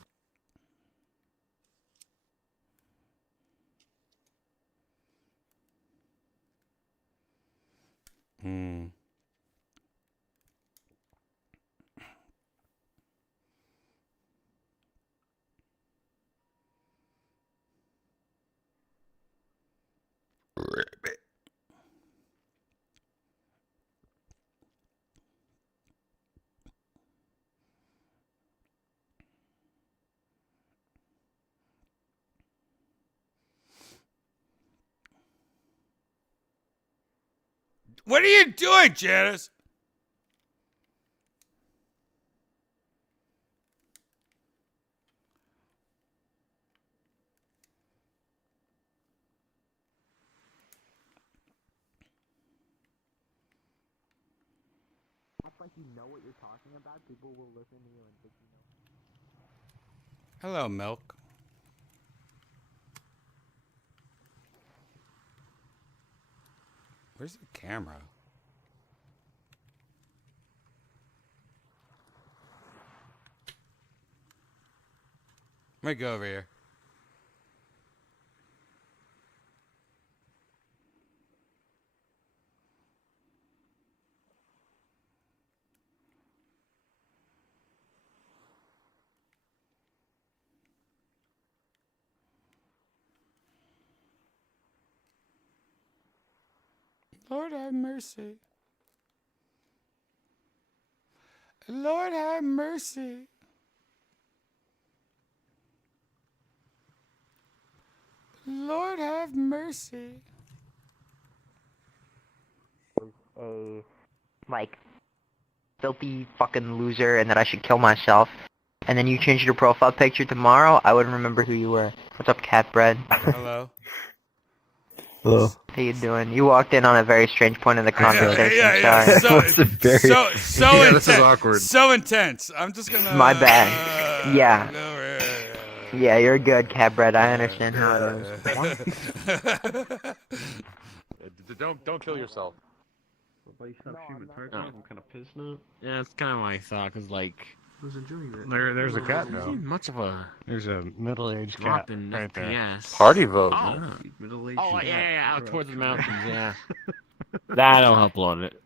What are you doing, Janice? Act like you know what you're talking about. People will listen to you and think you know. Hello, Milk. Where's the camera? Let me go over here. Lord have mercy. Lord have mercy. Lord have mercy. A like filthy fucking loser and that I should kill myself, and then you changed your profile picture tomorrow, I wouldn't remember who you were. What's up, Catbread? Hello. Hello. How you doing? You walked in on a very strange point in the conversation. Yeah. Sorry. So Yeah, intense. this is awkward. So intense. I'm just gonna. My bad. Yeah. Yeah, you're good, Catbread. I understand how it is. Don't kill yourself. I'm kind of pissed now. Yeah, that's kind of my thought, cause like, Who's enjoying it? there's a cat now. Much of a There's a middle-aged cat drop in right there. FPS. Party vote. Oh, Middle-aged yeah, out towards the mountains. Yeah, that'll help load it.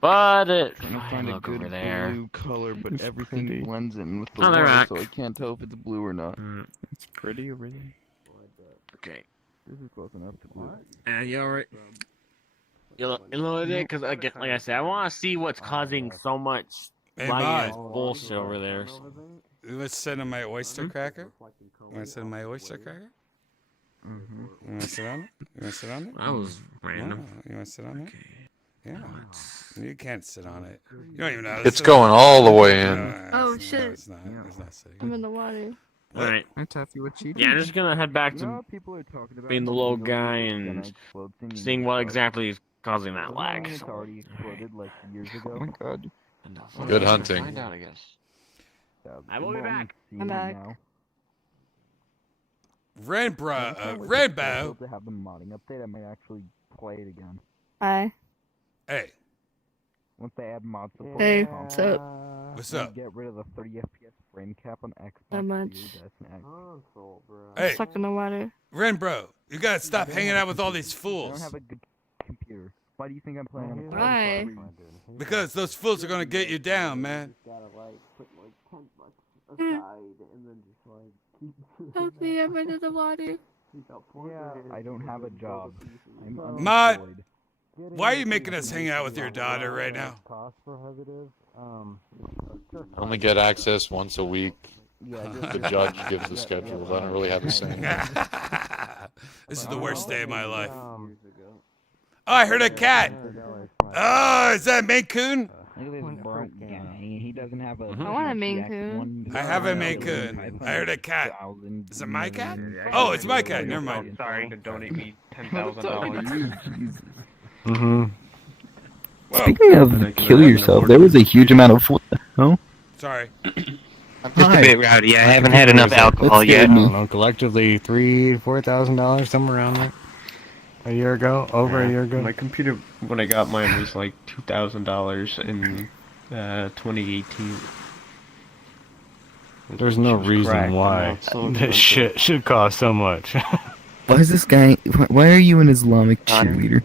But it, Trying to find a look good over there. blue color, but everything pretty. blends in with the Oh, they're water, back. so I can't tell if it's blue or not. It's pretty over there. Okay. This is close enough to blue. You alright? You know it, because again, like I said, I want to see what's causing so much Hey, laggy Mod. bullshit over there. You want to sit on my oyster cracker? You want to sit on my oyster cracker? You want to sit on it? You want to sit on it? That was random. No. You want to sit on it? Yeah. You can't sit on it. You don't even know. how to It's sit going on it. all the way in. Oh, it's shit. Not, it's not. It's not sitting. I'm in the water. Alright. Hi, Taffy, what you Yeah, I'm just gonna head back to people are talking about being the little guy and seeing what exactly is causing that lag. It's already exploded like years ago. Oh my god. Good hunting. Find out, I guess. I will be back. I'm back. Redbow. To have the modding update, I might actually play it again. Hi. Hey. Once they add mod support. Hey, to what's console, up? What's and up? Get rid of the 30 FPS frame cap on Xbox. Not much. Series S and X. Hey. Stuck in the water. Bro, you gotta stop hanging out with all these I don't fools. have a good computer. Why do you think I'm playing on a Why? Because those fools are gonna get you down, man. Help me, I'm into the water. I don't have a job. I'm Mod, unemployed. why are you making us hang out with your daughter right now? Cost prohibitive. Only get access once a week. The judge gives the schedules. I don't really have a say. This is the worst day of my life. Oh, I heard a cat. Oh, is that Maine Coon? Look at this broke guy. He doesn't have a. I want a Maine Coon. I have a Maine Coon. I heard a cat. Is it my cat? Oh, it's my cat. Never mind. Sorry to donate me $10,000. Speaking of kill yourself, there was a huge amount of. Oh. Sorry. I'm just a bit rowdy. I haven't had enough alcohol I yet. don't know, collectively $3,000-$4,000, somewhere around there. A year ago, over a year ago. My computer, when I got mine, was like $2,000 in 2018. There's no reason why this shit should cost so much. Why is this guy? Why are you an Islamic cheerleader?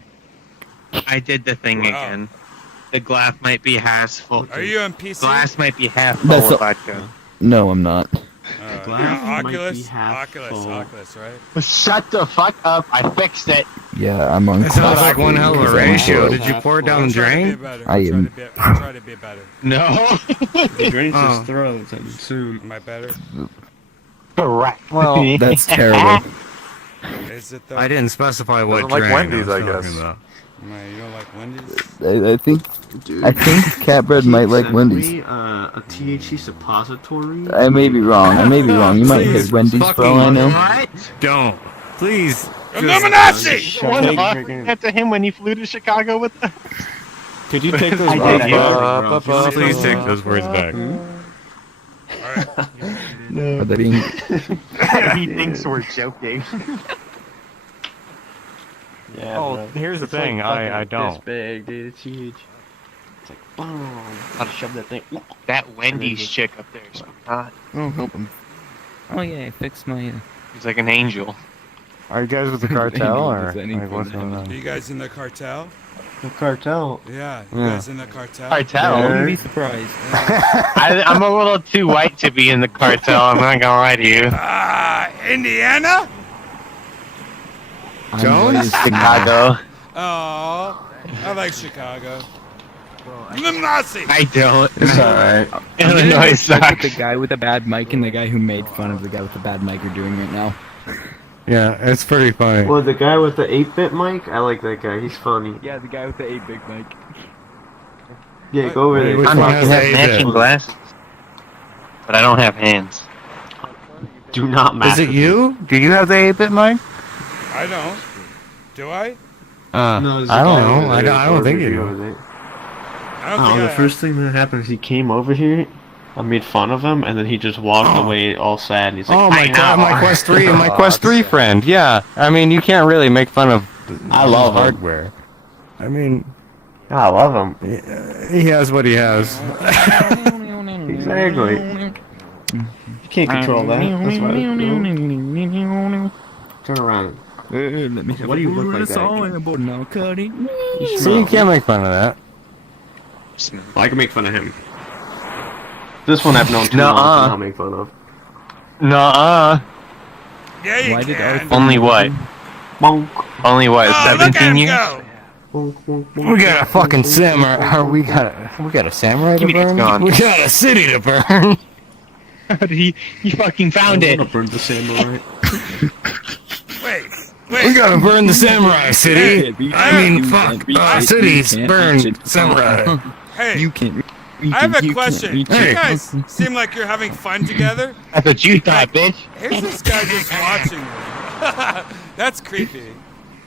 I did the thing again. The glass might be half full. Are you on PC? Glass might be half full That's of a- vodka. No, I'm not. Oculus, right? Shut the fuck up! I fixed it. Yeah, I'm on. That sounds like one hell of a Because I'm ratio. broke. Did you pour it down the drain? I am. Try to be better. No. The drain's Oh. his throat, and soon. Am I better? Correct. Well, that's terrible. Is it though? I didn't specify what Doesn't like drain Wendy's, I I was guess. talking about. Man, you don't like Wendy's? I think Catbread might like Wendy's. A THC suppository. I may be wrong. You might hit Wendy's for all I know. Don't. Please. Illuminati! What the fuck happened to him when he flew to Chicago with the... Could you take those I words did. back? Please take those words back. No. That being, He thinks we're joking. Yeah, Oh, bro. here's the It's thing, like I fucking don't. This big, dude. It's huge. It's like boom. How to shove that thing. That Wendy's chick up there is hot. oh, help him. Oh yeah, I fixed my. He's like an angel. Are you guys with the cartel or Does any like, what's going Are on? you guys in the cartel? The cartel. Yeah, you Yeah. guys in the cartel? Cartel? I wouldn't be surprised. I'm a little too white to be in the cartel, I'm not gonna lie to you. Indiana? Jones? Chicago. Oh, I like Chicago. Illuminati! I don't. It's alright. Illinois Illinois sucks. sucks. The guy with the bad mic and the guy who made fun of the guy with the bad mic are doing right now. Yeah, it's pretty funny. Well, the guy with the 8-bit mic, I like that guy. He's funny. Yeah, the guy with the 8-bit mic. Yeah, go over there. I have matching glasses, but I don't have hands. Do not match. Is it you? Do you have the 8-bit mic? I don't. Do I? No, I don't know. I don't think you do. I don't think The I first thing that happened is he came over here. I made fun of him, and then he just walked away all sad. And he's like, Oh my "I god, know." my Quest 3 and my Quest 3 friend. Yeah, I mean, you can't really make fun of I love him. hardware. I mean, I love him. he has what he has. Exactly. You can't control that. That's why. Turn around. What do you look like that? See, you can't make fun of that. Well, I can make fun of him. This one I've known too long to not make fun of. Nuh-uh. Yeah, you can. Only what? Bonk. Only what? Oh, look at 17 him years? go. We got a fucking samurai. We got a samurai to burn. We got a city to burn. he fucking found it. I'm gonna burn the samurai. Wait. We gotta burn the samurai city. I mean, fuck. Cities burn samurai. Hey, You can't. I have a question. You guys seem like you're having fun together. That's what you thought, bitch. Here's this guy just watching me. That's creepy.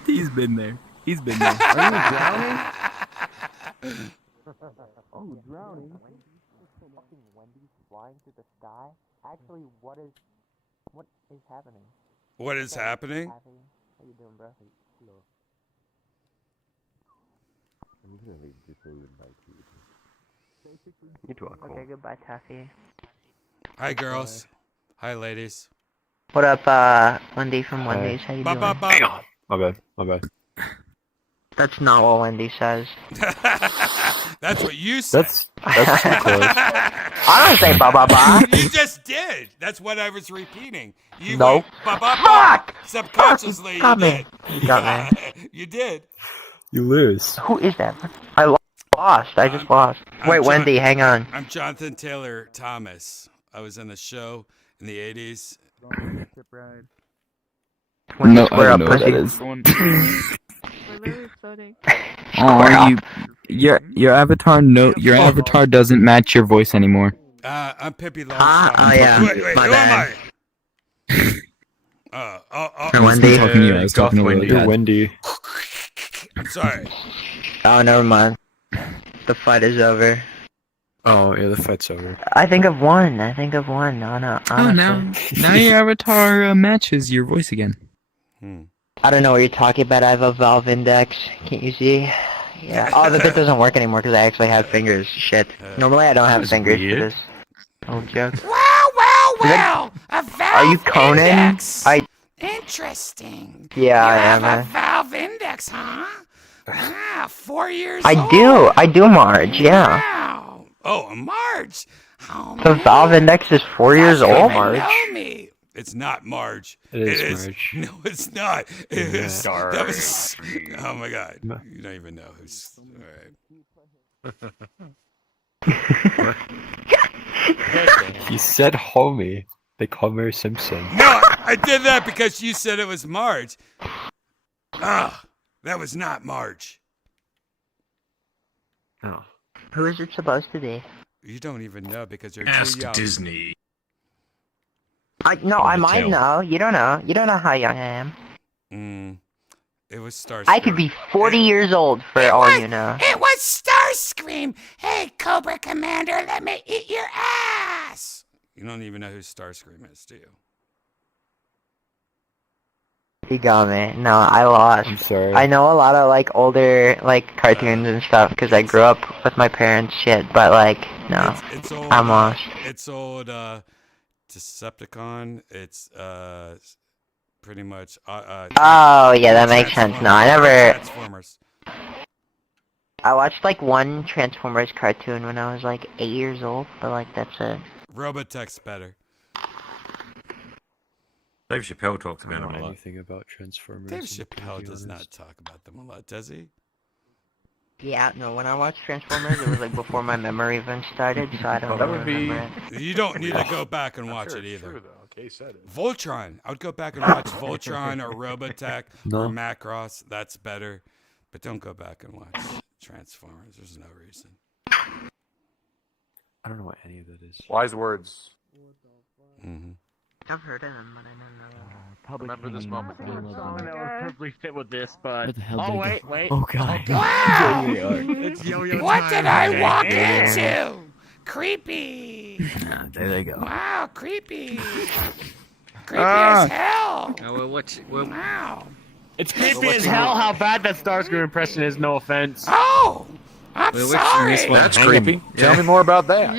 He's been there. He's been there. Are you drowning? Oh, drowning. Fucking Wendy's flying through the sky. Actually, what is happening? What is happening? How you doing, bro? You two are cool. Okay, goodbye, Taffy. Hi, girls. Hi, ladies. What up, Wendy from Wendy's? How you doing? My bad. That's not what Wendy says. That's what you said. That's too close. I don't say ba ba ba. You just did. That's what I was repeating. You No. went ba ba ba. Fuck! Subconsciously, Got you me. did. You got me. You did. You lose. Who is that? I lost. I just lost. I'm Wait, John- Wendy, hang on. I'm Jonathan Taylor Thomas. I was in the show in the 80s. No, Square I up, don't know what that pussy. is. Oh, your avatar your avatar doesn't match your voice anymore. I'm Pippi Longstocking. Oh yeah. Wait, My who bad. am I? Hey, Wendy. I was talking to you. I was talking to Wendy. Wendy. Wendy. I'm sorry. Oh, never mind. The fight is over. Oh yeah, the fight's over. I think I've won. Oh no. Oh, now your avatar matches your voice again. I don't know what you're talking about. I have a Valve Index. Can't you see? Yeah. Oh, the bit doesn't work anymore because I actually have fingers. Shit. Normally I don't have fingers for this. Oh, joke. Well. A Valve Are you Conan? Index. Interesting. Yeah, you I have am. a Valve Index, huh? Ah, 4 years I old. do, Marge. Yeah. Wow. Oh, Marge. Oh, The Valve Index is 4 years old, Marge. Marge. Know me. It's not Marge. It is Marge. No, it's not. It Yeah. is. That was. Oh my God. You don't even know who's. All right. He said homie. Like Homer Simpson. No, I did that because you said it was Marge. Ah, that was not Marge. Oh. Who is it supposed to be? You don't even know because you're Ask too young. Disney. I might know. You don't know. You don't know how young I am. It was Starscream. I could be 40 years old for all you know. It was Starscream. Hey, Cobra Commander, let me eat your ass. You don't even know who Starscream is, do you? You got me. No, I lost. I'm sorry. I know a lot of like older like cartoons and stuff because I grew up with my parents' shit. But like, no, It's old. I'm lost. It's old. Decepticon. It's pretty much. Oh yeah, that makes sense. No, I never. Transformers. I watched like one Transformers cartoon when I was like 8 years old, but like that's it. Robotech's better. Dave Chappelle talks I about don't him a know lot. anything about Transformers. Dave I'm gonna Chappelle be does not honest. talk about them a lot, does he? Yeah, no. When I watched Transformers, it was like before my memory even started, so I don't That really would be- remember it. You don't need to go back and watch it either. Kay said it. Voltron. I would go back and watch Voltron or Robotech No. or Macross. That's better. But don't go back and watch Transformers. There's no reason. I don't know what any of that is. Wise words. Mm-hmm. I've heard of them, but I don't know. Remember this moment. Song that would perfectly fit with this, but Where the hell oh did wait, they go? wait. Oh god. Wow! It's yo-yo What time. did I walk Yeah. into? Creepy. There they go. Wow, creepy. Creepy as hell. Oh, well, Wow. It's creepy as hell how bad that Starscream impression is. No offense. Oh, I'm Wait, which sorry. this one? That's creepy. Tell me more about that.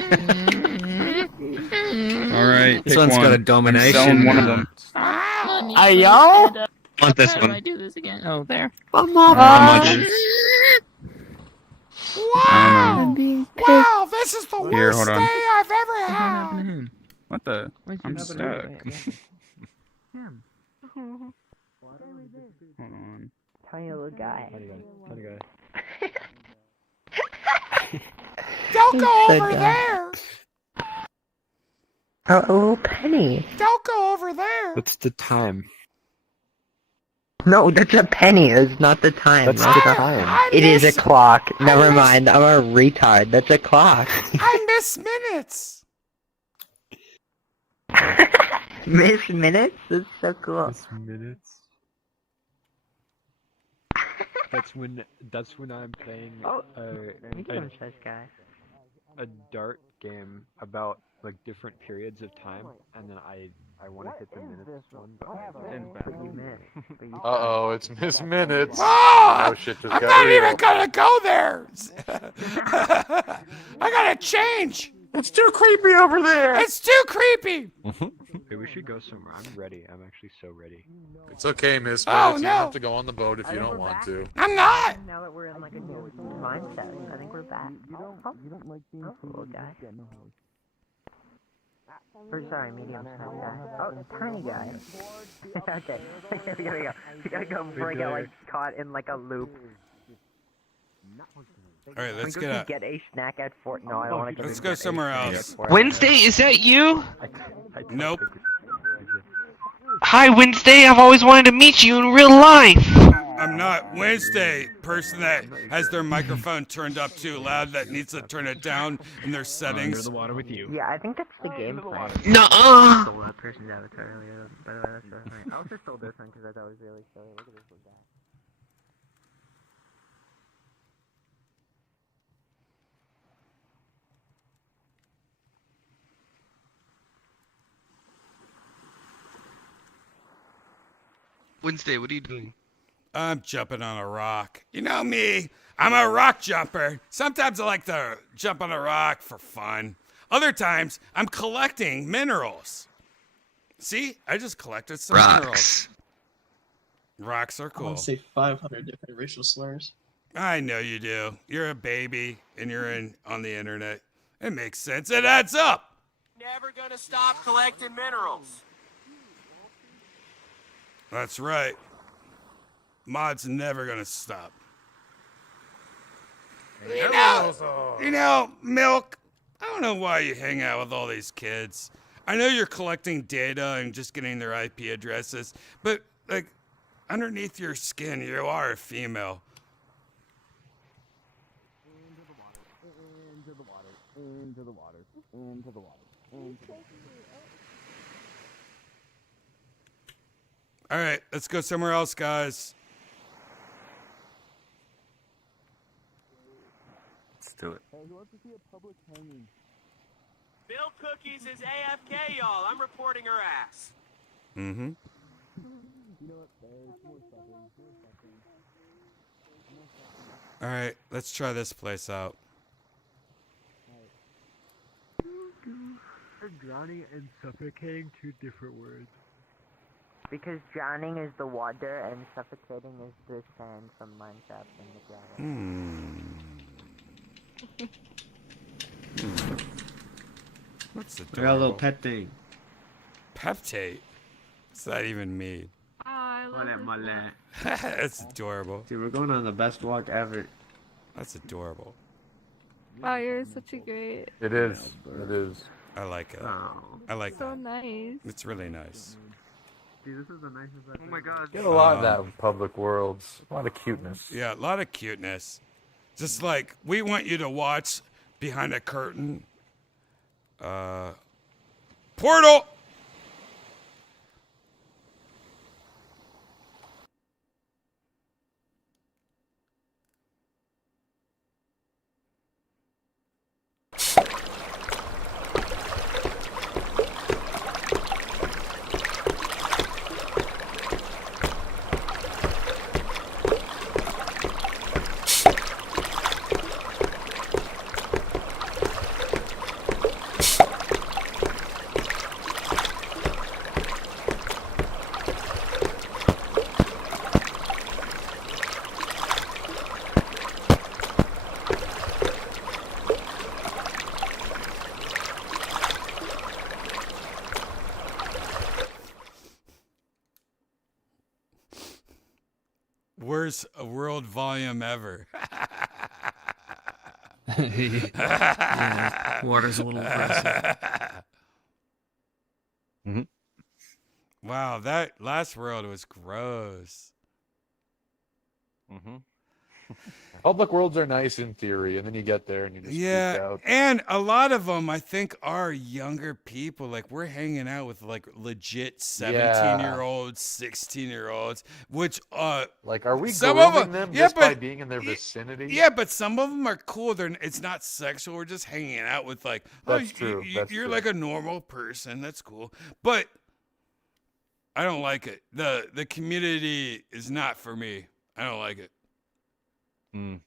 All right. This one's got a domination. Selling one of them. Ayo? Want this How do I one? do this again? Oh, there. How much? Wow. Wow, this is the Here, worst hold on. day I've ever had. What the? I'm stuck. Hold on. Tiny little guy. Don't go So over dumb. there. Oh, a little penny. Don't go over there. What's the time? No, that's a penny. It's not the time. That's That's the a- time. It is a clock. Never mind. I'm a retard. That's a clock. I miss minutes. Miss minutes? That's so cool. Minutes. That's when I'm playing Oh, you can this guy. a dart game about like different periods of time, and then I want to hit the minutes one, but You missed. But you Uh-oh, it's Miss Minutes. Oh, Oh, shit just I'm got not real. even gonna go there. I gotta change. It's too creepy over there. It's too creepy. Hey, we should go somewhere. I'm ready. I'm actually so ready. It's okay, Miss Oh, Minutes. You no. don't have to go on the boat if you don't want to. I'm not. Now that we're in like a new mindset, I think we're back. You don't like being little guy. Or sorry, medium sized guy. Oh, tiny guy. Okay, here we go. We gotta go before I get like caught in like a loop. All right, let's Can we get go a. get a snack at Fort. No, I don't want to Let's go somewhere else. Wednesday, is that you? Nope. Hi, Wednesday. I've always wanted to meet you in real life. I'm not Wednesday. Person that has their microphone turned up too loud that needs to turn it down in their Under settings. the water with you. Yeah, I think that's the game plan. Nuh-uh. I stole that person's avatar earlier. By the way, that's so funny. I also stole this one because I thought it was really silly. Look at this little guy. Wednesday, what are you doing? I'm jumping on a rock. You know me. I'm a rock jumper. Sometimes I like to jump on a rock for fun. Other times, I'm collecting minerals. See? I just collected some minerals. Rocks are I cool. want to say 500 different racial slurs. I know you do. You're a baby, and you're on the internet. It makes sense. It adds up. Never gonna stop collecting minerals. That's right. Mod's never gonna stop. You know, Milk, I don't know why you hang out with all these kids. I know you're collecting data and just getting their IP addresses, but, like, underneath your skin, you are a female. Into the water. All right, let's go somewhere else, guys. Let's do it. Hey, who wants to see a public hanging? Bill Cookies is AFK, y'all. I'm reporting her ass. Mm-hmm. You know what? There's more suffering. All right, let's try this place out. Drowning and suffocating, two different words. Because drowning is the water and suffocating is the sand from Minecraft and the gravel. What's I got a adorable? little pet thing. Peptate? What's that even mean? That's adorable. Dude, we're going on the best walk ever. That's adorable. Wow, you're such a great. It is. It is. I like it. Oh. I like So that. nice. It's really nice. Dude, this is the nicest I've Oh my god. Get a lot of that in public worlds. A lot of cuteness. Yeah, a lot of cuteness. Just like we want you to watch behind a curtain. Portal. Worst world volume ever. Yeah, water's a little aggressive. Wow, that last world was gross. Public worlds are nice in theory, and then you get there and you just freak out. And a lot of them, I think, are younger people. Like, we're hanging out with, like, legit 17-year-olds, 16-year-olds, which, like, are we some grooming them just by being in their vicinity? Yeah, but some of them are cool. It's not sexual. We're just hanging out with, like, That's true. That's you're true. like a normal person. That's cool. But I don't like it. The community is not for me. I don't like it. Yeah,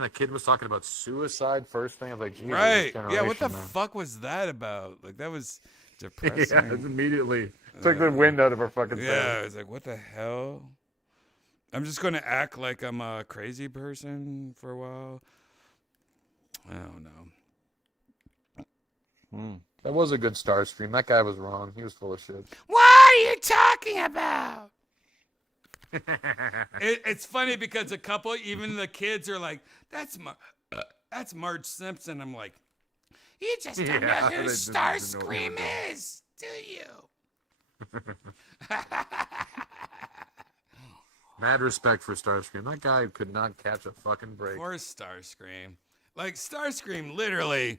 the kid was talking about suicide first thing. I was like, Jesus, Right. this Yeah, what the generation, man. fuck was that about? Like, that was depressing. Yeah, it's immediately took the wind out of our fucking Yeah, face. it's like, what the hell? I'm just going to act like I'm a crazy person for a while. I don't know. That was a good Starscream. That guy was wrong. He was full of shit. What are you talking about? It's funny because a couple, even the kids are like, that's Marge Simpson. I'm like, you just don't know Yeah, who they didn't even know who Starscream it was. is, do you? Mad respect for Starscream. That guy could not catch a fucking break. Poor Starscream. Like, Starscream, literally,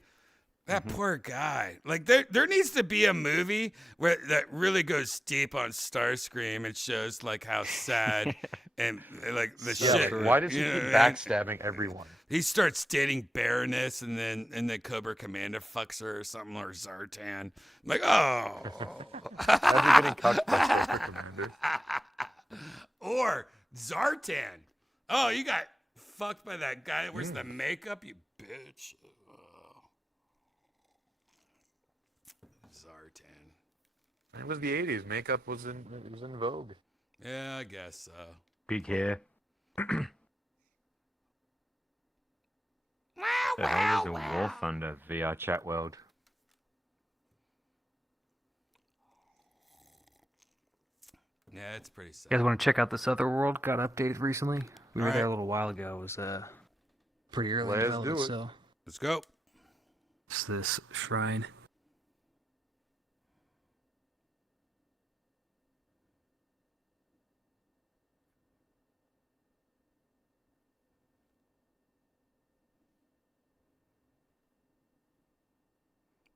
that poor guy. Like, there needs to be a movie that really goes deep on Starscream and shows, like, how sad and, like, the shit. Like, why does he you know keep what I mean? backstabbing everyone? He starts dating Baroness, and then Cobra Commander fucks her or something, or Zartan. I'm like, oh. Imagine getting cucked by Cobra Commander. Or Zartan. Oh, you got fucked by that guy that wears the makeup, you bitch. Zartan. It was the 80s. Makeup was in vogue. Yeah, I guess so. Big hair. The hell is a War Thunder VR chat world? Yeah, it's pretty sad. You guys want to check out this other world? Got updated recently. We were All there right. a little while ago. It was pretty early Let's development, do it. so Let's go. it's this shrine.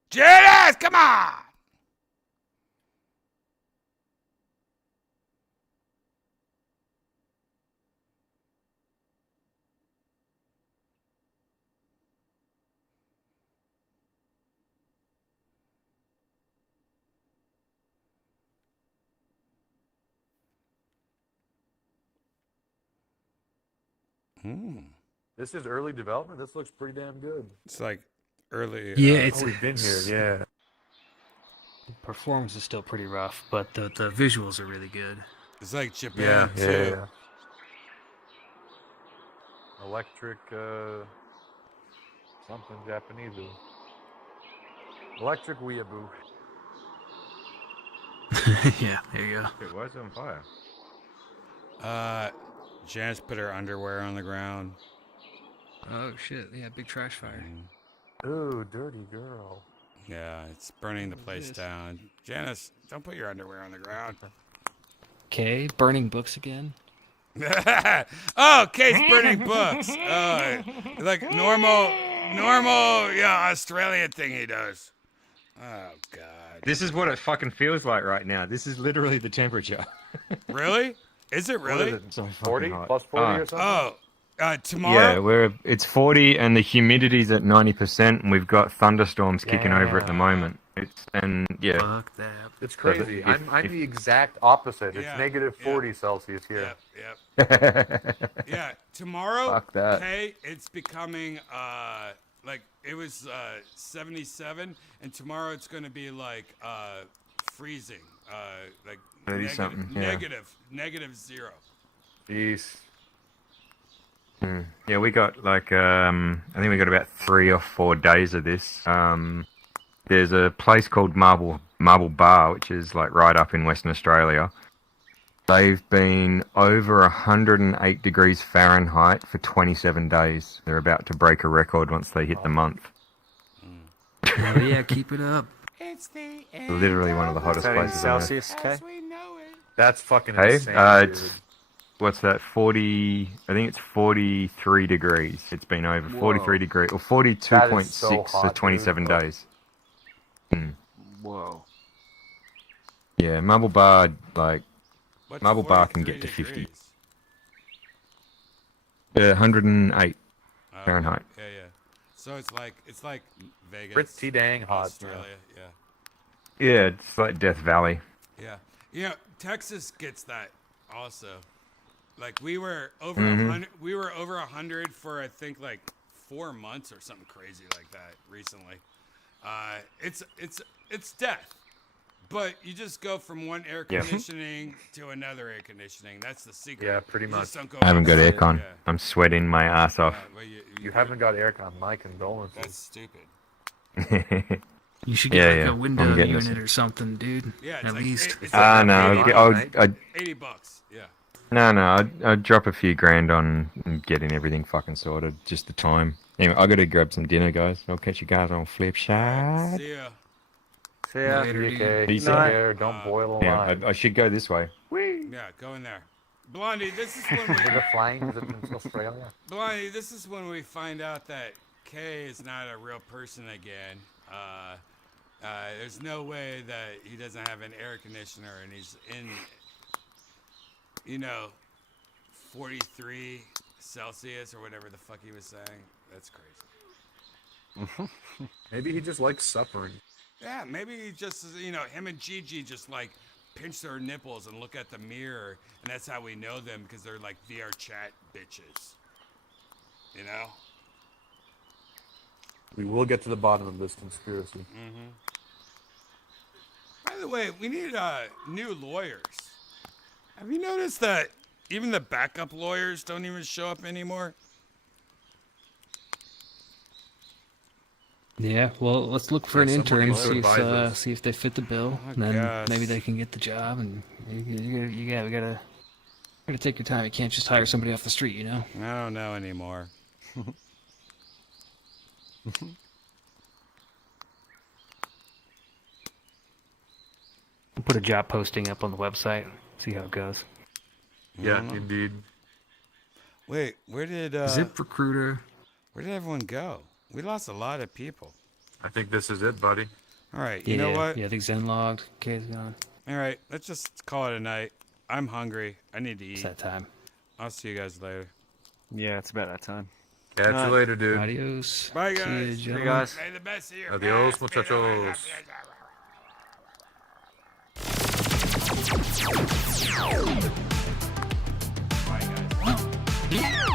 Janice, come on! This is early development. This looks pretty damn good. It's like early. Yeah, it's we've been here. Yeah. Performance is still pretty rough, but the visuals are really good. It's like Japan Yeah. too. Yeah. Electric, something Japanese. Electric weeaboo. Yeah, there you go. Dude, why is it on fire? Janice put her underwear on the ground. Oh shit! Yeah, big trash fire. Ooh, dirty girl. Yeah, it's burning the place down. Janice, don't put your underwear on the ground. Okay, burning books again. Oh, Kate's burning books. Like normal, yeah, Australian thing he does. Oh God. This is what it fucking feels like right now. This is literally the temperature. Really? Is it really? What is it? So 40 fucking hot. plus 40 or something? Oh, tomorrow. Yeah, it's 40 and the humidity's at 90%, and we've got thunderstorms kicking over at the moment. Yeah. Fuck that. It's So crazy. if- I'm if- the exact opposite. It's Yeah, negative 40 Celsius here. Yep. Yeah, tomorrow. Fuck that. Okay, it's becoming like it was 77, and tomorrow it's going to be like freezing, like 30 something, yeah. negative 0. Jeez. Yeah, we got like I think we got about 3 or 4 days of this. There's a place called Marble Bar, which is like right up in Western Australia. They've been over 108 degrees Fahrenheit for 27 days. They're about to break a record once they hit the month. Oh yeah, keep it up. It's the Literally one of the hottest places on Earth. Celsius, okay? That's fucking Hey, insane, it's dude. what's that? 40. I think it's 43 degrees. It's been over 43 degrees or 42.6 so for hot, 27 dude. days. Whoa. Yeah, Marble Bar What's Marble Bar can 43 get to 50. degrees? 108 Oh, Fahrenheit. Yeah. So it's like Vegas, Pretty dang hot. Australia. Yeah. Yeah, it's like Death Valley. Yeah. You know, Texas gets that also. Like we were over Mhm. 100. We were over 100 for I think like 4 months or something crazy like that recently. It's death. But you just go from one air Yeah. conditioning to another air conditioning. That's the secret. Yeah, pretty You much. just don't go I haven't got outside. aircon. Yeah. I'm sweating my ass off. Well, You haven't got aircon. My condolences. That's stupid. You should Yeah, get like yeah, a I'm window getting unit this. or something, dude. Yeah, it's At like least. it's Ah, no, I'd $80. Yeah. No, I'd drop a few grand on getting everything fucking sorted. Just the time. Anyway, I gotta grab some dinner, guys. I'll catch you guys on flip side. See ya. See ya. Later, dude. Okay. Peace Take out. care. Don't boil Yeah, alive. I should go this way. Yeah, go in there. Blondie, this is when Is we it flying? Is it in Australia? Blondie, this is when we find out that Kay is not a real person again. There's no way that he doesn't have an air conditioner and he's in, 43 Celsius or whatever the fuck he was saying. That's crazy. Maybe he just likes suffering. Yeah, maybe he just, him and Gigi just like pinch their nipples and look at the mirror, and that's how we know them because they're like VR chat bitches. You know? We will get to the bottom of this conspiracy. Mm-hmm. By the way, we need new lawyers. Have you noticed that even the backup lawyers don't even show up anymore? Yeah, well, let's look for an Yeah, someone intern, needs to see advise us. see if they fit the bill, I and then guess. maybe they can get the job. And we gotta take your time. You can't just hire somebody off the street, you know. I don't know anymore. We'll put a job posting up on the website. See how it goes. Yeah, Mhm. indeed. Wait, where did ZipRecruiter. where did everyone go? We lost a lot of people. I think this is it, buddy. All right, you know what? Yeah, I think Zen logged. Kay's gone. All right, let's just call it a night. I'm hungry. I need to eat. It's that time. I'll see you guys later. Yeah, it's about that time. Catch you later, dude. Adios. Bye, See ya, guys. gentlemen. guys. May the best of your Adios, past be the muchachos. Bye, guys.